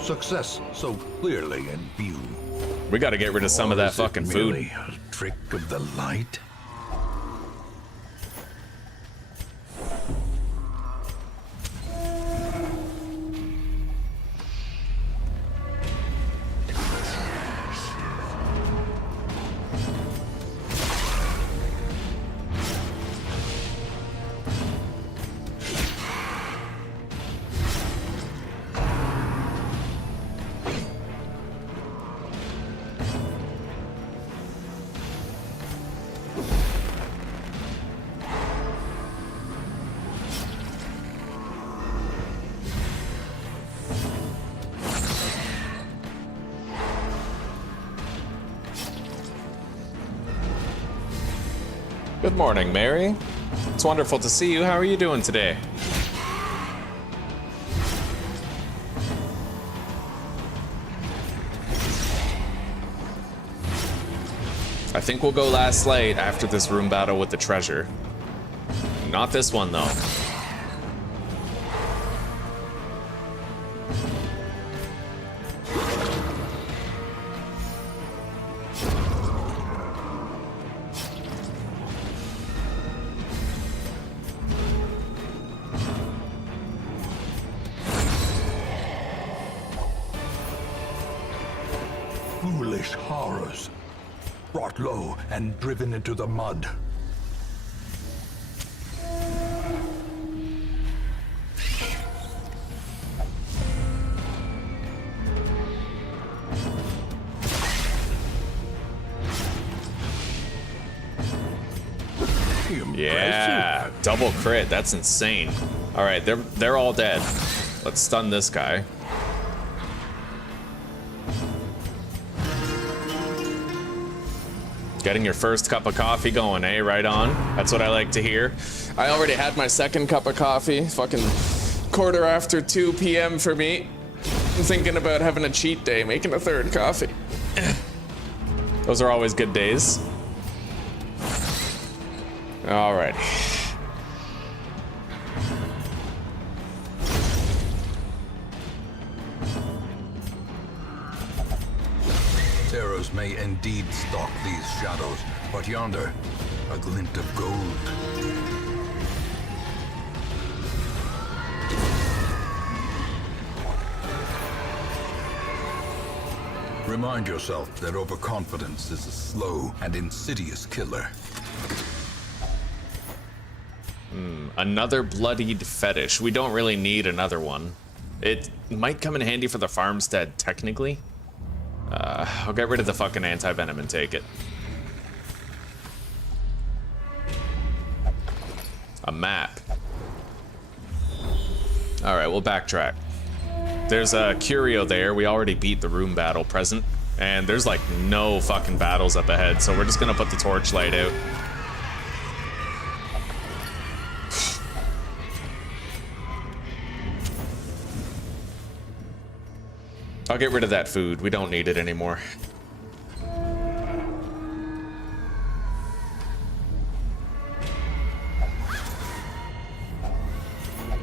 Success so clearly in view. We gotta get rid of some of that fucking food. Merely a trick of the light? Good morning, Mary. It's wonderful to see you. How are you doing today? I think we'll go last light after this room battle with the treasure. Not this one, though. Foolish horrors, brought low and driven into the mud. Yeah, double crit. That's insane. All right, they're all dead. Let's stun this guy. Getting your first cup of coffee going, eh? Right on. That's what I like to hear. I already had my second cup of coffee. Fucking 2:15 p.m. for me. I'm thinking about having a cheat day, making a third coffee. Those are always good days. All right. Terrors may indeed stalk these shadows, but yonder, a glint of gold. Remind yourself that overconfidence is a slow and insidious killer. Another bloodied fetish. We don't really need another one. It might come in handy for the farmstead, technically. I'll get rid of the fucking anti-venom and take it. A map. Alright, we'll backtrack. There's a curio there. We already beat the room battle present. And there's like no fucking battles up ahead, so we're just gonna put the torchlight out. I'll get rid of that food. We don't need it anymore.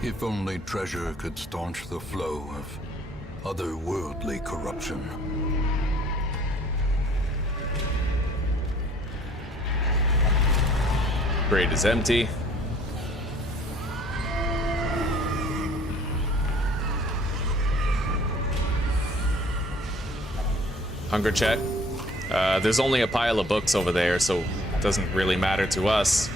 If only treasure could staunch the flow of otherworldly corruption. Grate is empty. Hunger check. There's only a pile of books over there, so it doesn't really matter to us.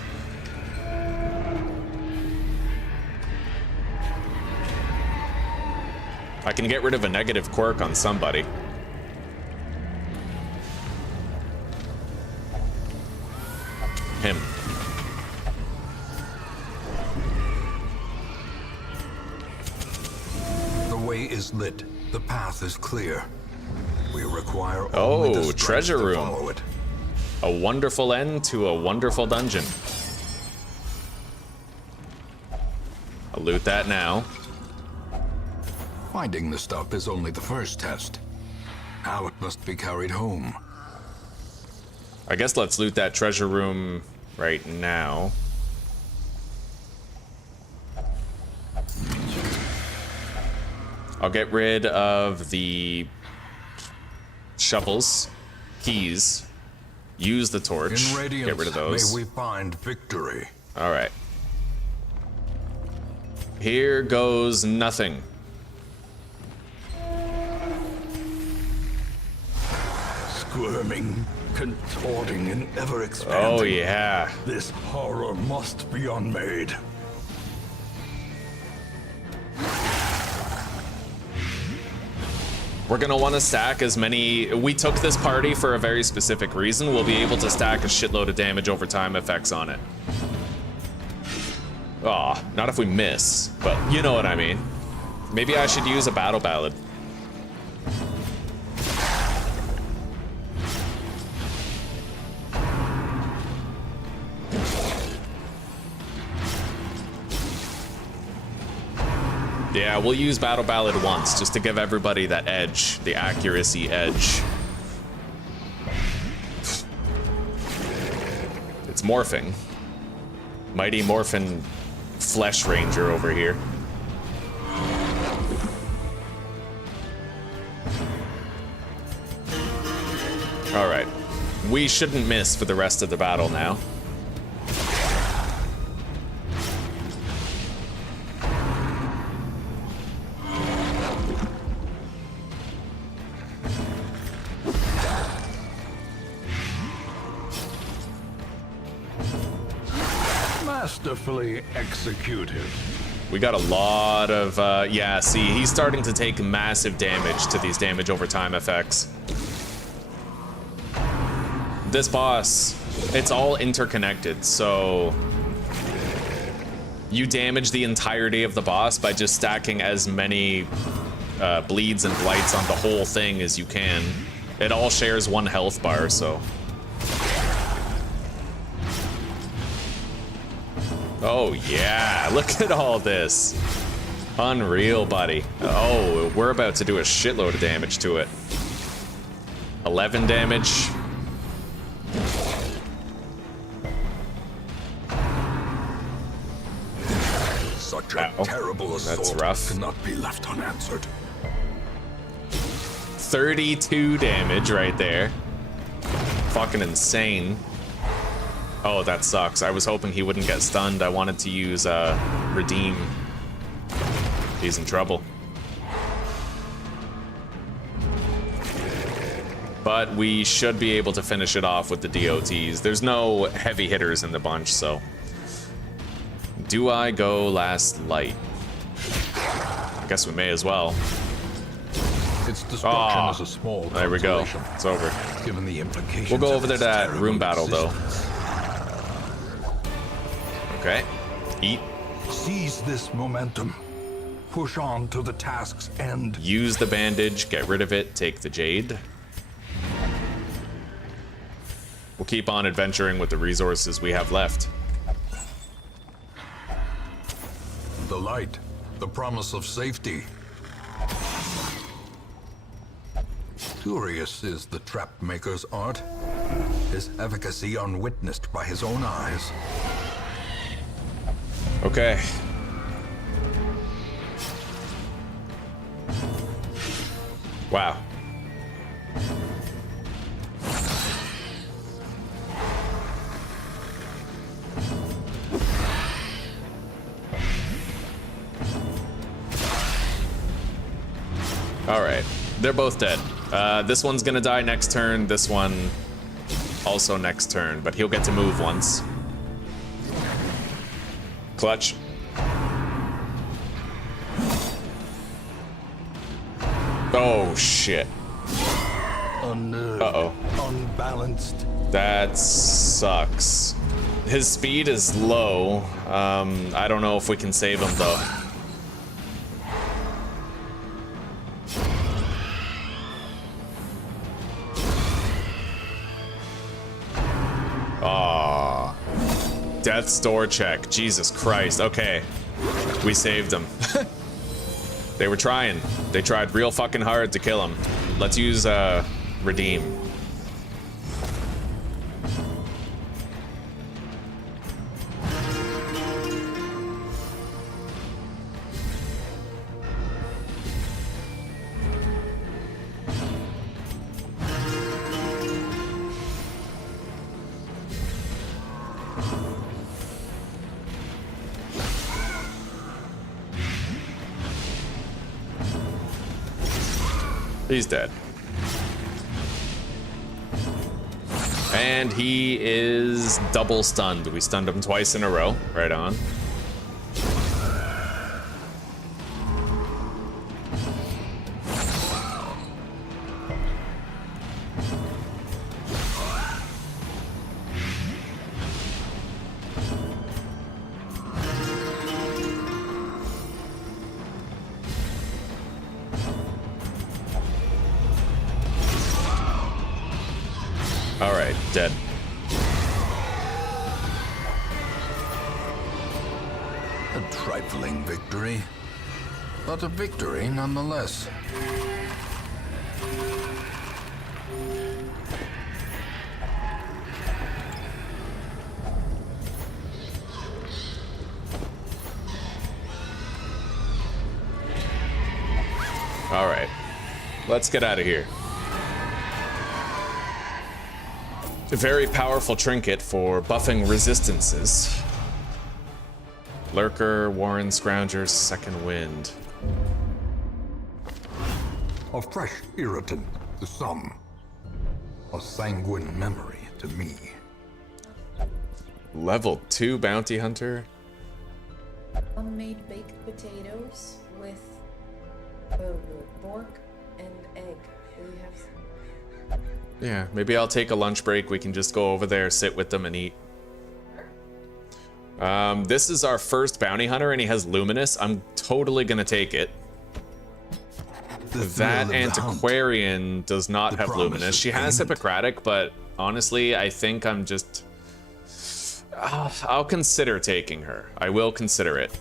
I can get rid of a negative quirk on somebody. Him. The way is lit. The path is clear. We require only the strength treasure to room. follow it. A wonderful end to a wonderful dungeon. I'll loot that now. Finding the stuff is only the first test. Now it must be carried home. I guess let's loot that treasure room right now. I'll get rid of the shovels, keys, use the torch, In radiance, get rid of those. may we find victory. All right. Here goes nothing. Squirming, contorting, and ever expanding. Oh yeah. This horror must be unmade. We're gonna want to stack as many. We took this party for a very specific reason. We'll be able to stack a shitload of damage over time effects on it. Aw, not if we miss, but you know what I mean. Maybe I should use a battle ballad. Yeah, we'll use Battle Ballad once, just to give everybody that edge, the accuracy edge. It's morphing. Mighty Morphin Flesh Ranger over here. Alright. We shouldn't miss for the rest of the battle now. Masterfully executed. We got a lot of, yeah, see, he's starting to take massive damage to these damage over time effects. This boss, it's all interconnected, so you damage the entirety of the boss by just stacking as many bleeds and blights on the whole thing as you can. It all shares one health bar, so. Oh yeah, look at all this. Unreal, buddy. Oh, we're about to do a shitload of damage to it. 11 damage. Such a terrible assault That's rough. cannot be left unanswered. 32 damage right there. Fucking insane. Oh, that sucks. I was hoping he wouldn't get stunned. I wanted to use Redeem. He's in trouble. But we should be able to finish it off with the DOTs. There's no heavy hitters in the bunch, so. Do I go last light? I guess we may as well. Its destruction is a small There we go. consolation, It's over. given the implications. We'll go of over to its that terrible room battle, though. existence. Okay. Eat. Seize this momentum. Push on to the task's end. Use the bandage, get rid of it, take the jade. We'll keep on adventuring with the resources we have left. The light, the promise of safety. Curious is the trap maker's art. His efficacy unwitnessed by his own eyes. Okay. Wow. All right, they're both dead. This one's gonna die next turn. This one also next turn, but he'll get to move once. Clutch. Oh shit. Unnerved, Uh-oh. unbalanced. That sucks. His speed is low. I don't know if we can save him though. Death's door check. Jesus Christ. Okay. We saved them. They were trying. They tried real fucking hard to kill him. Let's use redeem. He's dead. And he is double stunned. We stunned him twice in a row. Right on. Alright, dead. A trifling victory, but a victory nonetheless. Alright. Let's get out of here. A very powerful trinket for buffing resistances. Lurker, Warren, Scrounger's Second Wind. A fresh irritant to some. A sanguine memory to me. Level 2 Bounty Hunter. Unmade baked potatoes with pork and egg. Do we have some? Yeah, maybe I'll take a lunch break. We can just go over there, sit with them, and eat. This is our first bounty hunter, and he has luminous. I'm totally gonna take it. That antiquarian does not have luminous. She has Hippocratic, but honestly, I think I'm just... I'll consider taking her. I will consider it.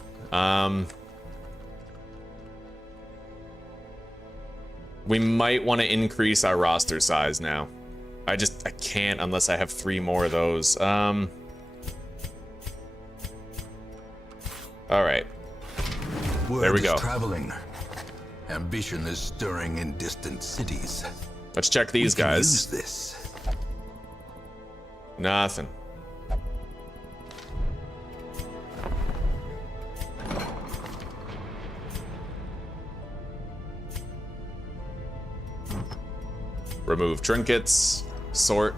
We might want to increase our roster size now. I can't unless I have 3 more of those. All right. There we go. Traveling. Ambition is stirring in distant cities. Let's check these guys. Use this. Nothing. Remove trinkets. Sort.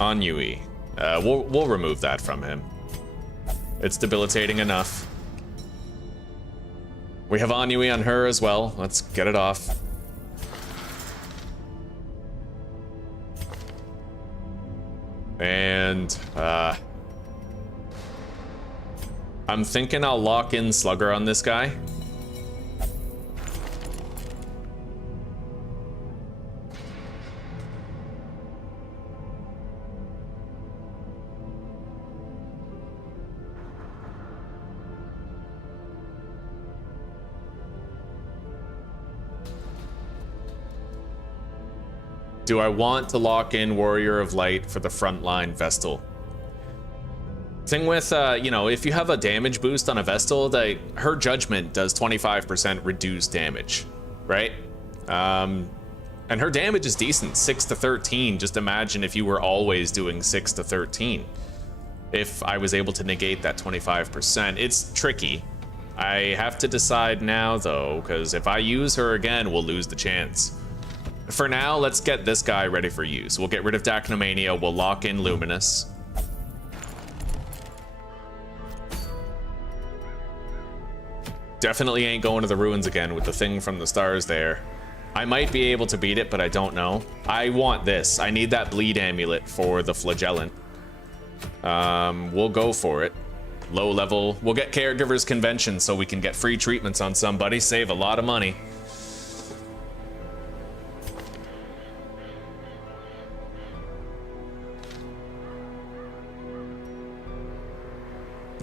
Ennui. We'll remove that from him. It's debilitating enough. We have ennui on her as well. Let's get it off. And I'm thinking I'll lock in Slugger on this guy. Do I want to lock in Warrior of Light for the frontline Vestal? Thing with, you know, if you have a damage boost on a Vestal, her Judgment does 25% reduced damage, right? And her damage is decent, 6 to 13. Just imagine if you were always doing 6 to 13. If I was able to negate that 25%. It's tricky. I have to decide now, though, because if I use her again, we'll lose the chance. For now, let's get this guy ready for use. We'll get rid of Dachnomania, we'll lock in Luminous. Definitely ain't going to the ruins again with the thing from the stars there. I might be able to beat it, but I don't know. I want this. I need that bleed amulet for the flagellant. We'll go for it. Low level. We'll get Caregivers Convention so we can get free treatments on somebody, save a lot of money.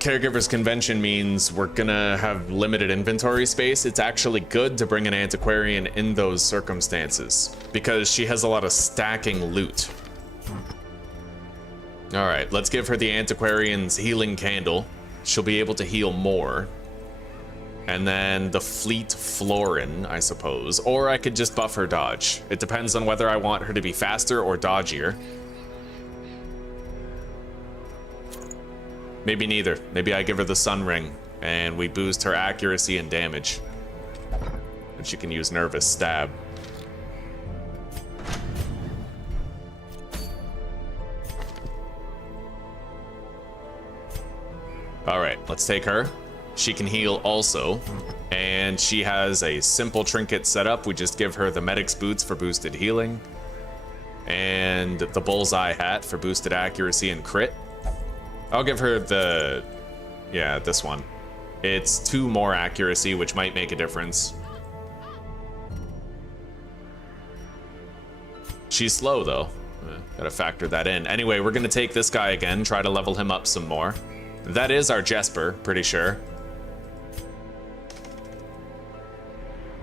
Caregiver's Convention means we're gonna have limited inventory space. It's actually good to bring an antiquarian in those circumstances because she has a lot of stacking loot. All right, let's give her the antiquarian's healing candle. She'll be able to heal more. And then the fleet Florin, I suppose. Or I could just buff her dodge. It depends on whether I want her to be faster or dodgier. Maybe neither. Maybe I give her the Sun Ring and we boost her accuracy and damage. And she can use Nervous Stab. All right, let's take her. She can heal also. And she has a simple trinket set up. We just give her the Medic's Boots for boosted healing. And the Bullseye Hat for boosted accuracy and crit. I'll give her the, yeah, this one. It's 2 more accuracy, which might make a difference. She's slow though. Gotta factor that in. Anyway, we're gonna take this guy again, try to level him up some more. That is our Jesper, pretty sure.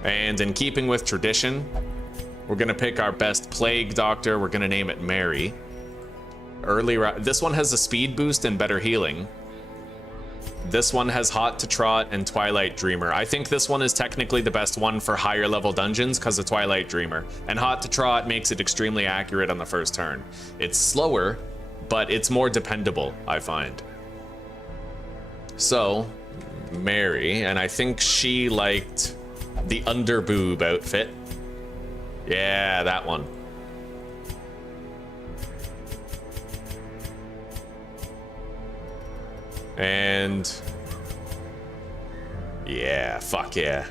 And in keeping with tradition, we're gonna pick our best plague doctor. We're gonna name it Mary. This one has a speed boost and better healing. This one has Hot to Trot and Twilight Dreamer. I think this one is technically the best one for higher level dungeons because of Twilight Dreamer. And Hot to Trot makes it extremely accurate on the first turn. It's slower, but it's more dependable, I find. So, Mary, and I think she liked the underboob outfit. Yeah, that one. And yeah, fuck yeah.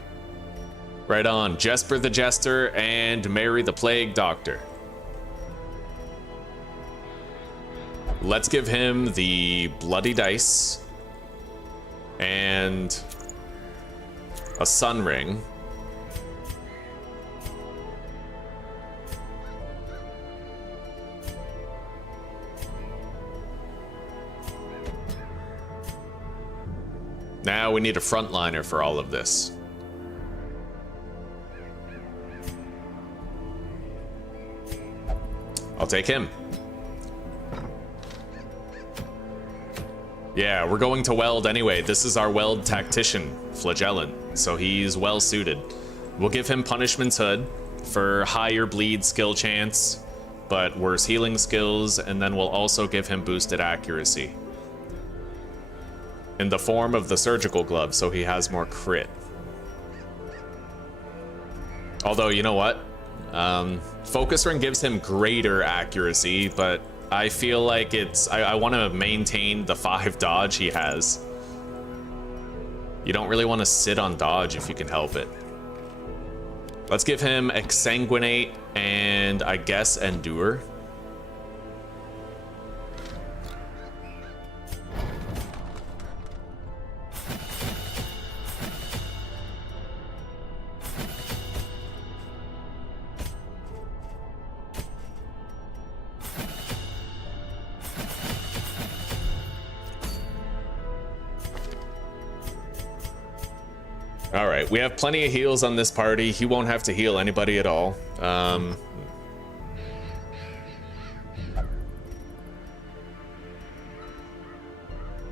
Right on, Jesper the Jester and Mary the Plague Doctor. Let's give him the Bloody Dice and a Sun Ring. Now we need a frontliner for all of this. I'll take him. Yeah, we're going to Weld anyway. This is our Weld Tactician, Flagellant, so he's well suited. We'll give him Punishment's Hood for higher bleed skill chance, but worse healing skills, and then we'll also give him boosted accuracy in the form of the surgical glove, so he has more crit. Although, you know what? Focus Ring gives him greater accuracy, but I feel like I want to maintain the 5 dodge he has. You don't really want to sit on dodge if you can help it. Let's give him Exsanguinate and I guess Endure. All right, we have plenty of heals on this party. He won't have to heal anybody at all.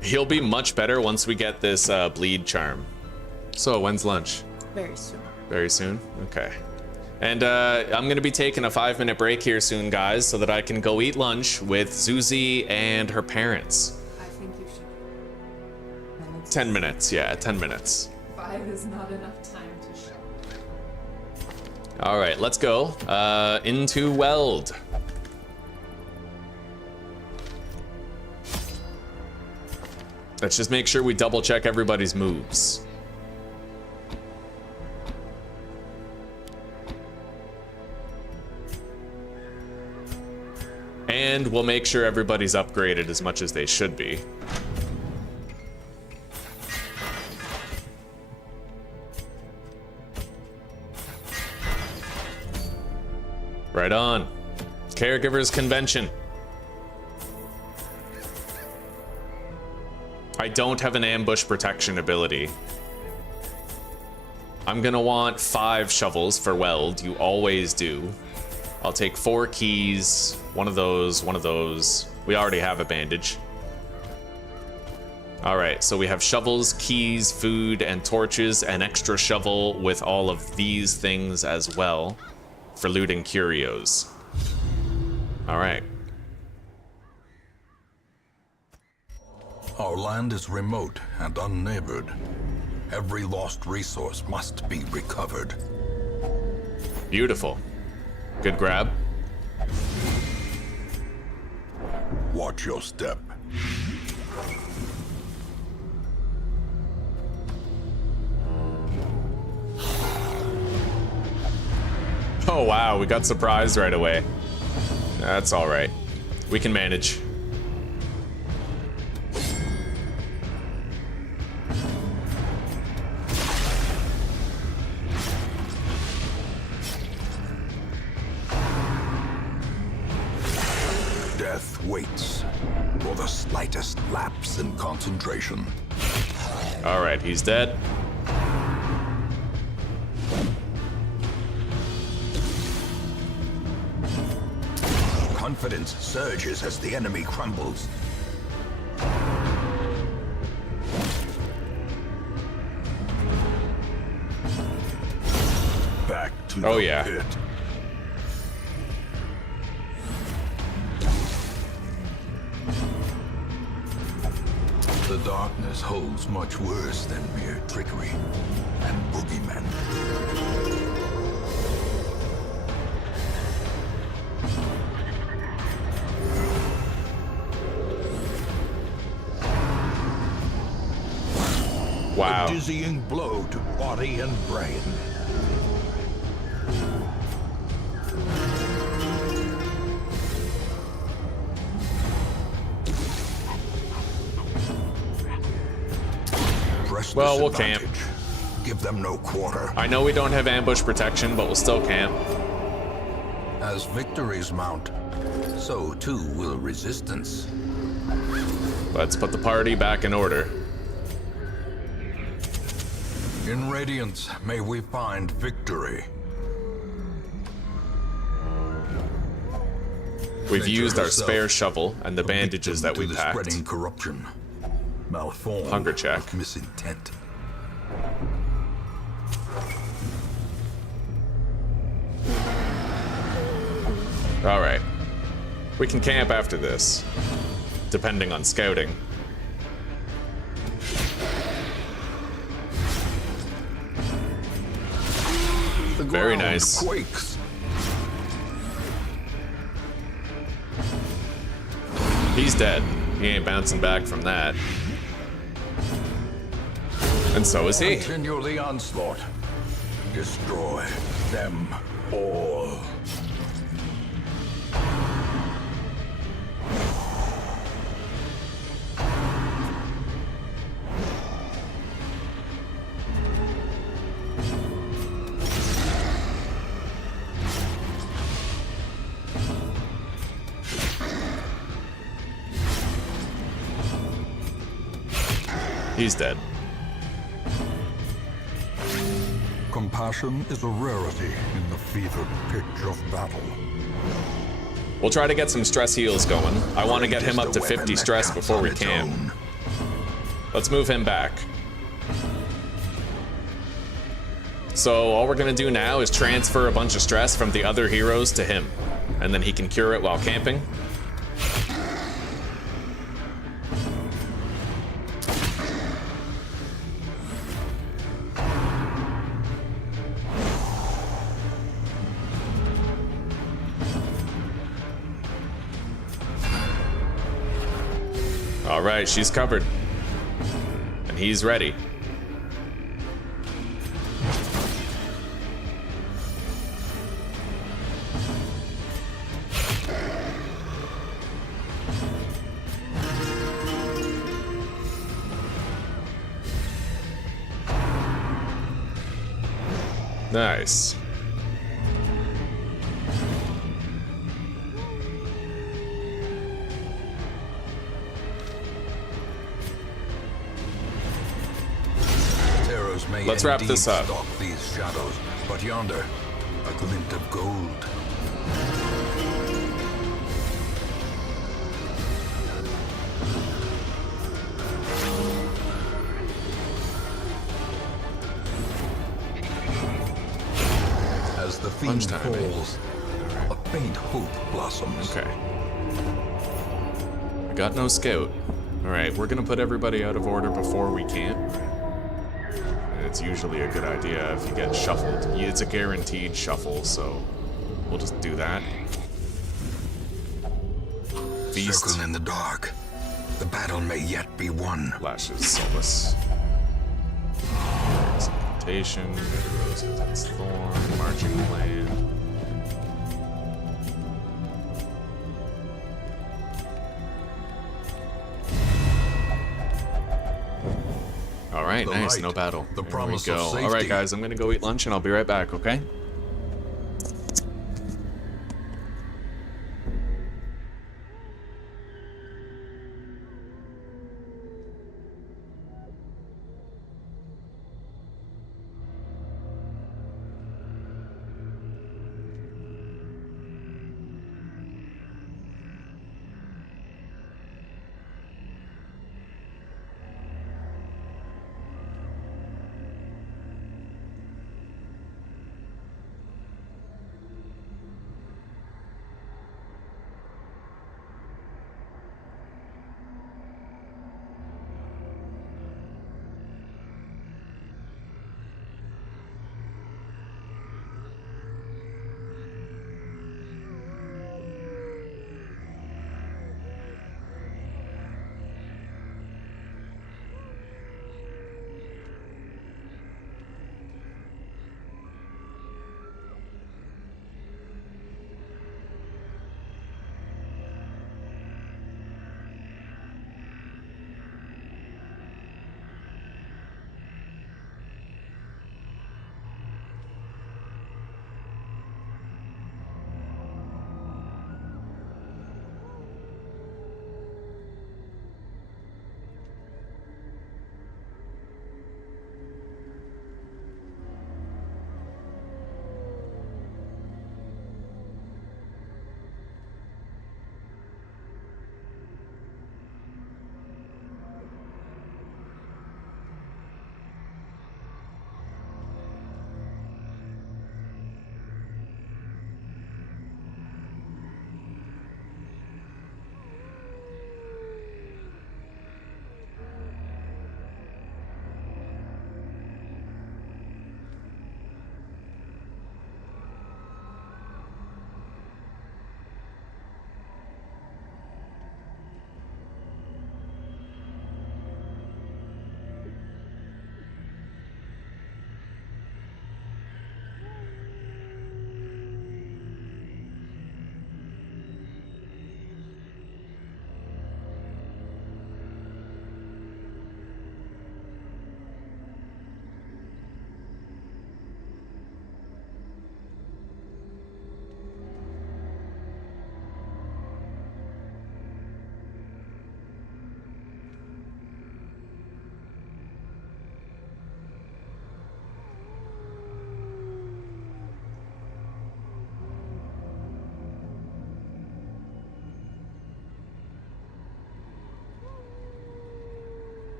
He'll be much better once we get this bleed charm. So when's lunch? Very soon. Very soon? Okay. And I'm gonna be taking a 5-minute break here soon, guys, so that I can go eat lunch with Zuzi and her parents. I think you should. 10 minutes, yeah, 10 minutes. 5 is not enough time to show. All right, let's go into Weld. Let's just make sure we double check everybody's moves. And we'll make sure everybody's upgraded as much as they should be. Right on. Caregivers Convention. I don't have an ambush protection ability. I'm gonna want 5 shovels for weld. You always do. I'll take 4 keys, one of those, one of those. We already have a bandage. All right, so we have shovels, keys, food, and torches, an extra shovel with all of these things as well for looting curios. All right. Our land is remote and unneighbored. Every lost resource must be recovered. Beautiful. Good grab. Watch your step. Oh wow, we got surprised right away. That's all right. We can manage. Death waits for the slightest lapse in concentration. All right, he's dead. Confidence surges as the enemy crumbles. Back to Oh, the yeah. pit. The darkness holds much worse than mere trickery and boogeymen. Wow. Dizzying blow to body and brain. Press Well, this we'll camp. advantage. Give them no quarter. I know we don't have ambush protection, but we'll still camp. As victories mount, so too will resistance. Let's put the party back in order. In Radiance, may we find victory. We've Nature used our herself, spare shovel and the a bandages that victim we to the packed. spreading corruption. Malformed Hunger check. with misintent. All right. We can camp after this, depending on scouting. The Very ground nice. Quakes. He's dead. He ain't bouncing back from that. And so is he. Continue the onslaught. Destroy them all. He's dead. Compassion is a rarity in the fevered pitch of battle. We'll try to get some stress heals going. I want to get him up to Just a 50 weapon that stress counts before on we its camp. own. Let's move him back. So all we're gonna do now is transfer a bunch of stress from the other heroes to him, and then he can cure it while camping. All right, she's covered. And he's ready. Nice. let's wrap this up. Stalk these shadows, but yonder, a glint of gold. As the fiend Lunchtime, eh? falls, a faint hope blossoms. Okay. I got no scout. Alright, we're gonna put everybody out of order before we camp. It's usually a good idea if you get shuffled. It's a guaranteed shuffle, so we'll just do that. Feast. Circle in the dark. The battle may yet be won. Lashes Solace. Incantation. Rose Intense Thorn. Marching Plan. Alright, The nice. light, No battle. the There promise we of go. safety. Alright, guys, I'm gonna go eat lunch and I'll be right back, okay?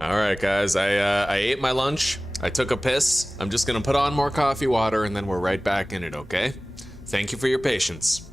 All right, guys, I ate my lunch. I took a piss. I'm just gonna put on more coffee water and then we're right back in it, okay? Thank you for your patience.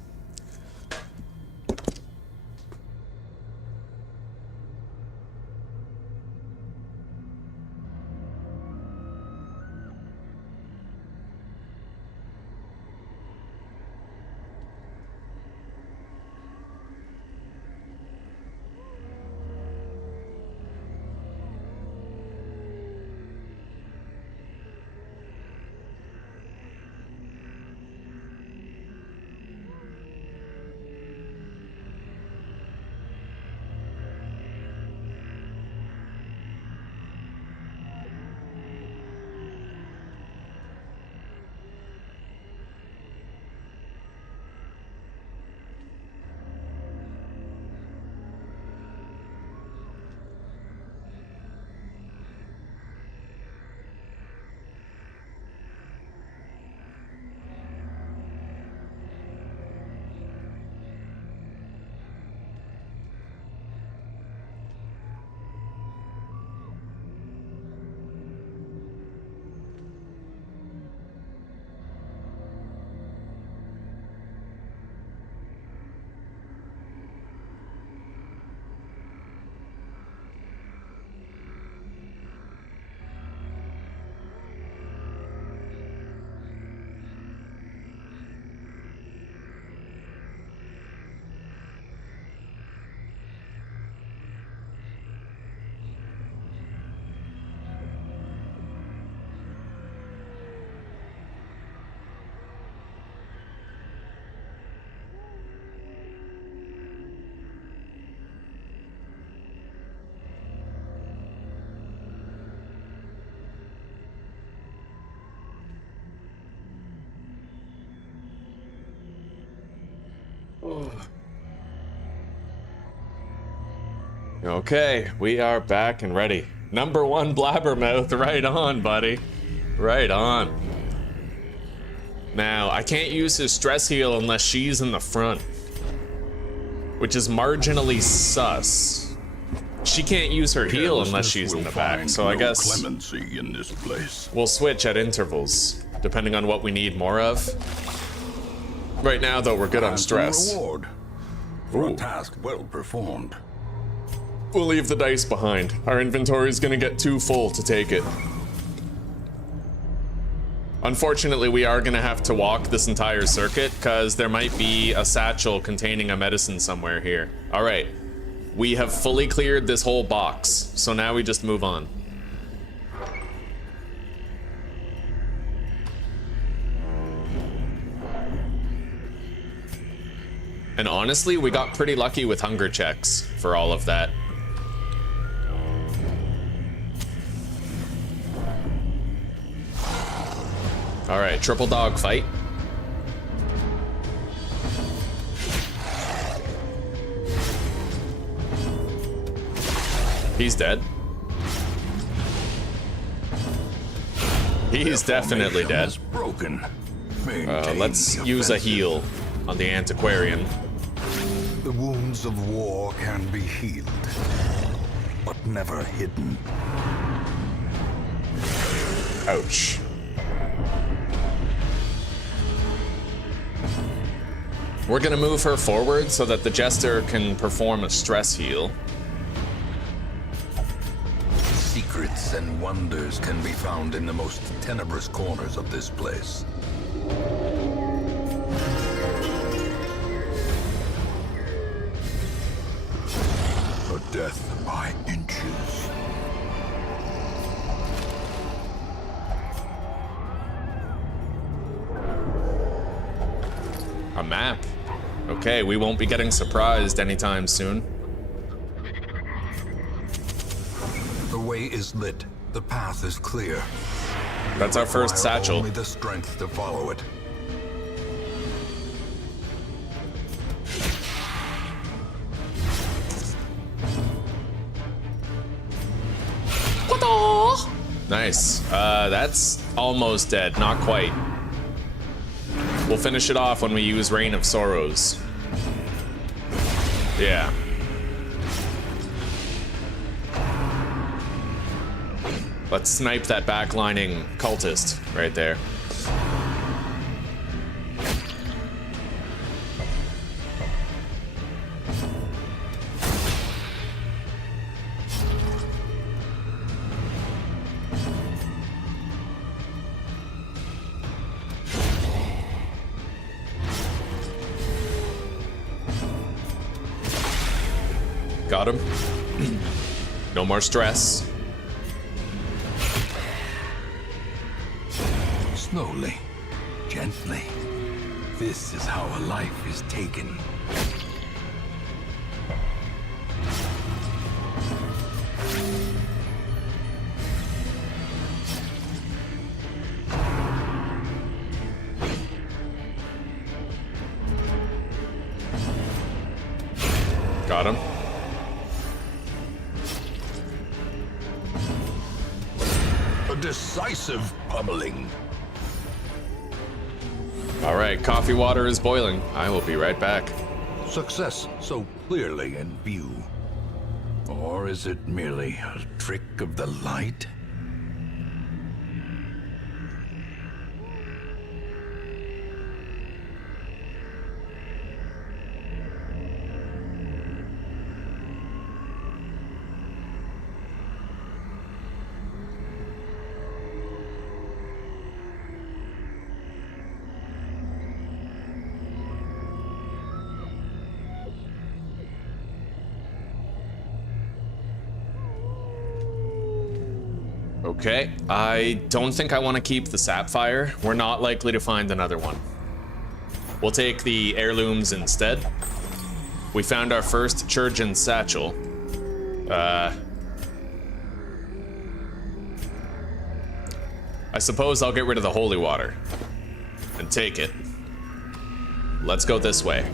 Okay, we are back and ready. Number 1 blabbermouth, right on, buddy. Right on. Now, I can't use his stress heal unless she's in the front, which is marginally sus. She can't use her heal unless she's in the back, so I guess clemency in this place. we'll switch at intervals, depending on what we need more of. Right now, though, we're good on stress. Reward for Ooh. a task well performed. We'll leave the dice behind. Our inventory is gonna get too full to take it. Unfortunately, we are gonna have to walk this entire circuit because there might be a satchel containing a medicine somewhere here. All right, we have fully cleared this whole box, so now we just move on. And honestly, we got pretty lucky with hunger checks for all of that. All right, triple dog fight. He's dead. He's definitely dead. Is broken. Let's use a heal on the antiquarian. The wounds of war can be healed, but never hidden. Ouch. We're gonna move her forward so that the jester can perform a stress heal. Secrets and wonders can be found in the most tenebrous corners of this place. A death by inches. A map. Okay, we won't be getting surprised anytime soon. The way is lit. The path is clear. That's our first Require satchel. Only the strength to follow it. Nice. That's almost dead. Not quite. We'll finish it off when we use Reign of Sorrows. Yeah. Let's snipe that backlining cultist right there. Got him. No more stress. Slowly, gently. This is how a life is taken. Got him. A decisive pummeling. All right, coffee water is boiling. I will be right back. Success so clearly in view. Or is it merely a trick of the light? Okay, I don't think I want to keep the sapphire. We're not likely to find another one. We'll take the heirlooms instead. We found our first Churgeon satchel. I suppose I'll get rid of the holy water and take it. Let's go this way.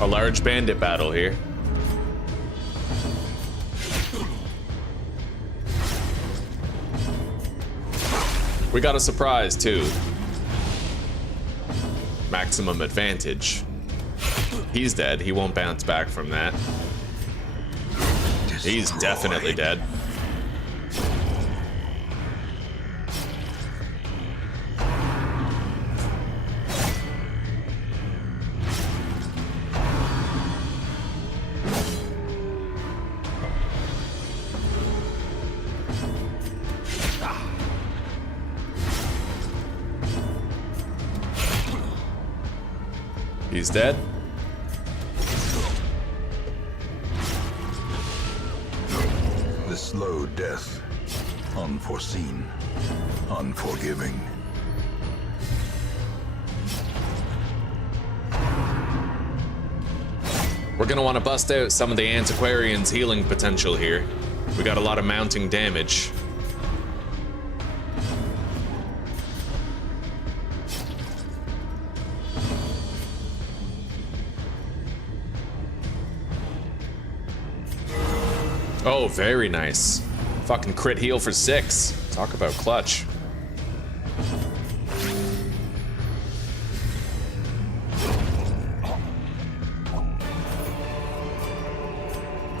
A large bandit battle here. We got a surprise too. Maximum advantage. He's dead. He won't bounce back from that. He's definitely dead. He's dead. The slow death. Unforeseen. Unforgiving. We're gonna want to bust out some of the antiquarian's healing potential here. We got a lot of mounting damage. Oh, very nice. Fucking crit heal for 6. Talk about clutch.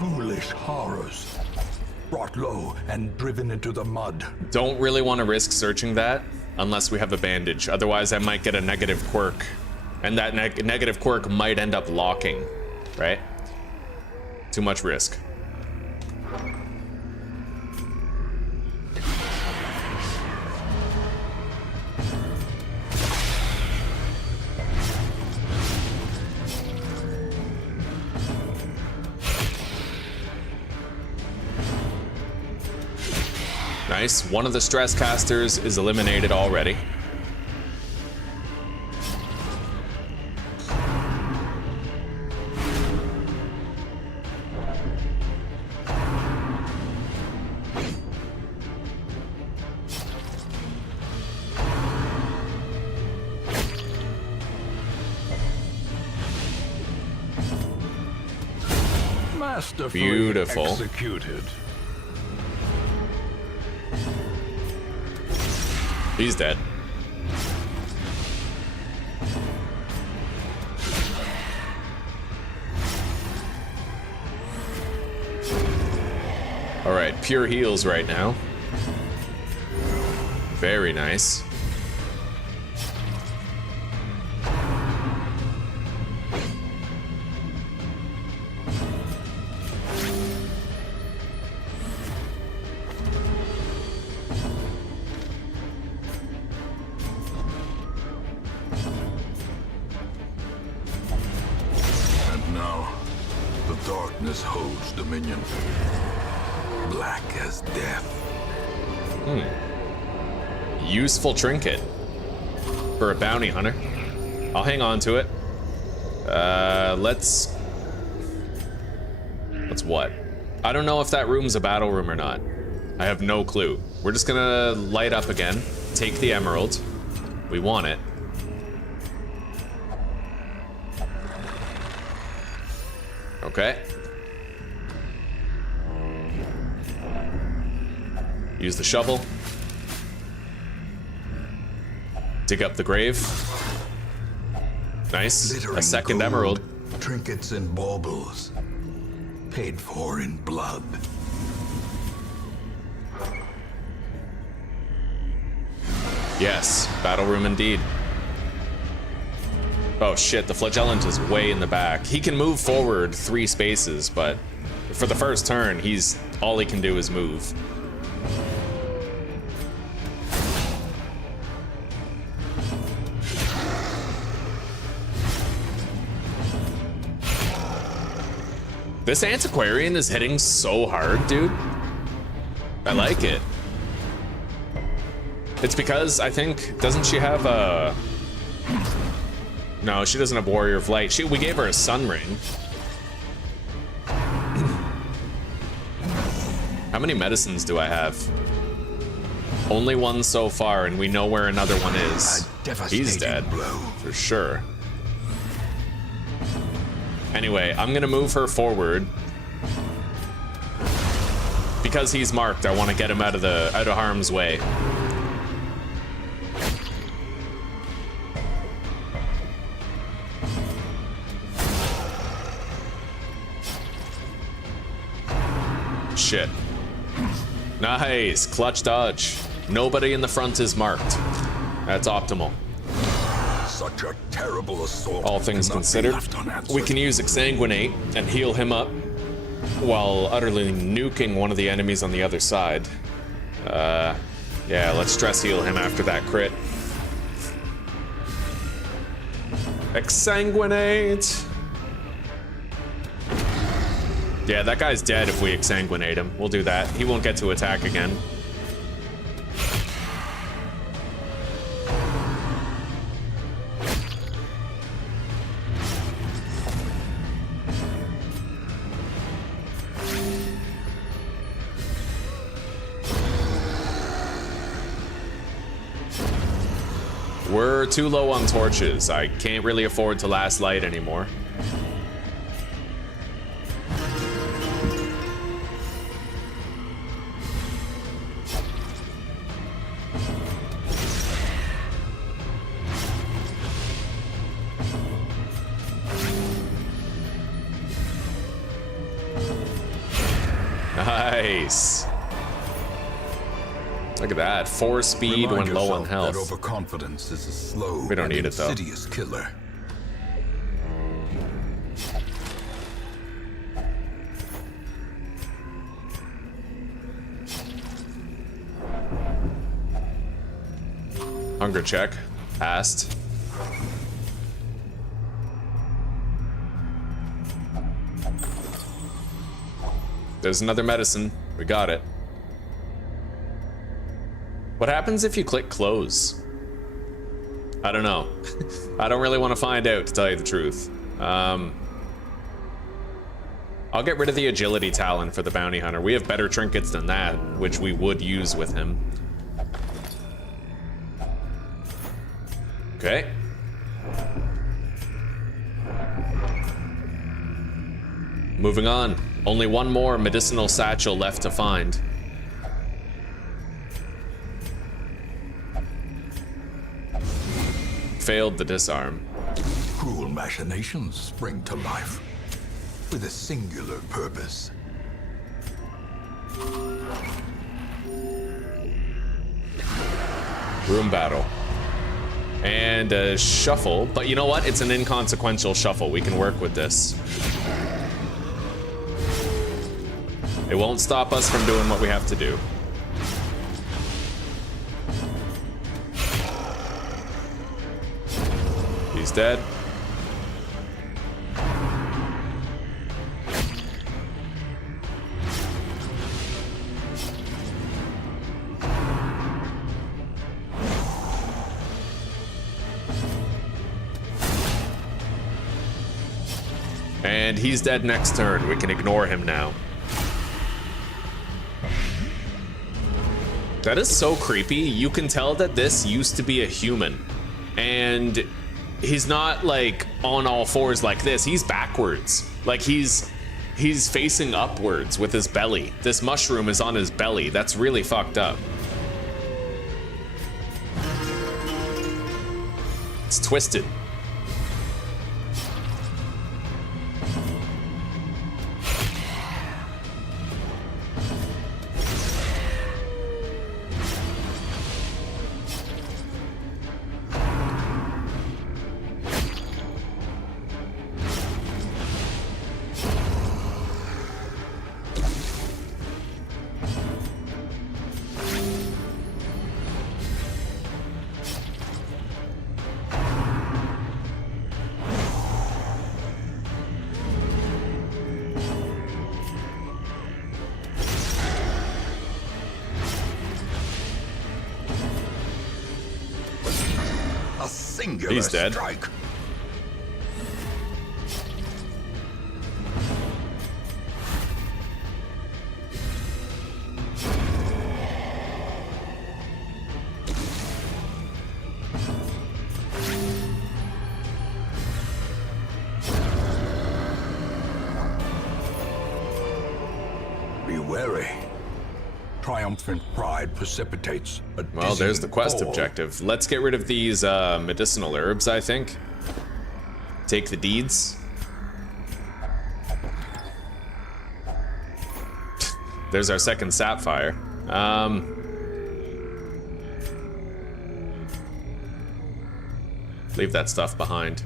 Foolish horrors. Brought low and driven into the mud. Don't really want to risk searching that unless we have a bandage. Otherwise, I might get a negative quirk. And that negative quirk might end up locking, right? Too much risk. Nice. One of the stress casters is eliminated already. Masterfully Beautiful. executed. He's dead. Alright, pure heals right now. Very nice. And now, the darkness holds dominion. Black as death. Useful trinket for a bounty hunter. I'll hang on to it. Let's what? I don't know if that room's a battle room or not. I have no clue. We're just gonna light up again, take the emerald. We want it. Okay. Use the shovel. Dig up the grave. Nice. Glittering A second gold, emerald. Trinkets and baubles. Paid for in blood. Yes, battle room indeed. Oh shit, the flagellant is way in the back. He can move forward 3 spaces, but for the first turn, all he can do is move. This antiquarian is hitting so hard, dude. I like it. It's because, I think, doesn't she have a... No, she doesn't have Warrior of Light. We gave her a sun ring. How many medicines do I have? Only one so far, and we know where another one is. He's dead, blow. for sure. Anyway, I'm gonna move her forward. Because he's marked, I want to get him out of harm's way. Shit. Nice, clutch dodge. Nobody in the front is marked. That's optimal. Such a terrible assault. All things cannot be considered, left unanswered. we can use extinguinate and heal him up while utterly nuking one of the enemies on the other side. Yeah, let's stress heal him after that crit. Exsanguinate! Yeah, that guy's dead if we exsanguinate him. We'll do that. He won't get to attack again. We're too low on torches. I can't really afford to last light anymore. Nice. Look at that. 4 speed Remind when low on yourself health. that overconfidence is a slow We don't and need it, though. insidious killer. Hunger check. Passed. There's another medicine. We got it. What happens if you click close? I don't know. I don't really want to find out, to tell you the truth. I'll get rid of the agility talon for the bounty hunter. We have better trinkets than that, which we would use with him. Okay. Moving on. Only one more medicinal satchel left to find. Failed the disarm. Cruel machinations spring to life with a singular purpose. Room battle. And a shuffle, but you know what? It's an inconsequential shuffle. We can work with this. It won't stop us from doing what we have to do. He's dead. And he's dead next turn. We can ignore him now. That is so creepy. You can tell that this used to be a human. And he's not like on all fours like this. He's backwards. Like he's facing upwards with his belly. This mushroom is on his belly. That's really fucked up. It's twisted. He's dead. Strike. Be wary. Triumphant pride precipitates a Well, there's the dizzying quest fall. objective. Let's get rid of these medicinal herbs, I think. Take the deeds. There's our second sapphire. Leave that stuff behind.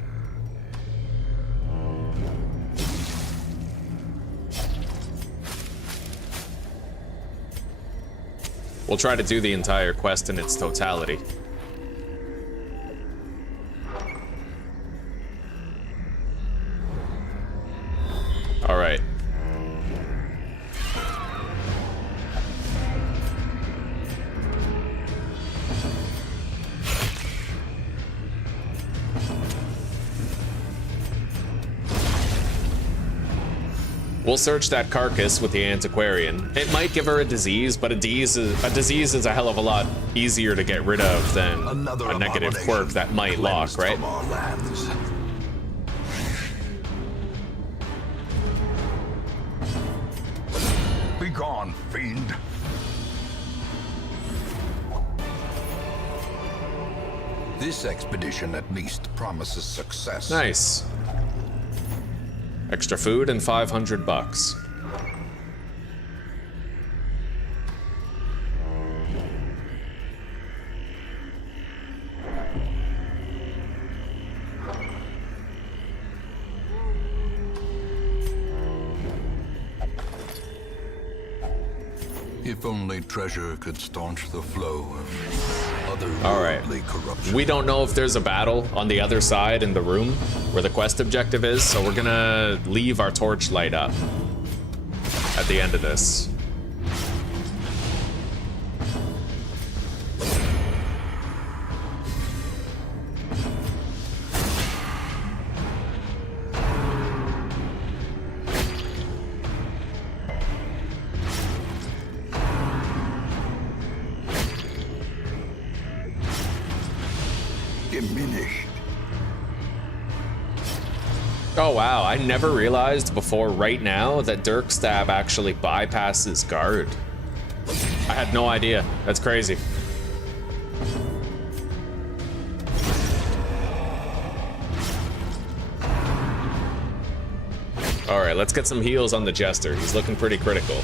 We'll try to do the entire quest in its totality. All right. We'll search that carcass with the antiquarian. It might give her a disease, but a disease is a hell of a lot easier to get rid of than Another a negative abomination quirk that might lock, cleansed right? from our lands. Be gone, fiend. This expedition at least promises success. Nice. Extra food and 500 bucks. If only treasure could staunch the flow of other All right. worldly corruption. We don't know if there's a battle on the other side in the room where the quest objective is, so we're gonna leave our torchlight up at the end of this. Diminished. Oh wow, I never realized before right now that Dirk Stab actually bypasses guard. I had no idea. That's crazy. All right, let's get some heals on the Jester. He's looking pretty critical.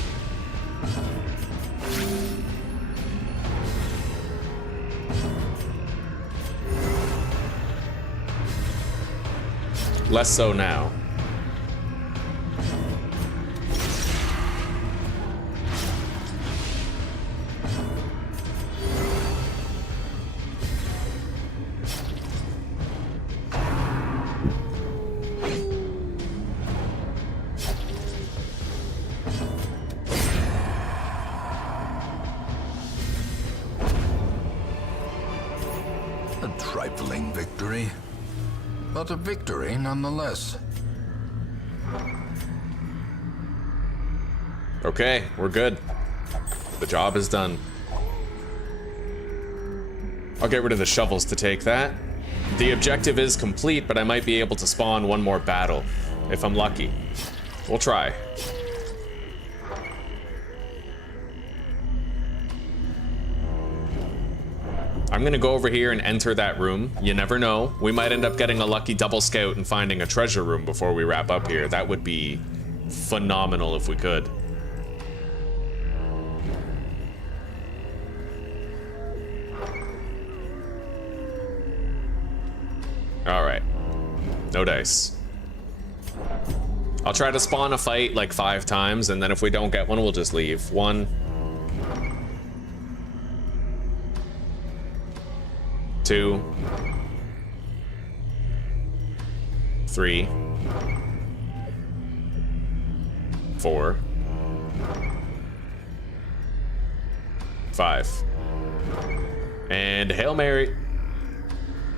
Less so now. A trifling victory, but a victory nonetheless. Okay, we're good. The job is done. I'll get rid of the shovels to take that. The objective is complete, but I might be able to spawn one more battle, if I'm lucky. We'll try. I'm gonna go over here and enter that room. You never know. We might end up getting a lucky double scout and finding a treasure room before we wrap up here. That would be phenomenal if we could. Alright. No dice. I'll try to spawn a fight like 5 times, and then if we don't get one, we'll just leave. 1, 2, 3, 4, 5. And Hail Mary.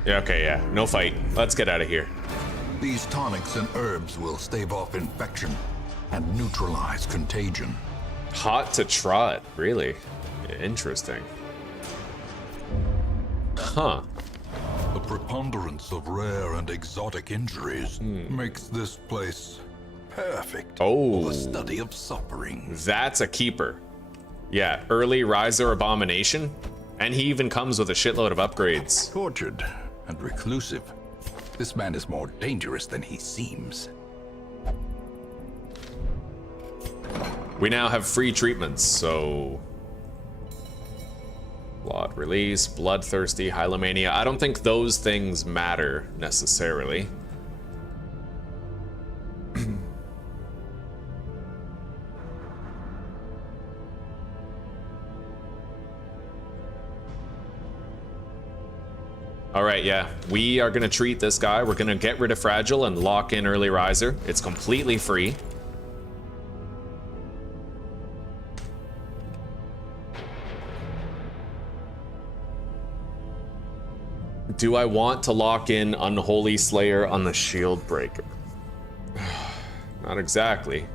Yeah, okay, yeah. No fight. Let's get out of here. These tonics and herbs will stave off infection and neutralize contagion. Hot to trot, really? Interesting. Huh. The preponderance of rare and exotic injuries makes this place perfect for the study of suffering. That's a keeper. Yeah, early riser abomination. And he even comes with a shitload of upgrades. Tortured and reclusive, this man is more dangerous than he seems. We now have free treatments, so... Flawed release, bloodthirsty, hylomania. I don't think those things matter necessarily. All right, yeah, we are gonna treat this guy. We're gonna get rid of fragile and lock in early riser. It's completely free. Do I want to lock in Unholy Slayer on the Shield Breaker? Not exactly.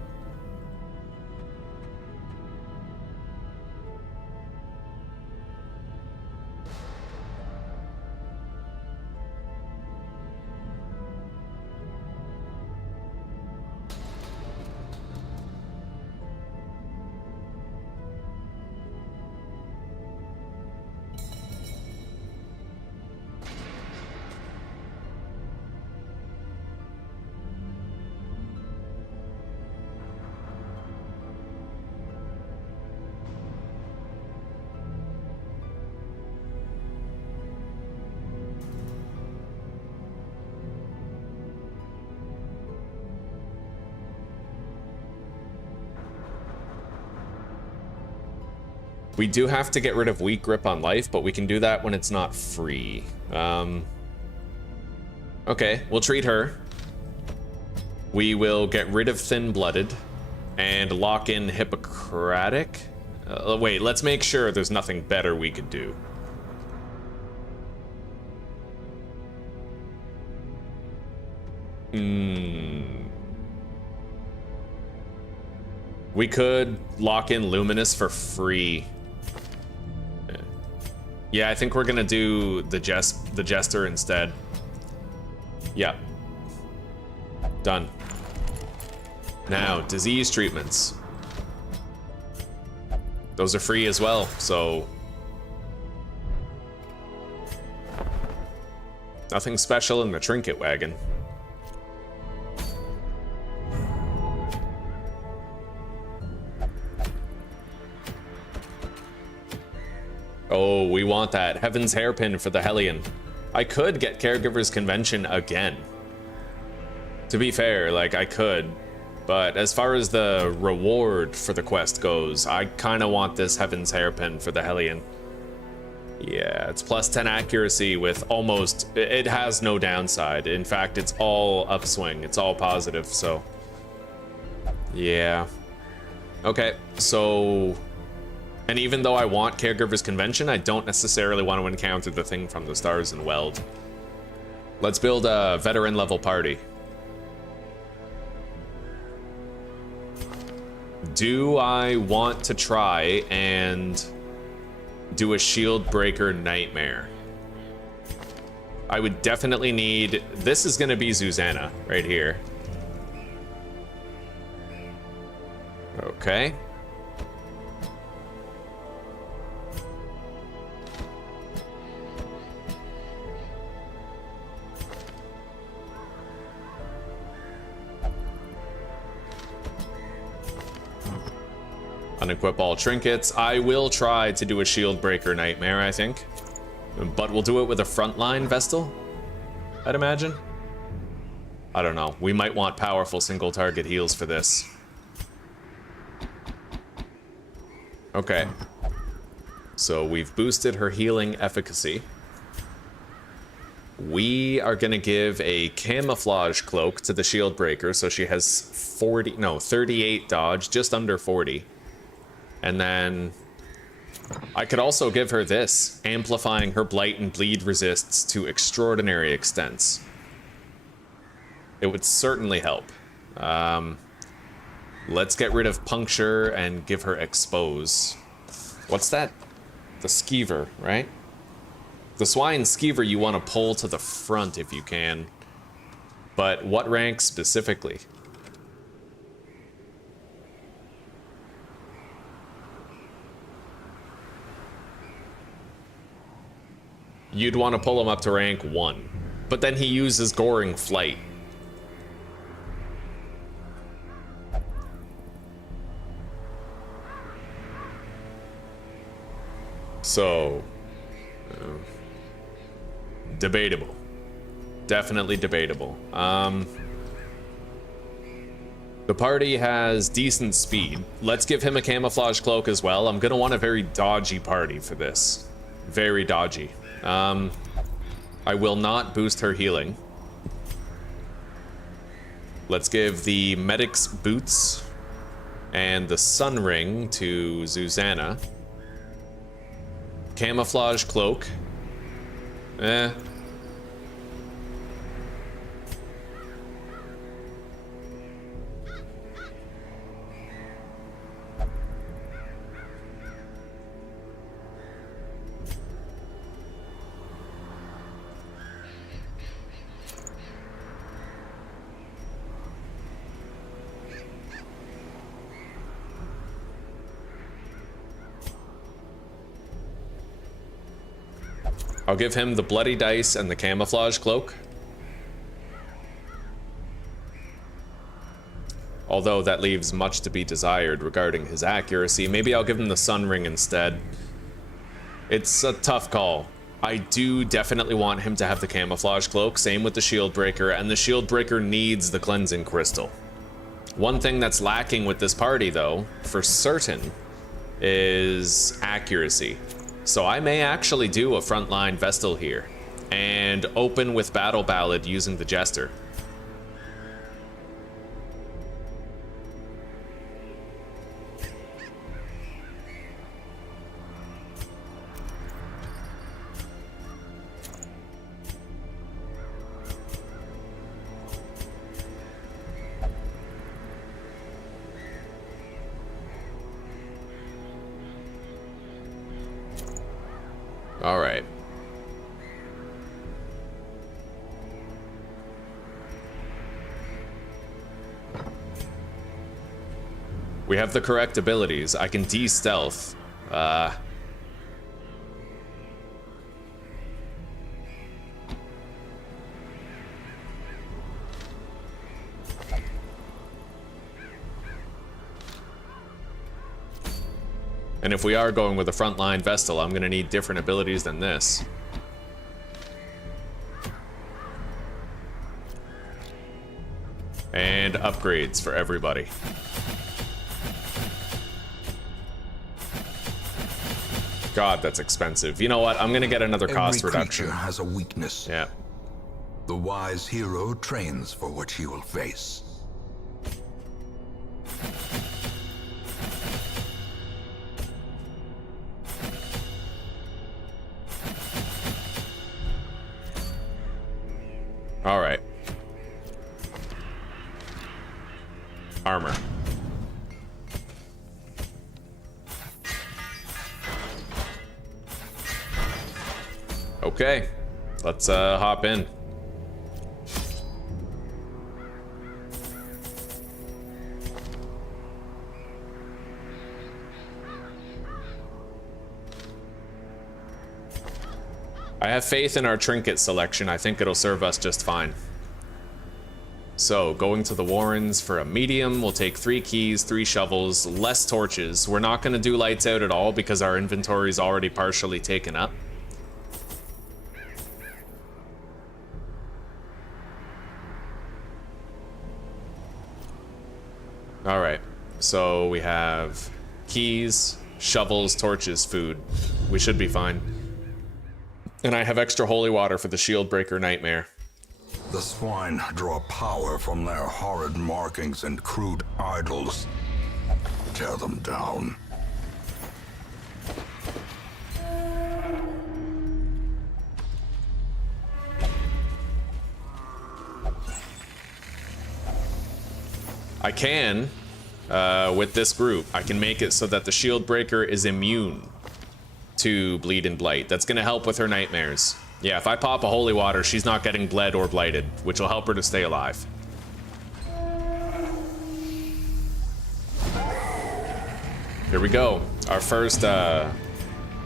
We do have to get rid of weak grip on life, but we can do that when it's not free. Okay, we'll treat her. We will get rid of thin-blooded and lock in Hippocratic. Wait, let's make sure there's nothing better we could do. We could lock in Luminous for free. Yeah, I think we're gonna do the Jester instead. Yeah. Done. Now, disease treatments. Those are free as well, so... Nothing special in the trinket wagon. Oh, we want that. Heaven's Hairpin for the Hellion. I could get Caregiver's Convention again. To be fair, like, I could, but as far as the reward for the quest goes, I kind of want this Heaven's Hairpin for the Hellion. Yeah, it's plus 10 accuracy with almost, it has no downside. In fact, it's all upswing, it's all positive, so. Yeah. Okay, so, and even though I want Caregiver's Convention, I don't necessarily want to encounter the thing from the Stars and Weld. Let's build a veteran level party. Do I want to try and do a shield breaker nightmare? I would definitely need, this is gonna be Susanna right here. Okay. Unequip all trinkets. I will try to do a shield breaker nightmare, I think. But we'll do it with a frontline Vestal, I'd imagine. I don't know. We might want powerful single target heals for this. Okay. So we've boosted her healing efficacy. We are gonna give a camouflage cloak to the shield breaker, so she has 38 dodge, just under 40. And then I could also give her this, amplifying her blight and bleed resists to extraordinary extents. It would certainly help. Let's get rid of puncture and give her expose. What's that? The skeever, right? The swine skeever you want to pull to the front if you can. But what rank specifically? You'd want to pull him up to rank 1. But then he uses Goring Flight. So, debatable. Definitely debatable. The party has decent speed. Let's give him a camouflage cloak as well. I'm gonna want a very dodgy party for this. Very dodgy. I will not boost her healing. Let's give the medic's boots and the sun ring to Susanna. Camouflage cloak. I'll give him the bloody dice and the camouflage cloak. Although that leaves much to be desired regarding his accuracy. Maybe I'll give him the sun ring instead. It's a tough call. I do definitely want him to have the camouflage cloak, same with the shield breaker, and the shield breaker needs the cleansing crystal. One thing that's lacking with this party though, for certain, is accuracy. So I may actually do a frontline Vestal here, and open with Battle Ballad using the Jester. All right. We have the correct abilities. I can de-stealth. And if we are going with a frontline Vestal, I'm gonna need different abilities than this. and upgrades for everybody. God, that's expensive. You know what? I'm gonna get another cost Every reduction. creature has a weakness. Yeah. The wise hero trains for what she will face. All right. Armor. Okay, let's hop in. I have faith in our trinket selection. I think it'll serve us just fine. So, going to the Warrens for a medium, we'll take 3 keys, 3 shovels, less torches. We're not going to do lights out at all because our inventory is already partially taken up. Alright, so we have keys, shovels, torches, food. We should be fine. And I have extra holy water for the shield breaker nightmare. The swine draw power from their horrid markings and crude idols. Tear them down. I can, with this group, I can make it so that the shield breaker is immune to bleed and blight. That's gonna help with her nightmares. Yeah, if I pop a holy water, she's not getting bled or blighted, which will help her to stay alive. Here we go. Our first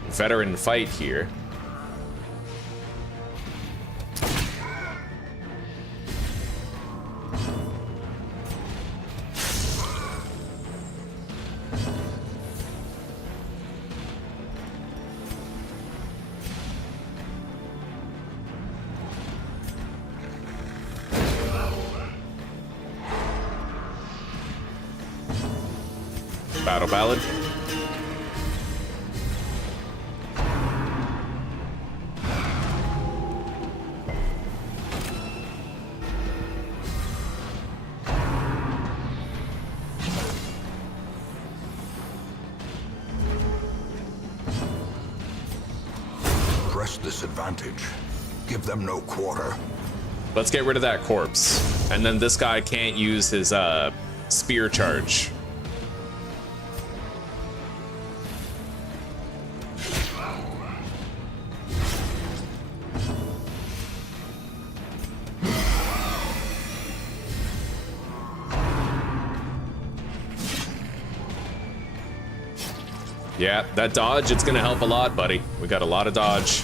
veteran fight here. Battle ballad. Press this advantage. Give them no quarter. Let's get rid of that corpse. And then this guy can't use his spear charge. Yeah, that dodge, it's gonna help a lot, buddy. We got a lot of dodge.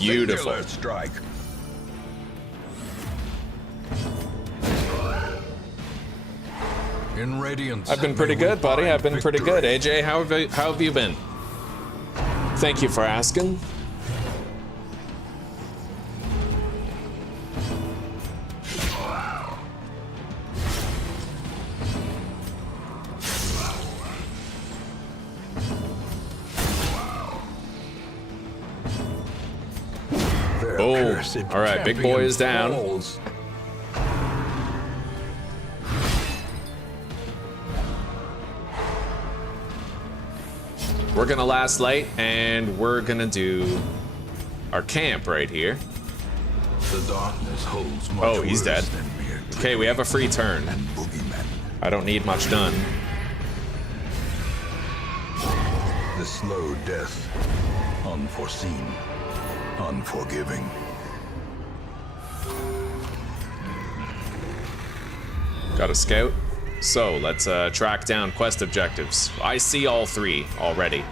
Beautiful. Singular strike. In radiance. I've been pretty may we good, buddy. find I've been pretty good. victory. AJ, how have you been? Thank you for asking. Their Oh, cursed all right, big boy is down. falls. We're gonna last light, and we're gonna do our camp right here. The darkness holds much Oh, he's worse dead. than mere Okay, we have a free turn. and boogeymen. I don't need much done. The slow death, unforeseen, unforgiving. Got a scout. So let's track down quest objectives. I see all 3 already.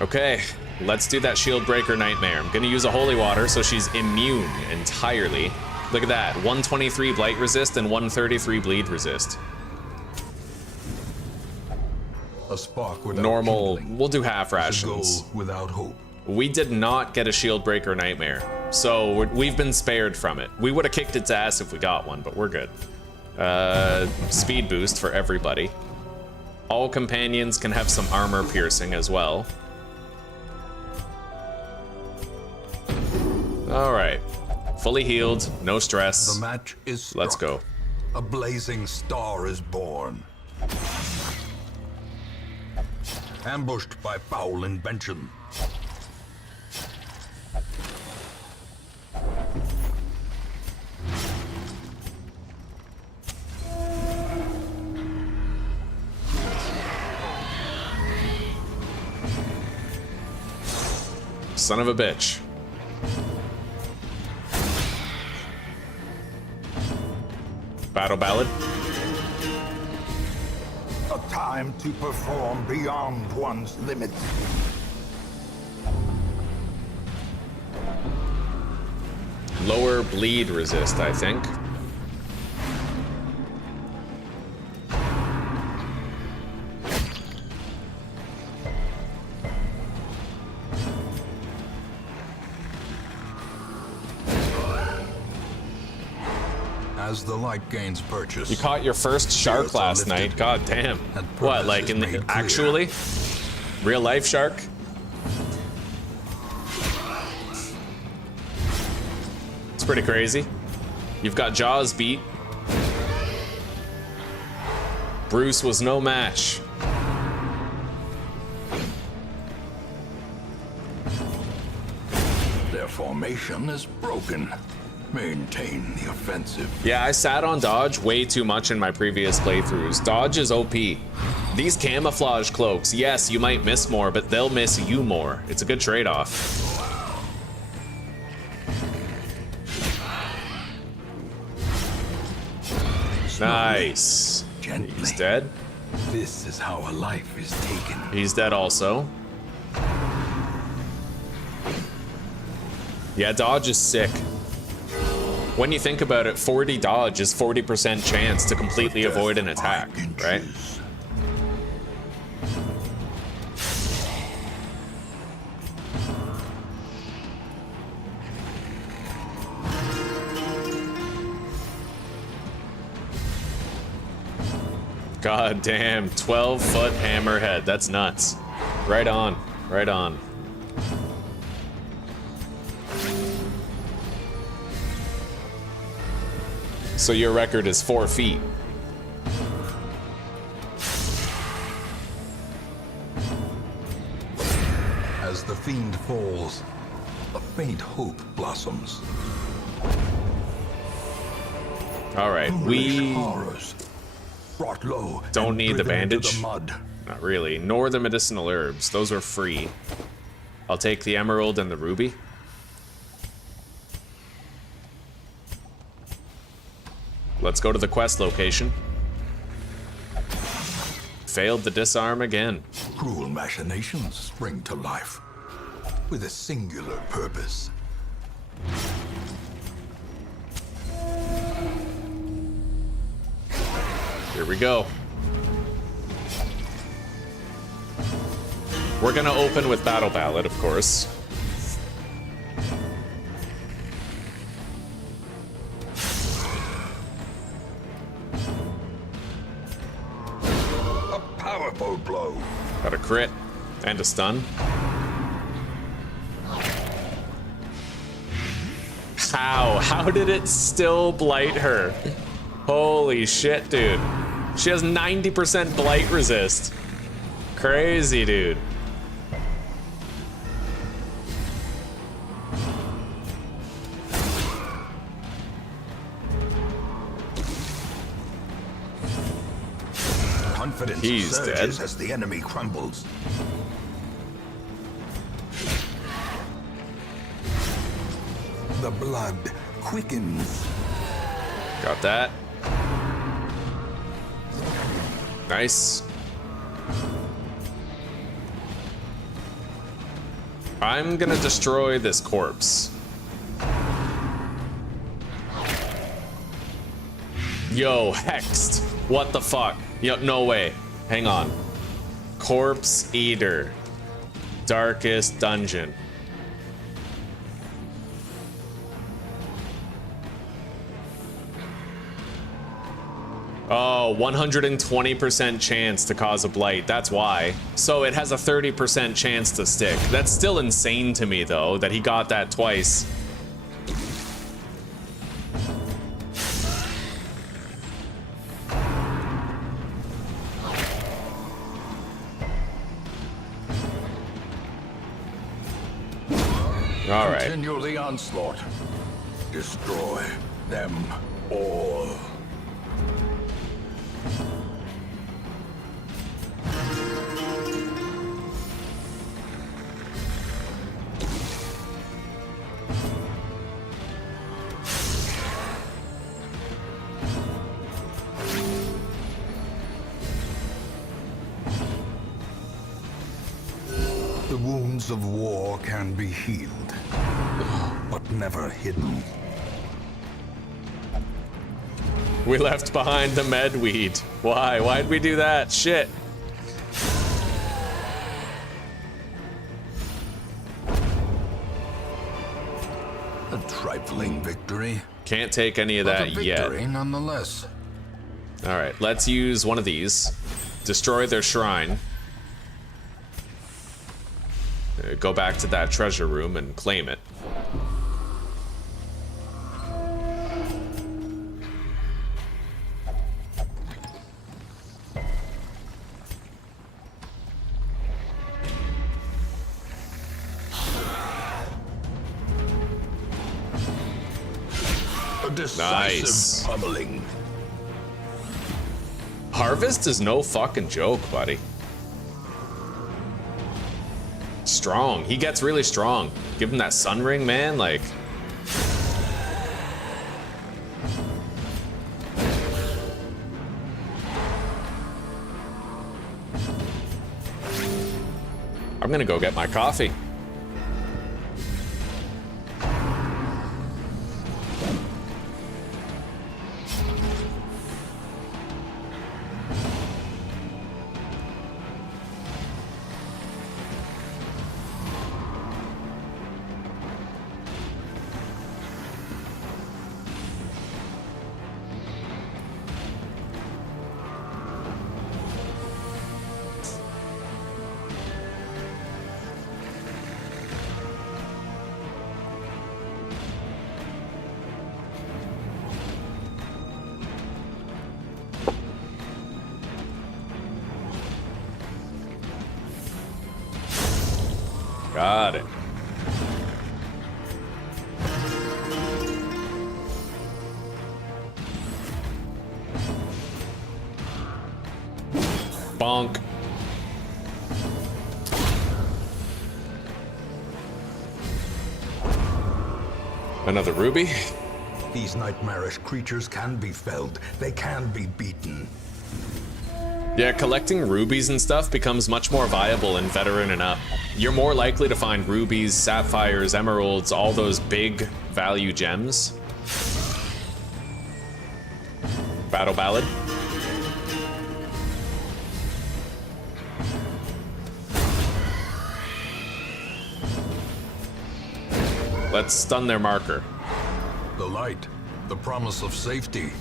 Okay, let's do that shield breaker nightmare. I'm gonna use a holy water so she's immune entirely. Look at that, 123 blight resist and 133 bleed resist. A spark without Normal, kindling we'll do half is a rations. goal without hope. We did not get a shield breaker nightmare, so we've been spared from it. We would have kicked its ass if we got one, but we're good. Speed boost for everybody. All companions can have some armor piercing as well. All right, fully healed, no stress. The match is struck. Let's go. A blazing star is born. Ambushed by foul invention. Son of a bitch. Battle ballad. A time to perform beyond one's limits. Lower bleed resist, I think. As the light gains purchase. You caught your first shark Spirits are last lifted, night. God damn. and What, purpose like is in the made clear. actually? Real life shark? It's pretty crazy. You've got Jaws beat. Bruce was no match. Their formation is broken. Maintain the offensive. Yeah, I sat on dodge way too much in my previous playthroughs. Dodge is OP. These camouflage cloaks, yes, you might miss more, but they'll miss you more. It's a good trade-off. Nice. Gently. He's dead. This is how a life is taken. He's dead also. Yeah, dodge is sick. When you think about it, 40 dodge is 40% chance to completely avoid an attack, right? God damn, 12-foot hammerhead. That's nuts. Right on, right on. So your record is 4 feet. As the fiend falls, a faint hope blossoms. All right, Foolish we horrors, brought low don't and need the driven into bandage. the mud. Not really, nor the medicinal herbs. Those are free. I'll take the emerald and the ruby. Let's go to the quest location. Failed the disarm again. Cruel machinations spring to life with a singular purpose. Here we go. We're gonna open with Battle Ballad, of course. A powerful blow. Got a crit and a stun. How did it still blight her? Holy shit, dude. She has 90% blight resist. Crazy, dude. Confidence He's surges dead. as the enemy crumbles. The blood quickens. Got that. Nice. I'm gonna destroy this corpse. Yo, hexed. What the fuck? Yo, no way. Hang on. Corpse Eater. Darkest Dungeon. Oh, 120% chance to cause a blight. That's why. So it has a 30% chance to stick. That's still insane to me, though, that he got that twice. All right. Continue the onslaught. Destroy them all. The wounds of war can be healed, but never hidden. We left behind the medweed. Why? Why'd we do that? Shit. A trifling victory. Can't take any of But that a yet. victory nonetheless. All right, let's use one of these. Destroy their shrine. Go back to that treasure room and claim it. A decisive Nice. pummeling. Harvest is no fucking joke, buddy. Strong. He gets really strong. Give him that sun ring, man. Like, I'm gonna go get my coffee. Got it. Bonk. Another ruby. These nightmarish creatures can be felled. They can be beaten. Yeah, collecting rubies and stuff becomes much more viable in veteran and up. You're more likely to find rubies, sapphires, emeralds, all those big value gems. Battle ballad. Let's stun their marker. The light, the promise of safety.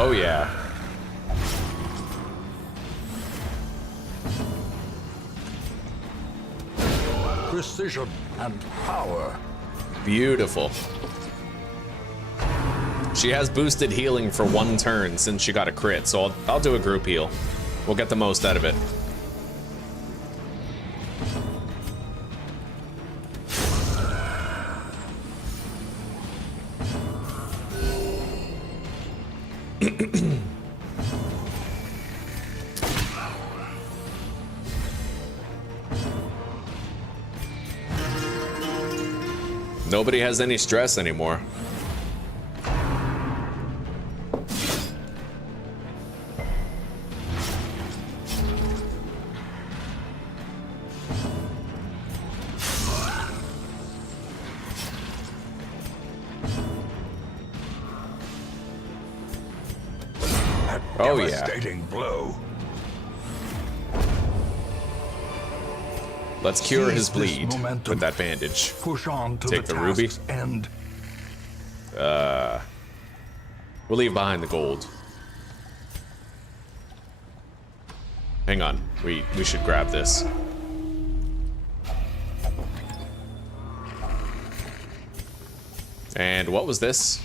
Oh yeah. Precision and power. Beautiful. She has boosted healing for 1 turn since she got a crit, so I'll do a group heal. We'll get the most out of it. Nobody has any stress anymore. Oh yeah. Devastating blow. Let's cure his Seize this bleed momentum. with that bandage. Push on to Take the ruby. task's end. We'll leave behind the gold. Hang on. We should grab this. And what was this?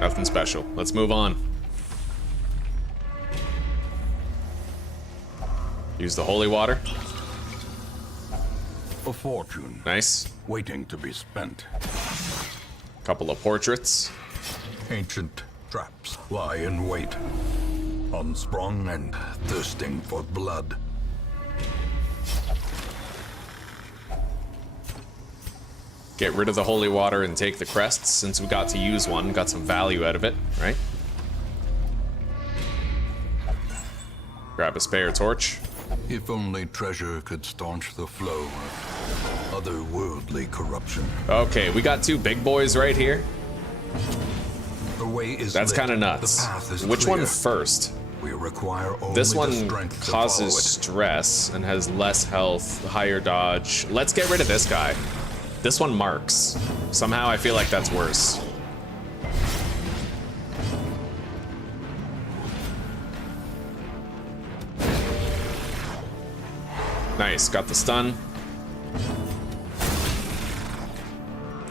Nothing special. Let's move on. Use the holy water. A fortune Nice. waiting to be spent. Couple of portraits. Ancient traps lie in wait, unsprung and thirsting for blood. Get rid of the holy water and take the crests since we got to use one. Got some value out of it, right? Grab a spare torch. If only treasure could staunch the flow of otherworldly corruption. Okay, we got two big boys right here. The way is That's lit. kind of nuts. The path is Which clear. one first? We require only This the one strength to causes follow it. stress and has less health, higher dodge. Let's get rid of this guy. This one marks. Somehow I feel like that's worse. Nice, got the stun.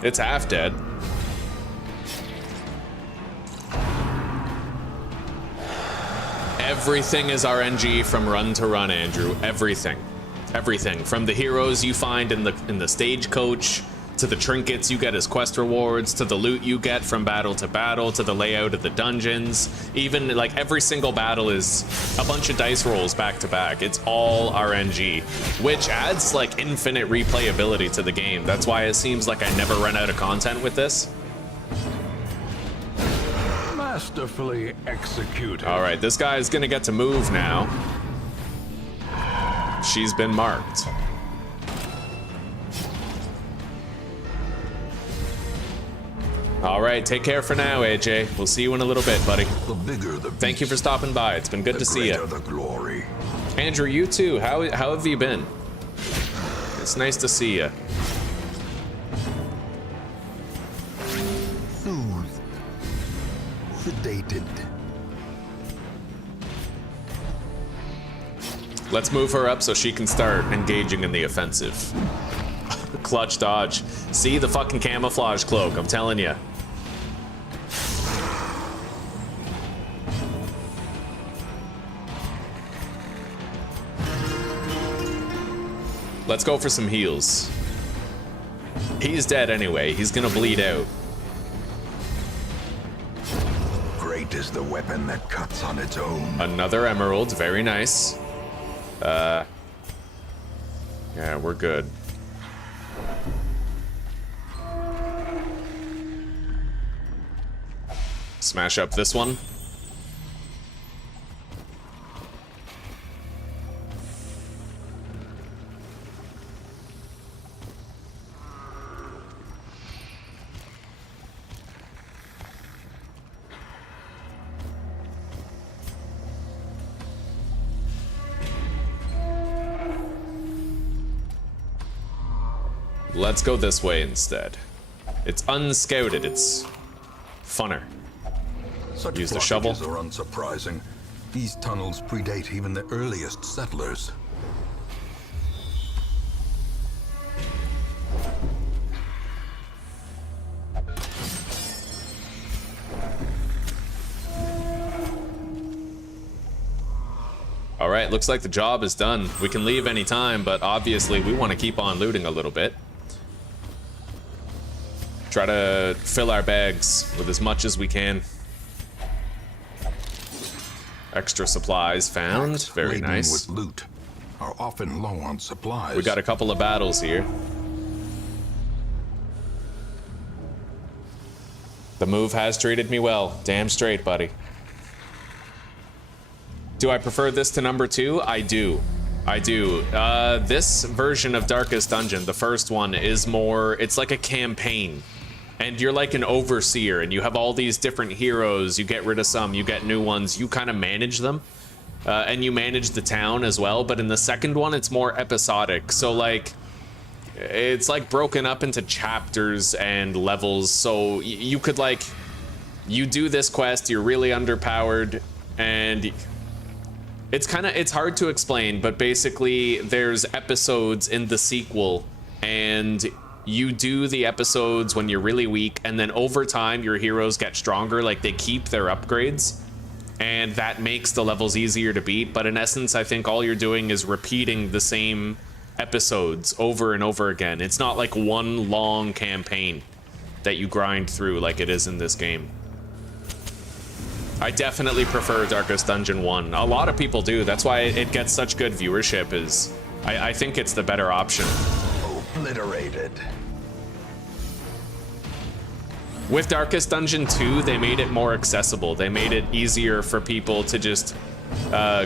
It's half dead. Everything is RNG from run to run, Andrew. Everything. Everything. From the heroes you find in the stagecoach, to the trinkets you get as quest rewards, to the loot you get from battle to battle, to the layout of the dungeons. Even like every single battle is a bunch of dice rolls back to back. It's all RNG, which adds like infinite replayability to the game. That's why it seems like I never run out of content with this. Masterfully executed. All right, this guy is gonna get to move now. She's been marked. All right, take care for now, AJ. We'll see you in a little bit, buddy. The bigger the beast, Thank you for stopping by. It's been good the to see greater you. the glory. Andrew, you too. How have you been? It's nice to see you. Soothed. Sedated. Let's move her up so she can start engaging in the offensive. Clutch dodge. See the fucking camouflage cloak, I'm telling you. Let's go for some heals. He's dead anyway. He's gonna bleed out. Great is the weapon that cuts on its own. Another emerald. Very nice. Yeah, we're good. Smash up this one. Let's go this way instead. It's unscouted, it's funner. Such Use the shovel. blockages are unsurprising. These tunnels predate even the earliest settlers. All right, looks like the job is done. We can leave any time, but obviously we want to keep on looting a little bit. Try to fill our bags with as much as we can. Extra supplies found. Very Laden nice. with loot are often low on supplies. We got a couple of battles here. The move has treated me well. Damn straight, buddy. Do I prefer this to number 2? I do. I do. This version of Darkest Dungeon, the first one, is more... It's like a campaign. And you're like an overseer, and you have all these different heroes. You get rid of some, you get new ones. You kind of manage them. And you manage the town as well. But in the second one, it's more episodic. So, like... It's like broken up into chapters and levels, so you could like, you do this quest, you're really underpowered, and it's hard to explain, but basically there's episodes in the sequel, and you do the episodes when you're really weak, and then over time your heroes get stronger, like they keep their upgrades, and that makes the levels easier to beat. But in essence, I think all you're doing is repeating the same episodes over and over again. It's not like one long campaign that you grind through like it is in this game. I definitely prefer Darkest Dungeon 1. A lot of people do. That's why it gets such good viewership. I think it's the better option. Obliterated. With Darkest Dungeon 2, they made it more accessible. They made it easier for people to just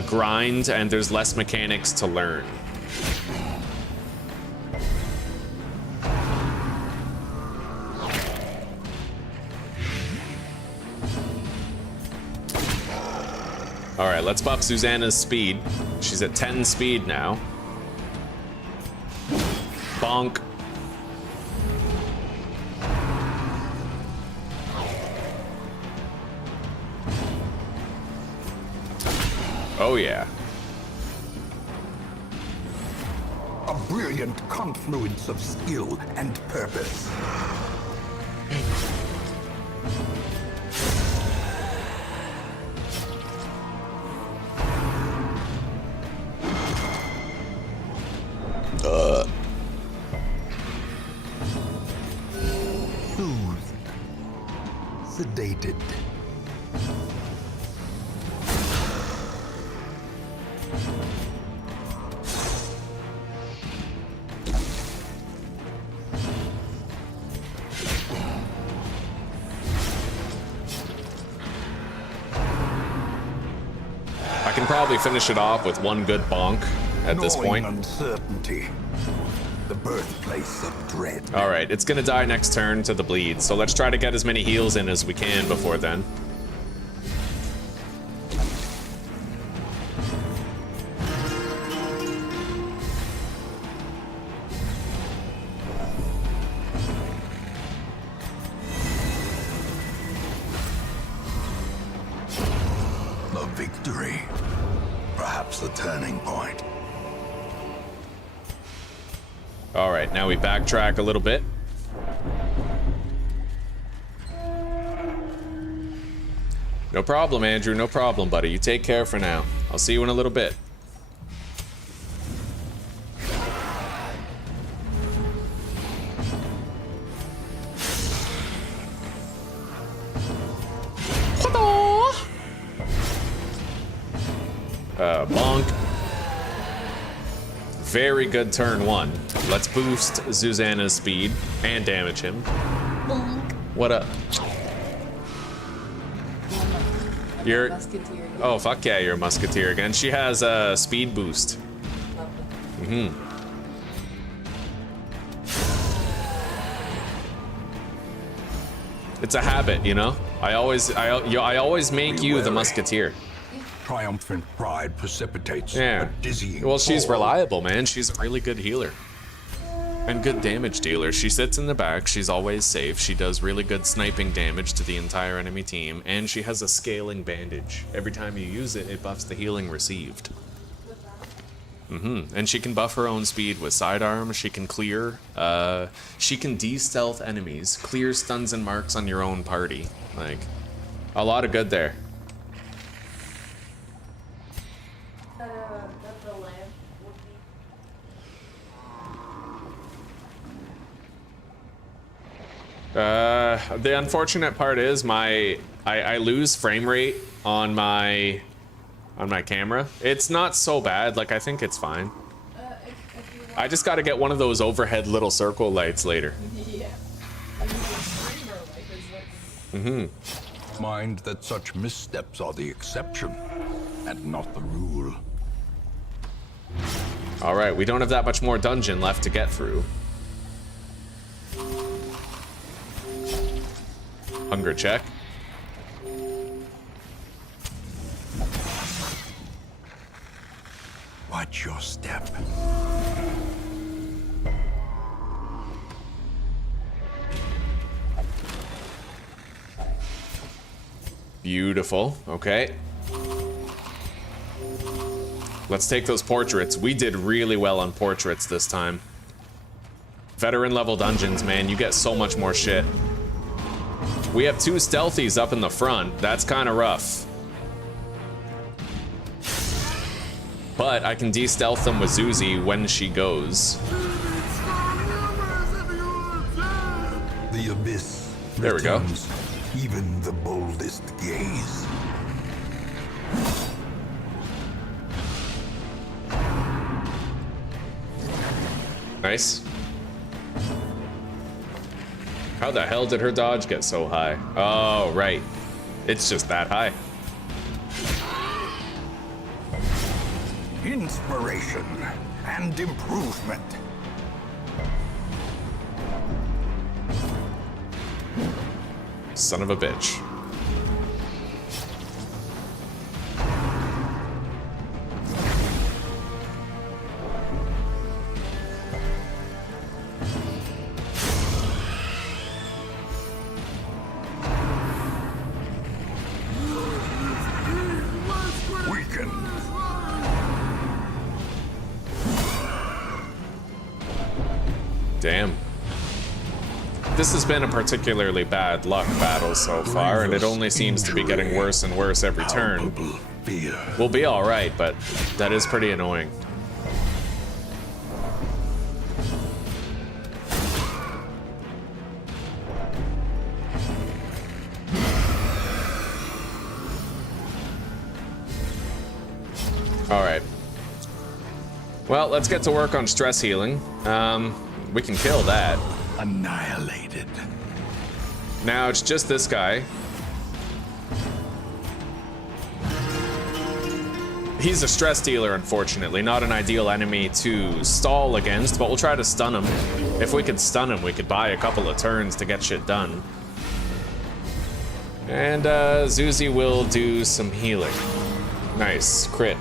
grind, and there's less mechanics to learn. All right, let's buff Susanna's speed. She's at 10 speed now. Bonk. Oh yeah. A brilliant confluence of skill and purpose. Soothed. Sedated. I can probably finish it off with one good bonk at this point. Uncertainty. The birthplace of dread. All right, it's gonna die next turn to the bleed, so let's try to get as many heals in as we can before then. A victory. Perhaps the turning point. All right, now we backtrack a little bit. No problem, Andrew, no problem, buddy. You take care for now. I'll see you in a little bit. Bonk. Very good turn 1. Let's boost Susanna's speed and damage him. Bonk. What up? You're... Musketeer. Oh, fuck yeah, you're a musketeer again. She has a speed boost. Mm-hmm. It's a habit, you know? I always make you the musketeer. Triumphant pride precipitates Yeah. a dizzying Well, she's fall. reliable, man. She's a really good healer. And good damage dealer. She sits in the back. She's always safe. She does really good sniping damage to the entire enemy team. And she has a scaling bandage. Every time you use it, it buffs the healing received. And she can buff her own speed with sidearm. She can clear. She can de-stealth enemies. Clear stuns and marks on your own party. Like, a lot of good there. The unfortunate part is I lose frame rate on my camera. It's not so bad, like I think it's fine. I just gotta get one of those overhead little circle lights later. Yeah. Mind that such missteps are the exception and not the rule. All right, we don't have that much more dungeon left to get through. Hunger check. Watch your step. Beautiful. Okay. Let's take those portraits. We did really well on portraits this time. Veteran level dungeons, man, you get so much more shit. We have 2 stealthies up in the front. That's kind of rough. But I can de-stealth them with Zuzi when she goes. The abyss. There we go. returns Even the boldest gaze. Nice. How the hell did her dodge get so high? Oh, right. It's just that high. Inspiration and improvement. Son of a bitch. Damn. This has been a particularly bad luck battle so far, and it only seems to be getting worse and worse every turn. We'll be alright, but that is pretty annoying. Alright. Well, let's get to work on stress healing. We can kill that. Annihilated. Now it's just this guy. He's a stress dealer, unfortunately, not an ideal enemy to stall against, but we'll try to stun him. If we could stun him, we could buy a couple of turns to get shit done. And Zuzi will do some healing. Nice, crit.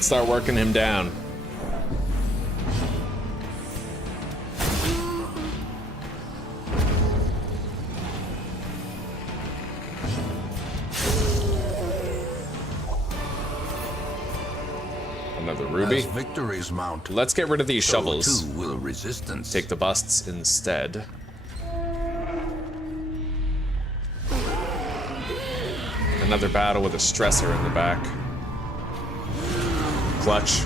Start working him down. Another ruby. As victories mount, Let's get rid of these so shovels. too will resistance. Take the busts instead. Another battle with a stressor in the back. Clutch.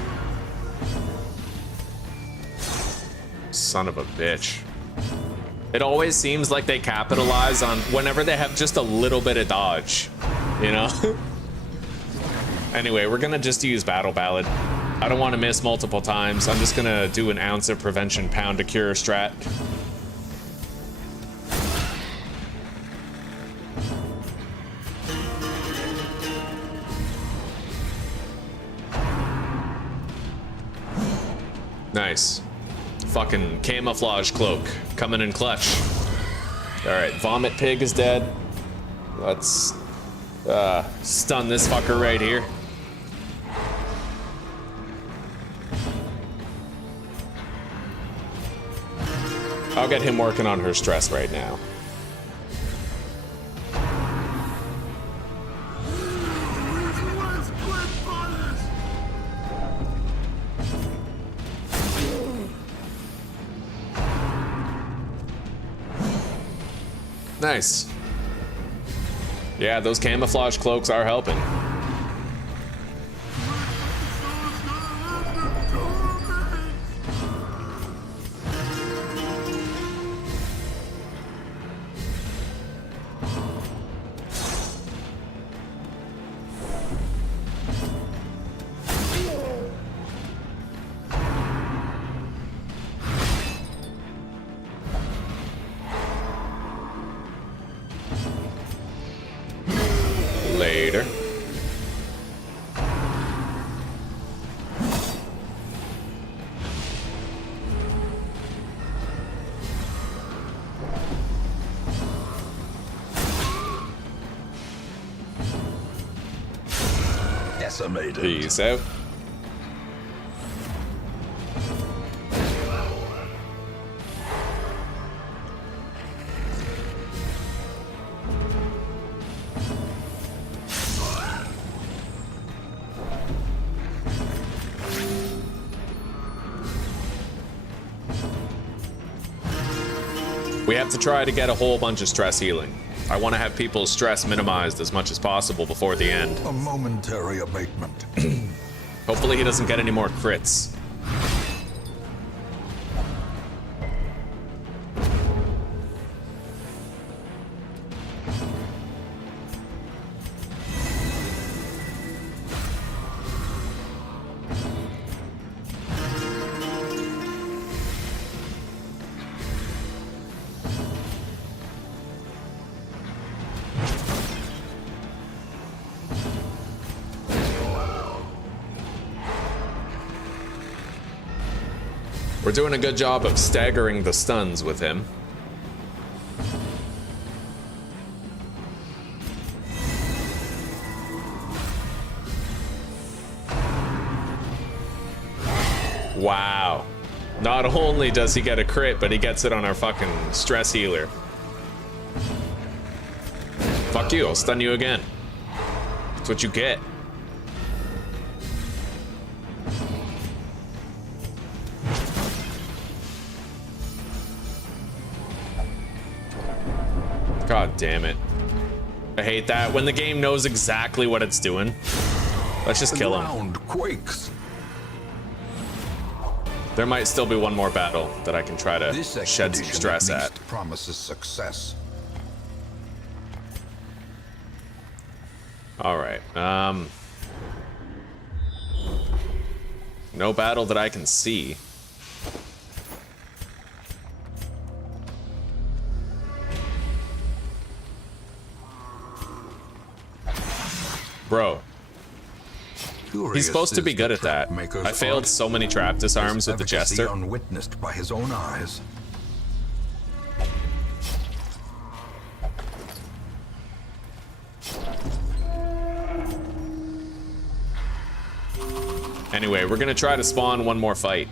Son of a bitch. It always seems like they capitalize on whenever they have just a little bit of dodge, you know? Anyway, we're gonna just use Battle Ballad. I don't want to miss multiple times. I'm just gonna do an ounce of prevention, pound to cure strat. Nice. Fucking camouflage cloak coming in clutch. Alright, Vomit Pig is dead. Let's stun this fucker right here. Okay, get him working on her stress right now. Nice. Yeah, those camouflage cloaks are helping. Later. Decimated. Peace out. We have to try to get a whole bunch of stress healing. I want to have people's stress minimized as much as possible before the end. A momentary abatement. Hopefully he doesn't get any more crits. We're doing a good job of staggering the stuns with him. Wow. Not only does he get a crit, but he gets it on our fucking stress healer. Fuck you, I'll stun you again. That's what you get. God damn it. I hate that. When the game knows exactly what it's doing. Let's just kill him. The ground quakes. There might still be one more battle that I can try to This shed some expedition stress at at. least promises success. Alright, no battle that I can see. Bro, he's supposed to be good at that. I failed so many trap disarms with the Jester. Unwitnessed by his own eyes. Anyway, we're gonna try to spawn one more fight.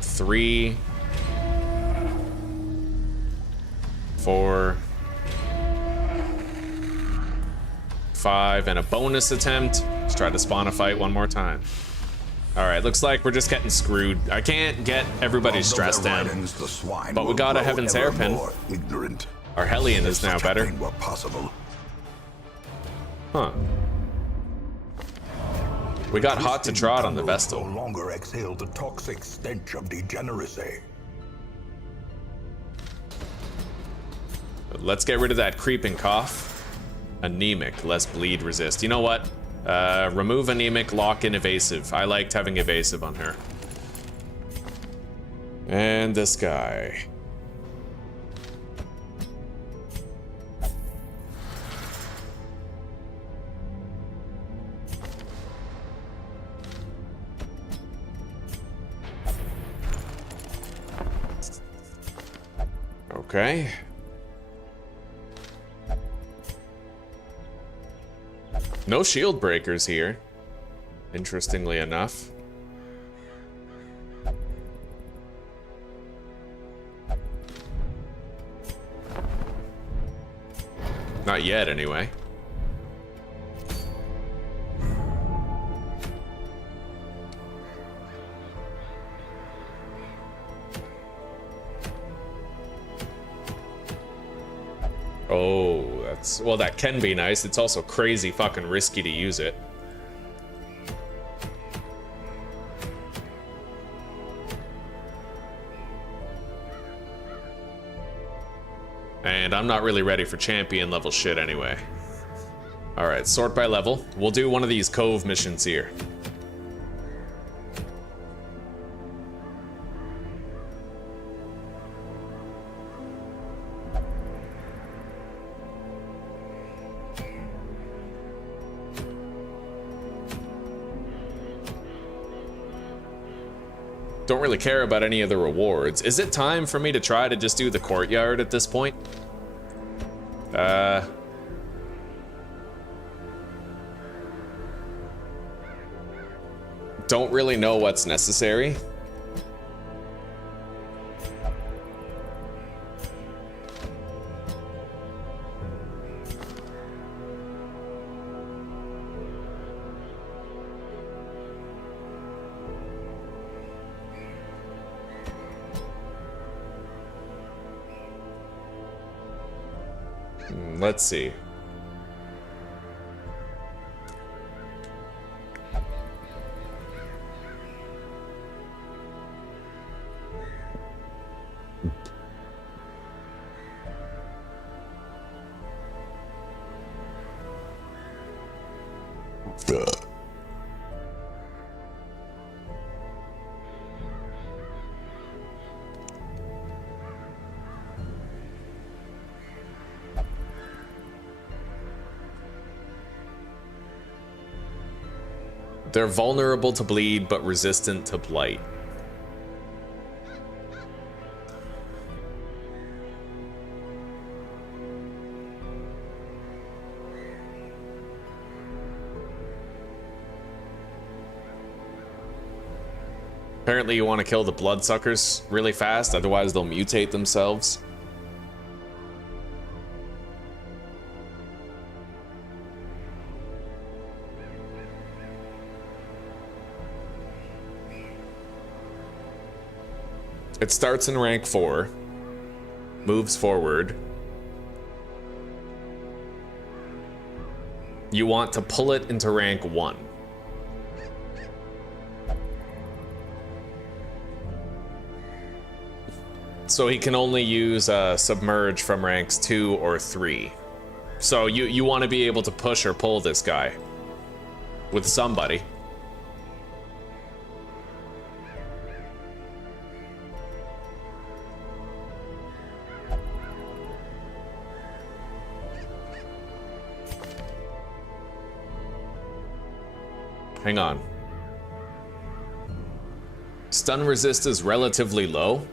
Three, 4, 5, and a bonus attempt. Let's try to spawn a fight one more time. Alright, looks like we're just getting screwed. I can't get everybody's stress down. But we got a Heaven's Hairpin. Ignorant. Our Hellion is now Such a better. thing were possible. Huh. We got hot to trot on the No Vestal. longer exhale the toxic stench of degeneracy. Let's get rid of that creeping cough. Anemic, less bleed resist. You know what? Remove anemic, lock in evasive. I liked having evasive on her. And this guy. Okay. No shield breakers here, interestingly enough. Not yet, anyway. Oh, well, that can be nice. It's also crazy fucking risky to use it. And I'm not really ready for champion level shit anyway. Alright, sort by level. We'll do one of these cove missions here. Don't really care about any of the rewards. Is it time for me to try to just do the courtyard at this point? Don't really know what's necessary. Let's see. They're vulnerable to bleed, but resistant to blight. Apparently you want to kill the bloodsuckers really fast, otherwise they'll mutate themselves. It starts in rank 4, moves forward. You want to pull it into rank 1. So he can only use submerge from ranks 2 or 3. So you want to be able to push or pull this guy with somebody. Hang on. Stun resist is relatively low.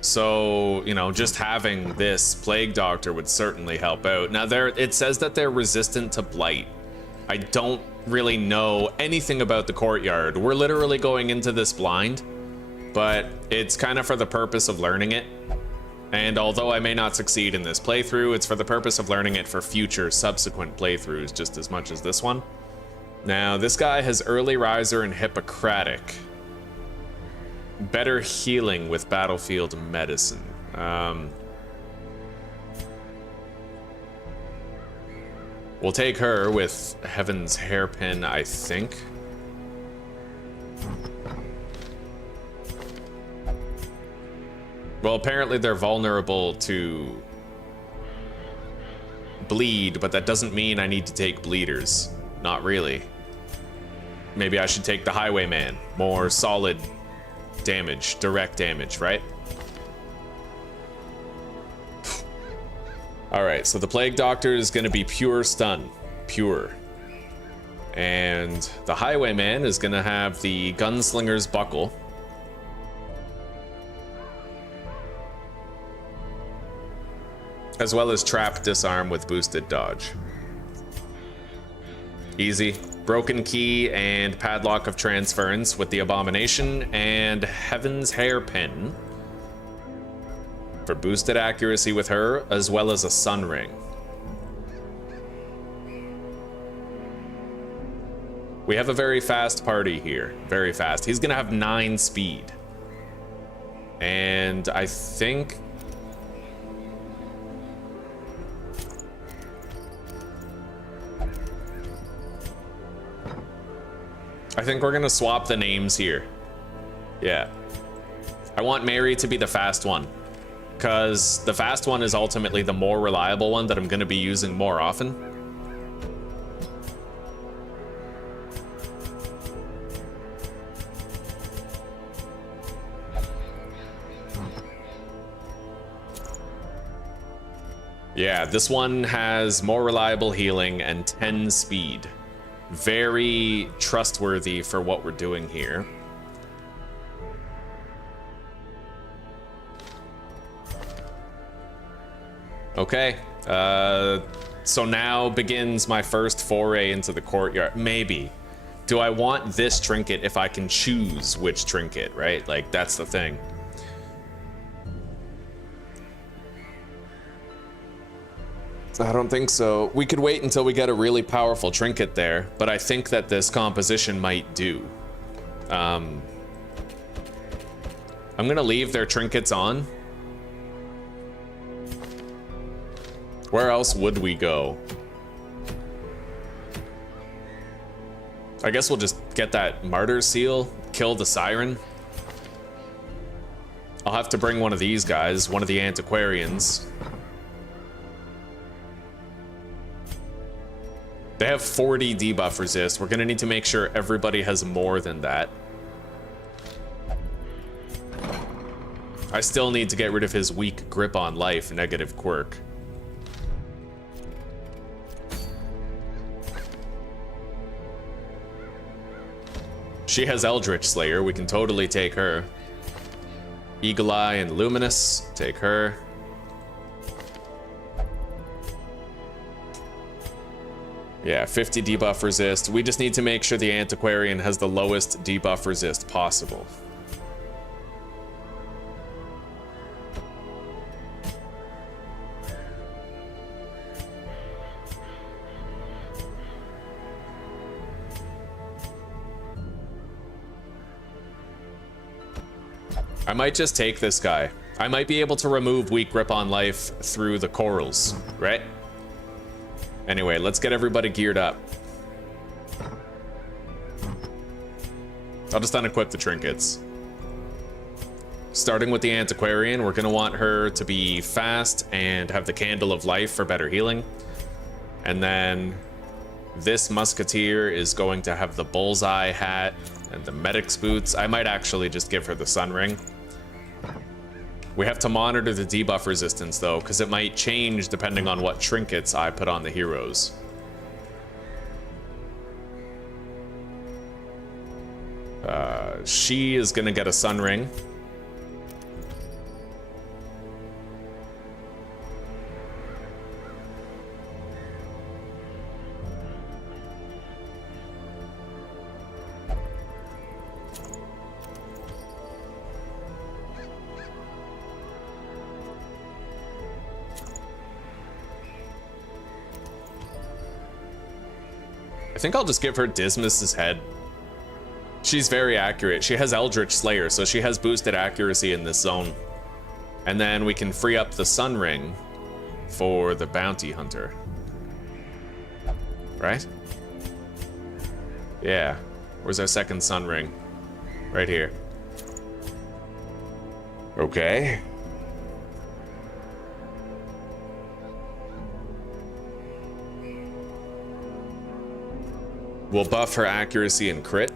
So, you know, just having this Plague Doctor would certainly help out. Now, it says that they're resistant to blight. I don't really know anything about the Courtyard. We're literally going into this blind, but it's kind of for the purpose of learning it. And although I may not succeed in this playthrough, it's for the purpose of learning it for future subsequent playthroughs just as much as this one. Now, this guy has Early Riser and Hippocratic. Better healing with battlefield medicine. We'll take her with Heaven's Hairpin, I think. Well, apparently they're vulnerable to bleed, but that doesn't mean I need to take bleeders. Not really. Maybe I should take the Highwayman. More solid damage, direct damage, right? Alright, so the Plague Doctor is going to be pure stun. Pure. And the Highwayman is going to have the Gunslinger's Buckle. as well as trap disarm with boosted dodge. Easy. Broken key and padlock of transference with the abomination, and heaven's hairpin for boosted accuracy with her, as well as a sun ring. We have a very fast party here. Very fast. He's gonna have 9 speed. And I think... we're gonna swap the names here. Yeah. I want Mary to be the fast one, because the fast one is ultimately the more reliable one that I'm gonna be using more often. Yeah, this one has more reliable healing and 10 speed. Very trustworthy for what we're doing here. Okay, so now begins my first foray into the courtyard. Maybe. Do I want this trinket if I can choose which trinket, right? Like, that's the thing. I don't think so. We could wait until we get a really powerful trinket there, but I think that this composition might do. I'm gonna leave their trinkets on. Where else would we go? I guess we'll just get that martyr seal, kill the siren. I'll have to bring one of these guys, one of the antiquarians. They have 40 debuff resist. We're gonna need to make sure everybody has more than that. I still need to get rid of his weak grip on life, negative quirk. She has Eldritch Slayer, we can totally take her. Eagle Eye and Luminous, take her. Yeah, 50 debuff resist. We just need to make sure the antiquarian has the lowest debuff resist possible. I might just take this guy. I might be able to remove weak grip on life through the corals, right? Anyway, let's get everybody geared up. I'll just unequip the trinkets. Starting with the antiquarian, we're gonna want her to be fast and have the candle of life for better healing. And then this musketeer is going to have the bullseye hat and the medic's boots. I might actually just give her the sun ring. We have to monitor the debuff resistance though, because it might change depending on what trinkets I put on the heroes. She is gonna get a sun ring. I think I'll just give her Dismas's head. She's very accurate. She has Eldritch Slayer, so she has boosted accuracy in this zone. And then we can free up the Sun Ring for the Bounty Hunter. Right? Yeah. Where's our second Sun Ring? Right here. Okay. We'll buff her accuracy and crit.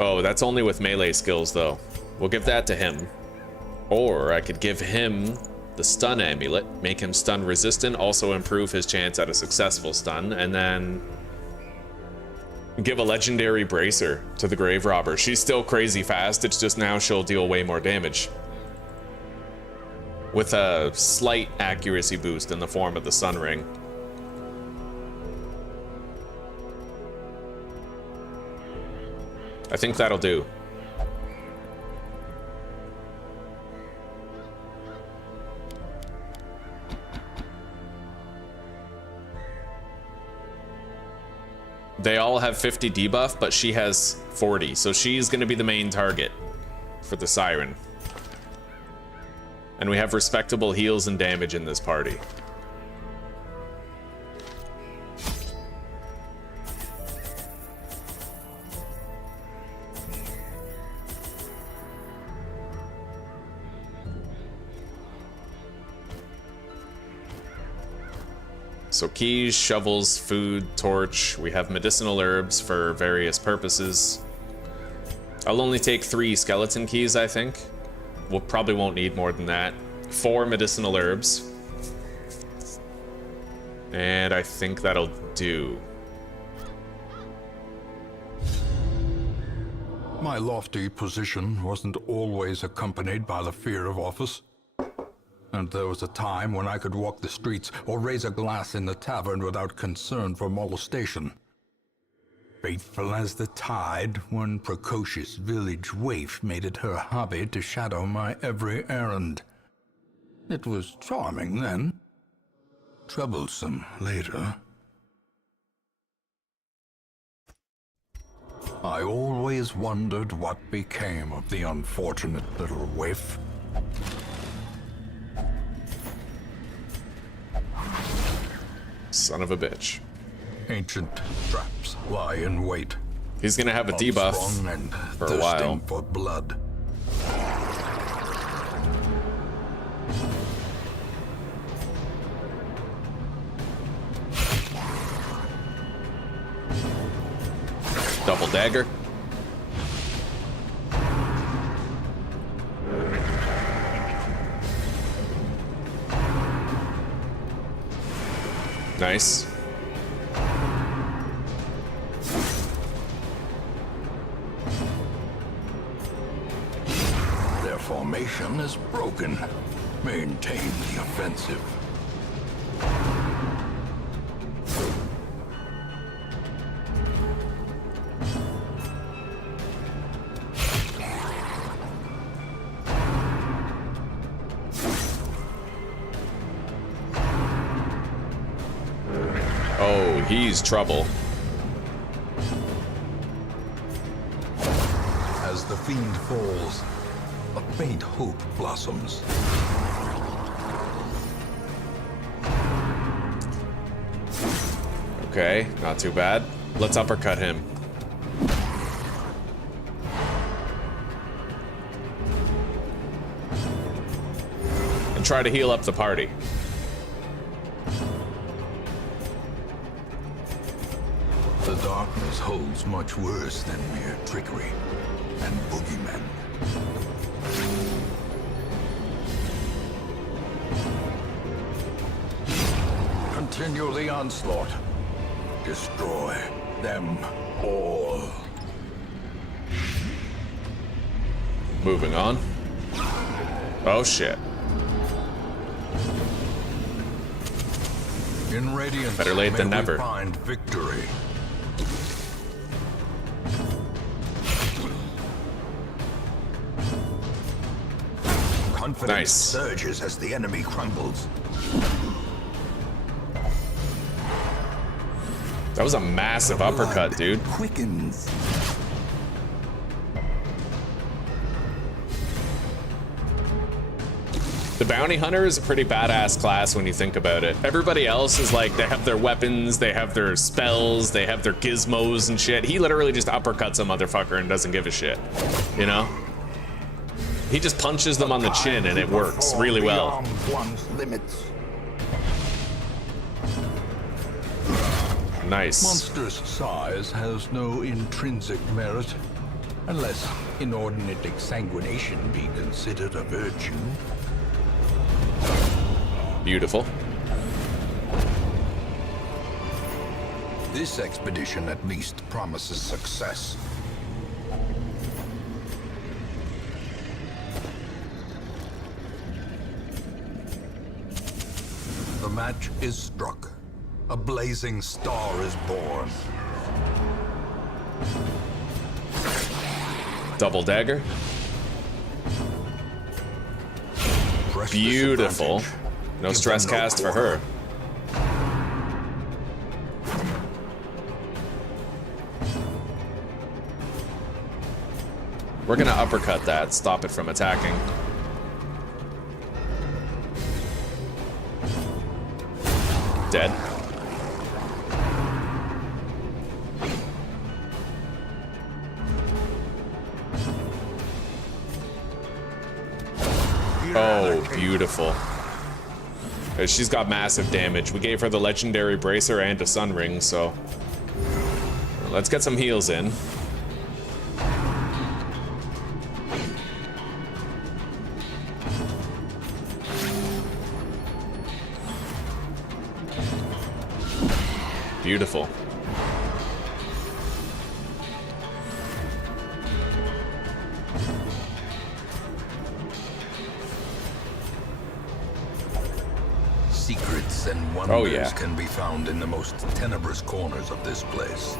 Oh, that's only with melee skills though. We'll give that to him. Or I could give him the stun amulet, make him stun resistant, also improve his chance at a successful stun, and then give a legendary bracer to the grave robber. She's still crazy fast, it's just now she'll deal way more damage. with a slight accuracy boost in the form of the sun ring. I think that'll do. They all have 50 debuff, but she has 40, so she's going to be the main target for the Siren. And we have respectable heals and damage in this party. So keys, shovels, food, torch. We have medicinal herbs for various purposes. I'll only take 3 skeleton keys, I think. We'll probably won't need more than that. 4 medicinal herbs. And I think that'll do. My lofty position wasn't always accompanied by the fear of office. And there was a time when I could walk the streets or raise a glass in the tavern without concern for molestation. Faithful as the tide, one precocious village waif made it her hobby to shadow my every errand. It was charming then, troublesome later. I always wondered what became of the unfortunate little waif. Son of a bitch. Ancient traps lie in wait. He's gonna have a debuff And for a while. thirsting for blood. Double dagger. Nice. Their formation is broken. Maintain the offensive. Oh, he's trouble. As the fiend falls, a faint hope blossoms. Okay, not too bad. Let's uppercut him. And try to heal up the party. The darkness holds much worse than mere trickery and boogeymen. Continue the onslaught. Destroy them all. Moving on. Oh shit. In Radiance, Better late than may we never. find victory. Confidence Nice. surges as the enemy crumbles. That was a massive uppercut, dude. Quickens. The bounty hunter is a pretty badass class when you think about it. Everybody else is like, they have their weapons, they have their spells, they have their gizmos and shit. He literally just uppercuts a motherfucker and doesn't give a shit, you know? He just punches them on the chin and it works really well. Beyond one's limits. Nice. Monstrous size has no intrinsic merit, unless inordinate exsanguination be considered a virtue. Beautiful. This expedition at least promises success. match is struck. A blazing star is born. Double dagger. Press this Beautiful. advantage. No Give stress them no cast for quarter. her. We're gonna uppercut that, stop it from attacking. Dead. Oh, beautiful. She's got massive damage. We gave her the legendary bracer and a sun ring, so let's get some heals in. Beautiful. Secrets and wonders Oh, yeah. can be found in the most tenebrous corners of this place.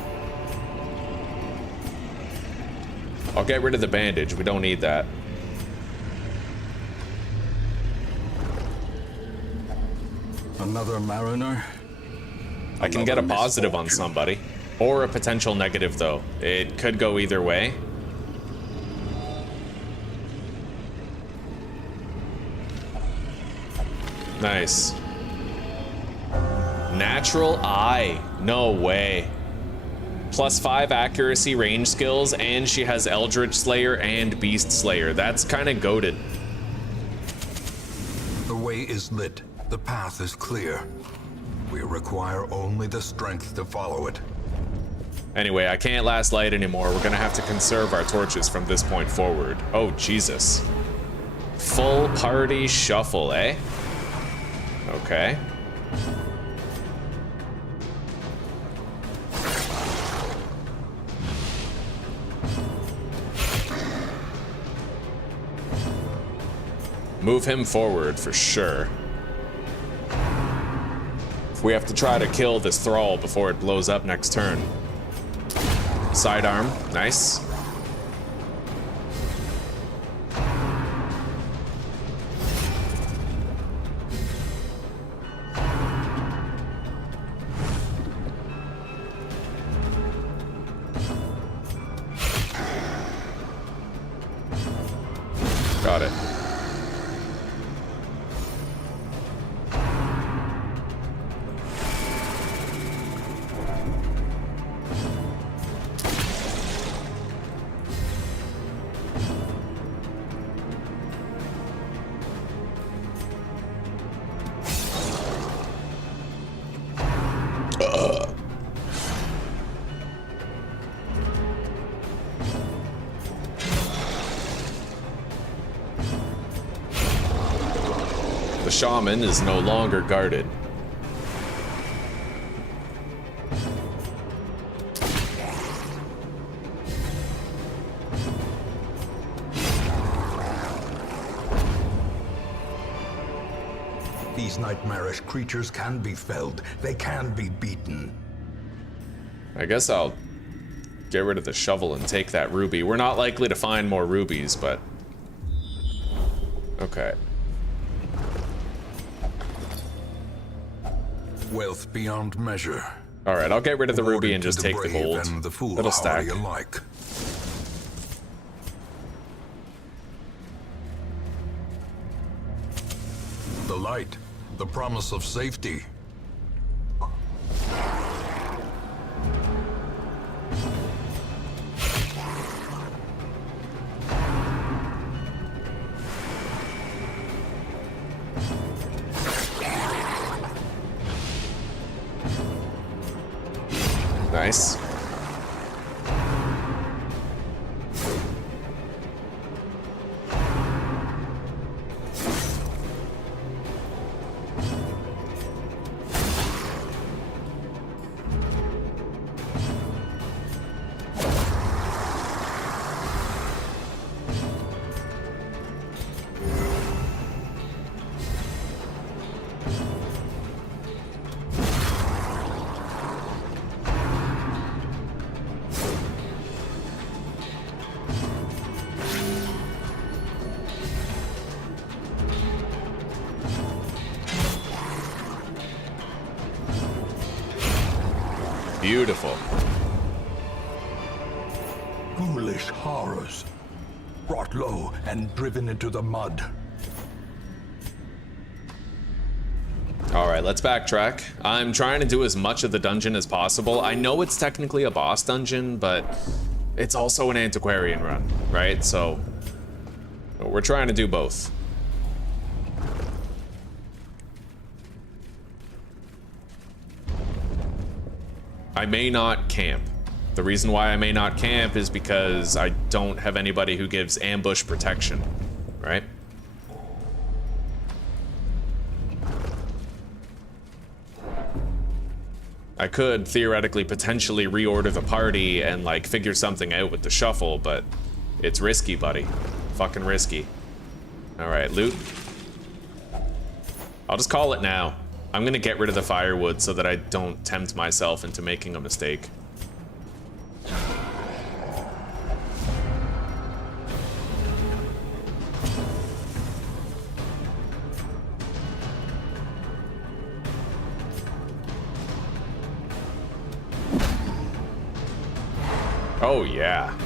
I'll get rid of the bandage. We don't need that. Another mariner? I can get a Another positive on misfortune. somebody. Or a potential negative, though. It could go either way. Nice. Natural eye. No way. +5 accuracy range skills, and she has Eldritch Slayer and Beast Slayer. That's kind of goated. The way is lit. The path is clear. We require only the strength to follow it. Anyway, I can't last light anymore. We're gonna have to conserve our torches from this point forward. Oh, Jesus. Full party shuffle, eh? Okay. Move him forward for sure. We have to try to kill this thrall before it blows up next turn. Sidearm, nice. Got it. The shaman is no longer guarded. These nightmarish creatures can be felled. They can be beaten. I guess I'll get rid of the shovel and take that ruby. We're not likely to find more rubies, but... Okay. Wealth beyond measure. Alright, I'll get rid of the ruby Awarded and to just take the brave gold. and the It'll stack. foolhardy alike. The light, the promise of safety. Nice. Beautiful. Ghoulish horrors, brought low and driven into the mud. All right, let's backtrack. I'm trying to do as much of the dungeon as possible. I know it's technically a boss dungeon, but it's also an antiquarian run, right? So we're trying to do both. I may not camp. The reason why I may not camp is because I don't have anybody who gives ambush protection, right? I could theoretically potentially reorder the party and like figure something out with the shuffle, but it's risky, buddy. Fucking risky. All right, loot. I'll just call it now. I'm gonna get rid of the firewood so that I don't tempt myself into making a mistake. Oh yeah.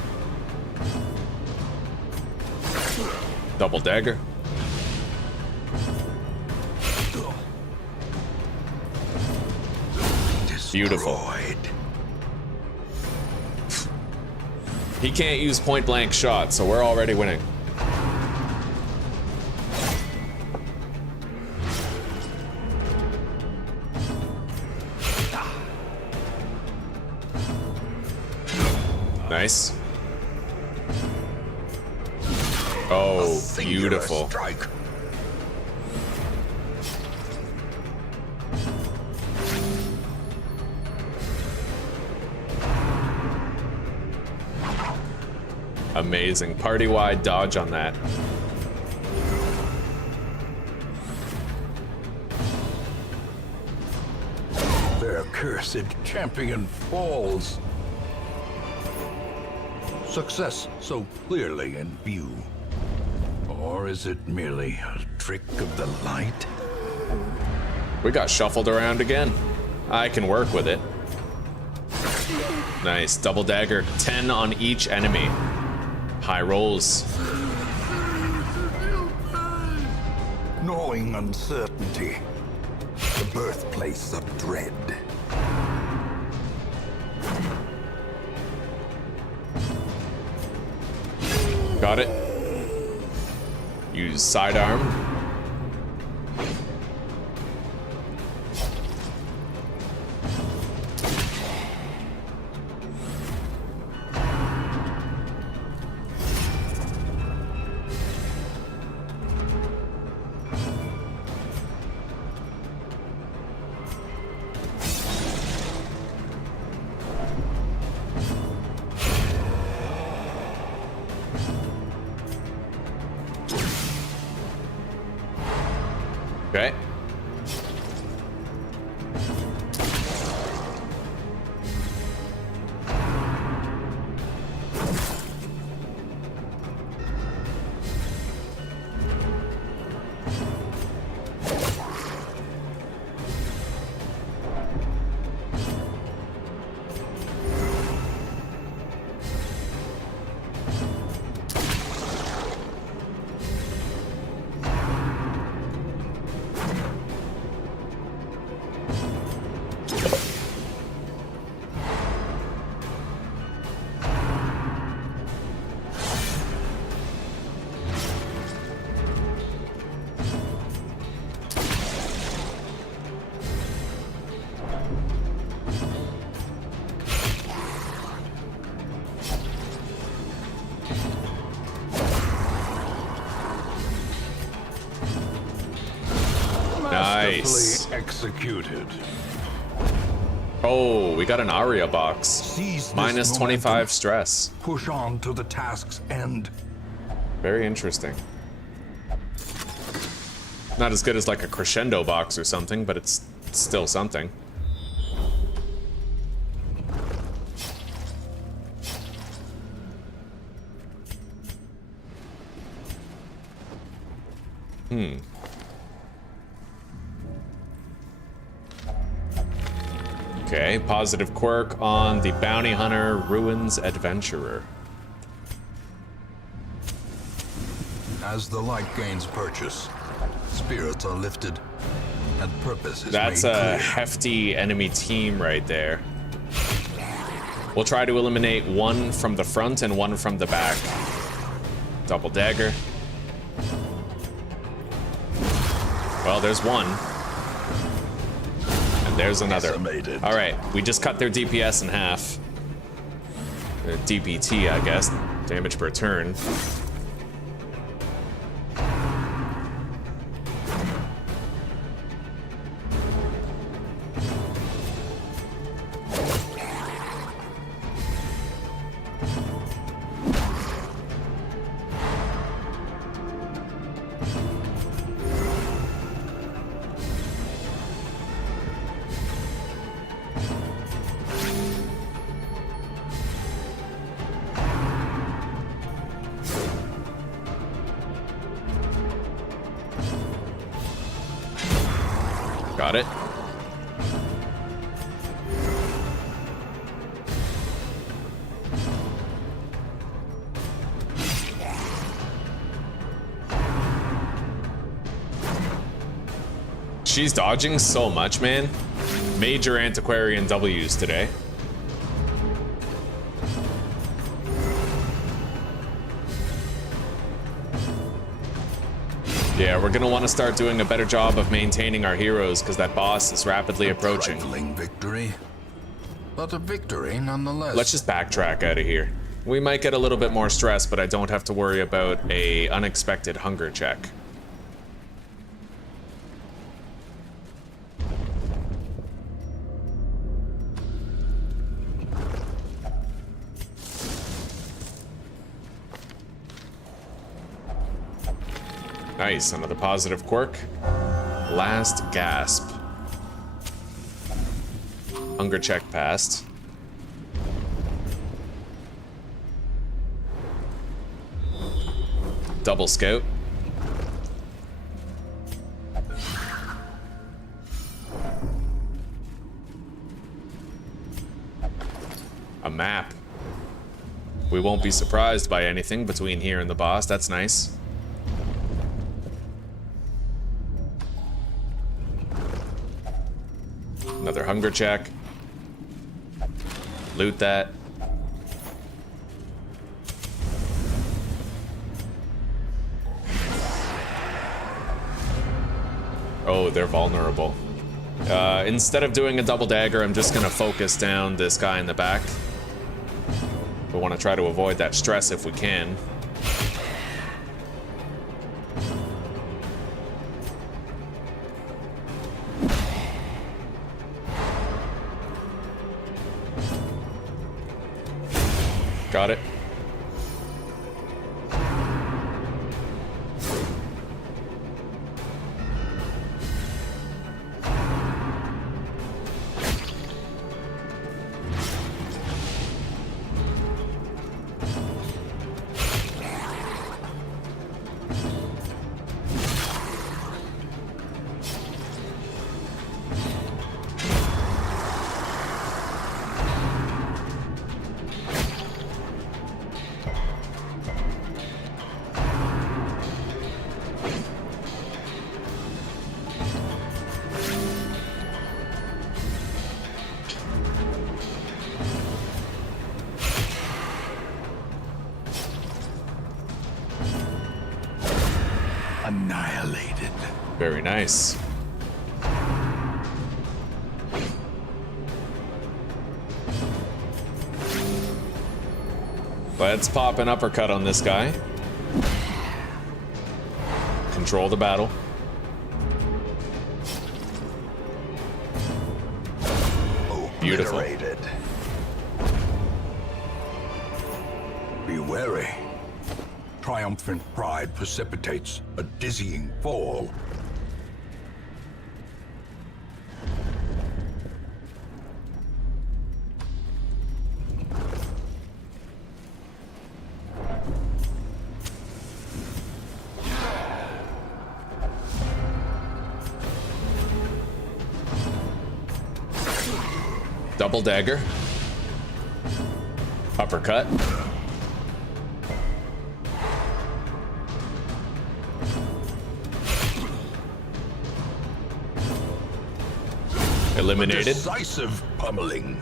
Double dagger. Beautiful. He can't use point blank shots, so we're already winning. Nice. Oh, beautiful. Strike. Amazing. Party-wide dodge on that. Their cursed champion falls. Success so clearly in view. Or is it merely a trick of the light? We got shuffled around again. I can work with it. Nice. Double dagger. 10 on each enemy. High rolls. Gnawing uncertainty, the birthplace of dread. Got it. Use sidearm. Okay. Nice. Executed. Oh, we got an aria box. Seize this Minus 25 momentum. stress. Push on to the task's end. Very interesting. Not as good as like a crescendo box or something, but it's still something. Okay, positive quirk on the bounty hunter ruins adventurer. As the light gains purchase, spirits are lifted, and purpose is That's made a clear. hefty enemy team right there. We'll try to eliminate one from the front and one from the back. Double dagger. Well, there's one. And there's another. Decimated. All right, we just cut their DPS in half. DPT, I guess. Damage per turn. Got it. She's dodging so much, man. Major antiquarian W's today. Yeah, we're gonna want to start doing a better job of maintaining our heroes because that boss is rapidly approaching. Trifling victory, but a victory nonetheless. Let's just backtrack out of here. We might get a little bit more stress, but I don't have to worry about a unexpected hunger check. Nice, another positive quirk. Last gasp. Hunger check passed. Double scout. A map. We won't be surprised by anything between here and the boss. That's nice. Another hunger check. Loot that. Oh, they're vulnerable. Instead of doing a double dagger, I'm just gonna focus down this guy in the back. We want to try to avoid that stress if we can. Got it. Annihilated. Very nice. Let's pop an uppercut on this guy. Control the battle. Beautiful. Obliterated. Be wary. Triumphant pride precipitates a dizzying fall. Double dagger. Uppercut. Eliminated. Decisive pummeling.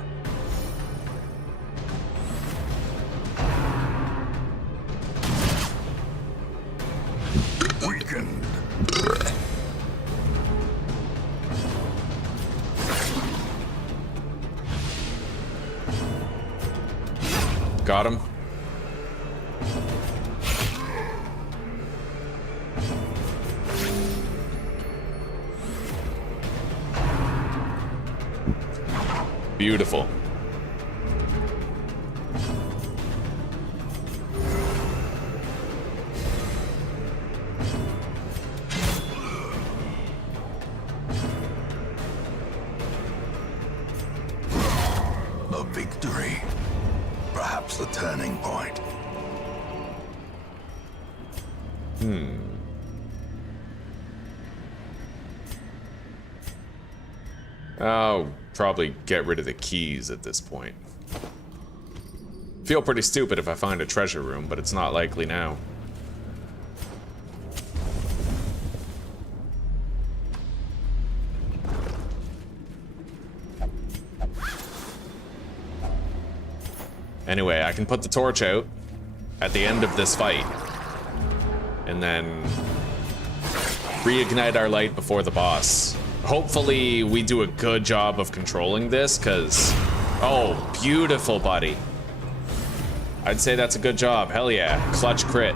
Weakened. Got him. Beautiful. A victory. Perhaps the turning point. I'll probably get rid of the keys at this point. Feel pretty stupid if I find a treasure room, but it's not likely now. Anyway, I can put the torch out at the end of this fight, and then reignite our light before the boss. Hopefully we do a good job of controlling this, because... Oh, beautiful, buddy. I'd say that's a good job. Hell yeah. Clutch crit.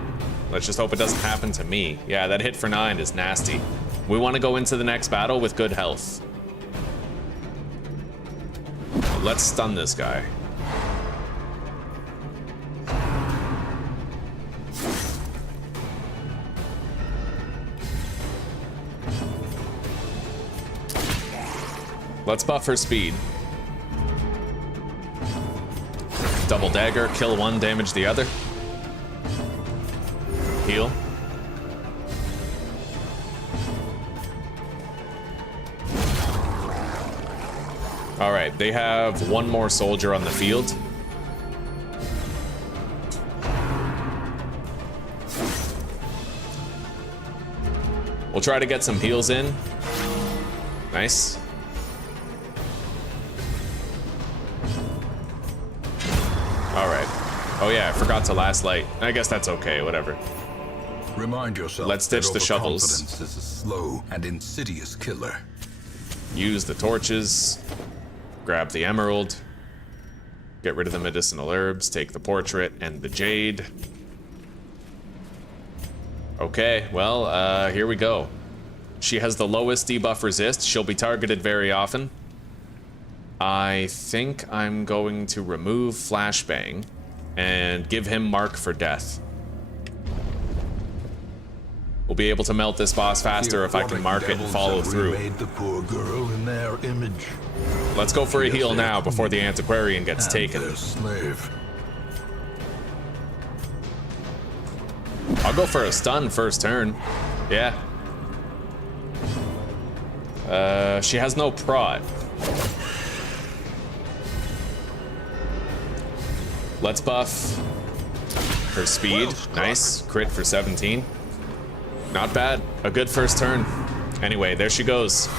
Let's just hope it doesn't happen to me. Yeah, that hit for 9 is nasty. We want to go into the next battle with good health. Let's stun this guy. Let's buff her speed. Double dagger, kill one, damage the other. Heal. Alright, they have one more soldier on the field. We'll try to get some heals in. Nice. Alright. Oh yeah, I forgot to last light. I guess that's okay, whatever. Remind yourself. Let's ditch the shovels. Overconfidence is a slow and insidious killer. Use the torches. Grab the emerald. Get rid of the medicinal herbs. Take the portrait and the jade. Okay, well, here we go. She has the lowest debuff resist. She'll be targeted very often. I think I'm going to remove Flashbang and give him Mark for Death. We'll be able to melt this boss faster if I can mark it and follow through. The poor girl in their image. Let's go for a heal now before the antiquarian gets taken. Their slave. I'll go for a stun first turn. Yeah. She has no prot. Let's buff her speed. Nice. Crit for 17. Not bad. A good first turn. Anyway, there she goes.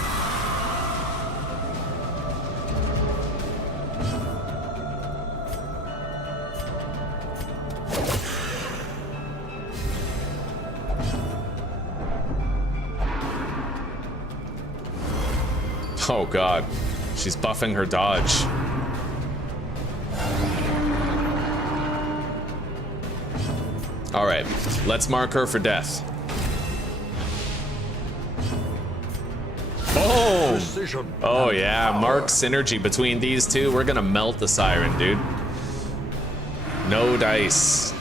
Oh god. She's buffing her dodge. Alright, let's mark her for death. Oh! Precision. Oh yeah, mark synergy between these two. We're gonna melt the siren, dude. No dice.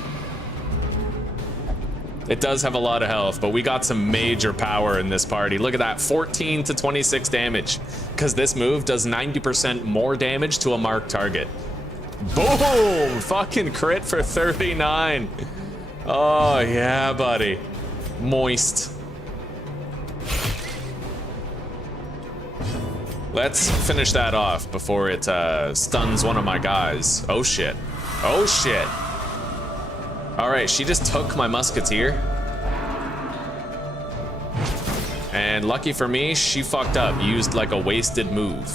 It does have a lot of health, but we got some major power in this party. Look at that, 14 to 26 damage. Because this move does 90% more damage to a marked target. Boom! Fucking crit for 39. Oh yeah, buddy. Let's finish that off before it stuns one of my guys. Oh shit. Oh shit. Alright, she just took my musketeer. And lucky for me, she fucked up. Used like a wasted move.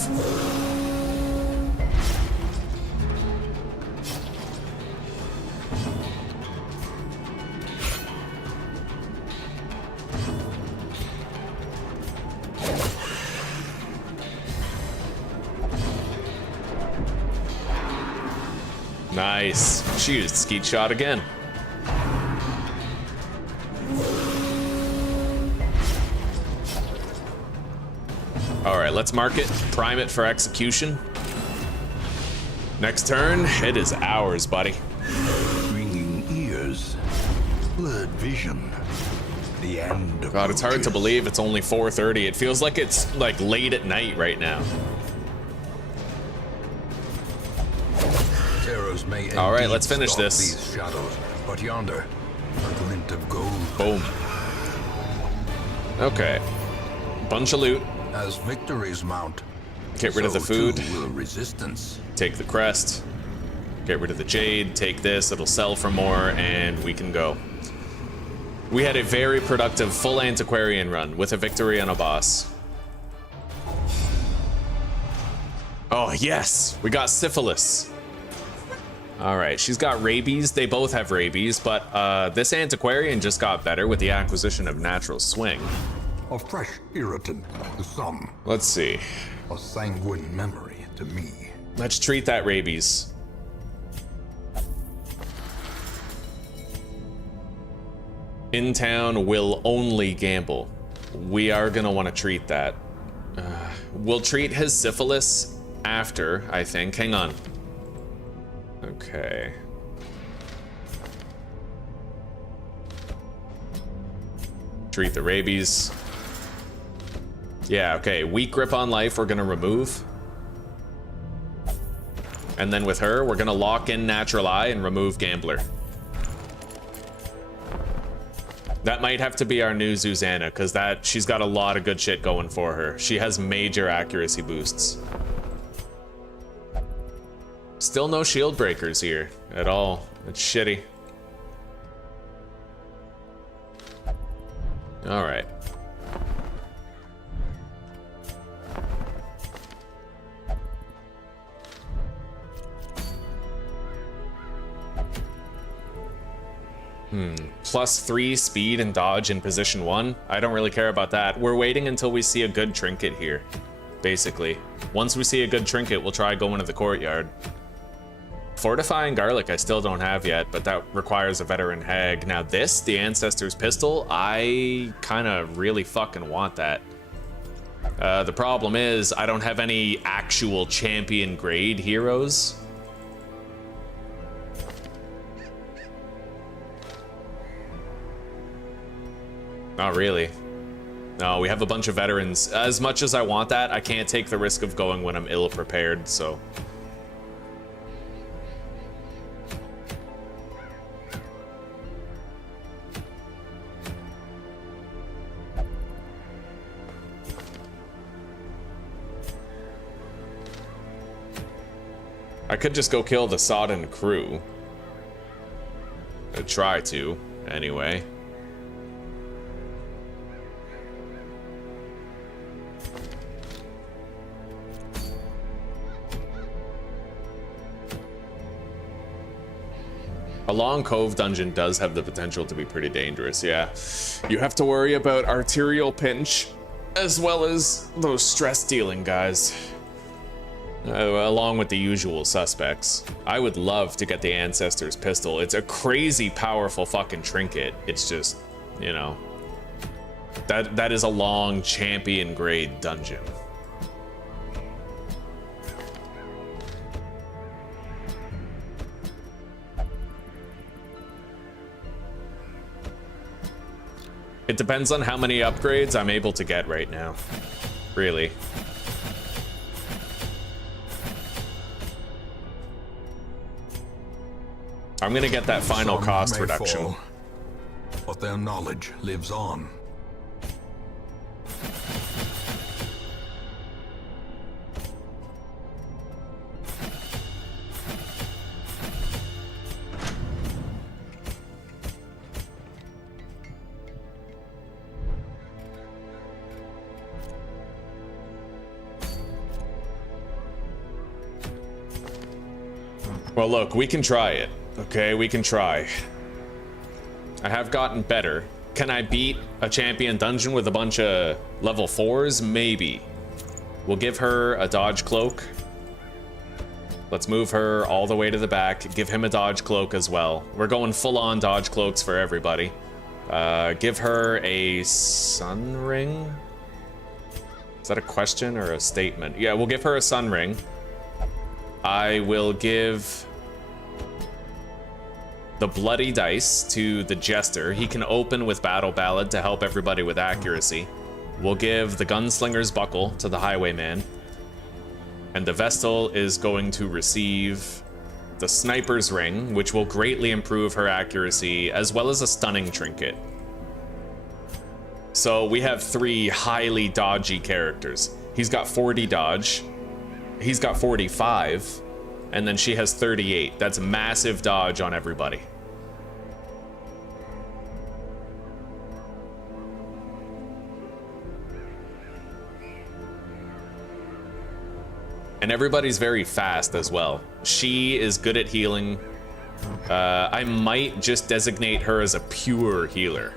Nice. She used skeet shot again. Alright, let's mark it, prime it for execution. Next turn, it is ours, buddy. Ringing ears, blurred vision. The end of God, it's hard to believe it's only 4:30. It feels like it's like late at night right now. Terrors may All right, indeed let's finish stalk this. These shadows, but yonder, a glint of gold. Boom. Okay. Bunch of loot. As victories mount, Get rid of the so food. too will resistance. Take the crest. Get rid of the jade. Take this. It'll sell for more, and we can go. We had a very productive full antiquarian run with a victory on a boss. Oh, yes! We got syphilis. Alright, she's got rabies. They both have rabies, but this antiquarian just got better with the acquisition of natural swing. A fresh irritant to some, Let's see. a sanguine memory to me. Let's treat that rabies. In town will only gamble. We are gonna want to treat that. We'll treat his syphilis after, I think. Hang on. Okay. Treat the rabies. Yeah, okay. Weak grip on life, we're gonna remove. And then with her, we're gonna lock in natural eye and remove gambler. That might have to be our new Zuzana, because she's got a lot of good shit going for her. She has major accuracy boosts. Still no shield breakers here at all. It's shitty. All right. +3 speed and dodge in position 1. I don't really care about that. We're waiting until we see a good trinket here, basically. Once we see a good trinket, we'll try going to the courtyard. Fortifying garlic I still don't have yet, but that requires a veteran hag. Now this, the ancestor's pistol, I kind of really fucking want that. The problem is I don't have any actual champion grade heroes. Not really. No, we have a bunch of veterans. As much as I want that, I can't take the risk of going when I'm ill-prepared, so... I could just go kill the sodden crew. I'd try to, anyway. A long cove dungeon does have the potential to be pretty dangerous, yeah. You have to worry about arterial pinch, as well as those stress-dealing guys. Along with the usual suspects. I would love to get the Ancestor's pistol. It's a crazy powerful fucking trinket. It's just, you know, that is a long champion grade dungeon. It depends on how many upgrades I'm able to get right now. Really. I'm gonna get that final Some cost may reduction. fall, but their knowledge lives on. Well, look, we can try it. Okay, we can try. I have gotten better. Can I beat a champion dungeon with a bunch of level 4s? Maybe. We'll give her a dodge cloak. Let's move her all the way to the back. Give him a dodge cloak as well. We're going full-on dodge cloaks for everybody. Give her a sun ring. Is that a question or a statement? Yeah, we'll give her a sun ring. I will give the bloody dice to the jester. He can open with battle ballad to help everybody with accuracy. We'll give the gunslinger's buckle to the highwayman. And the vestal is going to receive the sniper's ring, which will greatly improve her accuracy, as well as a stunning trinket. So we have 3 highly dodgy characters. He's got 40 dodge. He's got 45. And then she has 38. That's massive dodge on everybody. And everybody's very fast as well. She is good at healing. I might just designate her as a pure healer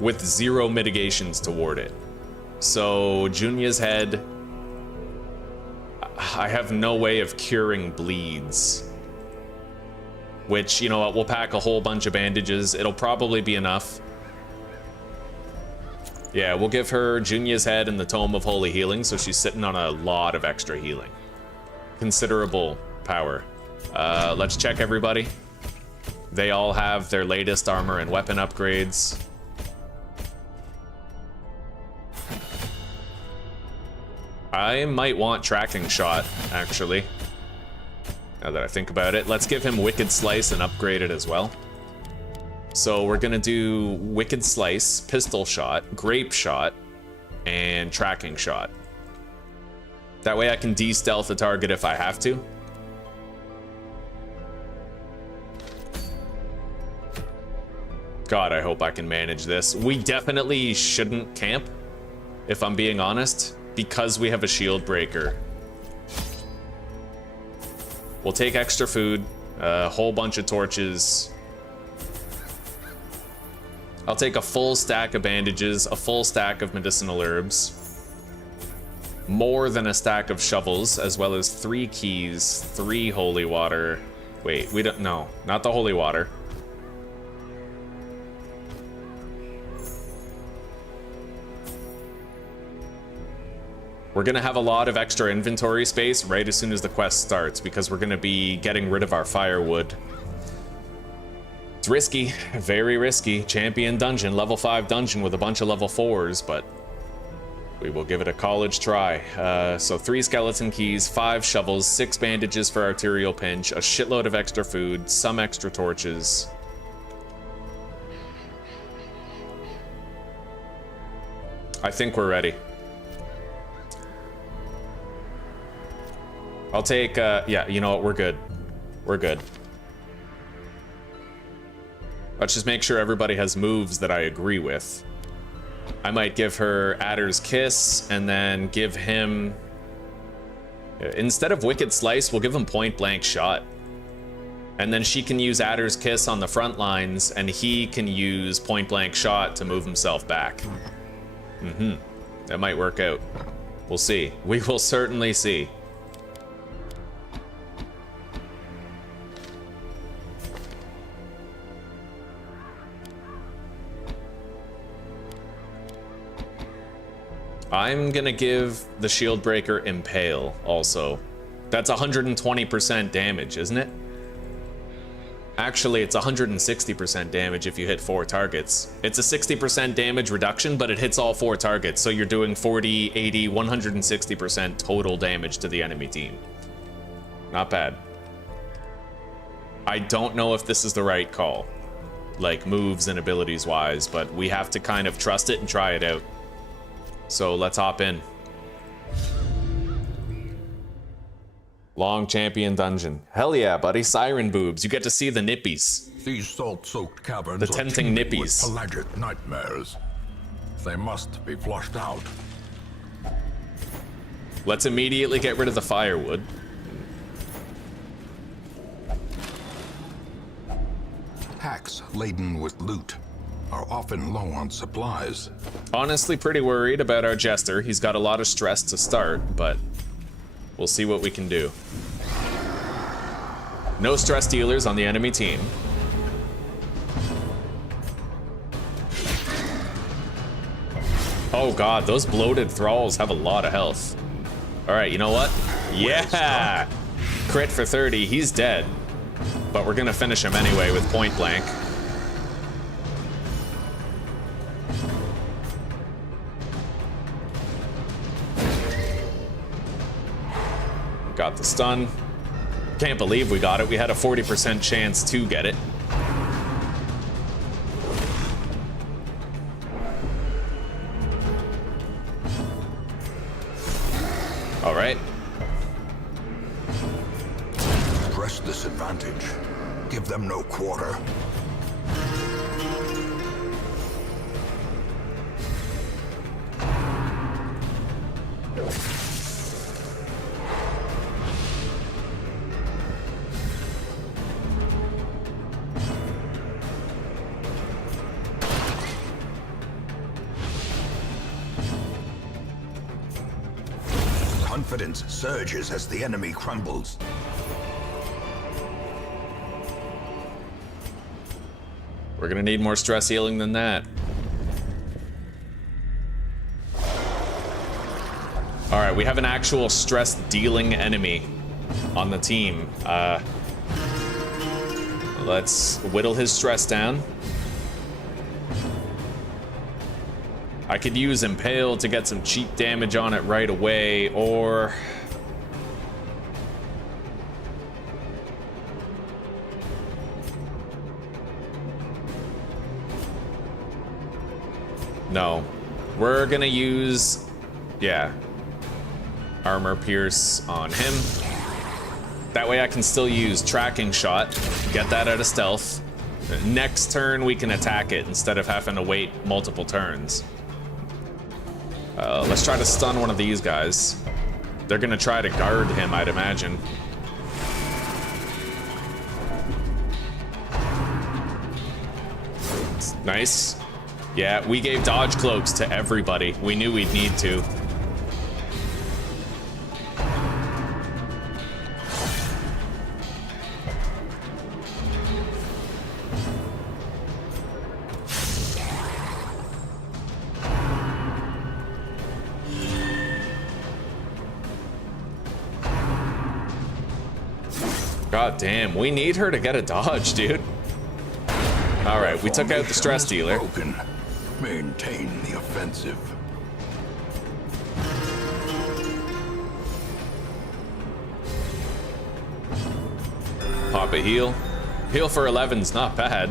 with 0 mitigations toward it. So Junia's head, I have no way of curing bleeds. Which, you know what, we'll pack a whole bunch of bandages. It'll probably be enough. Yeah, we'll give her Junia's head and the Tome of Holy Healing, so she's sitting on a lot of extra healing. Considerable power. Let's check everybody. They all have their latest armor and weapon upgrades. I might want tracking shot, actually. Now that I think about it. Let's give him Wicked Slice and upgrade it as well. So we're gonna do Wicked Slice, Pistol Shot, Grape Shot, and Tracking Shot. That way I can de-stealth a target if I have to. God, I hope I can manage this. We definitely shouldn't camp, if I'm being honest, because we have a shield breaker. We'll take extra food, a whole bunch of torches. I'll take a full stack of bandages, a full stack of medicinal herbs, more than a stack of shovels, as well as 3 keys, 3 holy water. Wait, we don't, no, not the holy water. We're gonna have a lot of extra inventory space right as soon as the quest starts, because we're gonna be getting rid of our firewood. It's risky, very risky. Champion dungeon, level 5 dungeon with a bunch of level 4s, but we will give it a college try. So 3 skeleton keys, 5 shovels, 6 bandages for arterial pinch, a shitload of extra food, some extra torches. I think we're ready. I'll take, yeah, you know what, we're good. We're good. Let's just make sure everybody has moves that I agree with. I might give her Adder's Kiss, and then give him... Instead of Wicked Slice, we'll give him Point Blank Shot. And then she can use Adder's Kiss on the front lines, and he can use Point Blank Shot to move himself back. That might work out. We'll see. We will certainly see. I'm gonna give the Shield Breaker Impale also. That's 120% damage, isn't it? Actually, it's 160% damage if you hit 4 targets. It's a 60% damage reduction, but it hits all 4 targets, so you're doing 40, 80, 160% total damage to the enemy team. Not bad. I don't know if this is the right call, like moves and abilities wise, but we have to kind of trust it and try it out. So let's hop in. Long Champion Dungeon. Hell yeah, buddy. Siren boobs. You get to see the nippies. These salt-soaked caverns The tempting are teeming nippies. with pelagic nightmares. They must be flushed out. Let's immediately get rid of the firewood. laden with loot are often low on supplies. Honestly, pretty worried about our jester. He's got a lot of stress to start, but we'll see what we can do. No stress dealers on the enemy team. Oh god, those bloated thralls have a lot of health. Alright, you know what? Yeah! Crit for 30, he's dead. But we're gonna finish him anyway with point blank. Got the stun. Can't believe we got it. We had a 40% chance to get it. All right. Press this advantage. Give them no quarter. Confidence surges as the enemy crumbles. We're gonna need more stress healing than that. All right, we have an actual stress dealing enemy on the team. Let's whittle his stress down. I could use Impale to get some cheap damage on it right away, or... No. We're gonna use... yeah. Armor Pierce on him. That way I can still use Tracking Shot. Get that out of stealth. Next turn we can attack it instead of having to wait multiple turns. Let's try to stun one of these guys. They're gonna try to guard him, I'd imagine. Nice. Yeah, we gave dodge cloaks to everybody. We knew we'd need to. God damn, we need her to get a dodge, dude. All right, we took out the stress dealer. Broken. Maintain the offensive. Pop a heal. Heal for 11's not bad.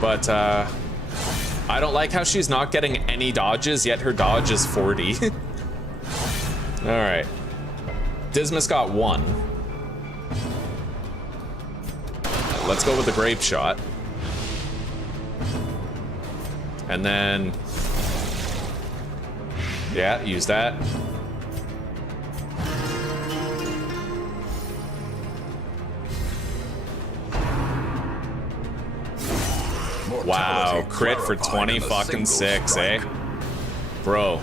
But I don't like how she's not getting any dodges, yet her dodge is 40. All right. Dismas got 1. Let's go with the grape shot. And then, yeah, use that. Wow, crit for 20 fucking 6, eh? Bro.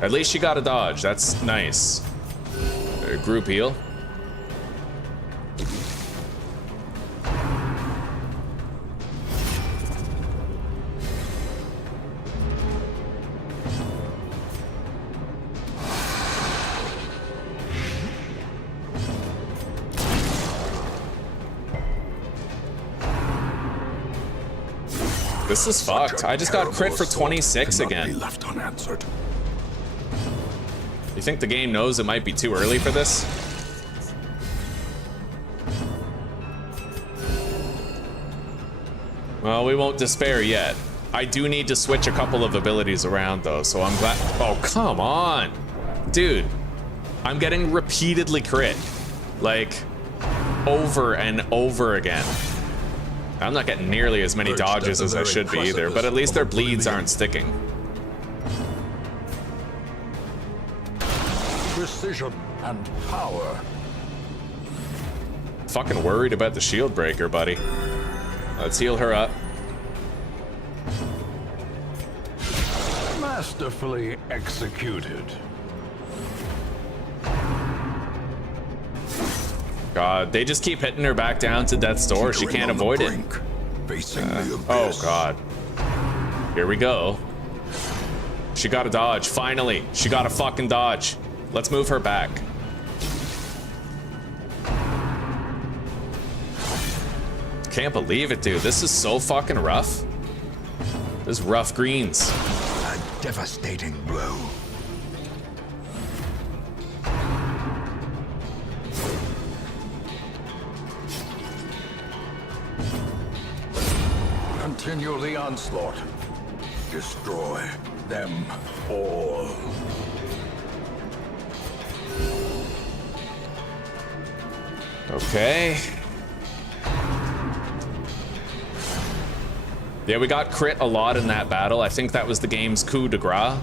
At least she got a dodge, that's nice. Group heal. This is fucked. I just got crit for 26 again. Left unanswered. You think the game knows it might be too early for this? Well, we won't despair yet. I do need to switch a couple of abilities around though, so I'm glad. Oh, come on. Dude, I'm getting repeatedly crit. Like, over and over again. I'm not getting nearly as many dodges as I should be either, but at least their bleeds aren't sticking. Precision and power. Fucking worried about the shield breaker, buddy. Let's heal her up. Masterfully executed. God, they just keep hitting her back down to death's door. She can't avoid it. Facing the Oh abyss. God. Here we go. She got a dodge, finally. She got a fucking dodge. Let's move her back. Can't believe it, dude. This is so fucking rough. This is rough greens. A devastating blow. Continue the onslaught. Destroy them all. Okay. Yeah, we got crit a lot in that battle. I think that was the game's coup de grace.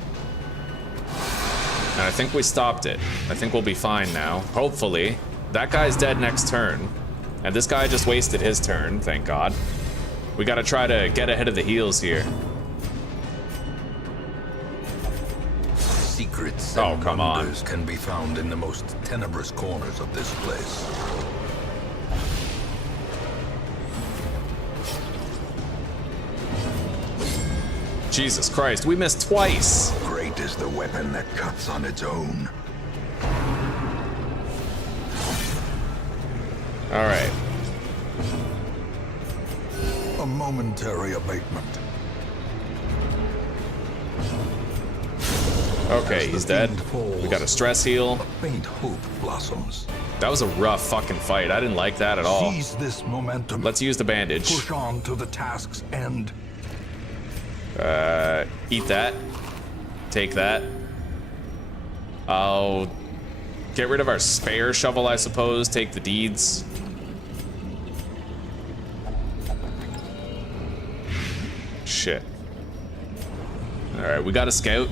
And I think we stopped it. I think we'll be fine now. Hopefully. That guy's dead next turn. And this guy just wasted his turn, thank God. We gotta try to get ahead of the heals here. Secrets Oh, and come on. wonders can be found in the most tenebrous corners of this place. Jesus Christ, we missed twice. Great is the weapon that cuts on its own. All right. A momentary abatement. Okay, he's dead. We got a stress heal. Faint hope blossoms. That was a rough fucking fight. I didn't like that at all. Seize this momentum. Let's use the bandage. Push on to the task's end. Eat that. Take that. I'll get rid of our spare shovel, I suppose. Take the deeds. Shit. Alright, we got a scout.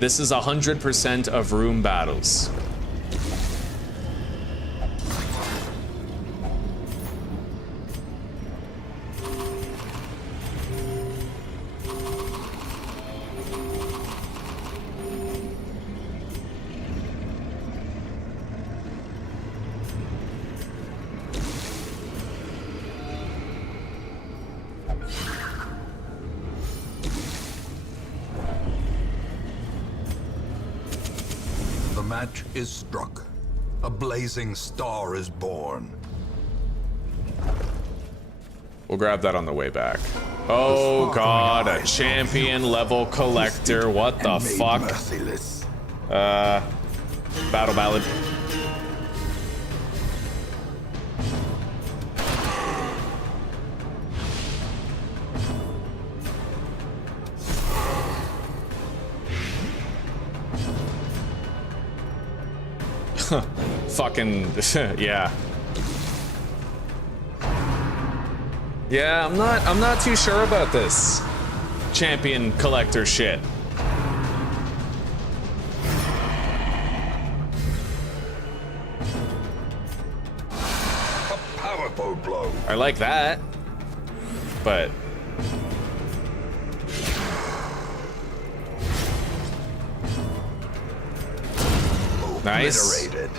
This is 100% of room battles. The match is struck. A blazing star is born. We'll grab that on the way back. Oh God, a champion level collector. What the fuck? Merciless. Battle ballad. Fucking yeah. Yeah, I'm not too sure about this champion collector shit. A powerful blow. I like that, but nice. Obliterated.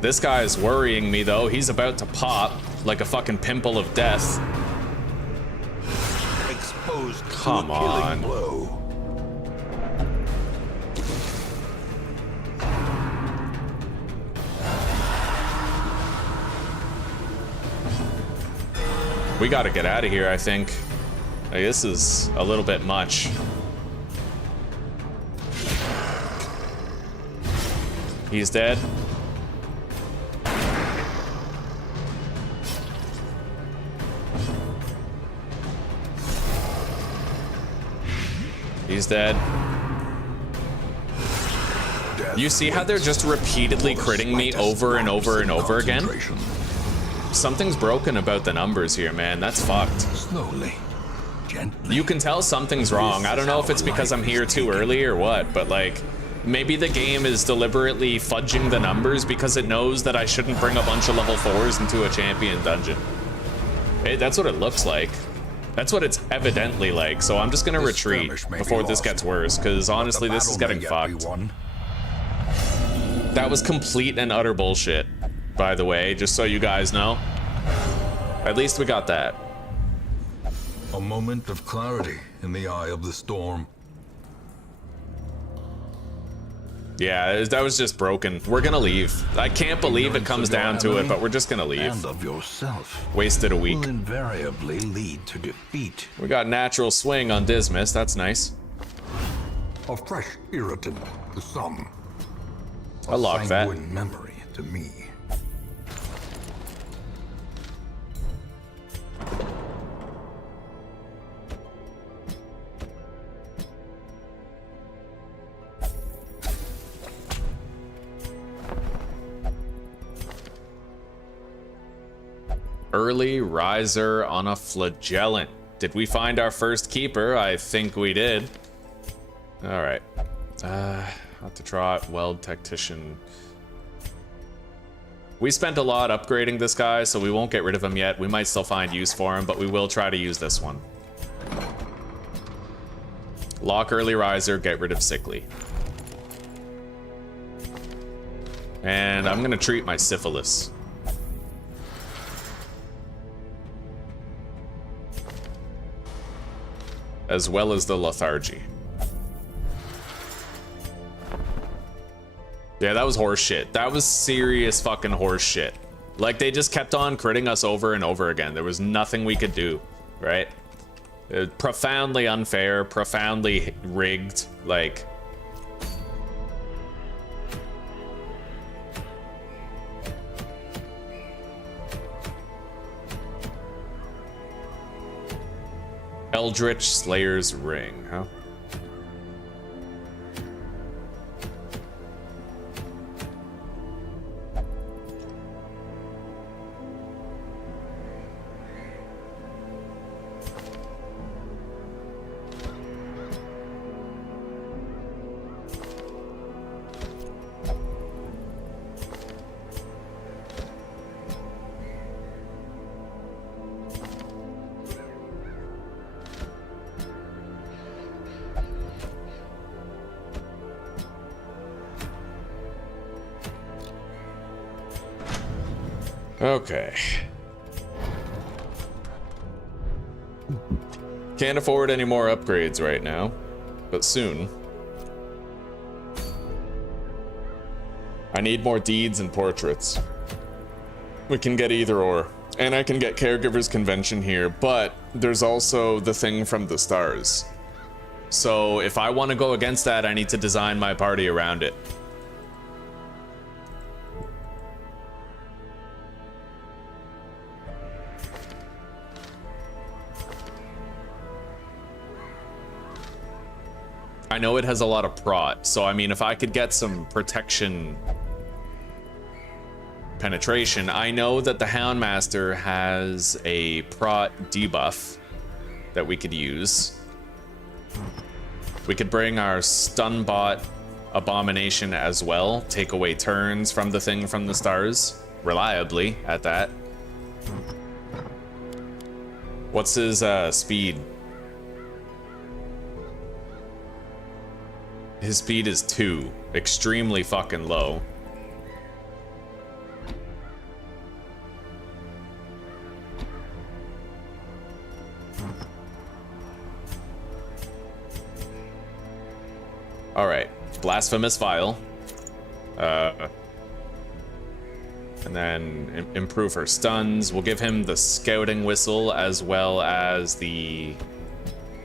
This guy is worrying me though. He's about to pop like a fucking pimple of death. Exposed to Come a killing on. blow. We gotta get out of here, I think. Like, this is a little bit much. He's dead. He's dead. You see how they're just repeatedly critting me over and over and over again? Something's broken about the numbers here, man. That's fucked. Slowly. Gently. You can tell something's wrong. I don't know if it's because I'm here too early or what, but like, maybe the game is deliberately fudging the numbers because it knows that I shouldn't bring a bunch of level 4s into a champion dungeon. That's what it looks like. That's what it's evidently like. So I'm just gonna retreat before this gets worse, because honestly, this is getting fucked. That was complete and utter bullshit, by the way, just so you guys know. At least we got that. A moment of clarity in the eye of the storm. Yeah, that was just broken. We're gonna leave. I can't believe it comes down to it, but we're just gonna leave. And of yourself Wasted a week. will invariably lead to defeat. We got natural swing on Dismas. That's nice. A fresh irritant to some. I locked that. Sanguine memory to me. Early riser on a flagellant. Did we find our first keeper? I think we did. All right. Hot to trot, weld tactician. We spent a lot upgrading this guy, so we won't get rid of him yet. We might still find use for him, but we will try to use this one. Lock early riser, get rid of sickly. And I'm gonna treat my syphilis. As well as the lethargy. Yeah, that was horse shit. That was serious fucking horse shit. Like, they just kept on critting us over and over again. There was nothing we could do, right? Profoundly unfair, profoundly rigged, like... Eldritch Slayer's Ring, huh? Okay. Can't afford any more upgrades right now, but soon. I need more deeds and portraits. We can get either or. And I can get Caregiver's Convention here, but there's also the thing from the stars. So if I want to go against that, I need to design my party around it. I know it has a lot of prot, so I mean, if I could get some protection penetration, I know that the Houndmaster has a prot debuff that we could use. We could bring our stun bot abomination as well, take away turns from the thing from the stars, reliably at that. What's his speed? His speed is 2, extremely fucking low. All right, blasphemous vial. And then improve her stuns. We'll give him the scouting whistle as well as the...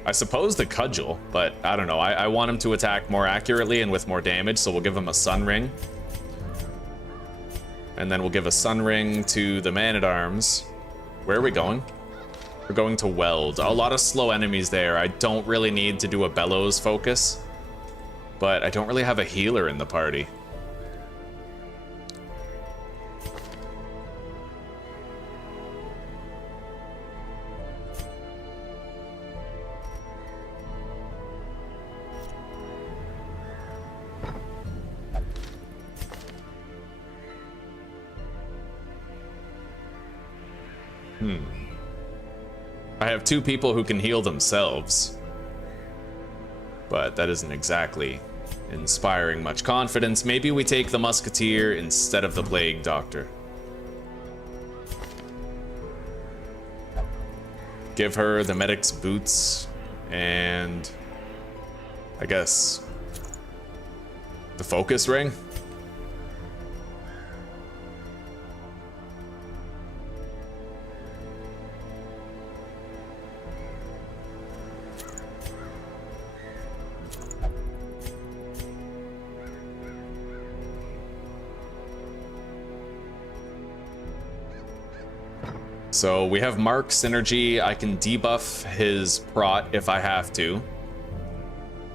I suppose the cudgel, but I don't know. I want him to attack more accurately and with more damage, so we'll give him a sun ring. And then we'll give a sun ring to the man-at-arms. Where are we going? We're going to weld. A lot of slow enemies there. I don't really need to do a bellows focus, but I don't really have a healer in the party. I have 2 people who can heal themselves. But that isn't exactly inspiring much confidence. Maybe we take the musketeer instead of the plague doctor. Give her the medic's boots and I guess the focus ring. So we have Mark synergy. I can debuff his prot if I have to.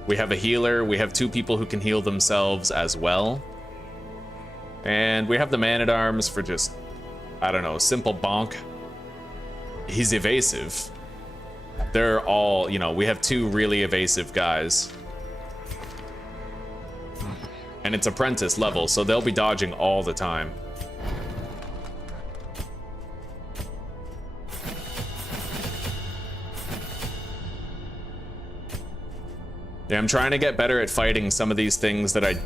We have a healer. We have 2 people who can heal themselves as well. And we have the man-at-arms for just, I don't know, simple bonk. He's evasive. They're all, you know, we have 2 really evasive guys. And it's apprentice level, so they'll be dodging all the time. Yeah, I'm trying to get better at fighting some of these things that I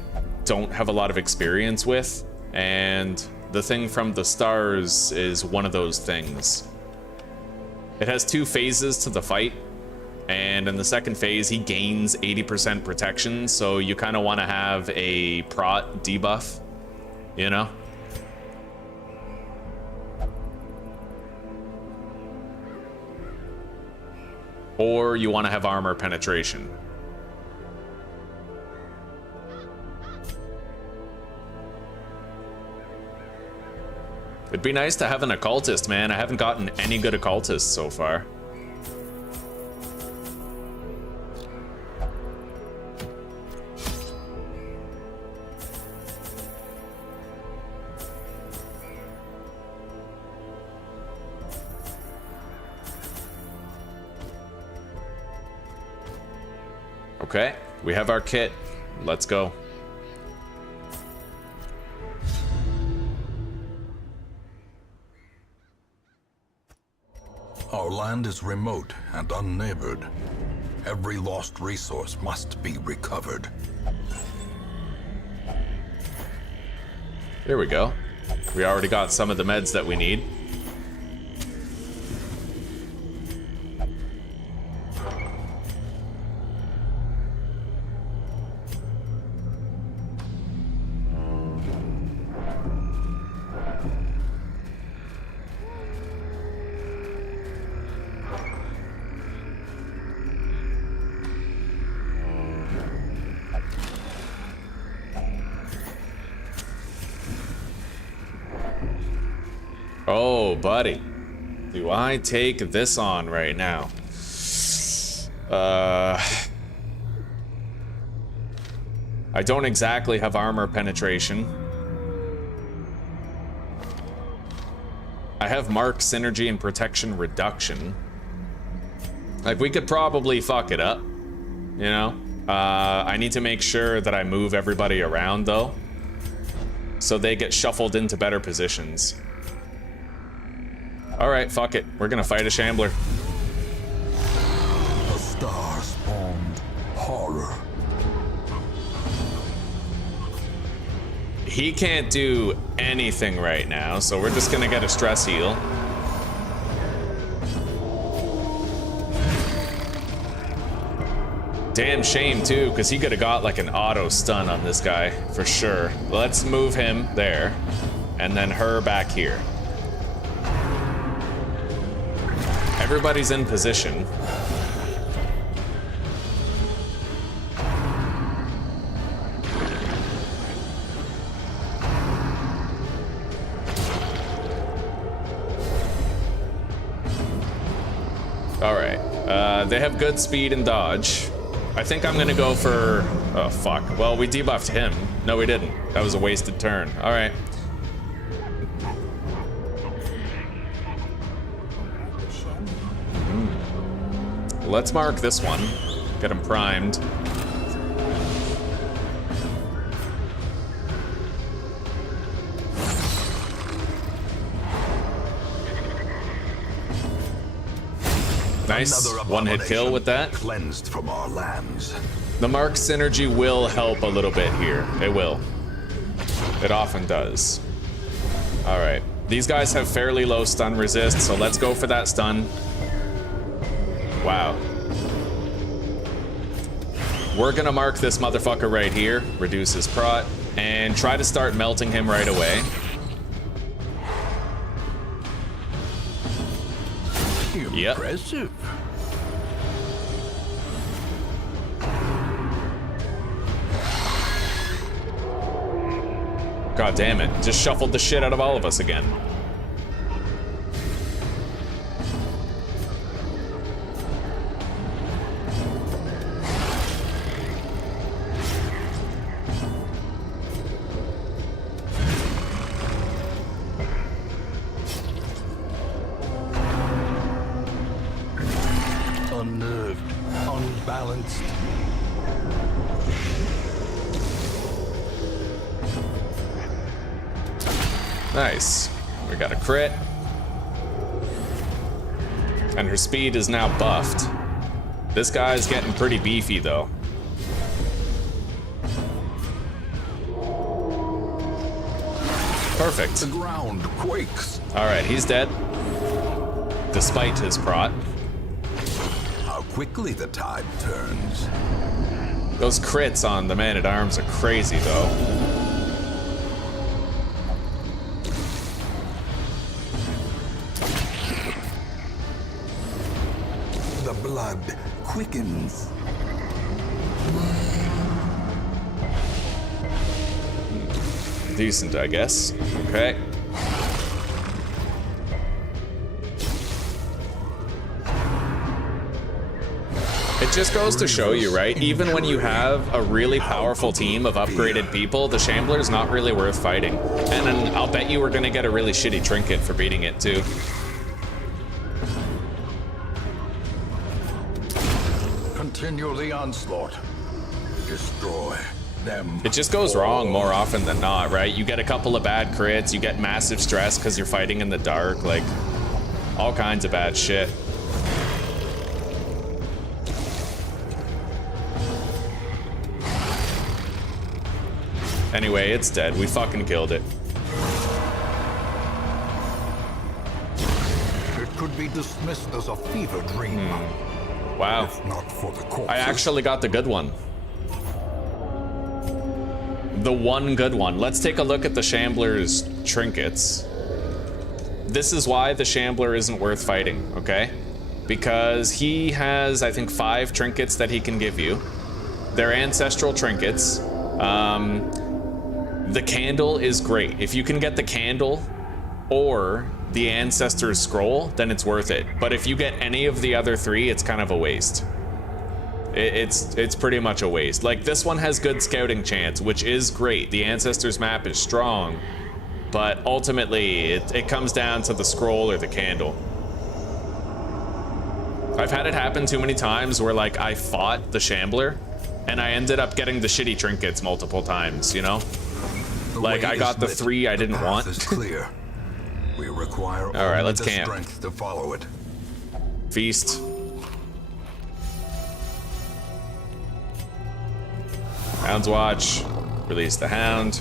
don't have a lot of experience with, and the thing from the stars is one of those things. It has 2 phases to the fight, and in the second phase he gains 80% protection, so you kind of want to have a prot debuff, you know? Or you want to have armor penetration. It'd be nice to have an occultist, man. I haven't gotten any good occultists so far. Okay, we have our kit. Let's go. Our land is remote and unneighbored. Every lost resource must be recovered. There we go. We already got some of the meds that we need. Oh, buddy. Do I take this on right now? I don't exactly have armor penetration. I have mark synergy and protection reduction. Like, we could probably fuck it up, you know? I need to make sure that I move everybody around, though, so they get shuffled into better positions. Alright, fuck it. We're gonna fight a shambler. A star spawned horror. He can't do anything right now, so we're just gonna get a stress heal. Damn shame too, because he could have got like an auto stun on this guy for sure. Let's move him there, and then her back here. Everybody's in position. All right, they have good speed and dodge. I think I'm gonna go for, oh fuck. Well, we debuffed him. No, we didn't. That was a wasted turn. All right. Let's mark this one. Get him primed. Nice. Another One-hit kill with that. Cleansed from our lands. The mark synergy will help a little bit here. It will. It often does. All right. These guys have fairly low stun resist, so let's go for that stun. Wow. We're gonna mark this motherfucker right here, reduce his prot, and try to start melting him right away. Yep. Impressive. God damn it. Just shuffled the shit out of all of us again. Unnerved, unbalanced. Nice. We got a crit. And her speed is now buffed. This guy's getting pretty beefy, though. Perfect. The ground quakes. Alright, he's dead. Despite his prot. How quickly the tide turns. Those crits on the man-at-arms are crazy, though. The blood quickens. Decent, I guess. Okay. It just goes to show you, right? Even when you have a really powerful team of upgraded people, the Shambler's not really worth fighting. And then I'll bet you we're gonna get a really shitty trinket for beating it, too. Continue the onslaught. Destroy them. It just goes wrong more often than not, right? You get a couple of bad crits, you get massive stress because you're fighting in the dark, like, all kinds of bad shit. Anyway, it's dead. We fucking killed it. It could be dismissed as a fever dream. Wow. If not for the corpses. I actually got the good one. The one good one. Let's take a look at the Shambler's trinkets. This is why the Shambler isn't worth fighting, okay? Because he has, I think, 5 trinkets that he can give you. They're ancestral trinkets. The candle is great. If you can get the candle or the ancestor's scroll, then it's worth it. But if you get any of the other 3, it's kind of a waste. It's pretty much a waste. Like, this one has good scouting chance, which is great. The ancestor's map is strong, but ultimately it comes down to the scroll or the candle. I've had it happen too many times where, like, I fought the Shambler and I ended up getting the shitty trinkets multiple times, you know? Like, I got the 3 I didn't want. The path is clear. We require all right, let's the camp. strength to follow it. Feast. Hound's Watch. Release the Hound.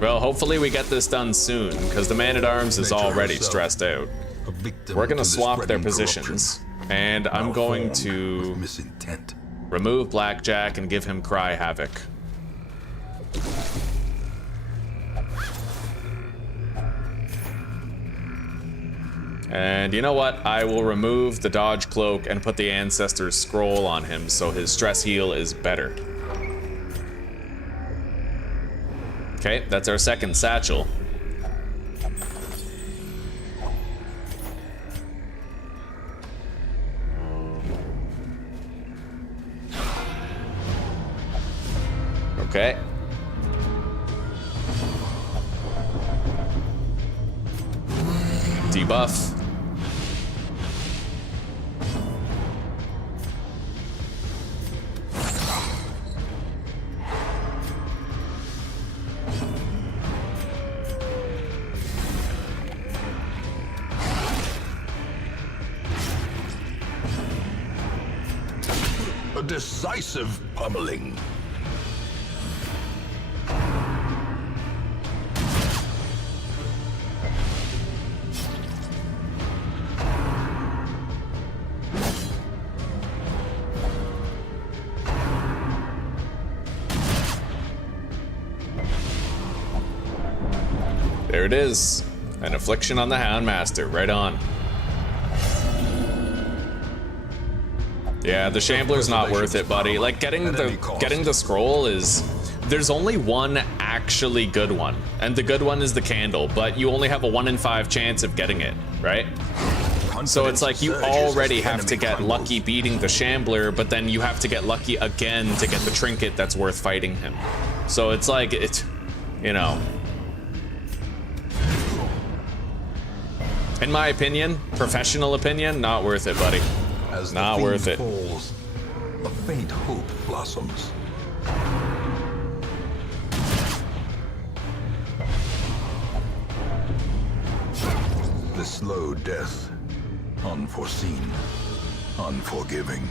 Well, hopefully we get this done soon, because the man-at-arms is already stressed out. We're gonna swap their positions, and I'm going to misintent. remove Blackjack and give him Cry Havoc. And you know what? I will remove the Dodge Cloak and put the Ancestor's Scroll on him so his stress heal is better. Okay, that's our second satchel. Okay. Debuff. decisive pummeling. There it is. An affliction on the Houndmaster. Right on. Yeah, the Shambler's not worth it, buddy. Like, getting the scroll is... There's only one actually good one. And the good one is the candle. But you only have a 1 in 5 chance of getting it, right? So it's like you already have to get lucky beating the Shambler, but then you have to get lucky again to get the trinket that's worth fighting him. So it's like, it's... You know... In my opinion, professional opinion, not worth it, buddy. As not the worth it. Falls, a faint hope blossoms. The slow death, unforeseen, unforgiving.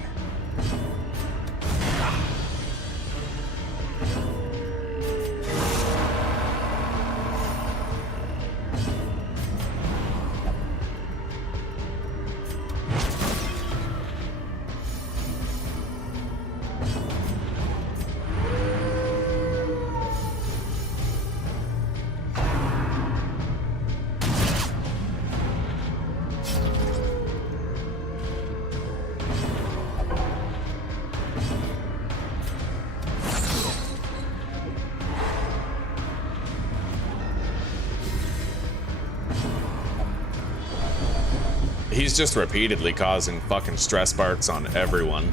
He's just repeatedly causing fucking stress sparks on everyone.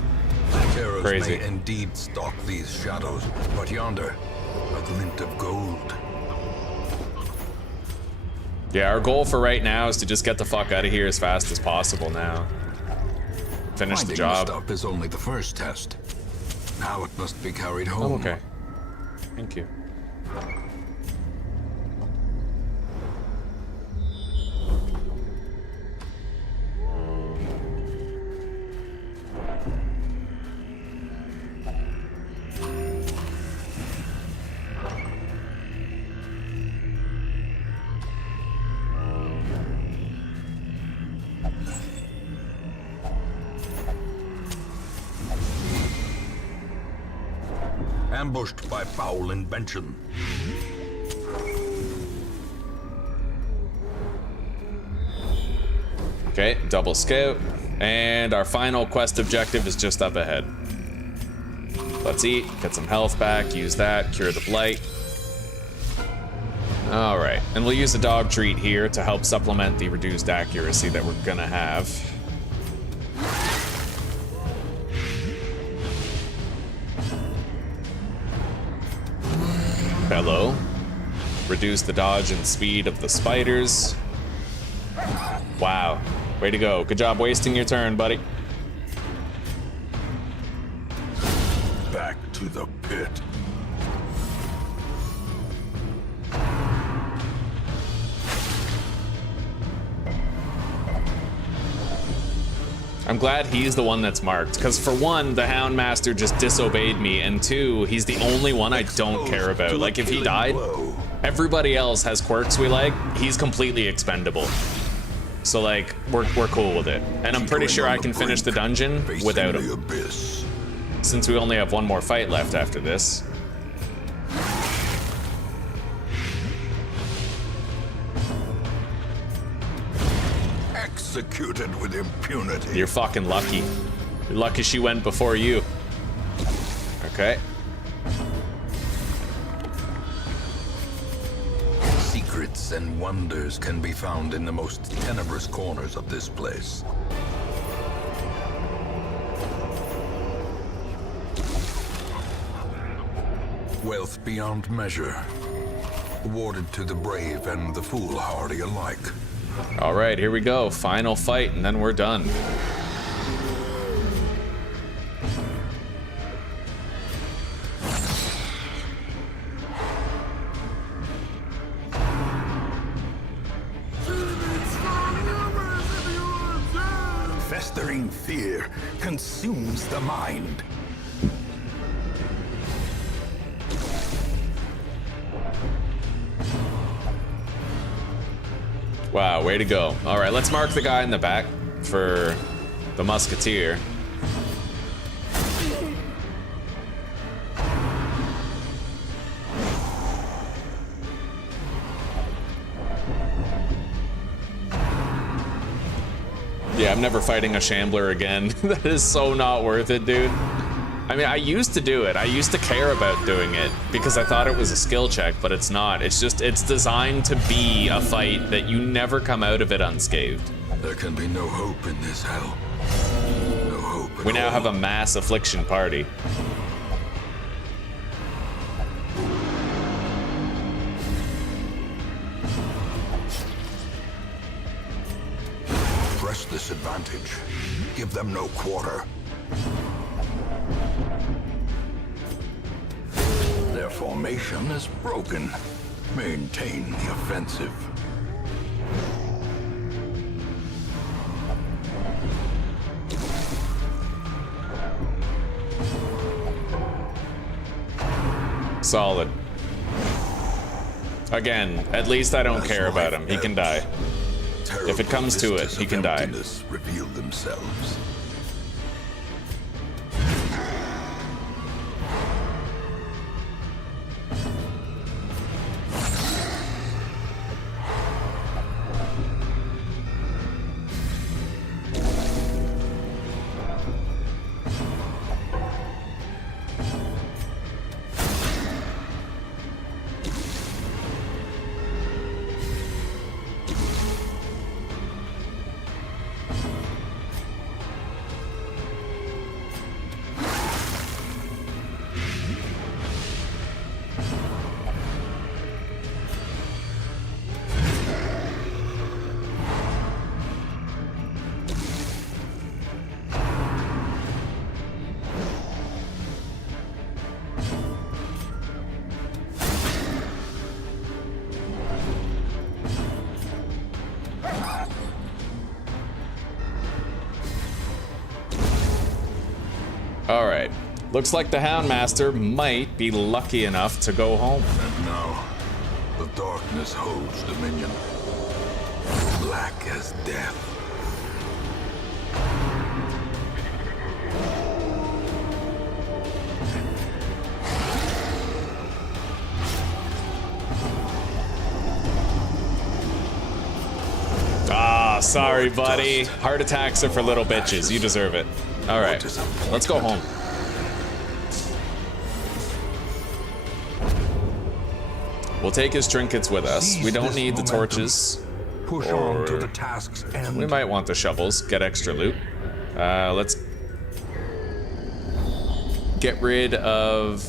Terrors Crazy. may indeed stalk these shadows, but yonder, a glint of gold. Yeah, our goal for right now is to just get the fuck out of here as fast as possible now. Finish the job. Finding the stuff is only the first test. Now it must be carried home. Oh, okay. Thank you. Ambushed by foul invention. Okay, double scout. And our final quest objective is just up ahead. Let's eat, get some health back, use that, cure the blight. Alright, and we'll use a dog treat here to help supplement the reduced accuracy that we're gonna have. Hello. Reduce the dodge and speed of the spiders. Wow. Way to go. Good job wasting your turn, buddy. Back to the pit. I'm glad he's the one that's marked, because for one, the Houndmaster just disobeyed me, and two, he's the only one I don't care about. Like, if he died, everybody else has quirks we like, he's completely expendable. So, like, we're cool with it. And I'm pretty sure I can finish the dungeon without him, since we only have one more fight left after this. Executed with impunity. You're fucking lucky. You're lucky she went before you. Okay. Secrets and wonders can be found in the most tenebrous corners of this place. Wealth beyond measure, awarded to the brave and the foolhardy alike. All right, here we go. Final fight, and then we're done. Festering fear consumes the mind. Wow, way to go. All right, let's mark the guy in the back for the musketeer. Yeah, I'm never fighting a shambler again. That is so not worth it, dude. I mean, I used to do it. I used to care about doing it because I thought it was a skill check, but it's not. It's just, it's designed to be a fight that you never come out of it unscathed. There can be no hope in this hell. No hope at We now all. have a mass affliction party. Press this advantage. Give them no quarter. Their formation is broken. Maintain the offensive. Solid. Again, at least I don't care about him. He can die. If it comes to it, he can die. Reveal themselves. Alright. Looks like the Houndmaster might be lucky enough to go home. And now, the darkness holds dominion. Black as death. Ah, sorry, buddy. Heart attacks are for little bitches. You deserve it. Alright. Let's go home. We'll take his trinkets with us. We don't need the torches. Push on to the task's end. We might want the shovels. Get extra loot. Let's get rid of...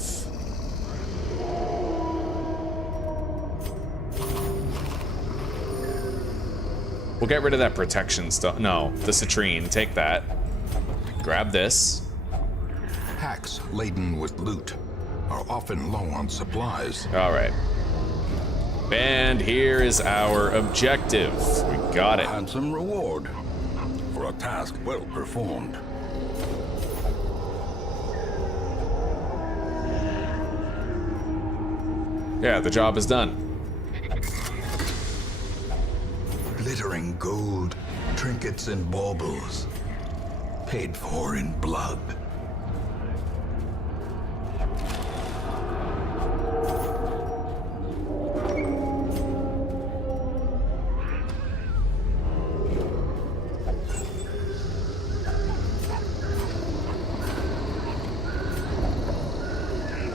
We'll get rid of that protection stuff. No, the citrine. Take that. Grab this. Packs laden with loot are often low on supplies. All right. And here is our objective. We got it. Handsome reward for a task well performed. Yeah, the job is done. Glittering gold, trinkets and baubles. Paid for in blood.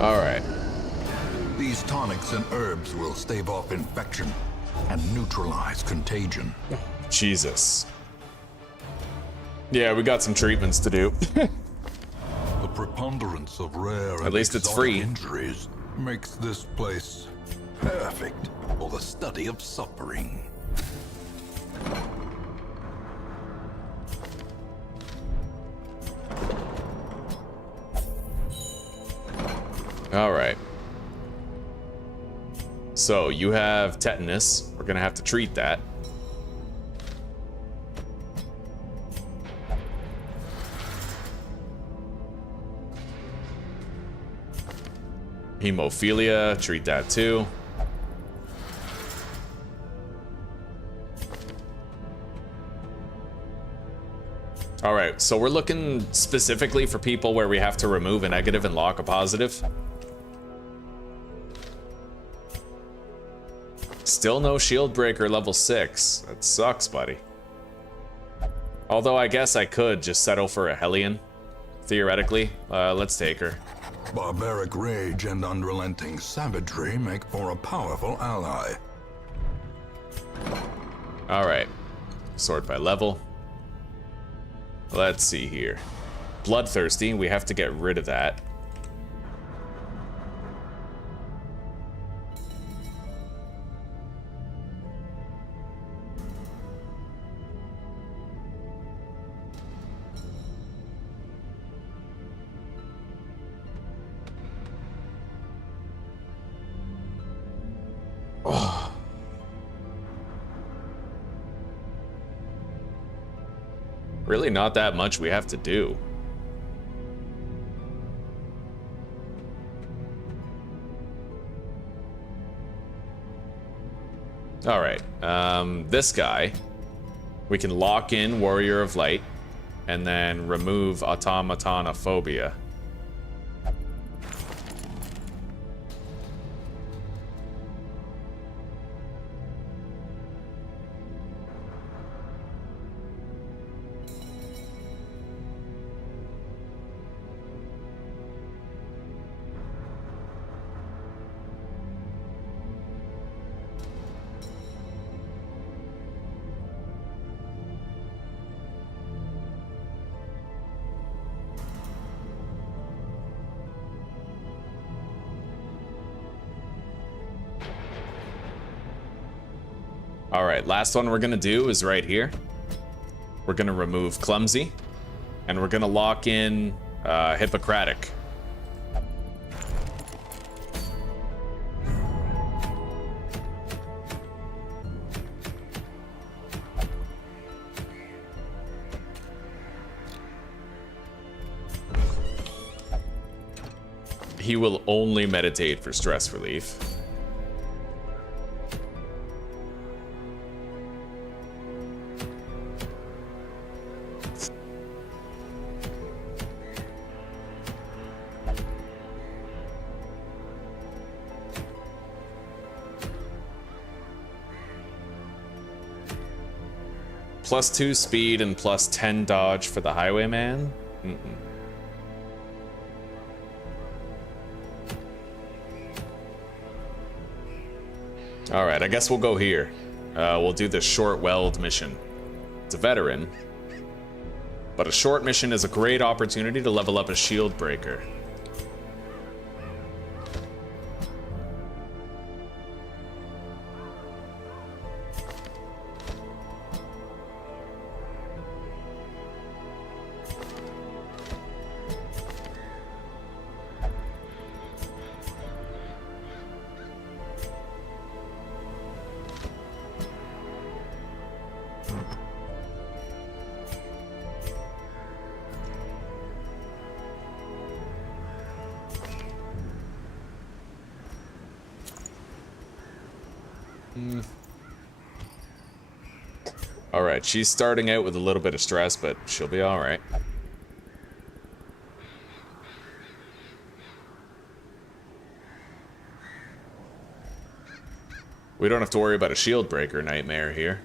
All right. These tonics and herbs will stave off infection and neutralize contagion. Jesus. Yeah, we got some treatments to do. The preponderance of rare At least it's free. injuries makes this place Perfect for the study of suffering. All right. So you have tetanus. We're gonna have to treat that. Hemophilia, treat that too. All right, so we're looking specifically for people where we have to remove a negative and lock a positive. Still no shield breaker level 6. That sucks, buddy. Although I guess I could just settle for a Hellion, theoretically. Let's take her. Barbaric rage and unrelenting savagery make for a powerful ally. All right, sort by level. Let's see here. Bloodthirsty, we have to get rid of that. Really not that much we have to do. All right, this guy, we can lock in Warrior of Light and then remove Automatanophobia. All right, last one we're gonna do is right here. We're gonna remove Clumsy, and we're gonna lock in Hippocratic. He will only meditate for stress relief. +2 speed and +10 dodge for the Highwayman? Alright, I guess we'll go here. We'll do the short weld mission. It's a veteran, but a short mission is a great opportunity to level up a shield breaker. Alright, she's starting out with a little bit of stress, but she'll be alright. We don't have to worry about a shield breaker nightmare here.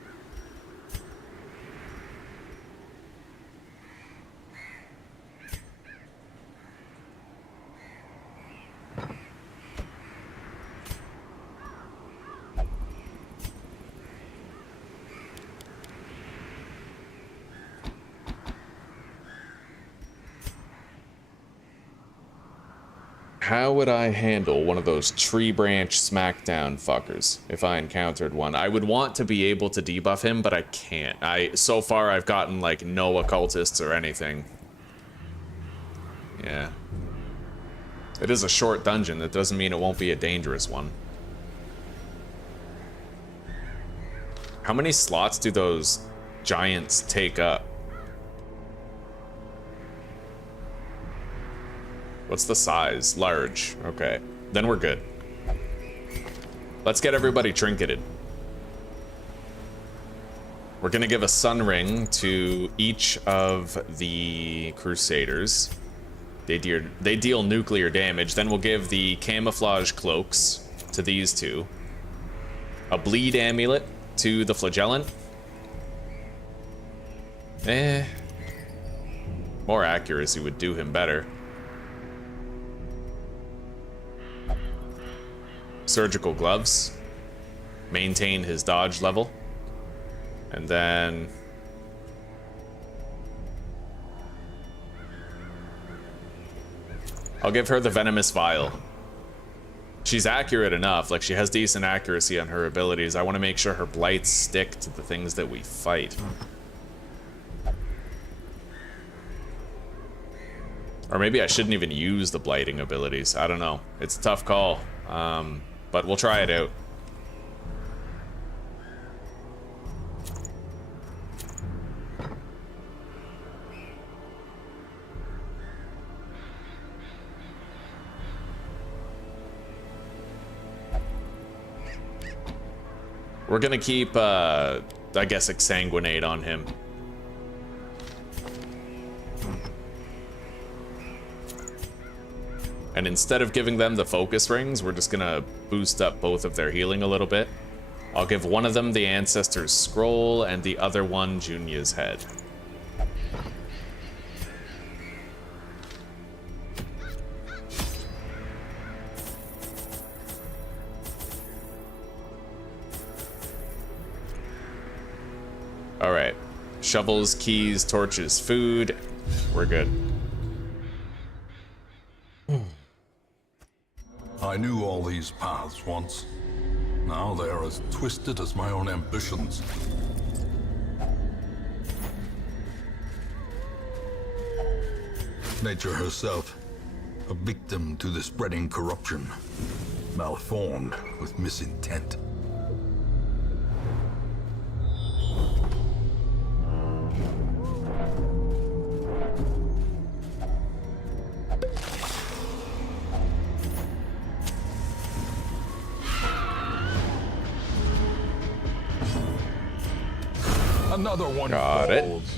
How would I handle one of those tree branch smackdown fuckers if I encountered one? I would want to be able to debuff him, but I can't. So far I've gotten like no occultists or anything. Yeah. It is a short dungeon. That doesn't mean it won't be a dangerous one. How many slots do those giants take up? What's the size? Large. Okay. Then we're good. Let's get everybody trinketed. We're gonna give a sun ring to each of the Crusaders. They deal nuclear damage. Then we'll give the camouflage cloaks to these two. A bleed amulet to the flagellant. More accuracy would do him better. Surgical gloves. Maintain his dodge level. And then... I'll give her the venomous vial. She's accurate enough, like she has decent accuracy on her abilities. I want to make sure her blights stick to the things that we fight. Or maybe I shouldn't even use the blighting abilities. I don't know. It's a tough call, but we'll try it out. We're gonna keep, I guess, exsanguinate on him. And instead of giving them the focus rings, we're just gonna boost up both of their healing a little bit. I'll give one of them the ancestor's scroll and the other one Junia's head. All right, shovels, keys, torches, food. We're good. I knew all these paths once. Now they are as twisted as my own ambitions. Nature herself, a victim to the spreading corruption, malformed with misintent. Another one Got it. falls.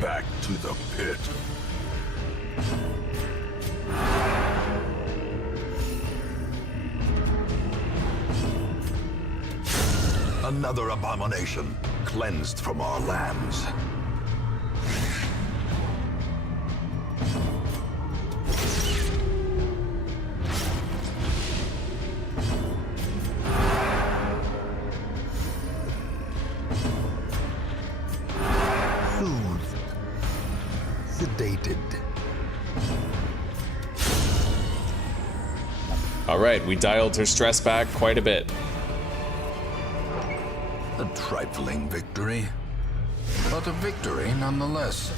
Back to the pit. Another abomination cleansed from our lands. Soothed. Sedated. All right, we dialed her stress back quite a bit. A trifling victory, but a victory nonetheless.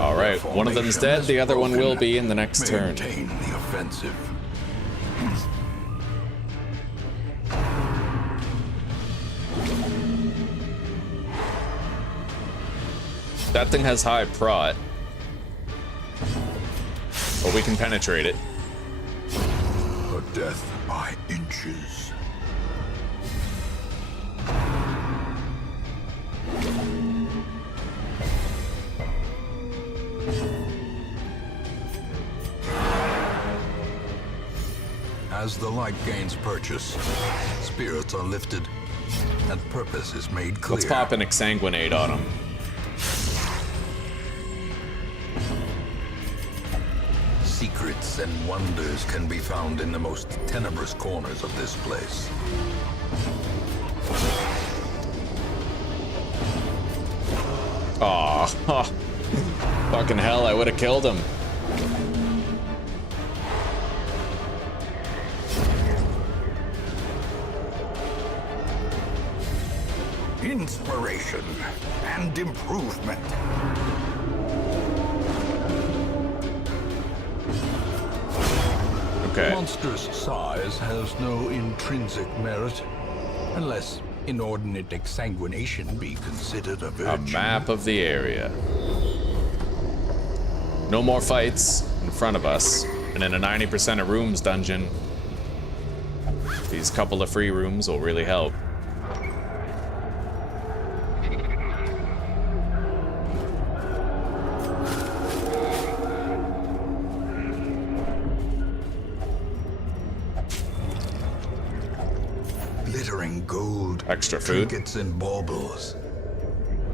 All right, one of them's dead, the other one will be in the next turn. Maintain the offensive. That thing has high prot, but we can penetrate it. A death by inches. As the light gains purchase, spirits are lifted, and purpose is made clear. Let's pop an exsanguinate on him. Secret secrets and wonders can be found in the most tenebrous corners of this place. Aw, fucking hell, I would have killed him. Inspiration and improvement. Okay. Monstrous size has no intrinsic merit, unless inordinate exsanguination be considered a virtue. A map of the area. No more fights in front of us, and in a 90% of rooms dungeon, these couple of free rooms will really help. Glittering gold, Extra food. trinkets and baubles,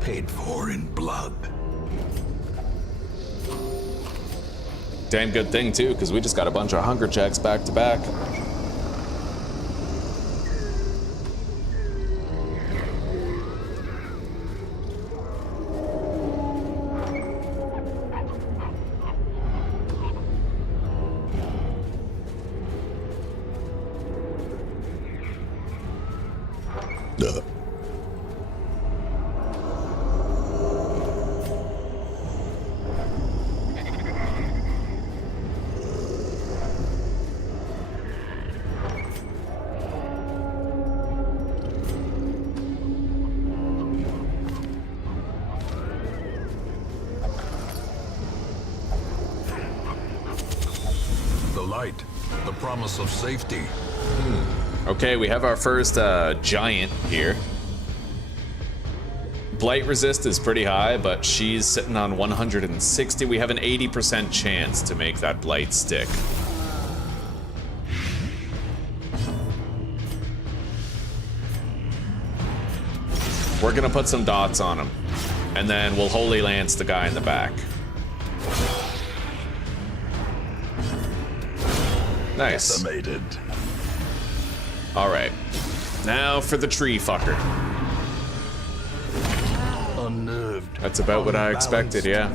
paid for in blood. Damn good thing too, because we just got a bunch of hunger checks back to back. The light, the promise of safety. Okay, we have our first giant here. Blight resist is pretty high, but she's sitting on 160. We have an 80% chance to make that blight stick. We're gonna put some dots on him, and then we'll Holy Lance the guy in the back. Nice. Decimated. All right, now for the tree fucker. Unnerved. That's about what I expected, yeah.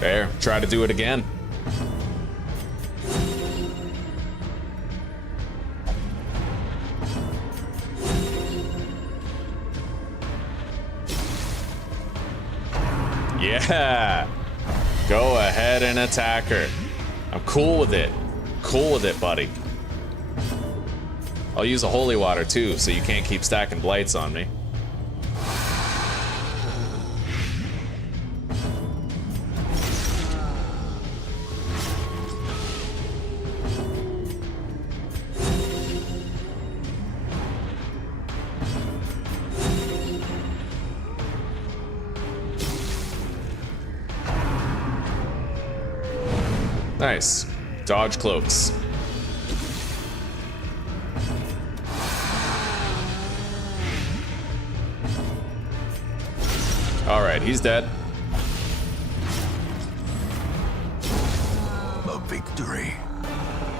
There, try to do it again. Yeah! Go ahead and attack her. I'm cool with it. Cool with it, buddy. I'll use a holy water too, so you can't keep stacking blights on me. Nice. Dodge cloaks. All right, he's dead. A victory.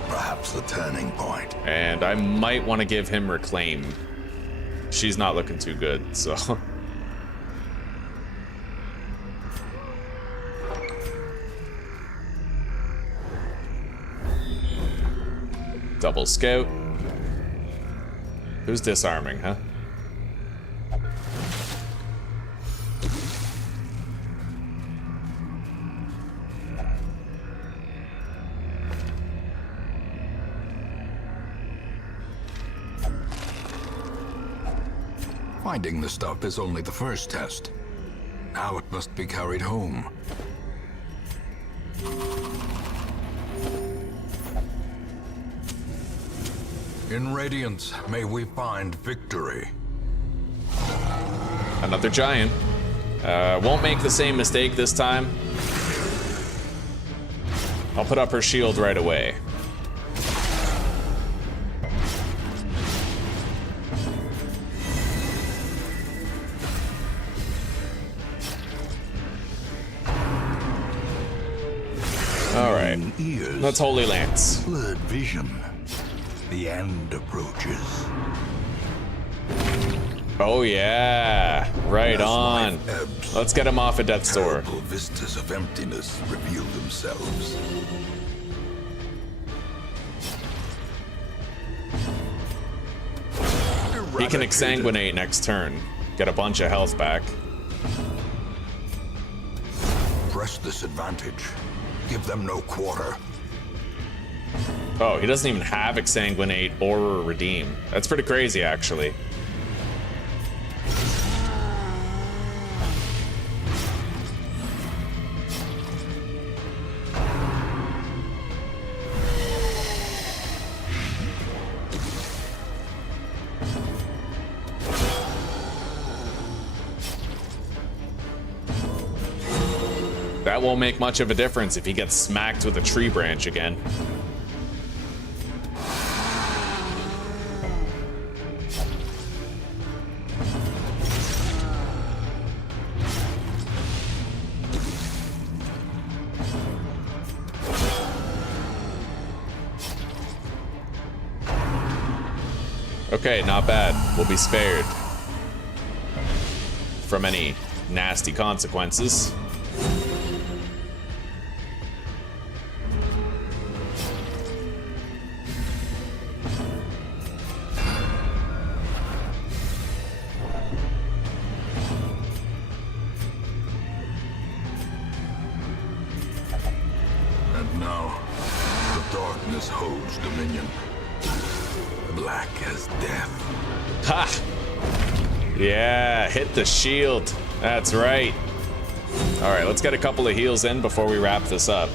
Perhaps the turning point. And I might want to give him reclaim. She's not looking too good, so. Double scout. Who's disarming, huh? Finding the stuff is only the first test. Now it must be carried home. In Radiance, may we find victory. Another giant. Won't make the same mistake this time. I'll put up her shield right away. All right. Ears. Let's Holy Lance. Blurred vision. The end approaches. Oh yeah, right on. Let's get him off of Death's Door. Terrible vistas of emptiness reveal themselves. He can exsanguinate next turn. Get a bunch of health back. Press this advantage. Give them no quarter. Oh, he doesn't even have exsanguinate or redeem. That's pretty crazy, actually. That won't make much of a difference if he gets smacked with a tree branch again. Okay, not bad. We'll be spared from any nasty consequences. And now, the darkness holds dominion. Black as death. Ha! Yeah, hit the shield. That's right. All right, let's get a couple of heals in before we wrap this up.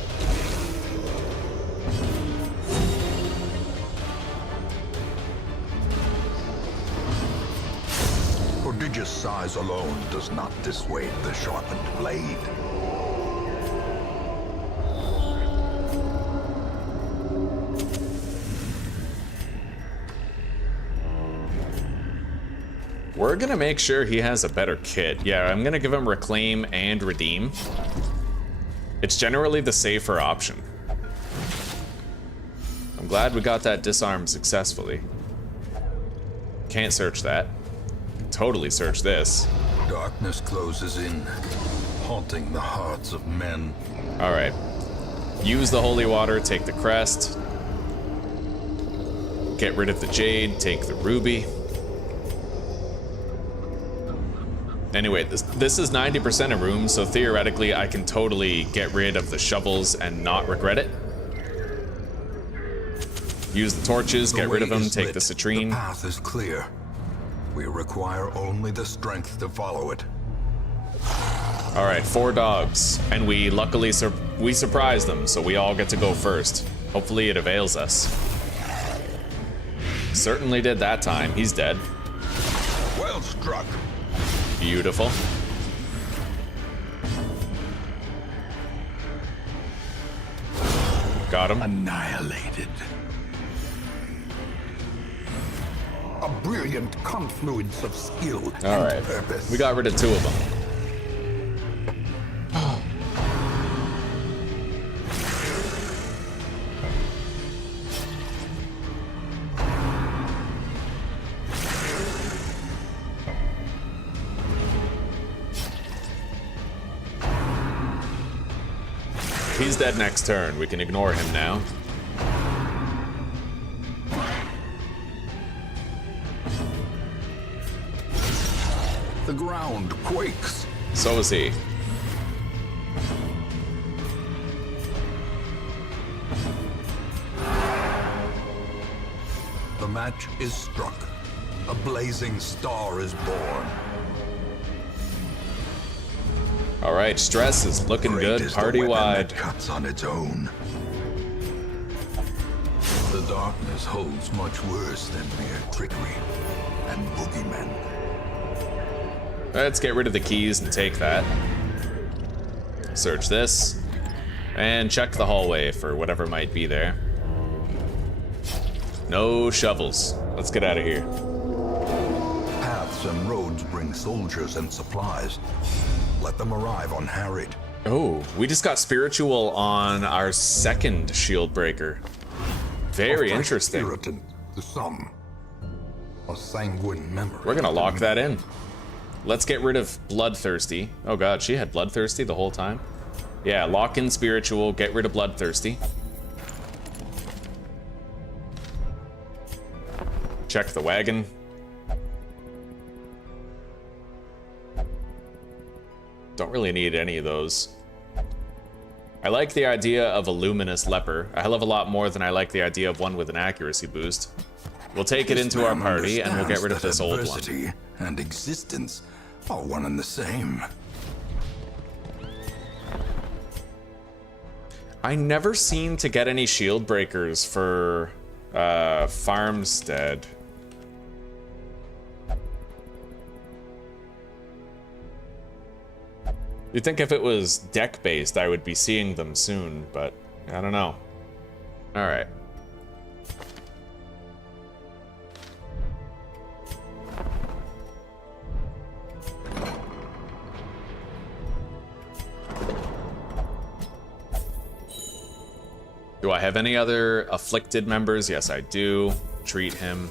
Prodigious size alone does not dissuade the sharpened blade. We're gonna make sure he has a better kit. Yeah, I'm gonna give him Reclaim and Redeem. It's generally the safer option. I'm glad we got that disarm successfully. Can't search that. Totally search this. Darkness closes in, haunting the hearts of men. All right. Use the holy water, take the crest. Get rid of the jade, take the ruby. Anyway, this is 90% of room, so theoretically I can totally get rid of the shovels and not regret it. Use the torches, get rid of them, take the citrine. The path is clear. We require only the strength to follow it. All right, 4 dogs, and we luckily we surprised them, so we all get to go first. Hopefully it avails us. Certainly did that time. He's dead. Well struck. Beautiful. Got him. Annihilated. A brilliant confluence of skill All and right. purpose. We got rid of 2 of them. He's dead next turn. We can ignore him now. The ground quakes. So is he. The match is struck. A blazing star is born. All right, stress is looking Great good is the weapon party-wide. that cuts on its own. The darkness holds much worse than mere trickery and boogeymen. Let's get rid of the keys and take that. Search this. And check the hallway for whatever might be there. No shovels. Let's get out of here. Paths and roads bring soldiers and supplies. Let them arrive unharried. Oh, we just got spiritual on our second shield breaker. Very A fresh interesting. irritant to some. A sanguine memory. We're gonna to lock me. that in. Let's get rid of Bloodthirsty. Oh god, she had Bloodthirsty the whole time? Yeah, lock in spiritual, get rid of Bloodthirsty. Check the wagon. Don't really need any of those. I like the idea of a luminous leper a hell of a lot more than I like the idea of one with an accuracy boost. We'll take it This into our man party and we'll get rid of understands this old one. adversity and existence are one and the same. I never seem to get any shield breakers for Farmstead. You'd think if it was deck-based, I would be seeing them soon, but I don't know. All right. Do I have any other afflicted members? Yes, I do. Treat him.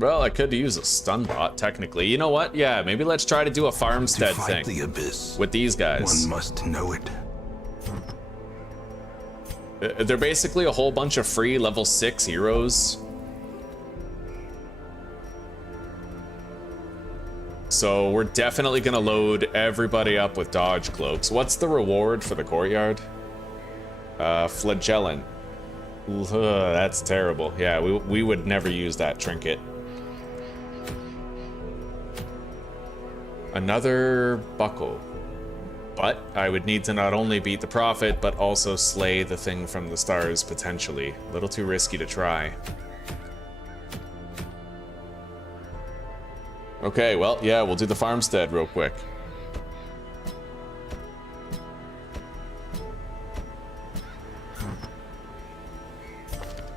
Well, I could use a stun bot, technically. You know what? Yeah, maybe let's try to do a farmstead To fight thing the abyss, with these guys. one must know it. They're basically a whole bunch of free level 6 heroes. So we're definitely gonna load everybody up with dodge cloaks. What's the reward for the courtyard? Flagellant. Ugh, that's terrible. Yeah, we would never use that trinket. Another buckle. But I would need to not only beat the prophet, but also slay the thing from the stars, potentially. A little too risky to try. Okay, well, yeah, we'll do the farmstead real quick.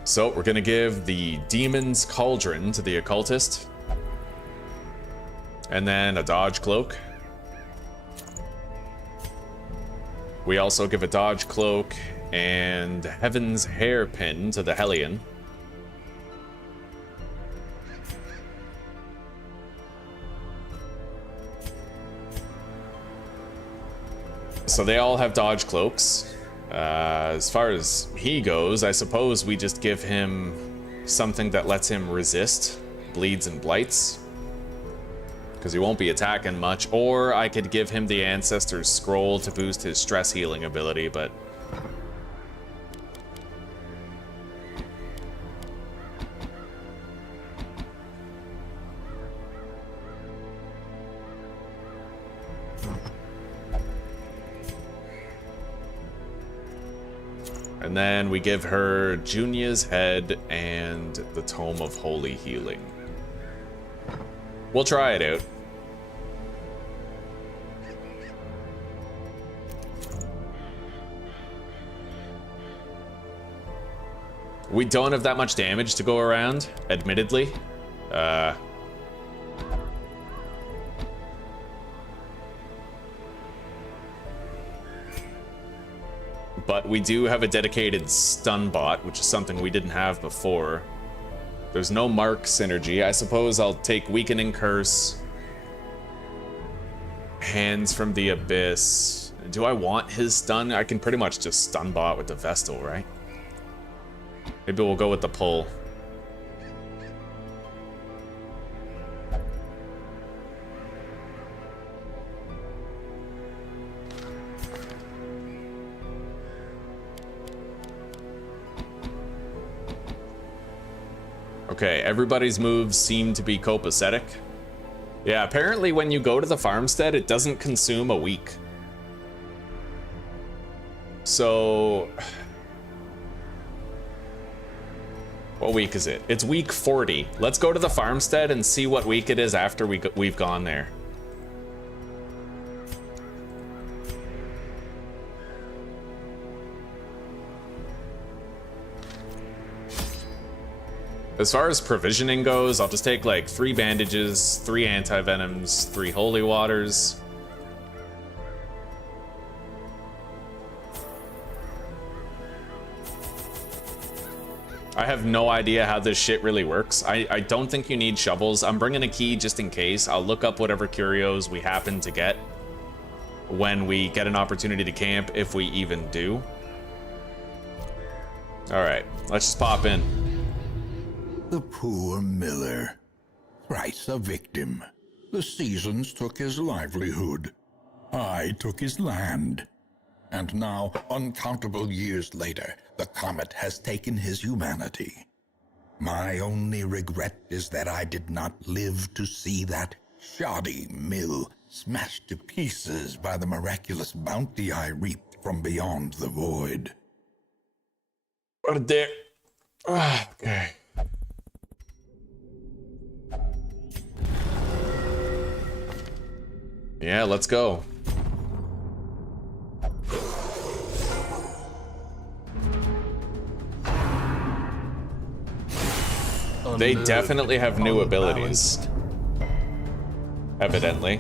So, we're gonna give the Demon's Cauldron to the Occultist. And then a Dodge Cloak. We also give a Dodge Cloak and Heaven's Hairpin to the Hellion. So they all have Dodge Cloaks. As far as he goes, I suppose we just give him something that lets him resist bleeds and blights, because he won't be attacking much. Or I could give him the Ancestor's Scroll to boost his stress healing ability, but and then we give her Junia's Head and the Tome of Holy Healing. We'll try it out. We don't have that much damage to go around, admittedly. But we do have a dedicated stun bot, which is something we didn't have before. There's no mark synergy. I suppose I'll take Weakening Curse. Hands from the Abyss. Do I want his stun? I can pretty much just stun bot with the Vestal, right? Maybe we'll go with the pull. Okay, everybody's moves seem to be copacetic. Yeah, apparently when you go to the farmstead, it doesn't consume a week. So What week is it? It's week 40. Let's go to the farmstead and see what week it is after we've gone there. As far as provisioning goes, I'll just take like 3 bandages, 3 anti-venoms, 3 holy waters. I have no idea how this shit really works. I don't think you need shovels. I'm bringing a key just in case. I'll look up whatever curios we happen to get when we get an opportunity to camp, if we even do. All right, let's just pop in. The poor miller. Thrice a victim. The seasons took his livelihood. I took his land. And now, uncountable years later, the comet has taken his humanity. My only regret is that I did not live to see that shoddy mill smashed to pieces by the miraculous bounty I reaped from beyond the void. What a dick. Okay. Yeah, let's go. They definitely have new abilities. Evidently.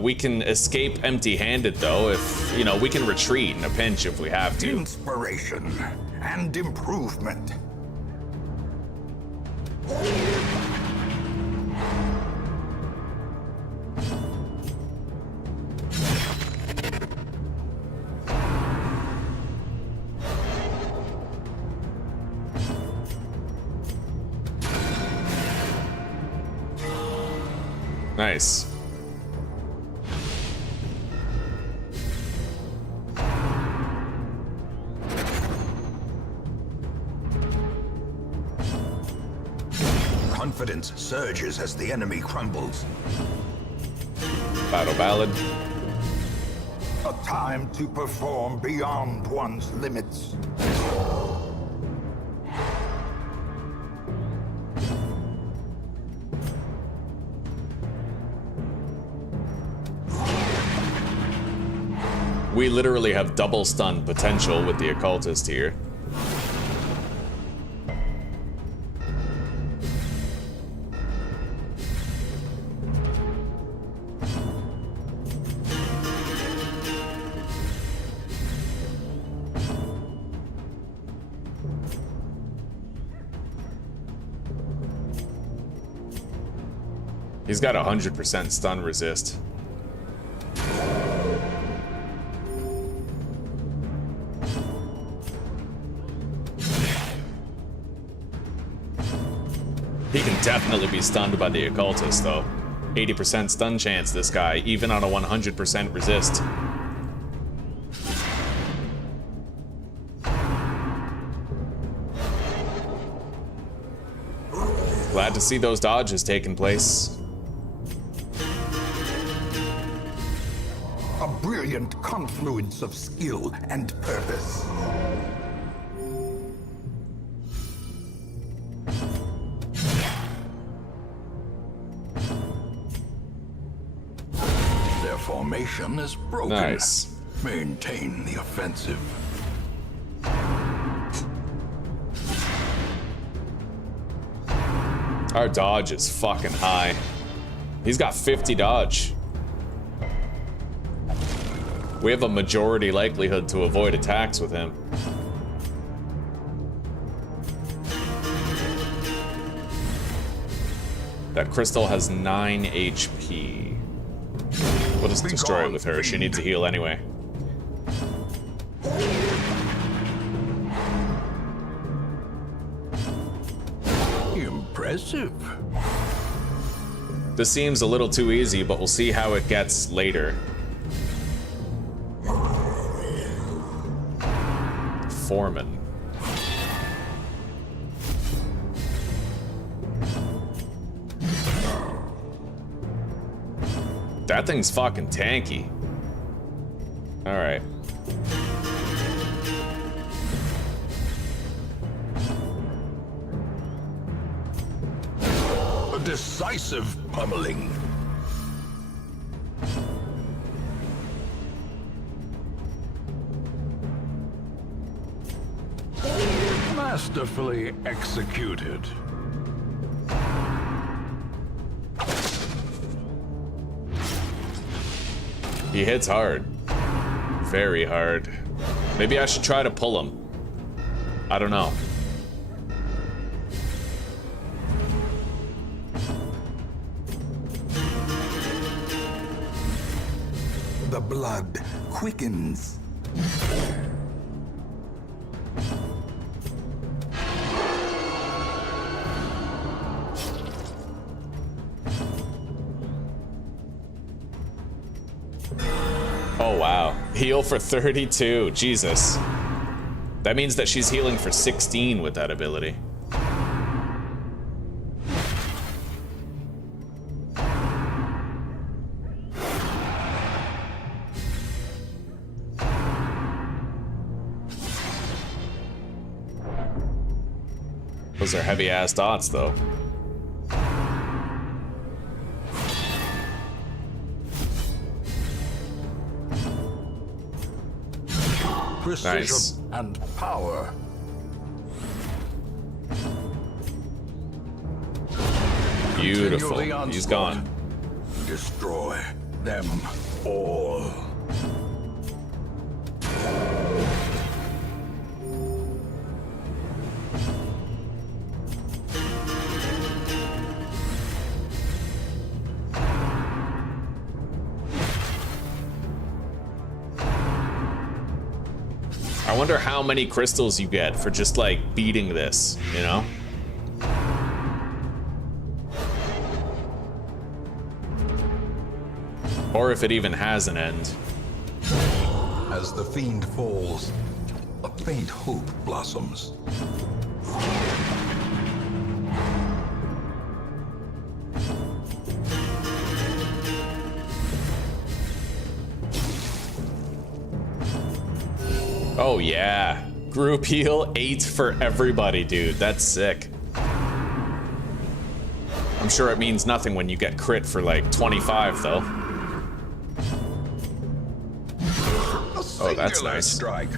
We can escape empty-handed, though, if, you know, we can retreat in a pinch if we have to. Inspiration and improvement. Nice. Confidence surges as the enemy crumbles. Battle ballad. A time to perform beyond one's limits. We literally have double stun potential with the occultist here. He's got 100% stun resist. He can definitely be stunned by the occultist, though. 80% stun chance, this guy, even on a 100% resist. Glad to see those dodges taking place. A brilliant confluence of skill and purpose. Their formation is broken. Nice. Maintain the offensive. Our dodge is fucking high. He's got 50 dodge. We have a majority likelihood to avoid attacks with him. That crystal has 9 HP. We'll just destroy it with her. She needs a heal anyway. Impressive. This seems a little too easy, but we'll see how it gets later. Foreman. That thing's fucking tanky. All right. decisive pummeling. Masterfully executed. He hits hard. Very hard. Maybe I should try to pull him. I don't know. The blood quickens. Oh wow. Heal for 32. Jesus. That means that she's healing for 16 with that ability. Those are heavy ass dots though. Precision Nice. and power. Beautiful. Continue the He's onslaught. gone. Destroy them all. I wonder how many crystals you get for just like beating this, you know? Or if it even has an end. As the fiend falls, a faint hope blossoms. Oh yeah. Group heal 8 for everybody, dude. That's sick. I'm sure it means nothing when you get crit for like 25 though. Oh, that's Singular nice. strike.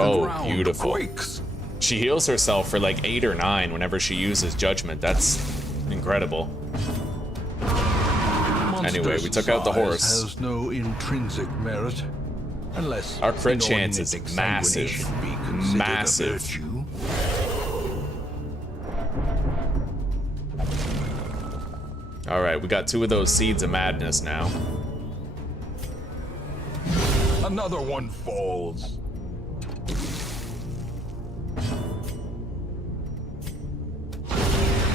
Oh, Ground beautiful. quakes. She heals herself for like 8 or 9 whenever she uses judgment. That's incredible. Anyway, we took out the horse. Has no intrinsic merit, unless Our crit chance inordinate is massive. exsanguination be considered a Massive. virtue. All right, we got 2 of those seeds of madness now. Another one falls.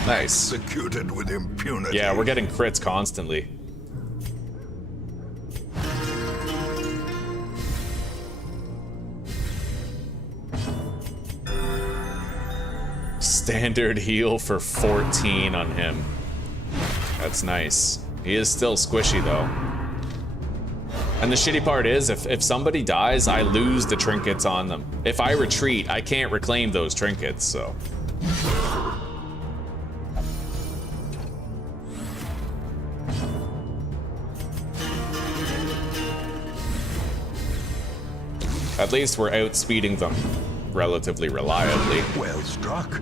Nice. Executed with impunity. Yeah, we're getting crits constantly. Standard heal for 14 on him. That's nice. He is still squishy though. And the shitty part is, if somebody dies, I lose the trinkets on them. If I retreat, I can't reclaim those trinkets, so. At least we're outspeeding them relatively reliably. Well struck.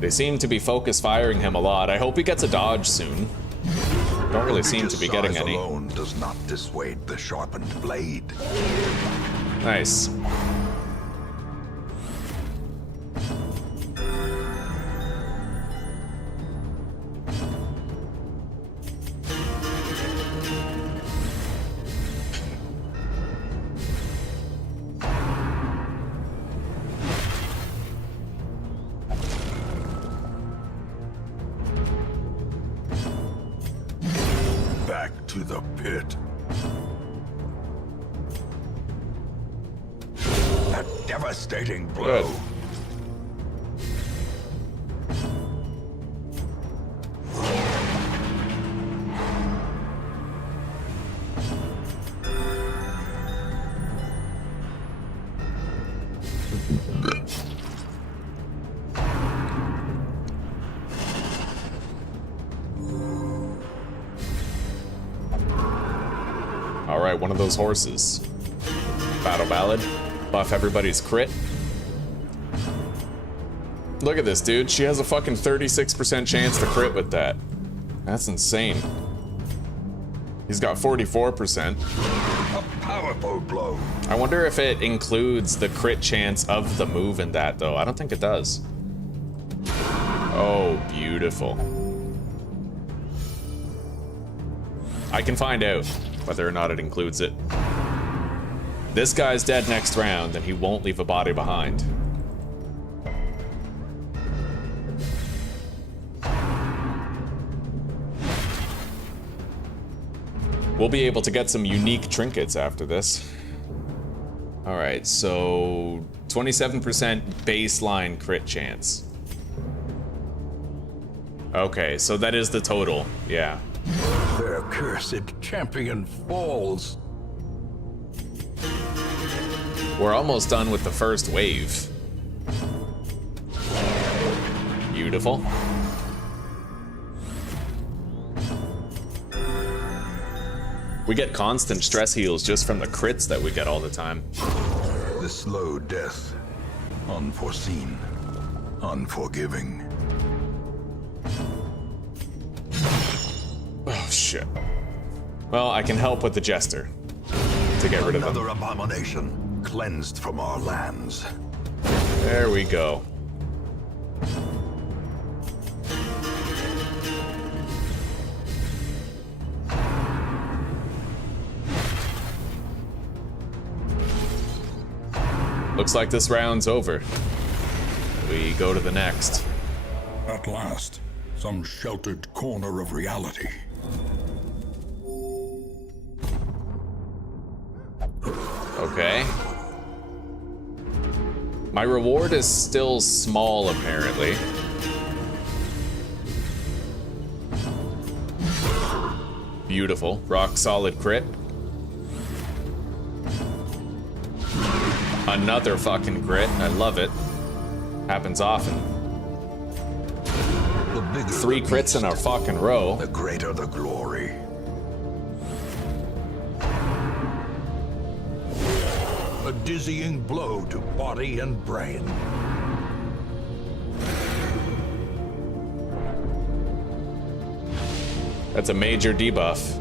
They seem to be focus firing him a lot. I hope he gets a dodge soon. Don't really seem to be getting Size any. alone does not dissuade the sharpened blade. Nice. to the pit. A devastating blow. Good. Alright, one of those horses. Battle Ballad. Buff everybody's crit. Look at this, dude. She has a fucking 36% chance to crit with that. That's insane. He's got 44%. A powerful blow. I wonder if it includes the crit chance of the move in that, though. I don't think it does. Oh, beautiful. I can find out whether or not it includes it. This guy's dead next round, and he won't leave a body behind. We'll be able to get some unique trinkets after this. Alright, so 27% baseline crit chance. Okay, so that is the total, yeah. Their cursed champion falls. We're almost done with the first wave. Beautiful. We get constant stress heals just from the crits that we get all the time. The slow death. Unforeseen. Unforgiving. Oh, shit. Well, I can help with the Jester to get rid of them. Another abomination cleansed from our lands. There we go. Looks like this round's over. We go to the next. At last, some sheltered corner of reality. Okay. My reward is still small, apparently. Beautiful. Rock solid crit. Another fucking crit. I love it. Happens often. The bigger 3 the crits in a beast, fucking row. the greater the glory. A dizzying blow to body and brain. That's a major debuff.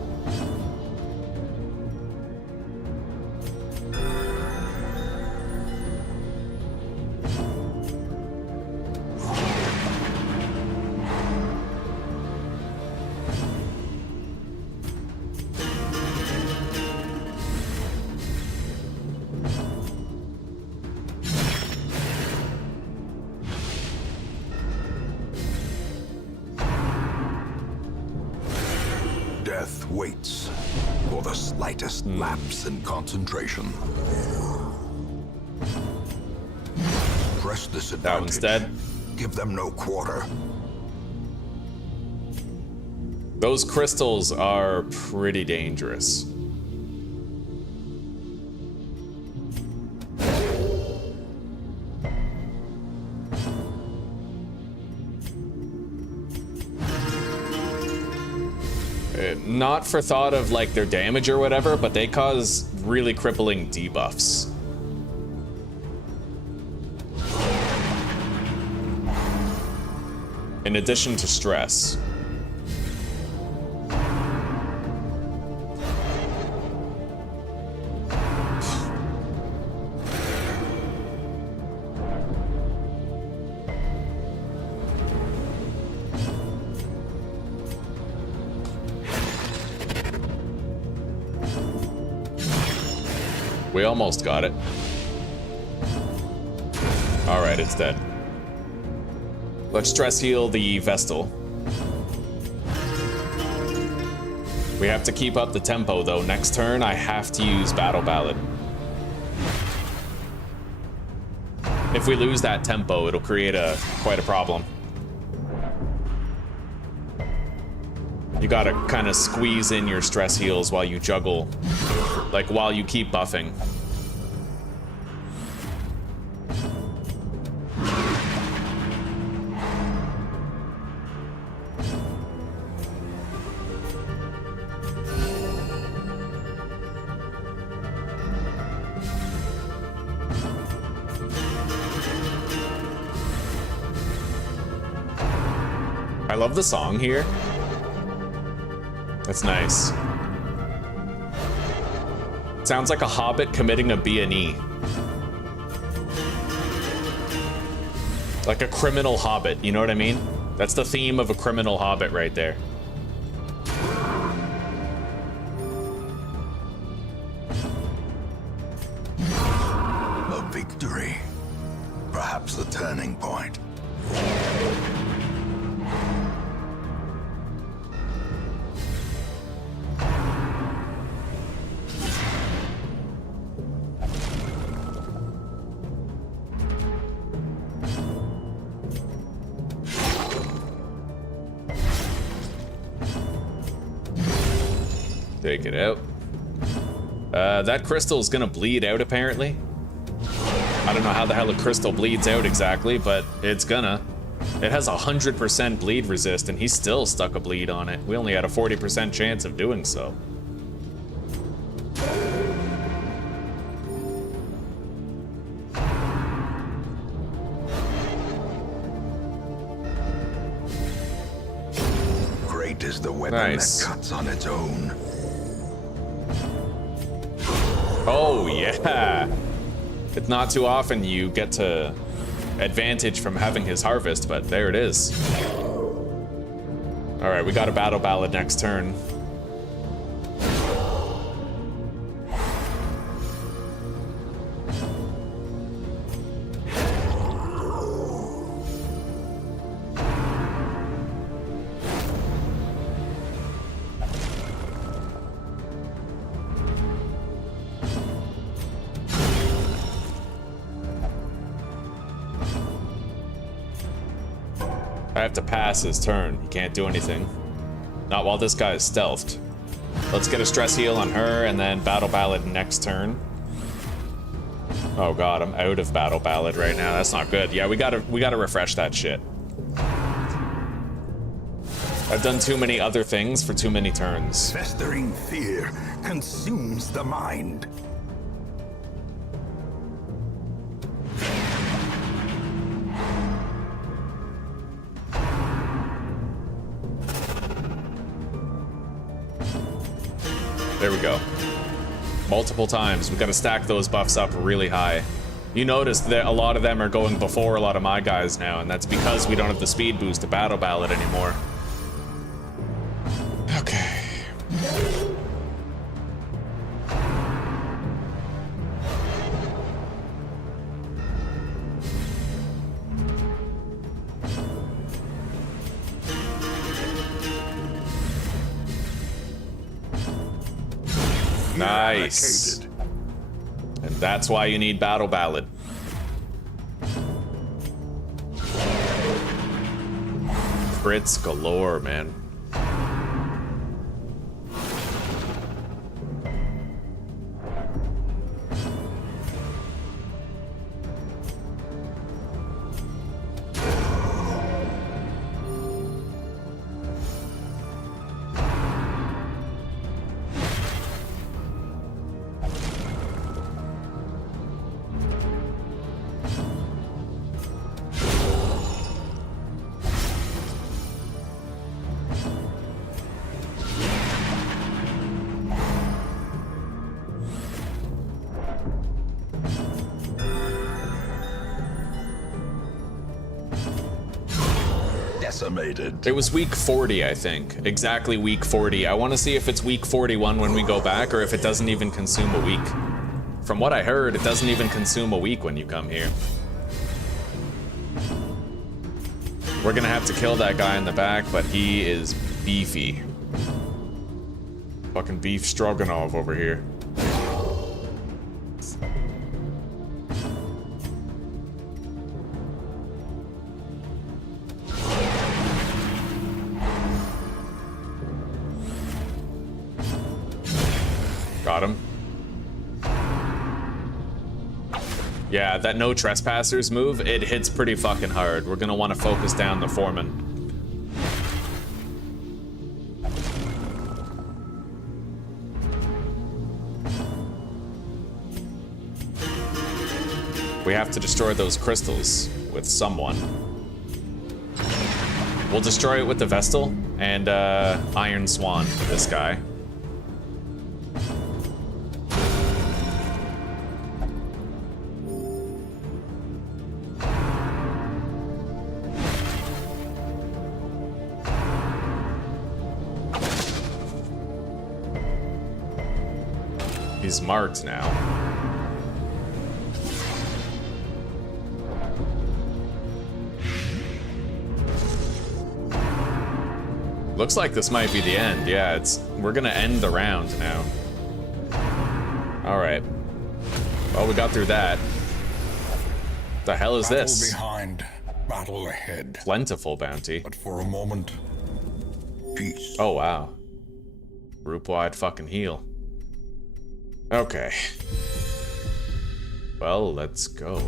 Death waits for the slightest lapse in concentration. Press this advantage. That one's dead. Give them no quarter. Those crystals are pretty dangerous. Not for thought of like their damage or whatever, but they cause really crippling debuffs. In addition to stress. We almost got it. Alright, it's dead. Let's stress heal the Vestal. We have to keep up the tempo though. Next turn, I have to use Battle Ballad. If we lose that tempo, it'll create quite a problem. You gotta kind of squeeze in your stress heals while you juggle, like while you keep buffing. I love the song here. That's nice. Sounds like a hobbit committing a B&E. Like a criminal hobbit, you know what I mean? That's the theme of a criminal hobbit right there. A victory. Perhaps the turning point. Take it out. That crystal's gonna bleed out apparently. I don't know how the hell a crystal bleeds out exactly, but it's gonna. It has 100% bleed resist, and he still stuck a bleed on it. We only had a 40% chance of doing so. Great is the weapon Nice. that cuts on its own. Oh yeah! It's not too often you get to advantage from having his harvest, but there it is. Alright, we got a Battle Ballad next turn. I have to pass his turn. He can't do anything. Not while this guy is stealthed. Let's get a stress heal on her and then Battle Ballad next turn. Oh god, I'm out of Battle Ballad right now. That's not good. Yeah, we gotta refresh that shit. I've done too many other things for too many turns. Festering fear consumes the mind. There we go. Multiple times. We gotta stack those buffs up really high. You notice that a lot of them are going before a lot of my guys now, and that's because we don't have the speed boost to Battle Ballad anymore. Okay. Nice. And that's why you need Battle Ballad. Crits galore, man. Decimated. It was week 40, I think. Exactly week 40. I want to see if it's week 41 when we go back, or if it doesn't even consume a week. From what I heard, it doesn't even consume a week when you come here. We're gonna have to kill that guy in the back, but he is beefy. Fucking beef stroganoff over here. Got him. Yeah, that no trespassers move, it hits pretty fucking hard. We're gonna want to focus down the foreman. We have to destroy those crystals with someone. We'll destroy it with the Vestal and Iron Swan, this guy. He's marked now. Looks like this might be the end. Yeah, we're gonna end the round now. All right. Well, we got through that. The hell is this? Battle behind, battle ahead. Plentiful bounty. But for a moment, peace. Oh wow. Group-wide fucking heal. Okay. Well, let's go.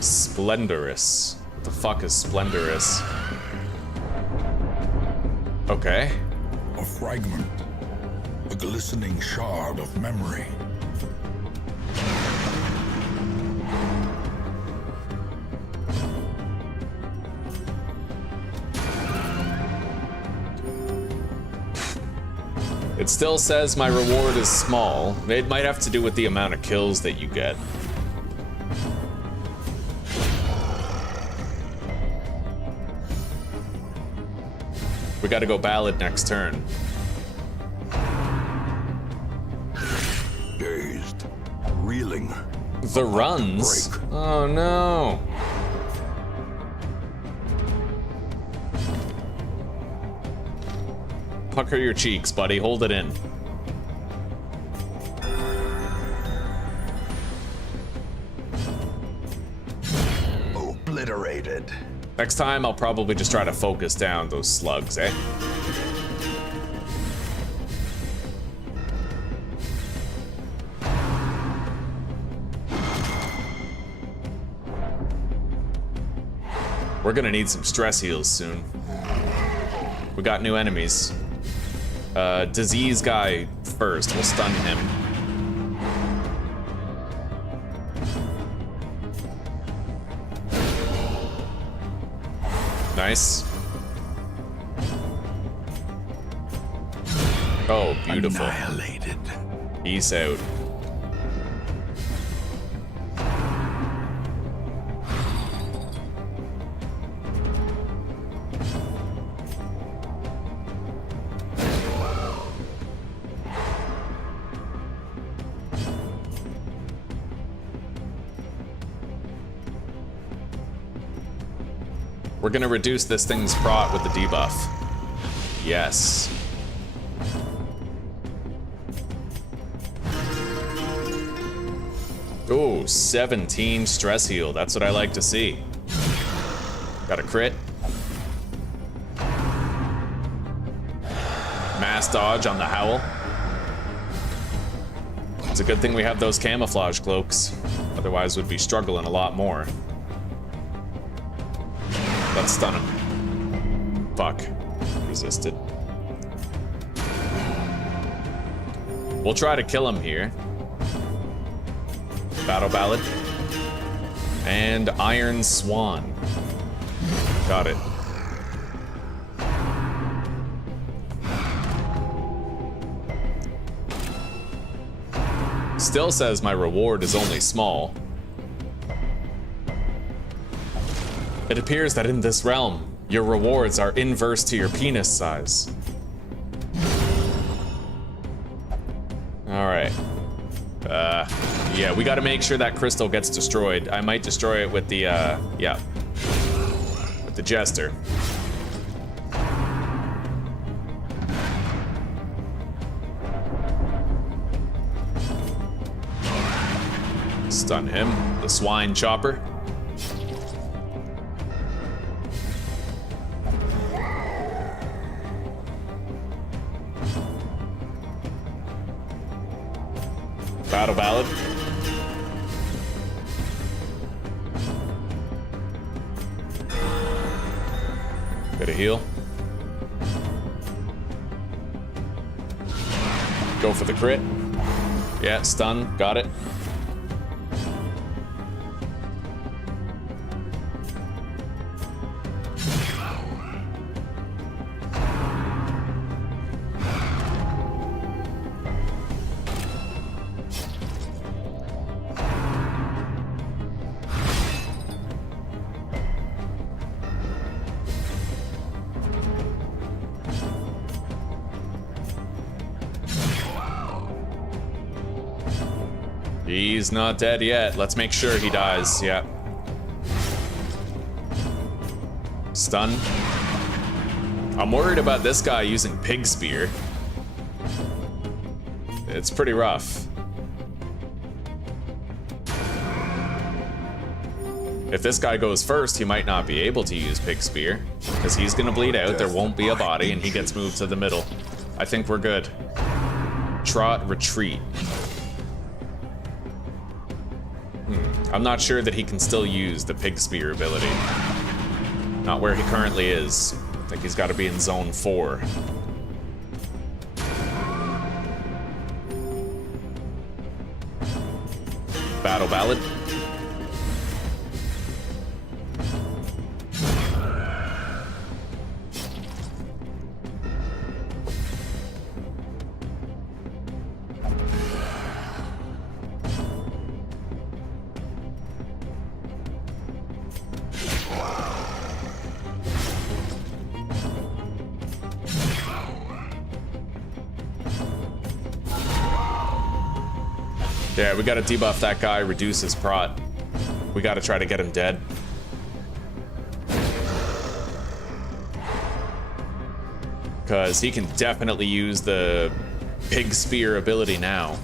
Splendorous. What the fuck is Splendorous? Okay. A fragment. A glistening shard of memory. It still says my reward is small. It might have to do with the amount of kills that you get. We gotta go ballad next turn. Dazed. Reeling. The runs? Break. Oh no. Pucker your cheeks, buddy. Hold it in. Obliterated. Next time, I'll probably just try to focus down those slugs, eh? We're gonna need some stress heals soon. We got new enemies. Disease guy first. We'll stun him. Nice. Oh, beautiful. Annihilated. Peace out. We're gonna reduce this thing's prot with the debuff. Yes. Ooh, 17 stress heal. That's what I like to see. Got a crit. Mass dodge on the Howl. It's a good thing we have those camouflage cloaks. Otherwise, we'd be struggling a lot more. Let's stun him. Fuck. Resisted. We'll try to kill him here. Battle Ballad. And Iron Swan. Got it. Still says my reward is only small. It appears that in this realm, your rewards are inverse to your penis size. All right. Yeah, we gotta make sure that crystal gets destroyed. I might destroy it with the, yeah. With the Jester. Stun him. The swine chopper. Battle Ballad. Bit of heal. Go for the crit. Yeah, stun. Got it. He's not dead yet. Let's make sure he dies. Yeah. Stun. I'm worried about this guy using Pig Spear. It's pretty rough. If this guy goes first, he might not be able to use Pig Spear, because he's gonna bleed out, there won't be a body, and he gets moved to the middle. I think we're good. Trot, retreat. I'm not sure that he can still use the Pig Spear ability. Not where he currently is. I think he's got to be in zone 4. Battle Ballad. Yeah, we gotta debuff that guy, reduce his prot. We gotta try to get him dead. Because he can definitely use the Pig Spear ability now.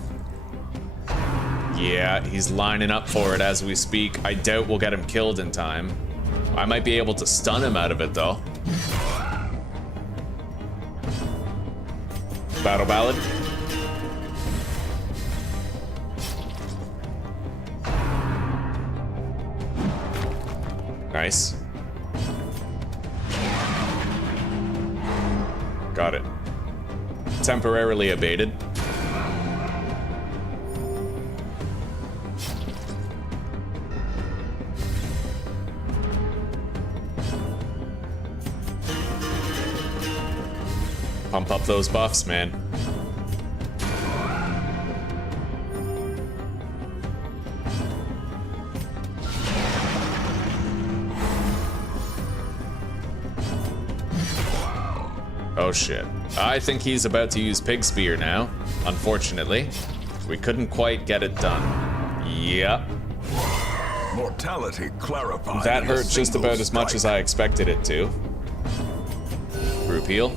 Yeah, he's lining up for it as we speak. I doubt we'll get him killed in time. I might be able to stun him out of it, though. Battle Ballad. Nice. Got it. Temporarily abated. Pump up those buffs, man. Oh shit. I think he's about to use Pig Spear now, unfortunately. We couldn't quite get it done. Yep. Mortality clarified. That hurt just about as much as I expected it to. Group heal.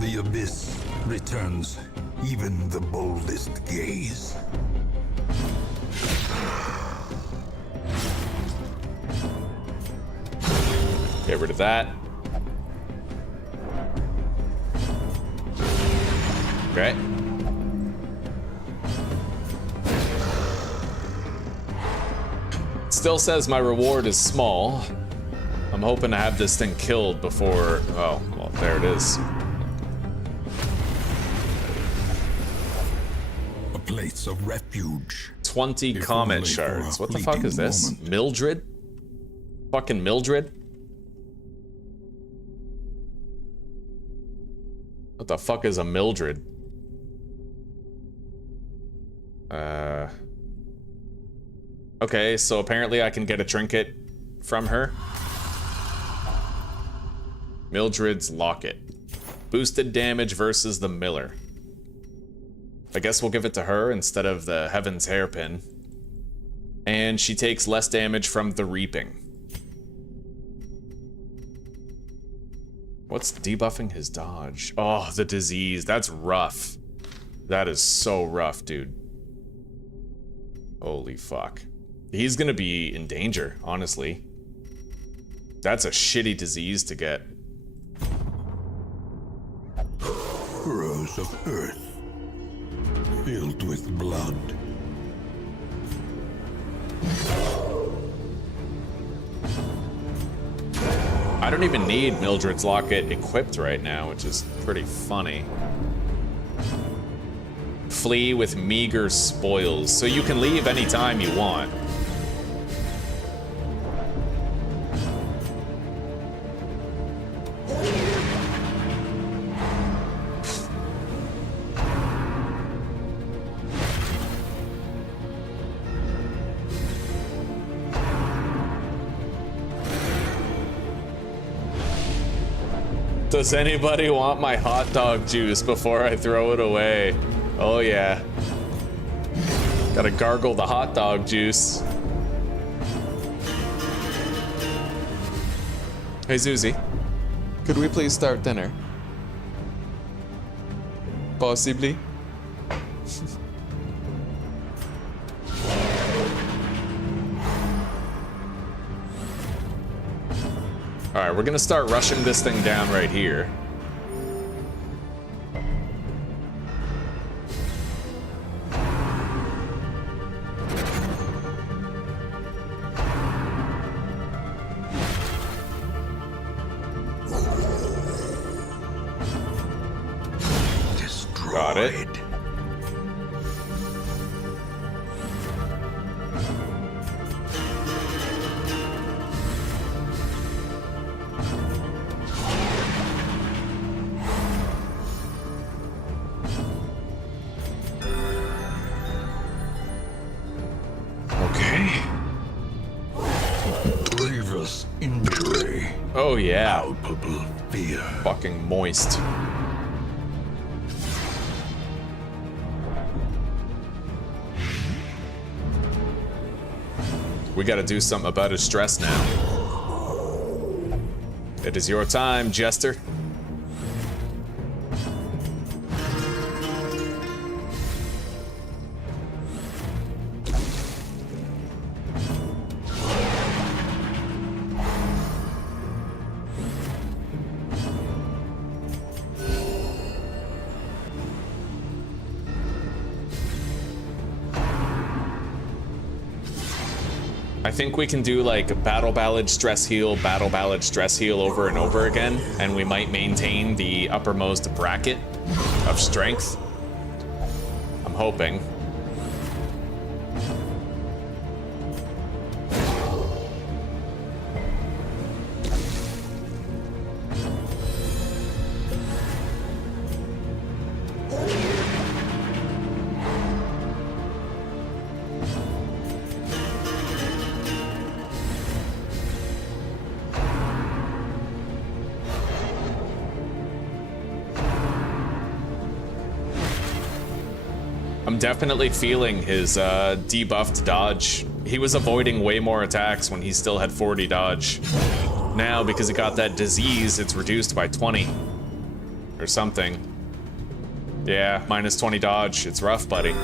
The abyss returns even the boldest gaze. Get rid of that. Okay. It still says my reward is small. I'm hoping to have this thing killed before... Oh, well, there it is. A place of refuge. 20 If comet only for shards. a What the fuck is fleeting this? moment. Mildred? Fucking Mildred? What the fuck is a Mildred? Okay, so apparently I can get a trinket from her. Mildred's Locket. Boosted damage versus the Miller. I guess we'll give it to her instead of the Heaven's Hairpin. And she takes less damage from the Reaping. What's debuffing his dodge? Oh, the disease. That's rough. That is so rough, dude. Holy fuck. He's gonna be in danger, honestly. That's a shitty disease to get. Furrows of earth, filled with blood. I don't even need Mildred's Locket equipped right now, which is pretty funny. Flee with meager spoils, so you can leave anytime you want. Does anybody want my hot dog juice before I throw it away? Oh yeah. Gotta gargle the hot dog juice. Hey Zuzi, could we please start dinner? Possibly. Alright, we're gonna start rushing this thing down right here. Got it. Injury. Oh yeah. Palpable fear. Fucking moist. We gotta do something about his stress now. It is your time, Jester. I think we can do like battle ballad, stress heal, battle ballad, stress heal over and over again, and we might maintain the uppermost bracket of strength. I'm hoping. I'm definitely feeling his debuffed dodge. He was avoiding way more attacks when he still had 40 dodge. Now, because he got that disease, it's reduced by 20. Or something. Yeah, minus 20 dodge. It's rough, buddy.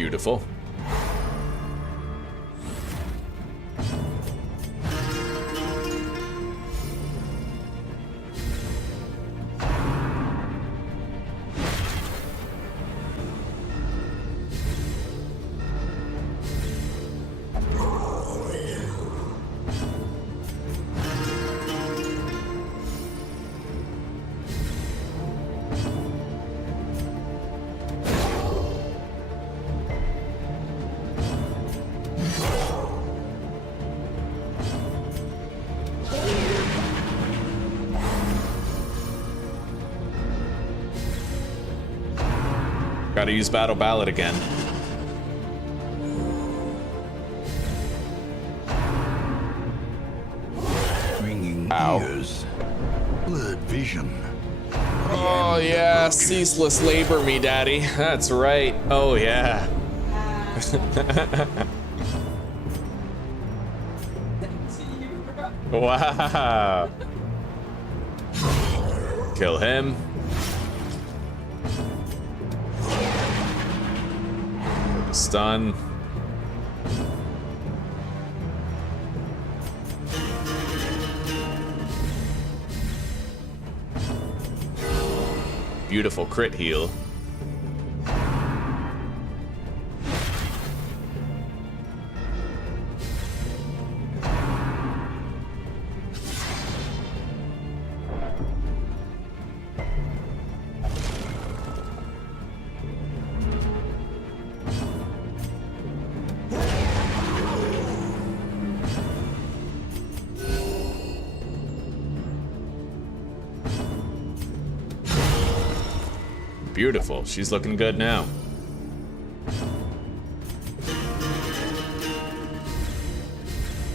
Beautiful. Gotta use Battle Ballad again. Ringing Ow. ears. Blurred vision. Oh yeah, ceaseless labor me, daddy. That's right. Oh yeah. Wow. Kill him. Stun. Beautiful crit heal. Beautiful. She's looking good now.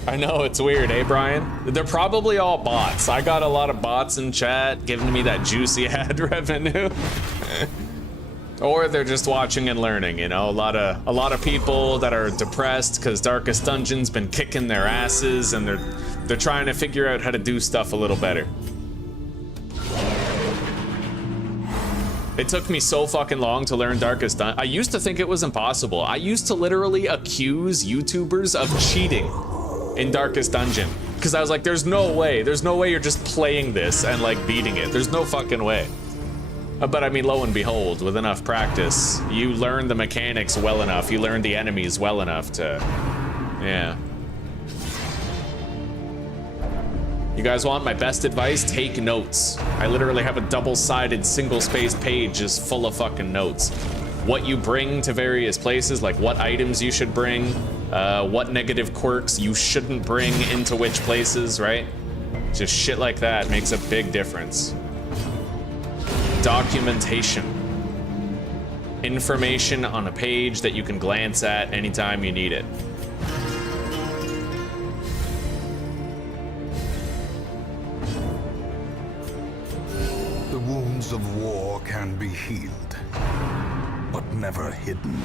I know, it's weird, eh, Brian? They're probably all bots. I got a lot of bots in chat giving me that juicy ad revenue. Or they're just watching and learning, you know? A lot of people that are depressed because Darkest Dungeon's been kicking their asses and they're trying to figure out how to do stuff a little better. It took me so fucking long to learn Darkest Dungeon. I used to think it was impossible. I used to literally accuse YouTubers of cheating in Darkest Dungeon. Because I was like, there's no way you're just playing this and like beating it. There's no fucking way. But I mean, lo and behold, with enough practice, you learn the mechanics well enough, you learn the enemies well enough to, yeah. You guys want my best advice? Take notes. I literally have a double-sided, single-spaced page just full of fucking notes. What you bring to various places, like what items you should bring, what negative quirks you shouldn't bring into which places, right? Just shit like that makes a big difference. Documentation. Information on a page that you can glance at anytime you need it. The wounds of war can be healed, but never hidden.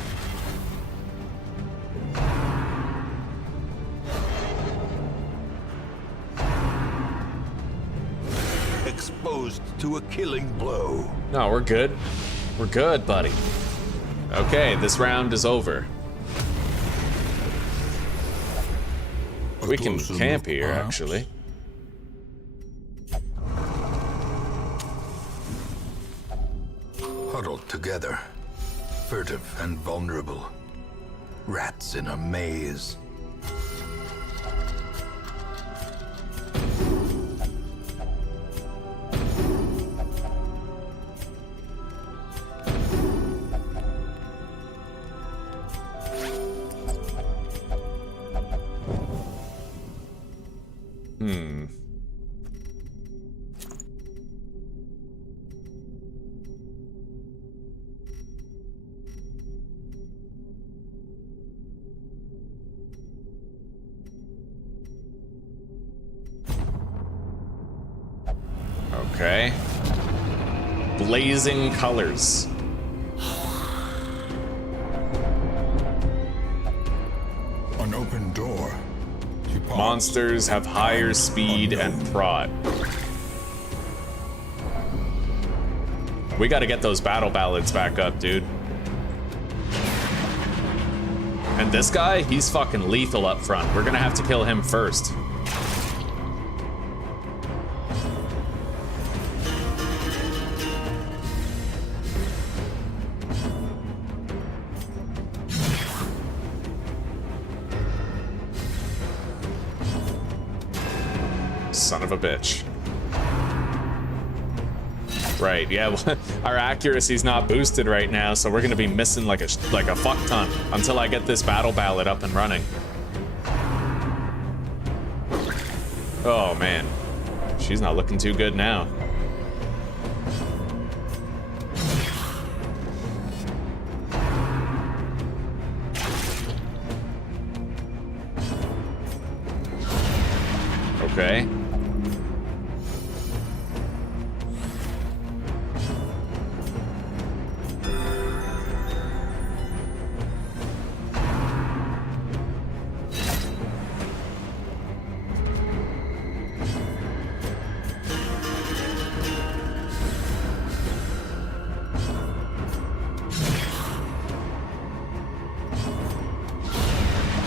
Exposed to a killing blow. No, we're good. We're good, buddy. Okay, this round is over. We can camp here, actually. Huddled together, furtive and vulnerable. Rats in a maze. Okay. Blazing colors. An open door. Monsters have higher speed and prod. We gotta get those battle ballads back up, dude. And this guy, he's fucking lethal up front. We're gonna have to kill him first. Son of a bitch. Right, yeah, our accuracy's not boosted right now, so we're gonna be missing like a fuck ton until I get this battle ballad up and running. Oh man, she's not looking too good now. Okay.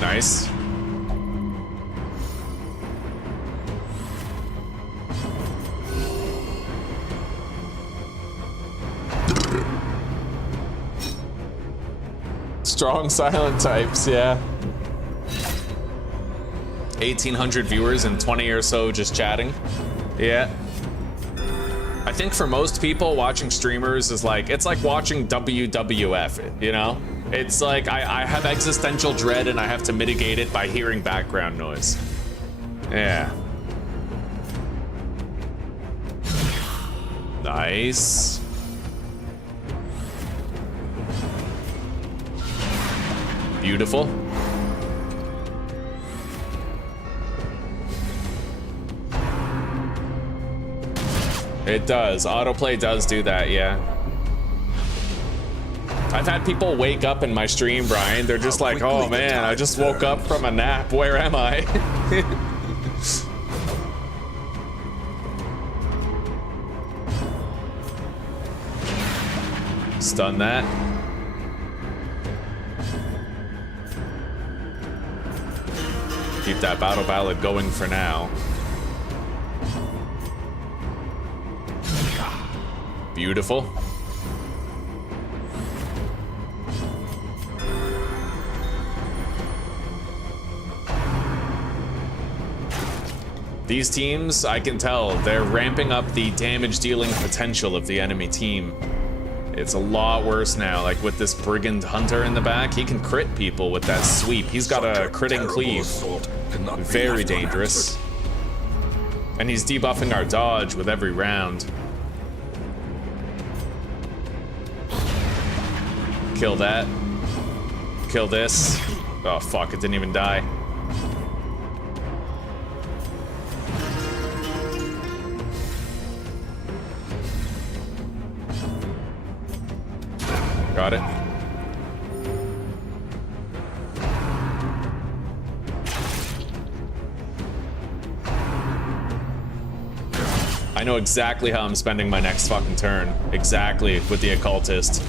Nice. Strong silent types, yeah. 1,800 viewers and 20 or so just chatting. Yeah. I think for most people, watching streamers is like, it's like watching WWF, you know? It's like, I have existential dread and I have to mitigate it by hearing background noise. Yeah. Nice. Beautiful. It does. Autoplay does do that, yeah. I've had people wake up in my stream, Brian. They're just like, oh man, I just woke up from a nap. Where am I? Stun that. Keep that battle ballad going for now. Beautiful. These teams, I can tell, they're ramping up the damage dealing potential of the enemy team. It's a lot worse now, like with this brigand hunter in the back, he can crit people with that sweep. He's got a critting cleave. Very dangerous. And he's debuffing our dodge with every round. Kill that. Kill this. Oh fuck, it didn't even die. Got it. I know exactly how I'm spending my next fucking turn. Exactly, with the occultist.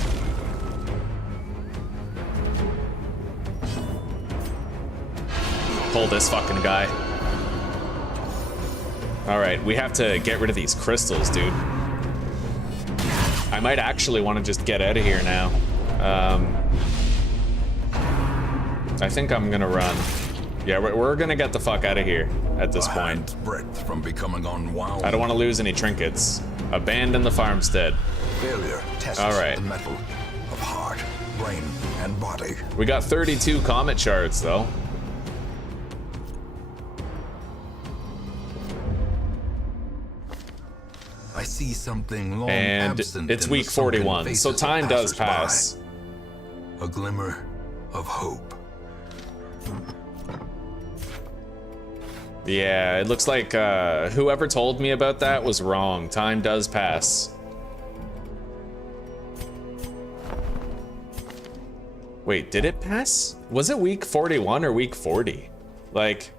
Pull this fucking guy. Alright, we have to get rid of these crystals, dude. I might actually want to just get out of here now. I think I'm gonna run. Yeah, we're gonna get the fuck out of here at this point. Breadth from becoming unwound. I don't want to lose any trinkets. Abandon the farmstead. Failure tests Alright. the metal of heart, brain, and body. We got 32 comet shards, though. I see something long And absent it's in week the sunken 41, faces so of time does passers-by. pass. A glimmer of hope. Yeah, it looks like whoever told me about that was wrong. Time does pass. Wait, did it pass? Was it week 41 or week 40? Like...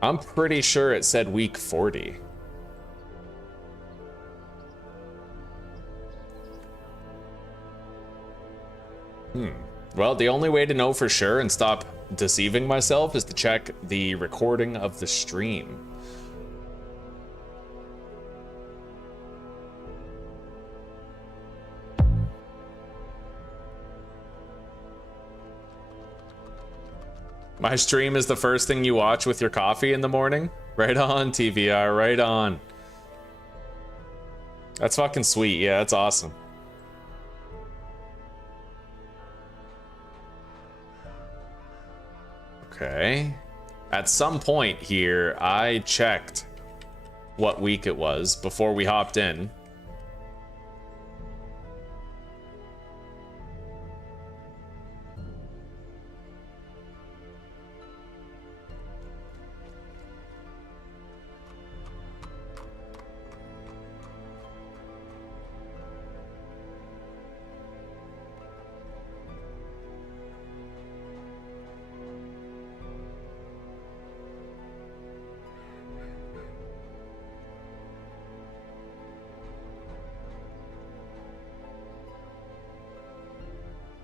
I'm pretty sure it said week 40. Well, the only way to know for sure and stop deceiving myself is to check the recording of the stream. My stream is the first thing you watch with your coffee in the morning? Right on, TVR, right on. That's fucking sweet. Yeah, that's awesome. Okay. At some point here, I checked what week it was before we hopped in.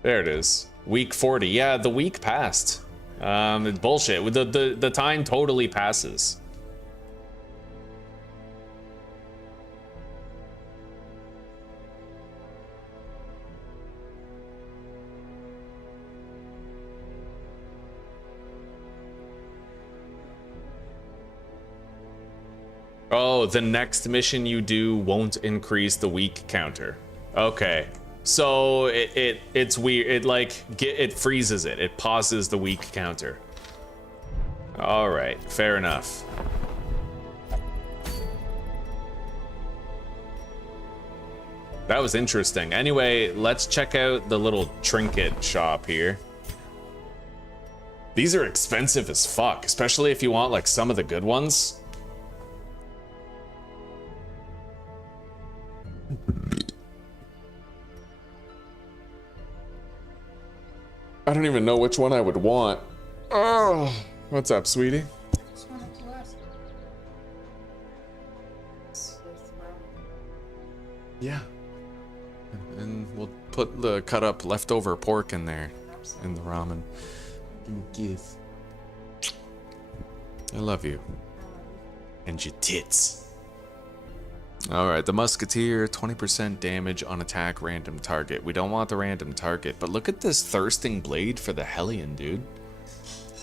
There it is. Week 40. Yeah, the week passed. It's bullshit. The time totally passes. Oh, the next mission you do won't increase the week counter. Okay. So it's weird. It freezes it. It pauses the week counter. All right, fair enough. That was interesting. Anyway, let's check out the little trinket shop here. These are expensive as fuck, especially if you want like some of the good ones. I don't even know which one I would want. Oh, what's up, sweetie? Just wanted to ask. Yeah. And we'll put the cut up leftover pork in there, in the ramen. Give. I love you. And your tits. Alright, the Musketeer, 20% damage on attack, random target. We don't want the random target, but look at this Thirsting Blade for the Hellion, dude.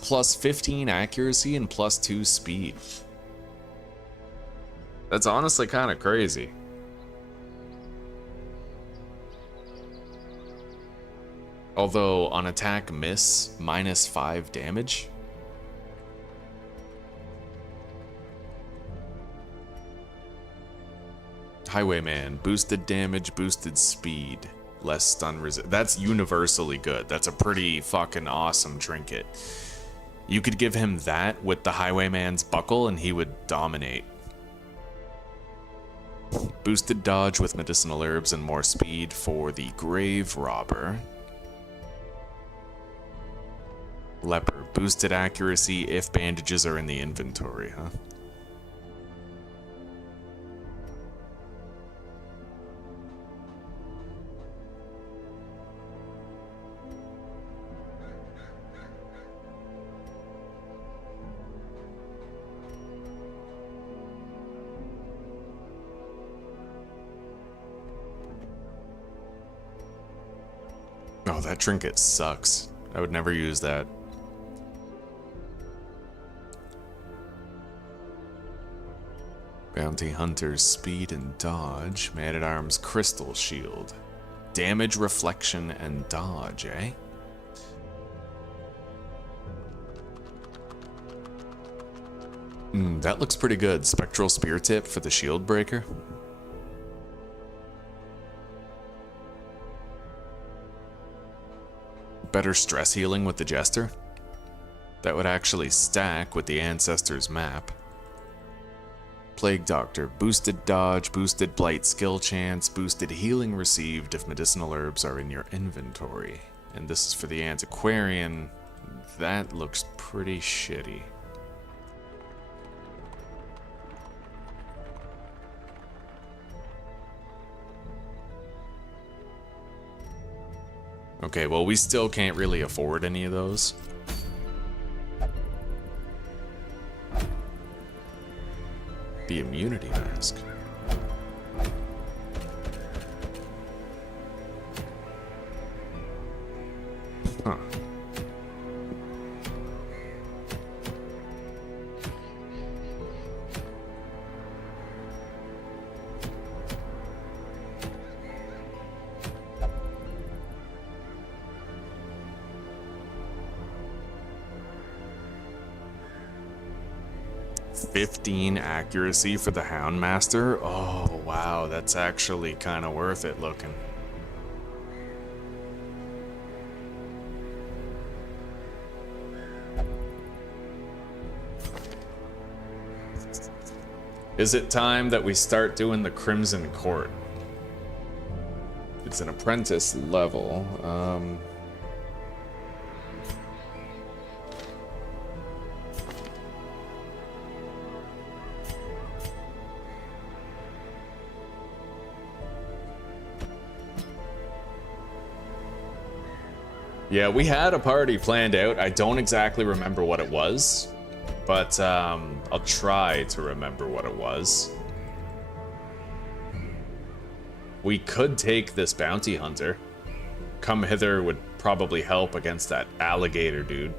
Plus 15 accuracy and plus 2 speed. That's honestly kind of crazy. Although, on attack miss, minus 5 damage. Highwayman, boosted damage, boosted speed, less stun resist. That's universally good. That's a pretty fucking awesome trinket. You could give him that with the Highwayman's buckle and he would dominate. Boosted dodge with medicinal herbs and more speed for the Grave Robber. Leper, boosted accuracy if bandages are in the inventory, huh? Oh, that trinket sucks. I would never use that. Bounty Hunter's speed and dodge. Man-at-Arms crystal shield. Damage, reflection, and dodge, eh? That looks pretty good. Spectral spear tip for the shield breaker. Better stress healing with the Jester. That would actually stack with the Ancestor's map. Plague Doctor, boosted dodge, boosted blight skill chance, boosted healing received if medicinal herbs are in your inventory. And this is for the Antiquarian. That looks pretty shitty. Okay, well, we still can't really afford any of those. The immunity mask. Huh. $15 accuracy for the Houndmaster? Oh, wow, that's actually kind of worth it looking. Is it time that we start doing the Crimson Court? It's an apprentice level. Yeah, we had a party planned out. I don't exactly remember what it was, but I'll try to remember what it was. We could take this bounty hunter. Come hither would probably help against that alligator dude.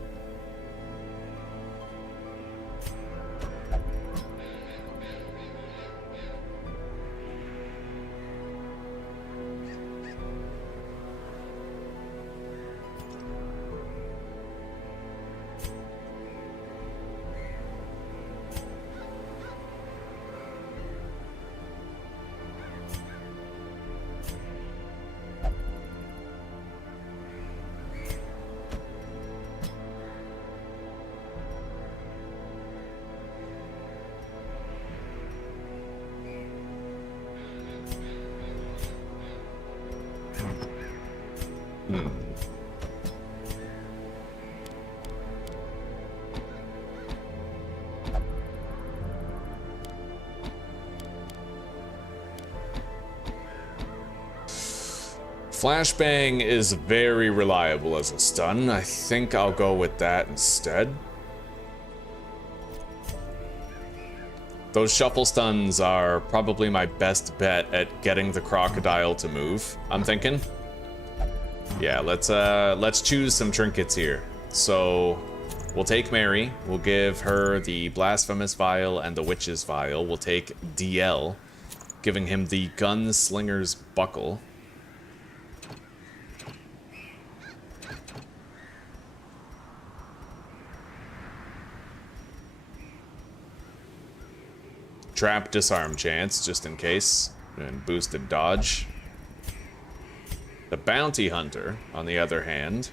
Flashbang is very reliable as a stun. I think I'll go with that instead. Those shuffle stuns are probably my best bet at getting the crocodile to move, I'm thinking. Yeah, let's choose some trinkets here. So we'll take Mary, we'll give her the blasphemous vial and the witch's vial. We'll take DL, giving him the gunslinger's buckle. Trap disarm chance, just in case, and boosted dodge. The bounty hunter, on the other hand,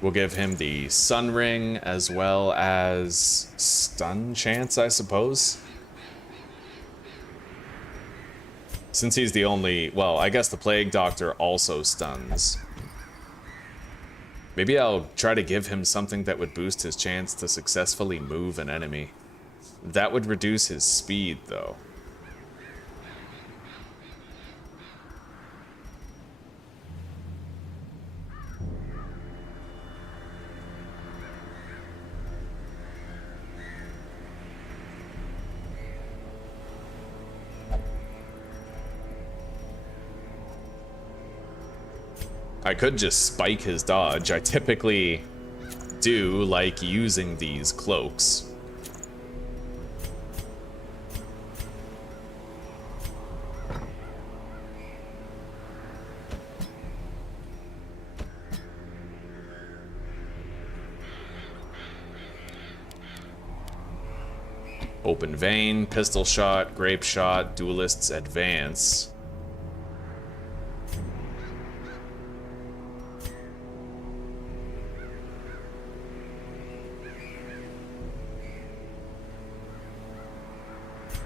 we'll give him the sun ring as well as stun chance, I suppose. Since he's the only, well, I guess the plague doctor also stuns. Maybe I'll try to give him something that would boost his chance to successfully move an enemy. That would reduce his speed, though. I could just spike his dodge. I typically do like using these cloaks. Open vein, pistol shot, grape shot, duelist's advance.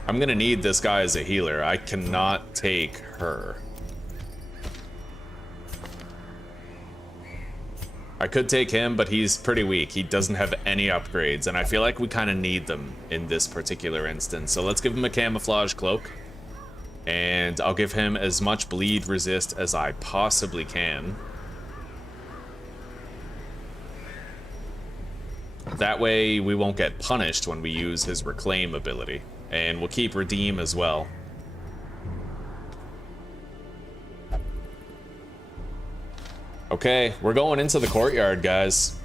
I'm gonna need this guy as a healer. I cannot take her. I could take him, but he's pretty weak. He doesn't have any upgrades, and I feel like we kind of need them in this particular instance. So let's give him a camouflage cloak. And I'll give him as much bleed resist as I possibly can. That way we won't get punished when we use his reclaim ability. And we'll keep redeem as well. Okay, we're going into the courtyard, guys.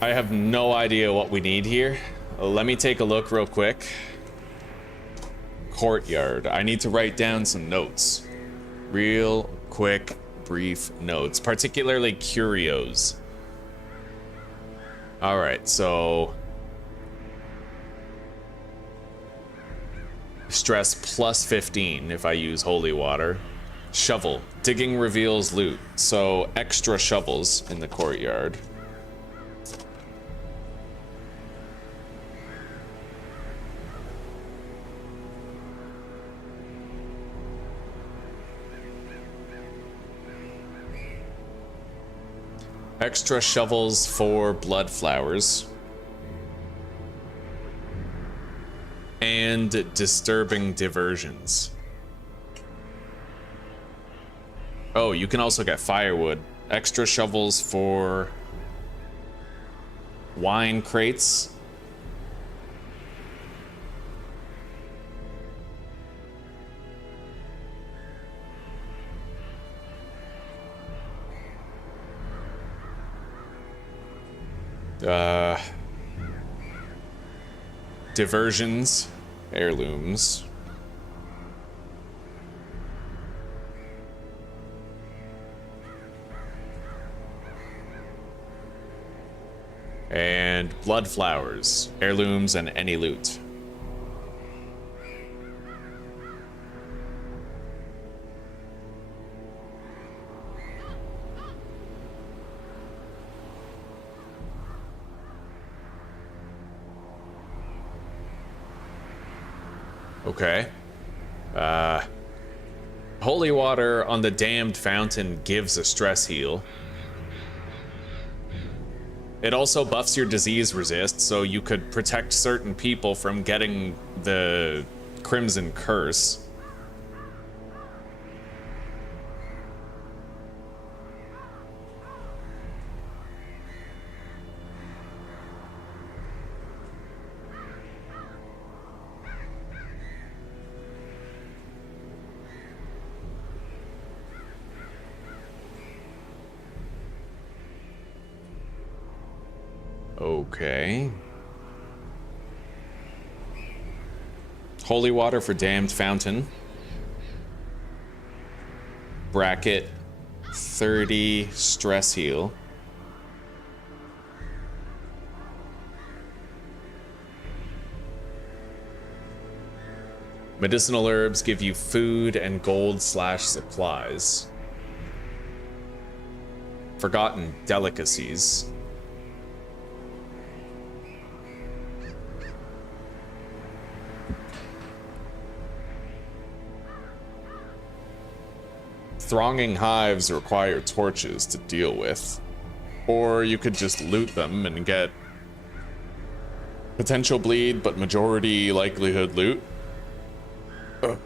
I have no idea what we need here. Let me take a look real quick. Courtyard. I need to write down some notes. Real quick, brief notes, particularly curios. All right, so stress plus 15 if I use holy water. Shovel. Digging reveals loot, so extra shovels in the courtyard. Extra shovels for blood flowers. And disturbing diversions. Oh, you can also get firewood. Extra shovels for wine crates. Diversions, heirlooms. And blood flowers, heirlooms, and any loot. Okay. Holy water on the damned fountain gives a stress heal. It also buffs your disease resist, so you could protect certain people from getting the Crimson Curse. Okay. Holy water for damned fountain. Bracket 30 stress heal. Medicinal herbs give you food and gold/supplies. Forgotten delicacies. Thronging hives require torches to deal with. Or you could just loot them and get potential bleed, but majority likelihood loot.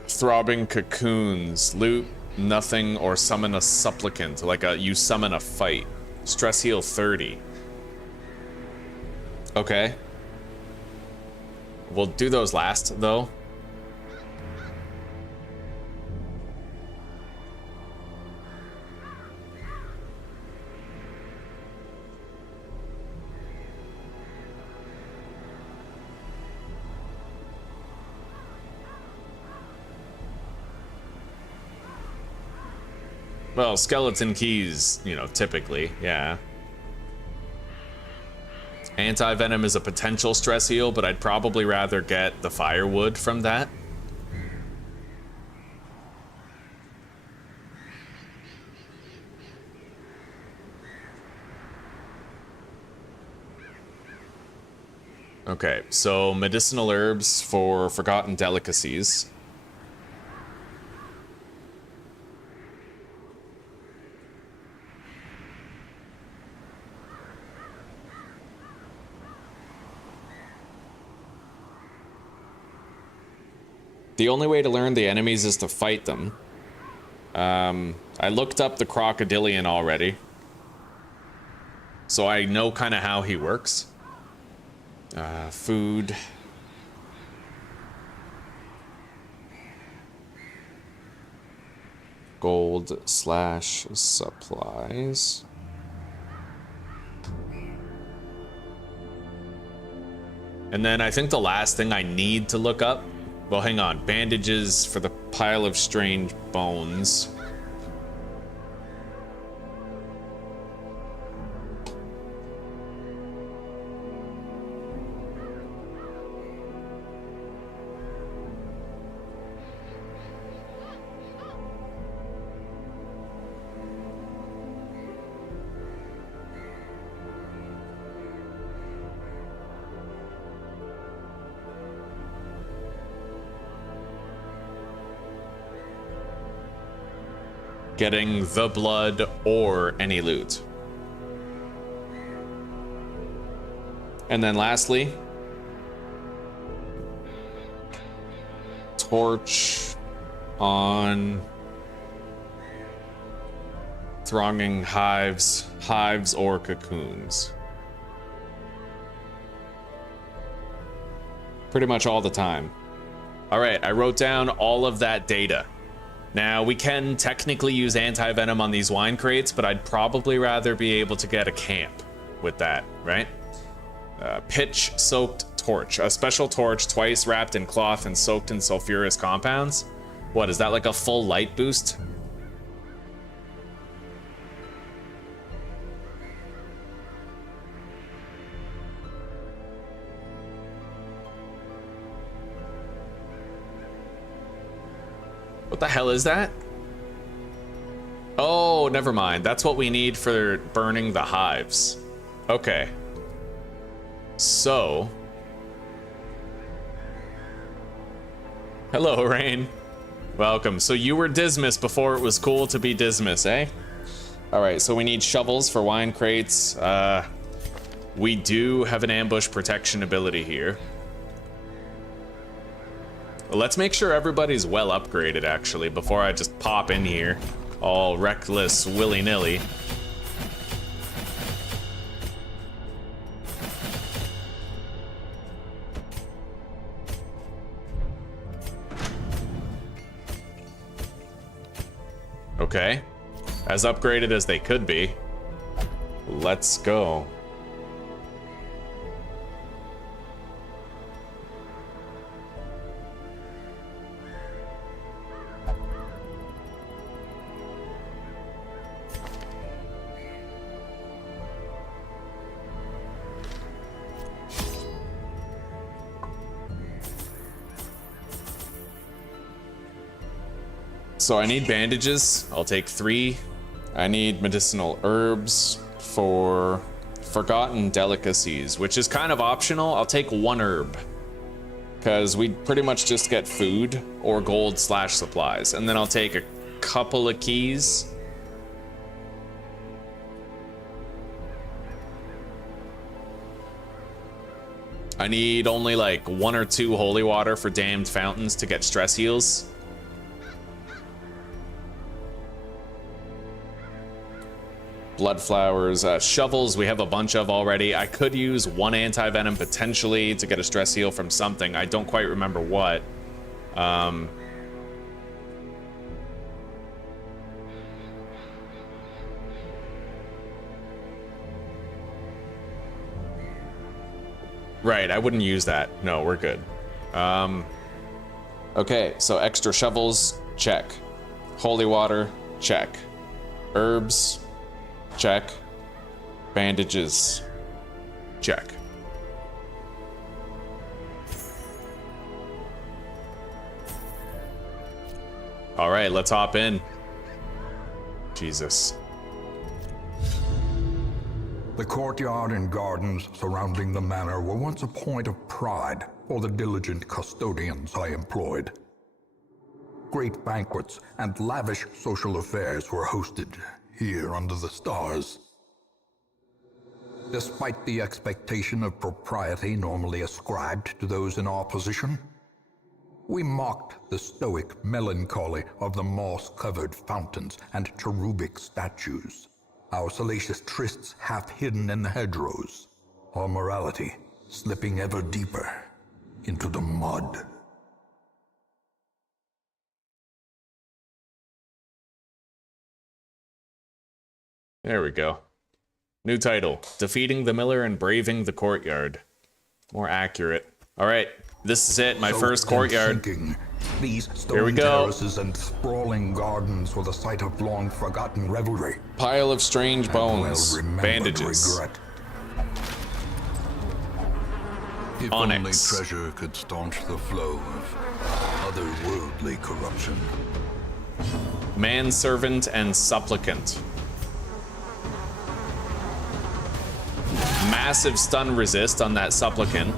Throbbing cocoons. Loot nothing or summon a supplicant, like you summon a fight. Stress heal 30. Okay. We'll do those last, though. Well, skeleton keys, you know, typically, yeah. Anti-venom is a potential stress heal, but I'd probably rather get the firewood from that. Okay, so medicinal herbs for forgotten delicacies. The only way to learn the enemies is to fight them. I looked up the crocodilian already, so I know kind of how he works. Food. Gold/supplies. And then I think the last thing I need to look up, well, hang on, bandages for the pile of strange bones. Getting the blood or any loot. And then lastly, torch on thronging hives or cocoons. Pretty much all the time. All right, I wrote down all of that data. Now, we can technically use anti-venom on these wine crates, but I'd probably rather be able to get a camp with that, right? Pitch-soaked torch. A special torch twice wrapped in cloth and soaked in sulfurous compounds. What, is that like a full light boost? What the hell is that? Oh, never mind. That's what we need for burning the hives. Okay. So. Hello, Rain. Welcome. So you were Dismas before it was cool to be Dismas, eh? Alright, so we need shovels for wine crates. We do have an ambush protection ability here. Let's make sure everybody's well upgraded, actually, before I just pop in here, all reckless, willy-nilly. Okay, as upgraded as they could be. Let's go. So I need bandages. I'll take 3. I need medicinal herbs for forgotten delicacies, which is kind of optional. I'll take 1 herb because we pretty much just get food or gold/supplies. And then I'll take a couple of keys. I need only like 1 or 2 holy water for damned fountains to get stress heals. Blood flowers, shovels, we have a bunch of already. I could use 1 anti-venom potentially to get a stress heal from something. I don't quite remember what. Right, I wouldn't use that. No, we're good. Okay, so extra shovels, check. Holy water, check. Herbs, check. Bandages, check. All right, let's hop in. Jesus. The courtyard and gardens surrounding the manor were once a point of pride for the diligent custodians I employed. Great banquets and lavish social affairs were hosted here under the stars. Despite the expectation of propriety normally ascribed to those in our position, We mocked the stoic melancholy of the moss-covered fountains and cherubic statues, our salacious trysts half hidden in the hedgerows, our morality slipping ever deeper into the mud. There we go. New title, Defeating the Miller and Braving the Courtyard. More accurate. All right, this is it, my first courtyard. Sinking, these stone Here we go. terraces and sprawling gardens were the site of long-forgotten revelry. Pile of strange bones, Well-remembered bandages. regret. If Onyx. only treasure could staunch the flow of otherworldly corruption. Manservant and supplicant. Massive stun resist on that supplicant.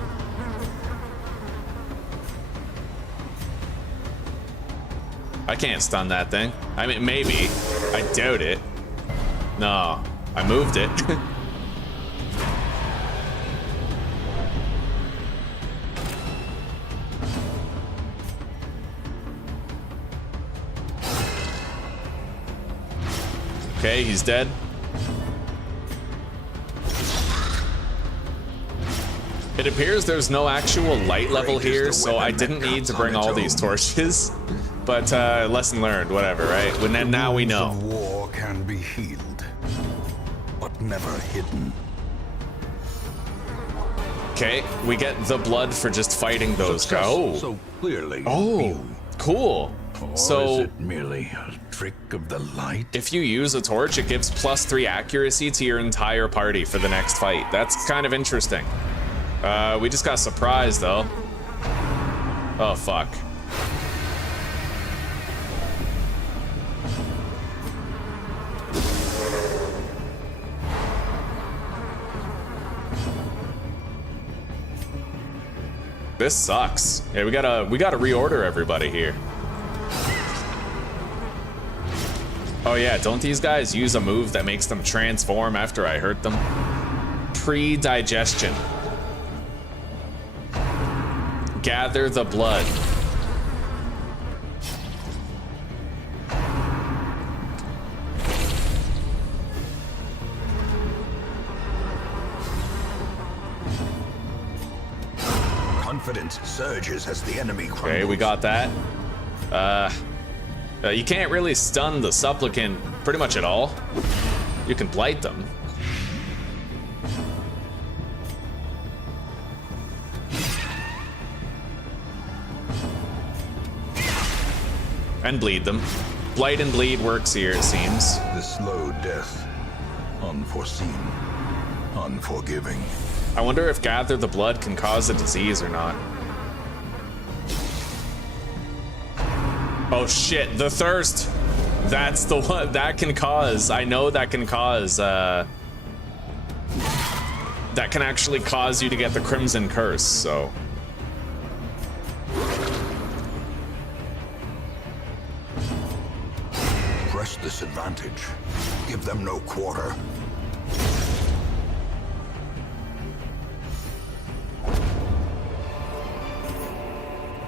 I can't stun that thing. I mean, maybe. I doubt it. No, I moved it. Okay, he's dead. It appears there's no actual light level here, so I didn't need to bring all these torches. But lesson learned, whatever, right? Now we know. The war can be healed, but never hidden. Okay, we get the blood for just fighting those guys. Oh, So clearly. oh, cool. Or So is it merely a trick of the light? if you use a torch, it gives +3 accuracy to your entire party for the next fight. That's kind of interesting. We just got surprised though. Oh fuck. This sucks. Yeah, we gotta reorder everybody here. Oh yeah, don't these guys use a move that makes them transform after I hurt them? Pre-digestion. Gather the blood. Confidence surges as the enemy crumbles. Okay, we got that. You can't really stun the supplicant pretty much at all. You can blight them. And bleed them. Blight and bleed works here, it seems. The slow death. Unforeseen. Unforgiving. I wonder if Gather the Blood can cause a disease or not. Oh shit, the thirst! That's the one that can cause. I know that can cause, that can actually cause you to get the Crimson Curse, so. Press this advantage. Give them no quarter.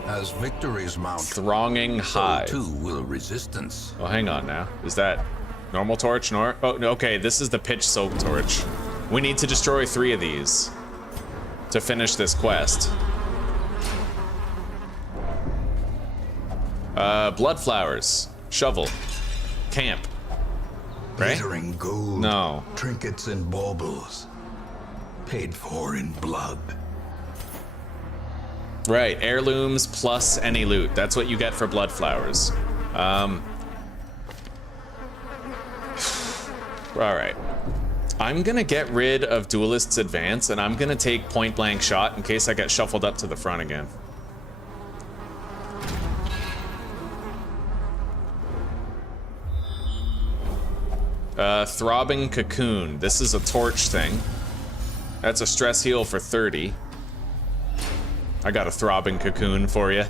As victories mount, Thronging so Hive. too will resistance. Oh, hang on now. Is that normal torch? Nor? Oh, no, okay, this is the pitch soak torch. We need to destroy 3 of these to finish this quest. Blood flowers. Shovel. Camp. Right? Glittering gold. No. Trinkets and baubles. Paid for in blood. Right, heirlooms plus any loot. That's what you get for blood flowers. All right. I'm gonna get rid of Duelist's Advance, and I'm gonna take point blank shot in case I get shuffled up to the front again. Throbbing Cocoon. This is a torch thing. That's a stress heal for 30. I got a Throbbing Cocoon for you.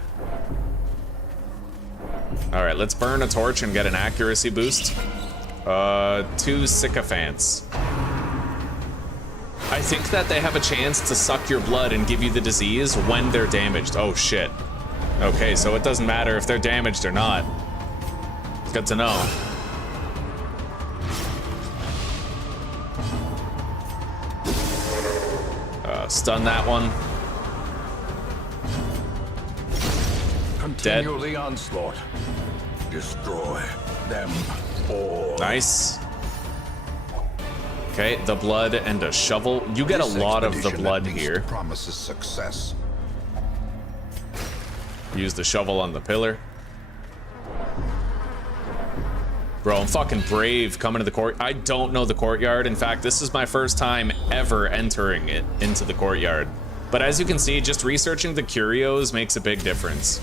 All right, let's burn a torch and get an accuracy boost. 2 Sycophants. I think that they have a chance to suck your blood and give you the disease when they're damaged. Oh shit. Okay, so it doesn't matter if they're damaged or not. Good to know. Stun that one. Continue the onslaught. Destroy them all. Nice. Okay, the blood and a shovel. You get a This lot of the expedition blood at least here. promises success. Use the shovel on the pillar. Bro, I'm fucking brave coming to the court. I don't know the courtyard. In fact, this is my first time ever entering it into the courtyard. But as you can see, just researching the curios makes a big difference.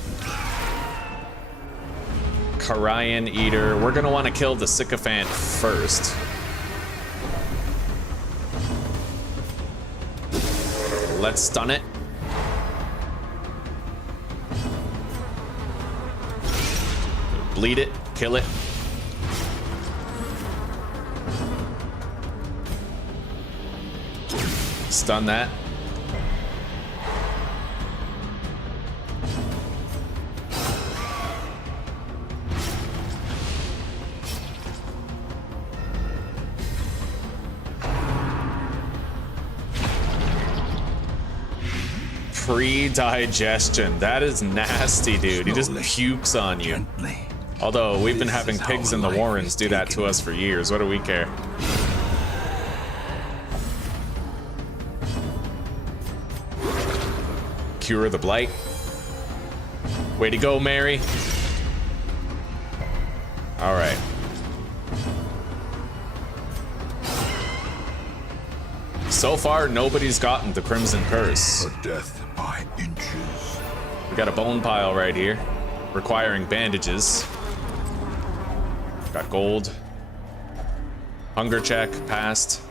Carrion Eater. We're gonna want to kill the sycophant first. Let's stun it. Bleed it, kill it. Stun that. Pre-digestion. That is nasty, dude. He just pukes on you. Gently. Although we've been having is pigs how in the life Warrens is do that to taken. us for years. What do we care? Cure the blight. Way to go, Mary. All right. So far, nobody's gotten the Crimson Curse. A death by inches. We got a bone pile right here, requiring bandages. Got gold. Hunger check, passed.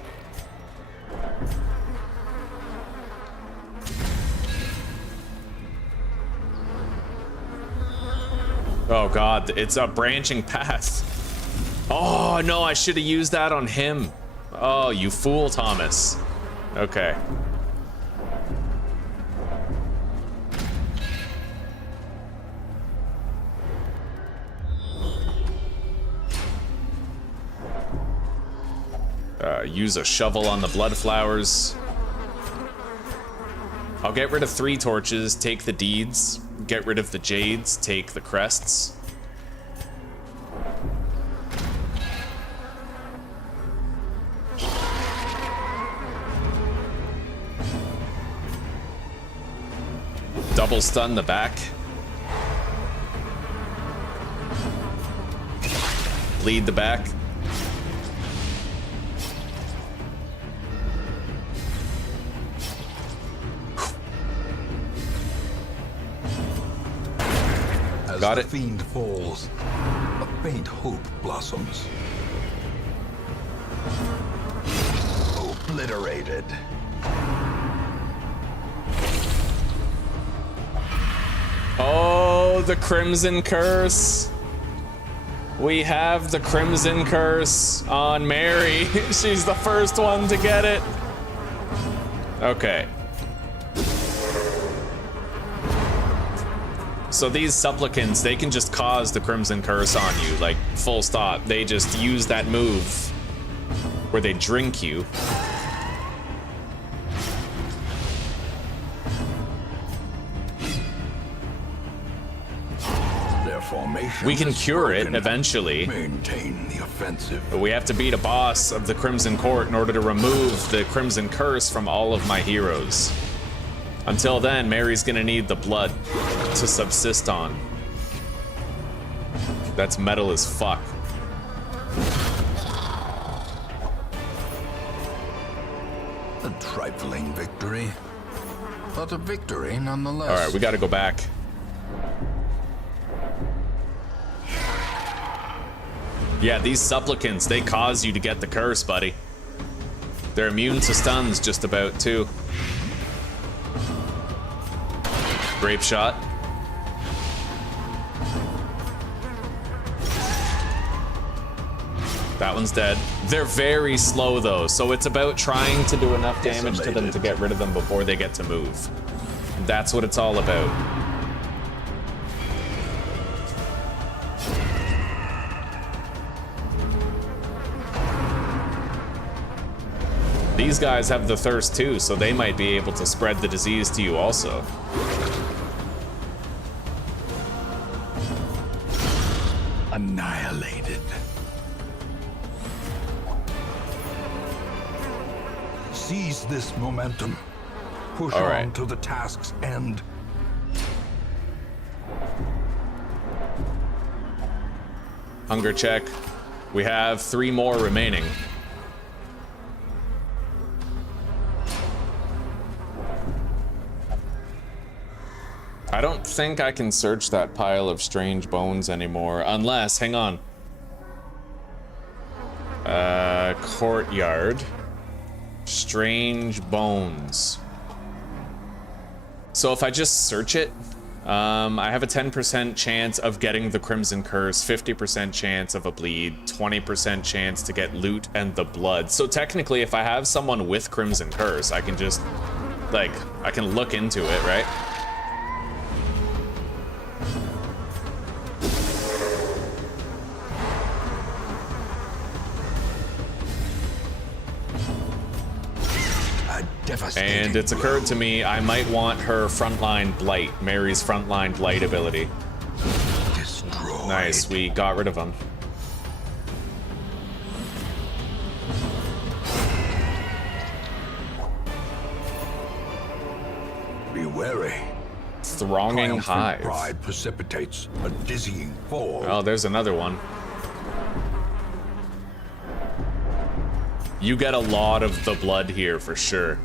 Oh god, it's a branching path. Oh no, I should have used that on him. Oh, you fool, Thomas. Okay. Use a shovel on the blood flowers. I'll get rid of 3 torches, take the deeds, get rid of the jades, take the crests. Double stun the back. Bleed the back. As Got the it. fiend falls, a faint hope blossoms. Obliterated. Oh, the Crimson Curse. We have the Crimson Curse on Mary. She's the first one to get it. Okay. So these supplicants, they can just cause the Crimson Curse on you, like full stop. They just use that move where they drink you. Their formation We can is cure it broken. eventually, Maintain the offensive. but we have to beat a boss of the Crimson Court in order to remove the Crimson Curse from all of my heroes. Until then, Mary's gonna need the blood to subsist on. That's metal as fuck. A trifling victory, but a victory nonetheless. All right, we gotta go back. Yeah, these supplicants, they cause you to get the curse, buddy. They're immune to stuns just about, too. Grape shot. That one's dead. They're very slow though, so it's about trying to do enough damage to them to get rid of them before they get to move. That's what it's all about. These guys have the thirst too, so they might be able to spread the disease to you also. Annihilated. Seize this momentum. Push All on right. to the task's end. Hunger check. We have 3 more remaining. I don't think I can search that pile of strange bones anymore, unless, hang on. Courtyard. Strange bones. So if I just search it, I have a 10% chance of getting the Crimson Curse, 50% chance of a bleed, 20% chance to get loot and the blood. So technically, if I have someone with Crimson Curse, I can just, like, I can look into it, right? And it's occurred to me I might want her frontline blight, Mary's frontline blight ability. Destroy. Nice, we got rid of him. Be wary. Thronging Triumphant hive. pride precipitates a dizzying fall. Oh, there's another one. You get a lot of the blood here for sure.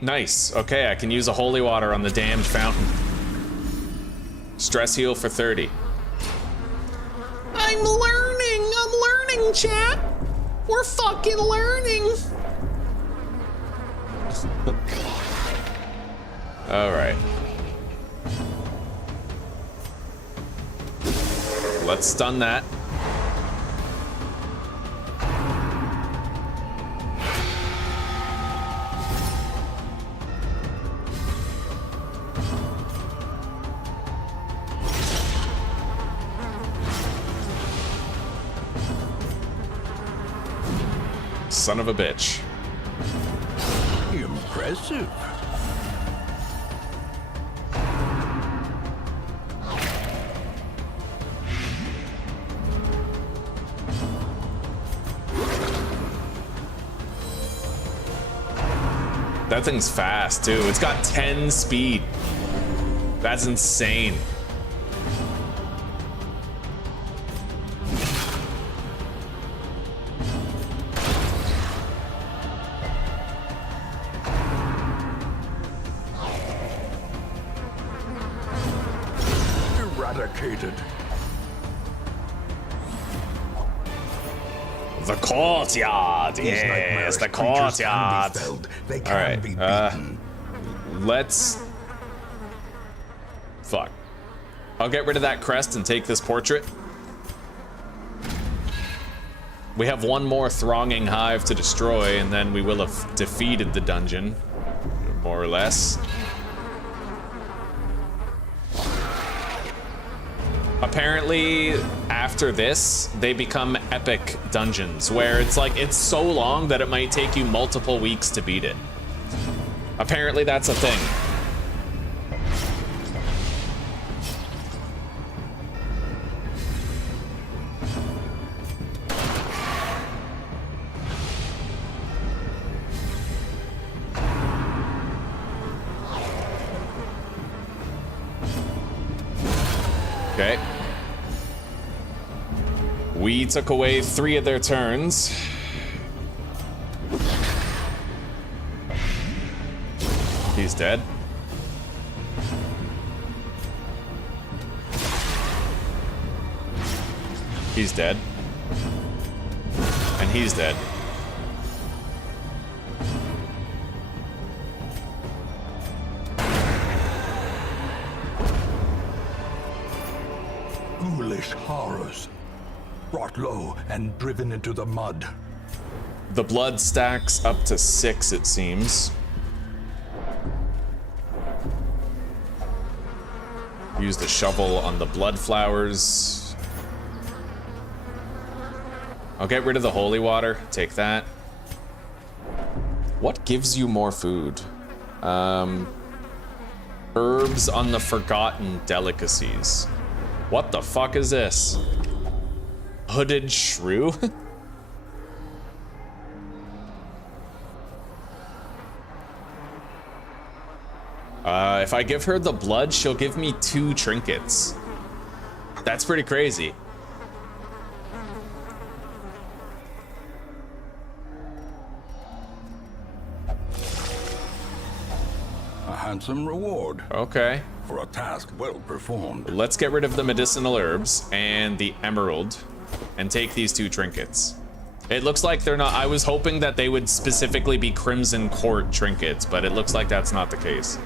Nice. Okay, I can use a holy water on the damned fountain. Stress heal for 30. I'm learning, chat. We're fucking learning. All right. Let's stun that. Son of a bitch. Impressive. That thing's fast too. It's got 10 speed. That's insane. Eradicated. The courtyard. These Yes, nightmarish the creatures can courtyard. be felled. They can All right. be beaten. Let's. Fuck. I'll get rid of that crest and take this portrait. We have one more thronging hive to destroy, and then we will have defeated the dungeon, more or less. Apparently, after this, they become epic dungeons, where it's like, it's so long that it might take you multiple weeks to beat it. Apparently, that's a thing. Okay. We took away 3 of their turns. He's dead. He's dead. And he's dead. Ghoulish horrors. Brought low and driven into the mud. The blood stacks up to 6, it seems. Use the shovel on the blood flowers. I'll get rid of the holy water. Take that. What gives you more food? Herbs on the forgotten delicacies. What the fuck is this? Hooded shrew? If I give her the blood, she'll give me 2 trinkets. That's pretty crazy. A handsome reward Okay. for a task well performed. Let's get rid of the medicinal herbs and the emerald and take these 2 trinkets. It looks like they're not. I was hoping that they would specifically be Crimson Court trinkets, but it looks like that's not the case.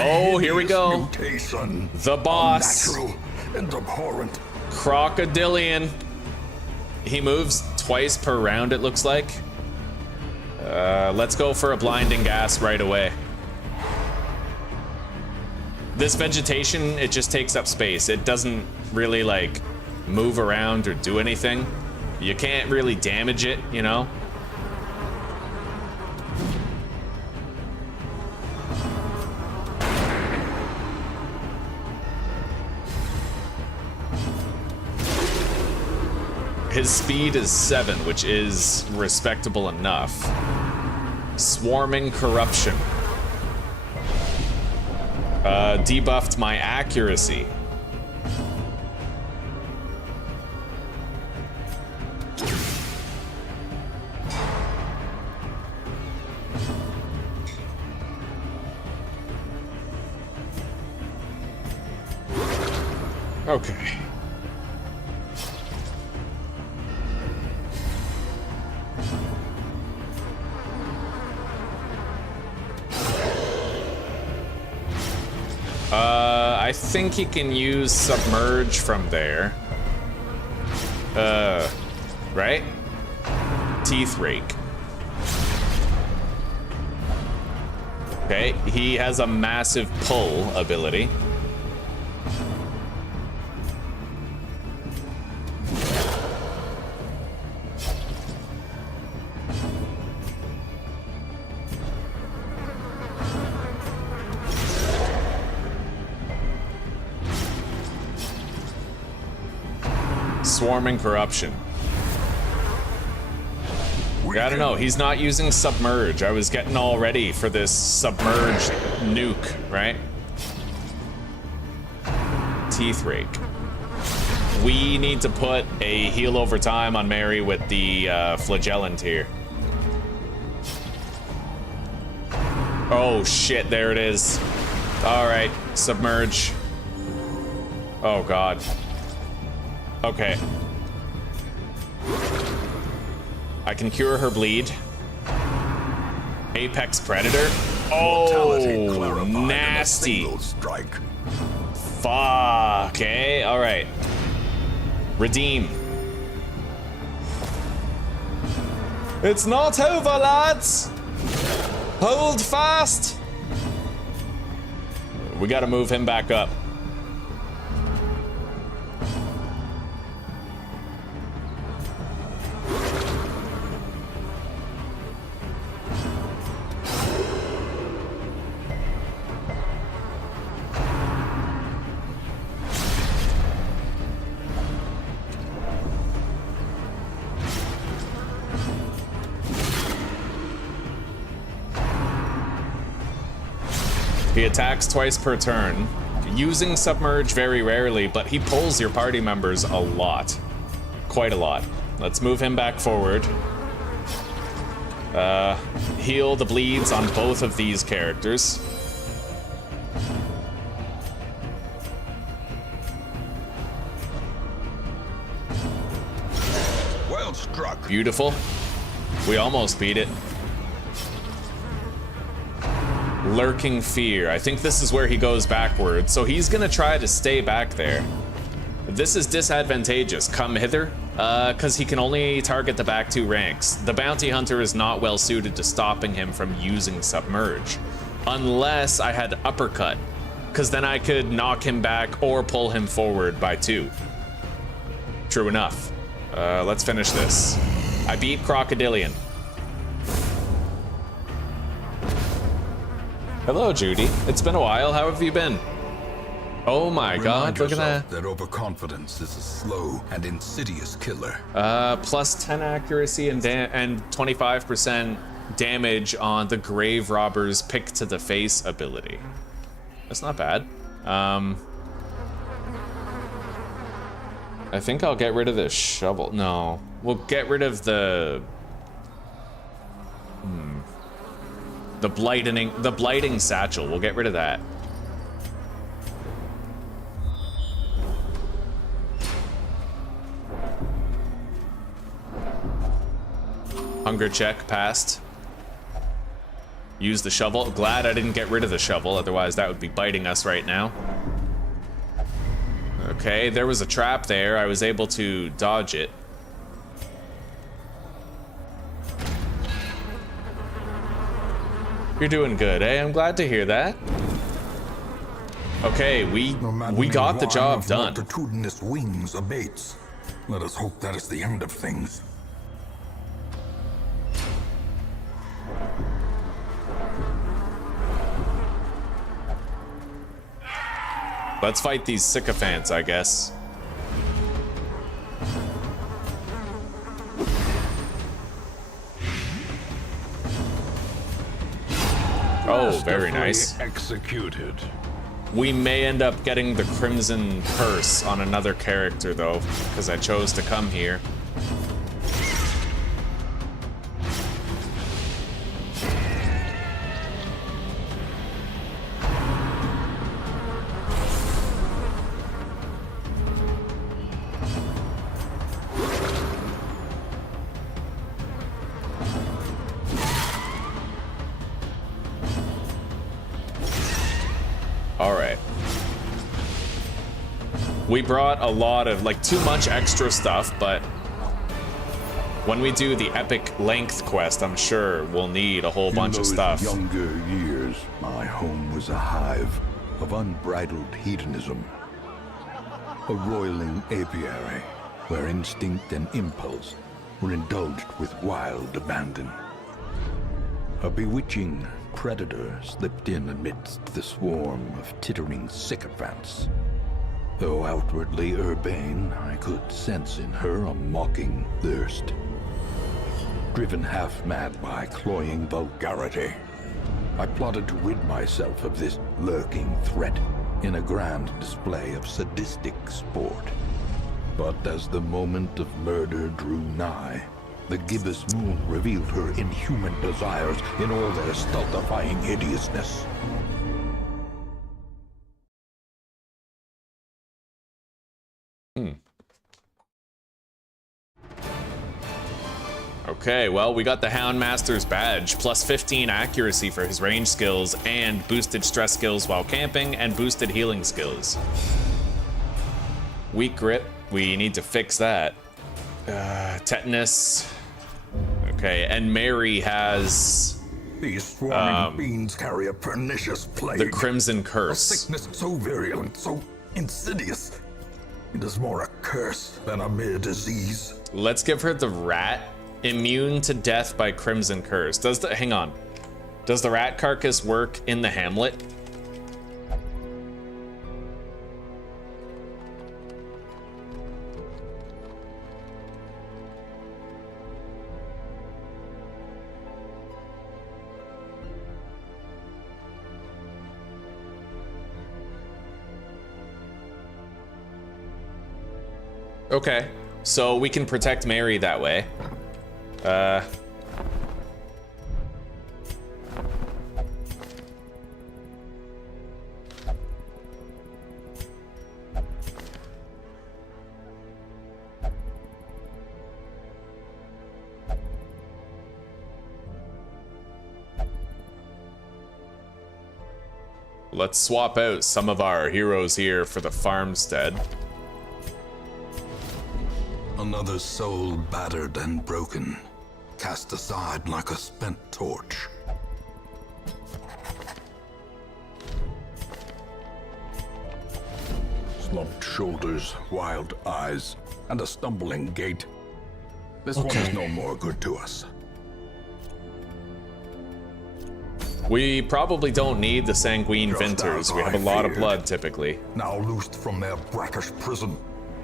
Oh, here we go. Mutation. The boss. Unnatural and abhorrent. Crocodilian. He moves twice per round, it looks like. Let's go for a blinding gas right away. This vegetation, it just takes up space. It doesn't really, like, move around or do anything. You can't really damage it, you know? His speed is 7, which is respectable enough. Swarming corruption. Debuffed my accuracy. Okay. I think he can use submerge from there. Right? Teeth rake. Okay, he has a massive pull ability. Swarming corruption. I don't know, he's not using submerge. I was getting all ready for this submerged nuke, right? Teeth rake. We need to put a heal over time on Mary with the flagellant here. Oh shit, there it is. Alright, submerge. Oh god. Okay. I can cure her bleed. Apex Predator. Oh, nasty. Strike. Fuck. Okay, alright. Redeem. It's not over, lads. Hold fast. We gotta move him back up. He attacks twice per turn, using submerge very rarely, but he pulls your party members a lot. Quite a lot. Let's move him back forward. Heal the bleeds on both of these characters. Well struck. Beautiful. We almost beat it. Lurking fear. I think this is where he goes backward, so he's gonna try to stay back there. This is disadvantageous. Come hither, because he can only target the back 2 ranks. The bounty hunter is not well suited to stopping him from using submerge, unless I had uppercut, because then I could knock him back or pull him forward by 2. True enough. Let's finish this. I beat Crocodilian. Hello, Judy. It's been a while. How have you been? Oh my god, look at that. That overconfidence is a slow and insidious killer. Plus 10 accuracy and 25% damage on the Grave Robber's Pick to the Face ability. That's not bad. I think I'll get rid of the shovel. No, we'll get rid of the blighting satchel. We'll get rid of that. Hunger check passed. Use the shovel. Glad I didn't get rid of the shovel, otherwise that would be biting us right now. Okay, there was a trap there. I was able to dodge it. You're doing good, eh? I'm glad to hear that. Okay, we got the job done. Multitudinous wings abates. Let us hope that is the end of things. Let's fight these sycophants, I guess. Oh, very nice. Executed. We may end up getting the Crimson Curse on another character, though, because I chose to come here. We brought a lot of, like, too much extra stuff, but when we do the epic length quest, I'm sure we'll need a whole bunch of stuff. In those younger years, my home was a hive of unbridled hedonism. A roiling apiary where instinct and impulse were indulged with wild abandon. A bewitching predator slipped in amidst the swarm of tittering sycophants. Though outwardly urbane, I could sense in her a mocking thirst. Driven half-mad by cloying vulgarity, I plotted to rid myself of this lurking threat in a grand display of sadistic sport. But as the moment of murder drew nigh, the gibbous moon revealed her inhuman desires in all their stultifying hideousness. Okay, well, we got the Houndmaster's badge, plus 15 accuracy for his range skills, and boosted stress skills while camping, and boosted healing skills. Weak grip, we need to fix that. Tetanus. Okay, and Mary has... These swarming fiends carry a pernicious plague. The Crimson A Curse. sickness so virulent, so insidious. It is more a curse than a mere disease. Let's give her the rat. Immune to death by Crimson Curse. Hang on. Does the rat carcass work in the Hamlet? Okay, so we can protect Mary that way. Let's swap out some of our heroes here for the farmstead. Another soul battered and broken, cast aside like a spent torch. Slumped shoulders, wild eyes, and a stumbling gait. This one is no more good to us. We probably don't need the sanguine Just vinters. as We have I a lot of feared. blood typically. Now loosed from their brackish prison,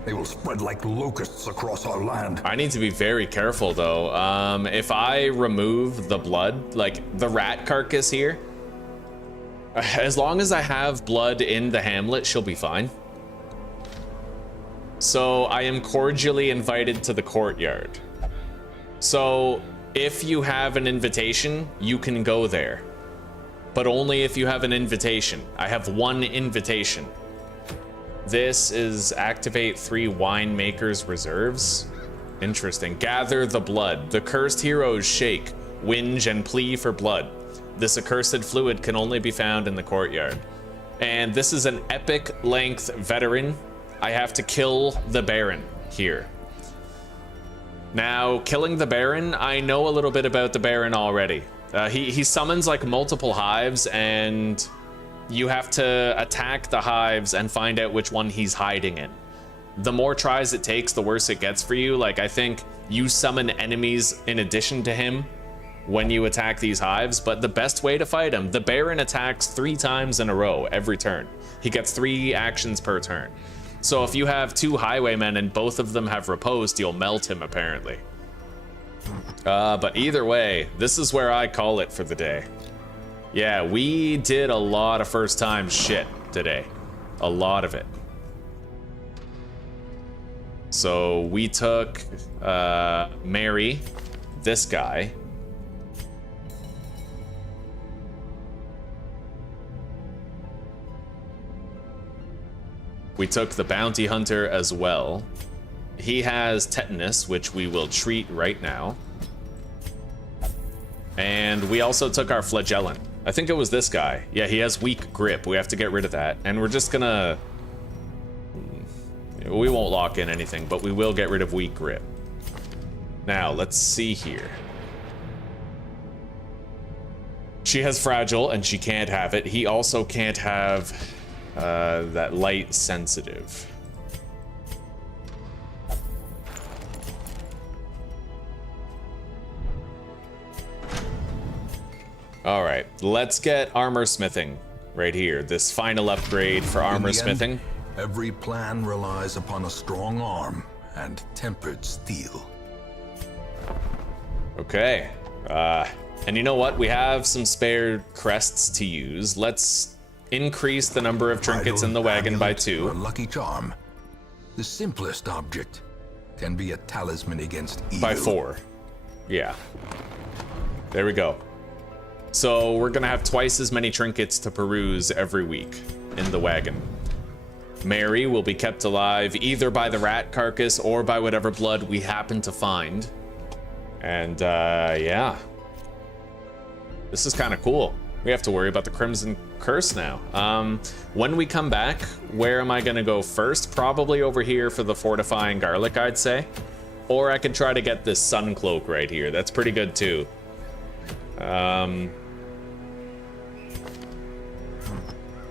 they will spread like locusts across our land. I need to be very careful though. If I remove the blood, like the rat carcass here, as long as I have blood in the Hamlet, she'll be fine. So I am cordially invited to the courtyard. So if you have an invitation, you can go there. But only if you have an invitation. I have one invitation. This is activate 3 winemakers reserves. Interesting. Gather the blood. The cursed heroes shake, whinge, and plea for blood. This accursed fluid can only be found in the courtyard. And this is an epic length veteran. I have to kill the Baron here. Now, killing the Baron, I know a little bit about the Baron already. He summons like multiple hives, and you have to attack the hives and find out which one he's hiding in. The more tries it takes, the worse it gets for you. Like, I think you summon enemies in addition to him when you attack these hives, but the best way to fight him, the Baron attacks 3 times in a row every turn. He gets 3 actions per turn. So if you have 2 highwaymen and both of them have riposte, you'll melt him apparently. But either way, this is where I call it for the day. Yeah, we did a lot of first time shit today. A lot of it. So we took Mary, this guy. We took the bounty hunter as well. He has tetanus, which we will treat right now. And we also took our flagellant. I think it was this guy. Yeah, he has weak grip. We have to get rid of that. And we're just gonna... We won't lock in anything, but we will get rid of weak grip. Now, let's see here. She has fragile, and she can't have it. He also can't have that light sensitive. All right, let's get armor smithing right here. This final upgrade for armor smithing. Every plan relies upon a strong arm and tempered steel. Okay. And you know what? We have some spare crests to use. Let's increase the number of trinkets in the wagon by 2. Or lucky charm. The simplest object can be a talisman against evil. By 4. Yeah. There we go. So we're gonna have twice as many trinkets to peruse every week in the wagon. Mary will be kept alive either by the rat carcass or by whatever blood we happen to find. And yeah. This is kind of cool. We have to worry about the Crimson Curse now. When we come back, where am I gonna go first? Probably over here for the fortifying garlic, I'd say. Or I could try to get this sun cloak right here. That's pretty good too.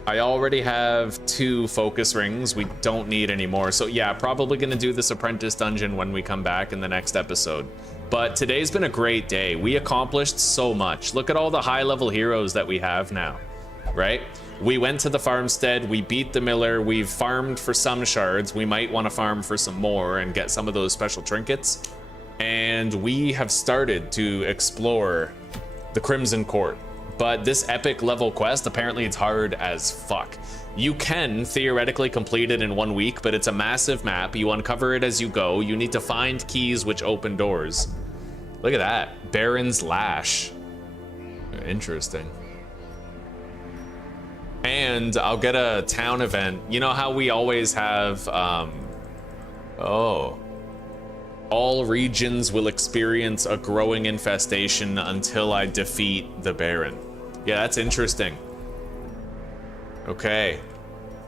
I already have 2 focus rings. We don't need any more. So yeah, probably gonna do this apprentice dungeon when we come back in the next episode. But today's been a great day. We accomplished so much. Look at all the high level heroes that we have now, right? We went to the farmstead, we beat the miller, we've farmed for some shards. We might want to farm for some more and get some of those special trinkets. And we have started to explore the Crimson Court. But this epic level quest, apparently it's hard as fuck. You can theoretically complete it in 1 week, but it's a massive map. You uncover it as you go. You need to find keys which open doors. Look at that. Baron's Lash. Interesting. And I'll get a town event. You know how we always have, all regions will experience a growing infestation until I defeat the Baron. Yeah, that's interesting. Okay.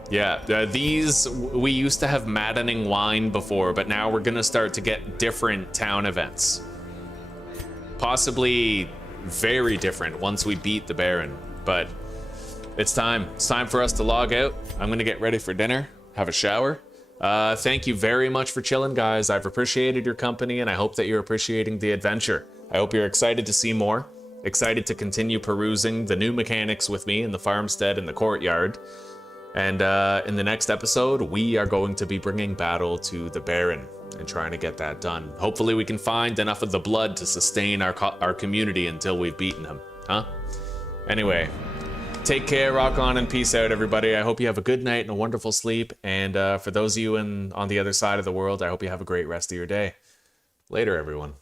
Yeah, these, we used to have maddening wine before, but now we're gonna start to get different town events. Possibly very different once we beat the Baron, but it's time. It's time for us to log out. I'm gonna get ready for dinner, have a shower, Thank you very much for chilling, guys. I've appreciated your company, and I hope that you're appreciating the adventure. I hope you're excited to see more, excited to continue perusing the new mechanics with me in the farmstead and the courtyard. And in the next episode, we are going to be bringing battle to the Baron and trying to get that done. Hopefully we can find enough of the blood to sustain our community until we've beaten him, huh? Anyway, take care, rock on, and peace out, everybody. I hope you have a good night and a wonderful sleep. And for those of you on the other side of the world, I hope you have a great rest of your day. Later, everyone.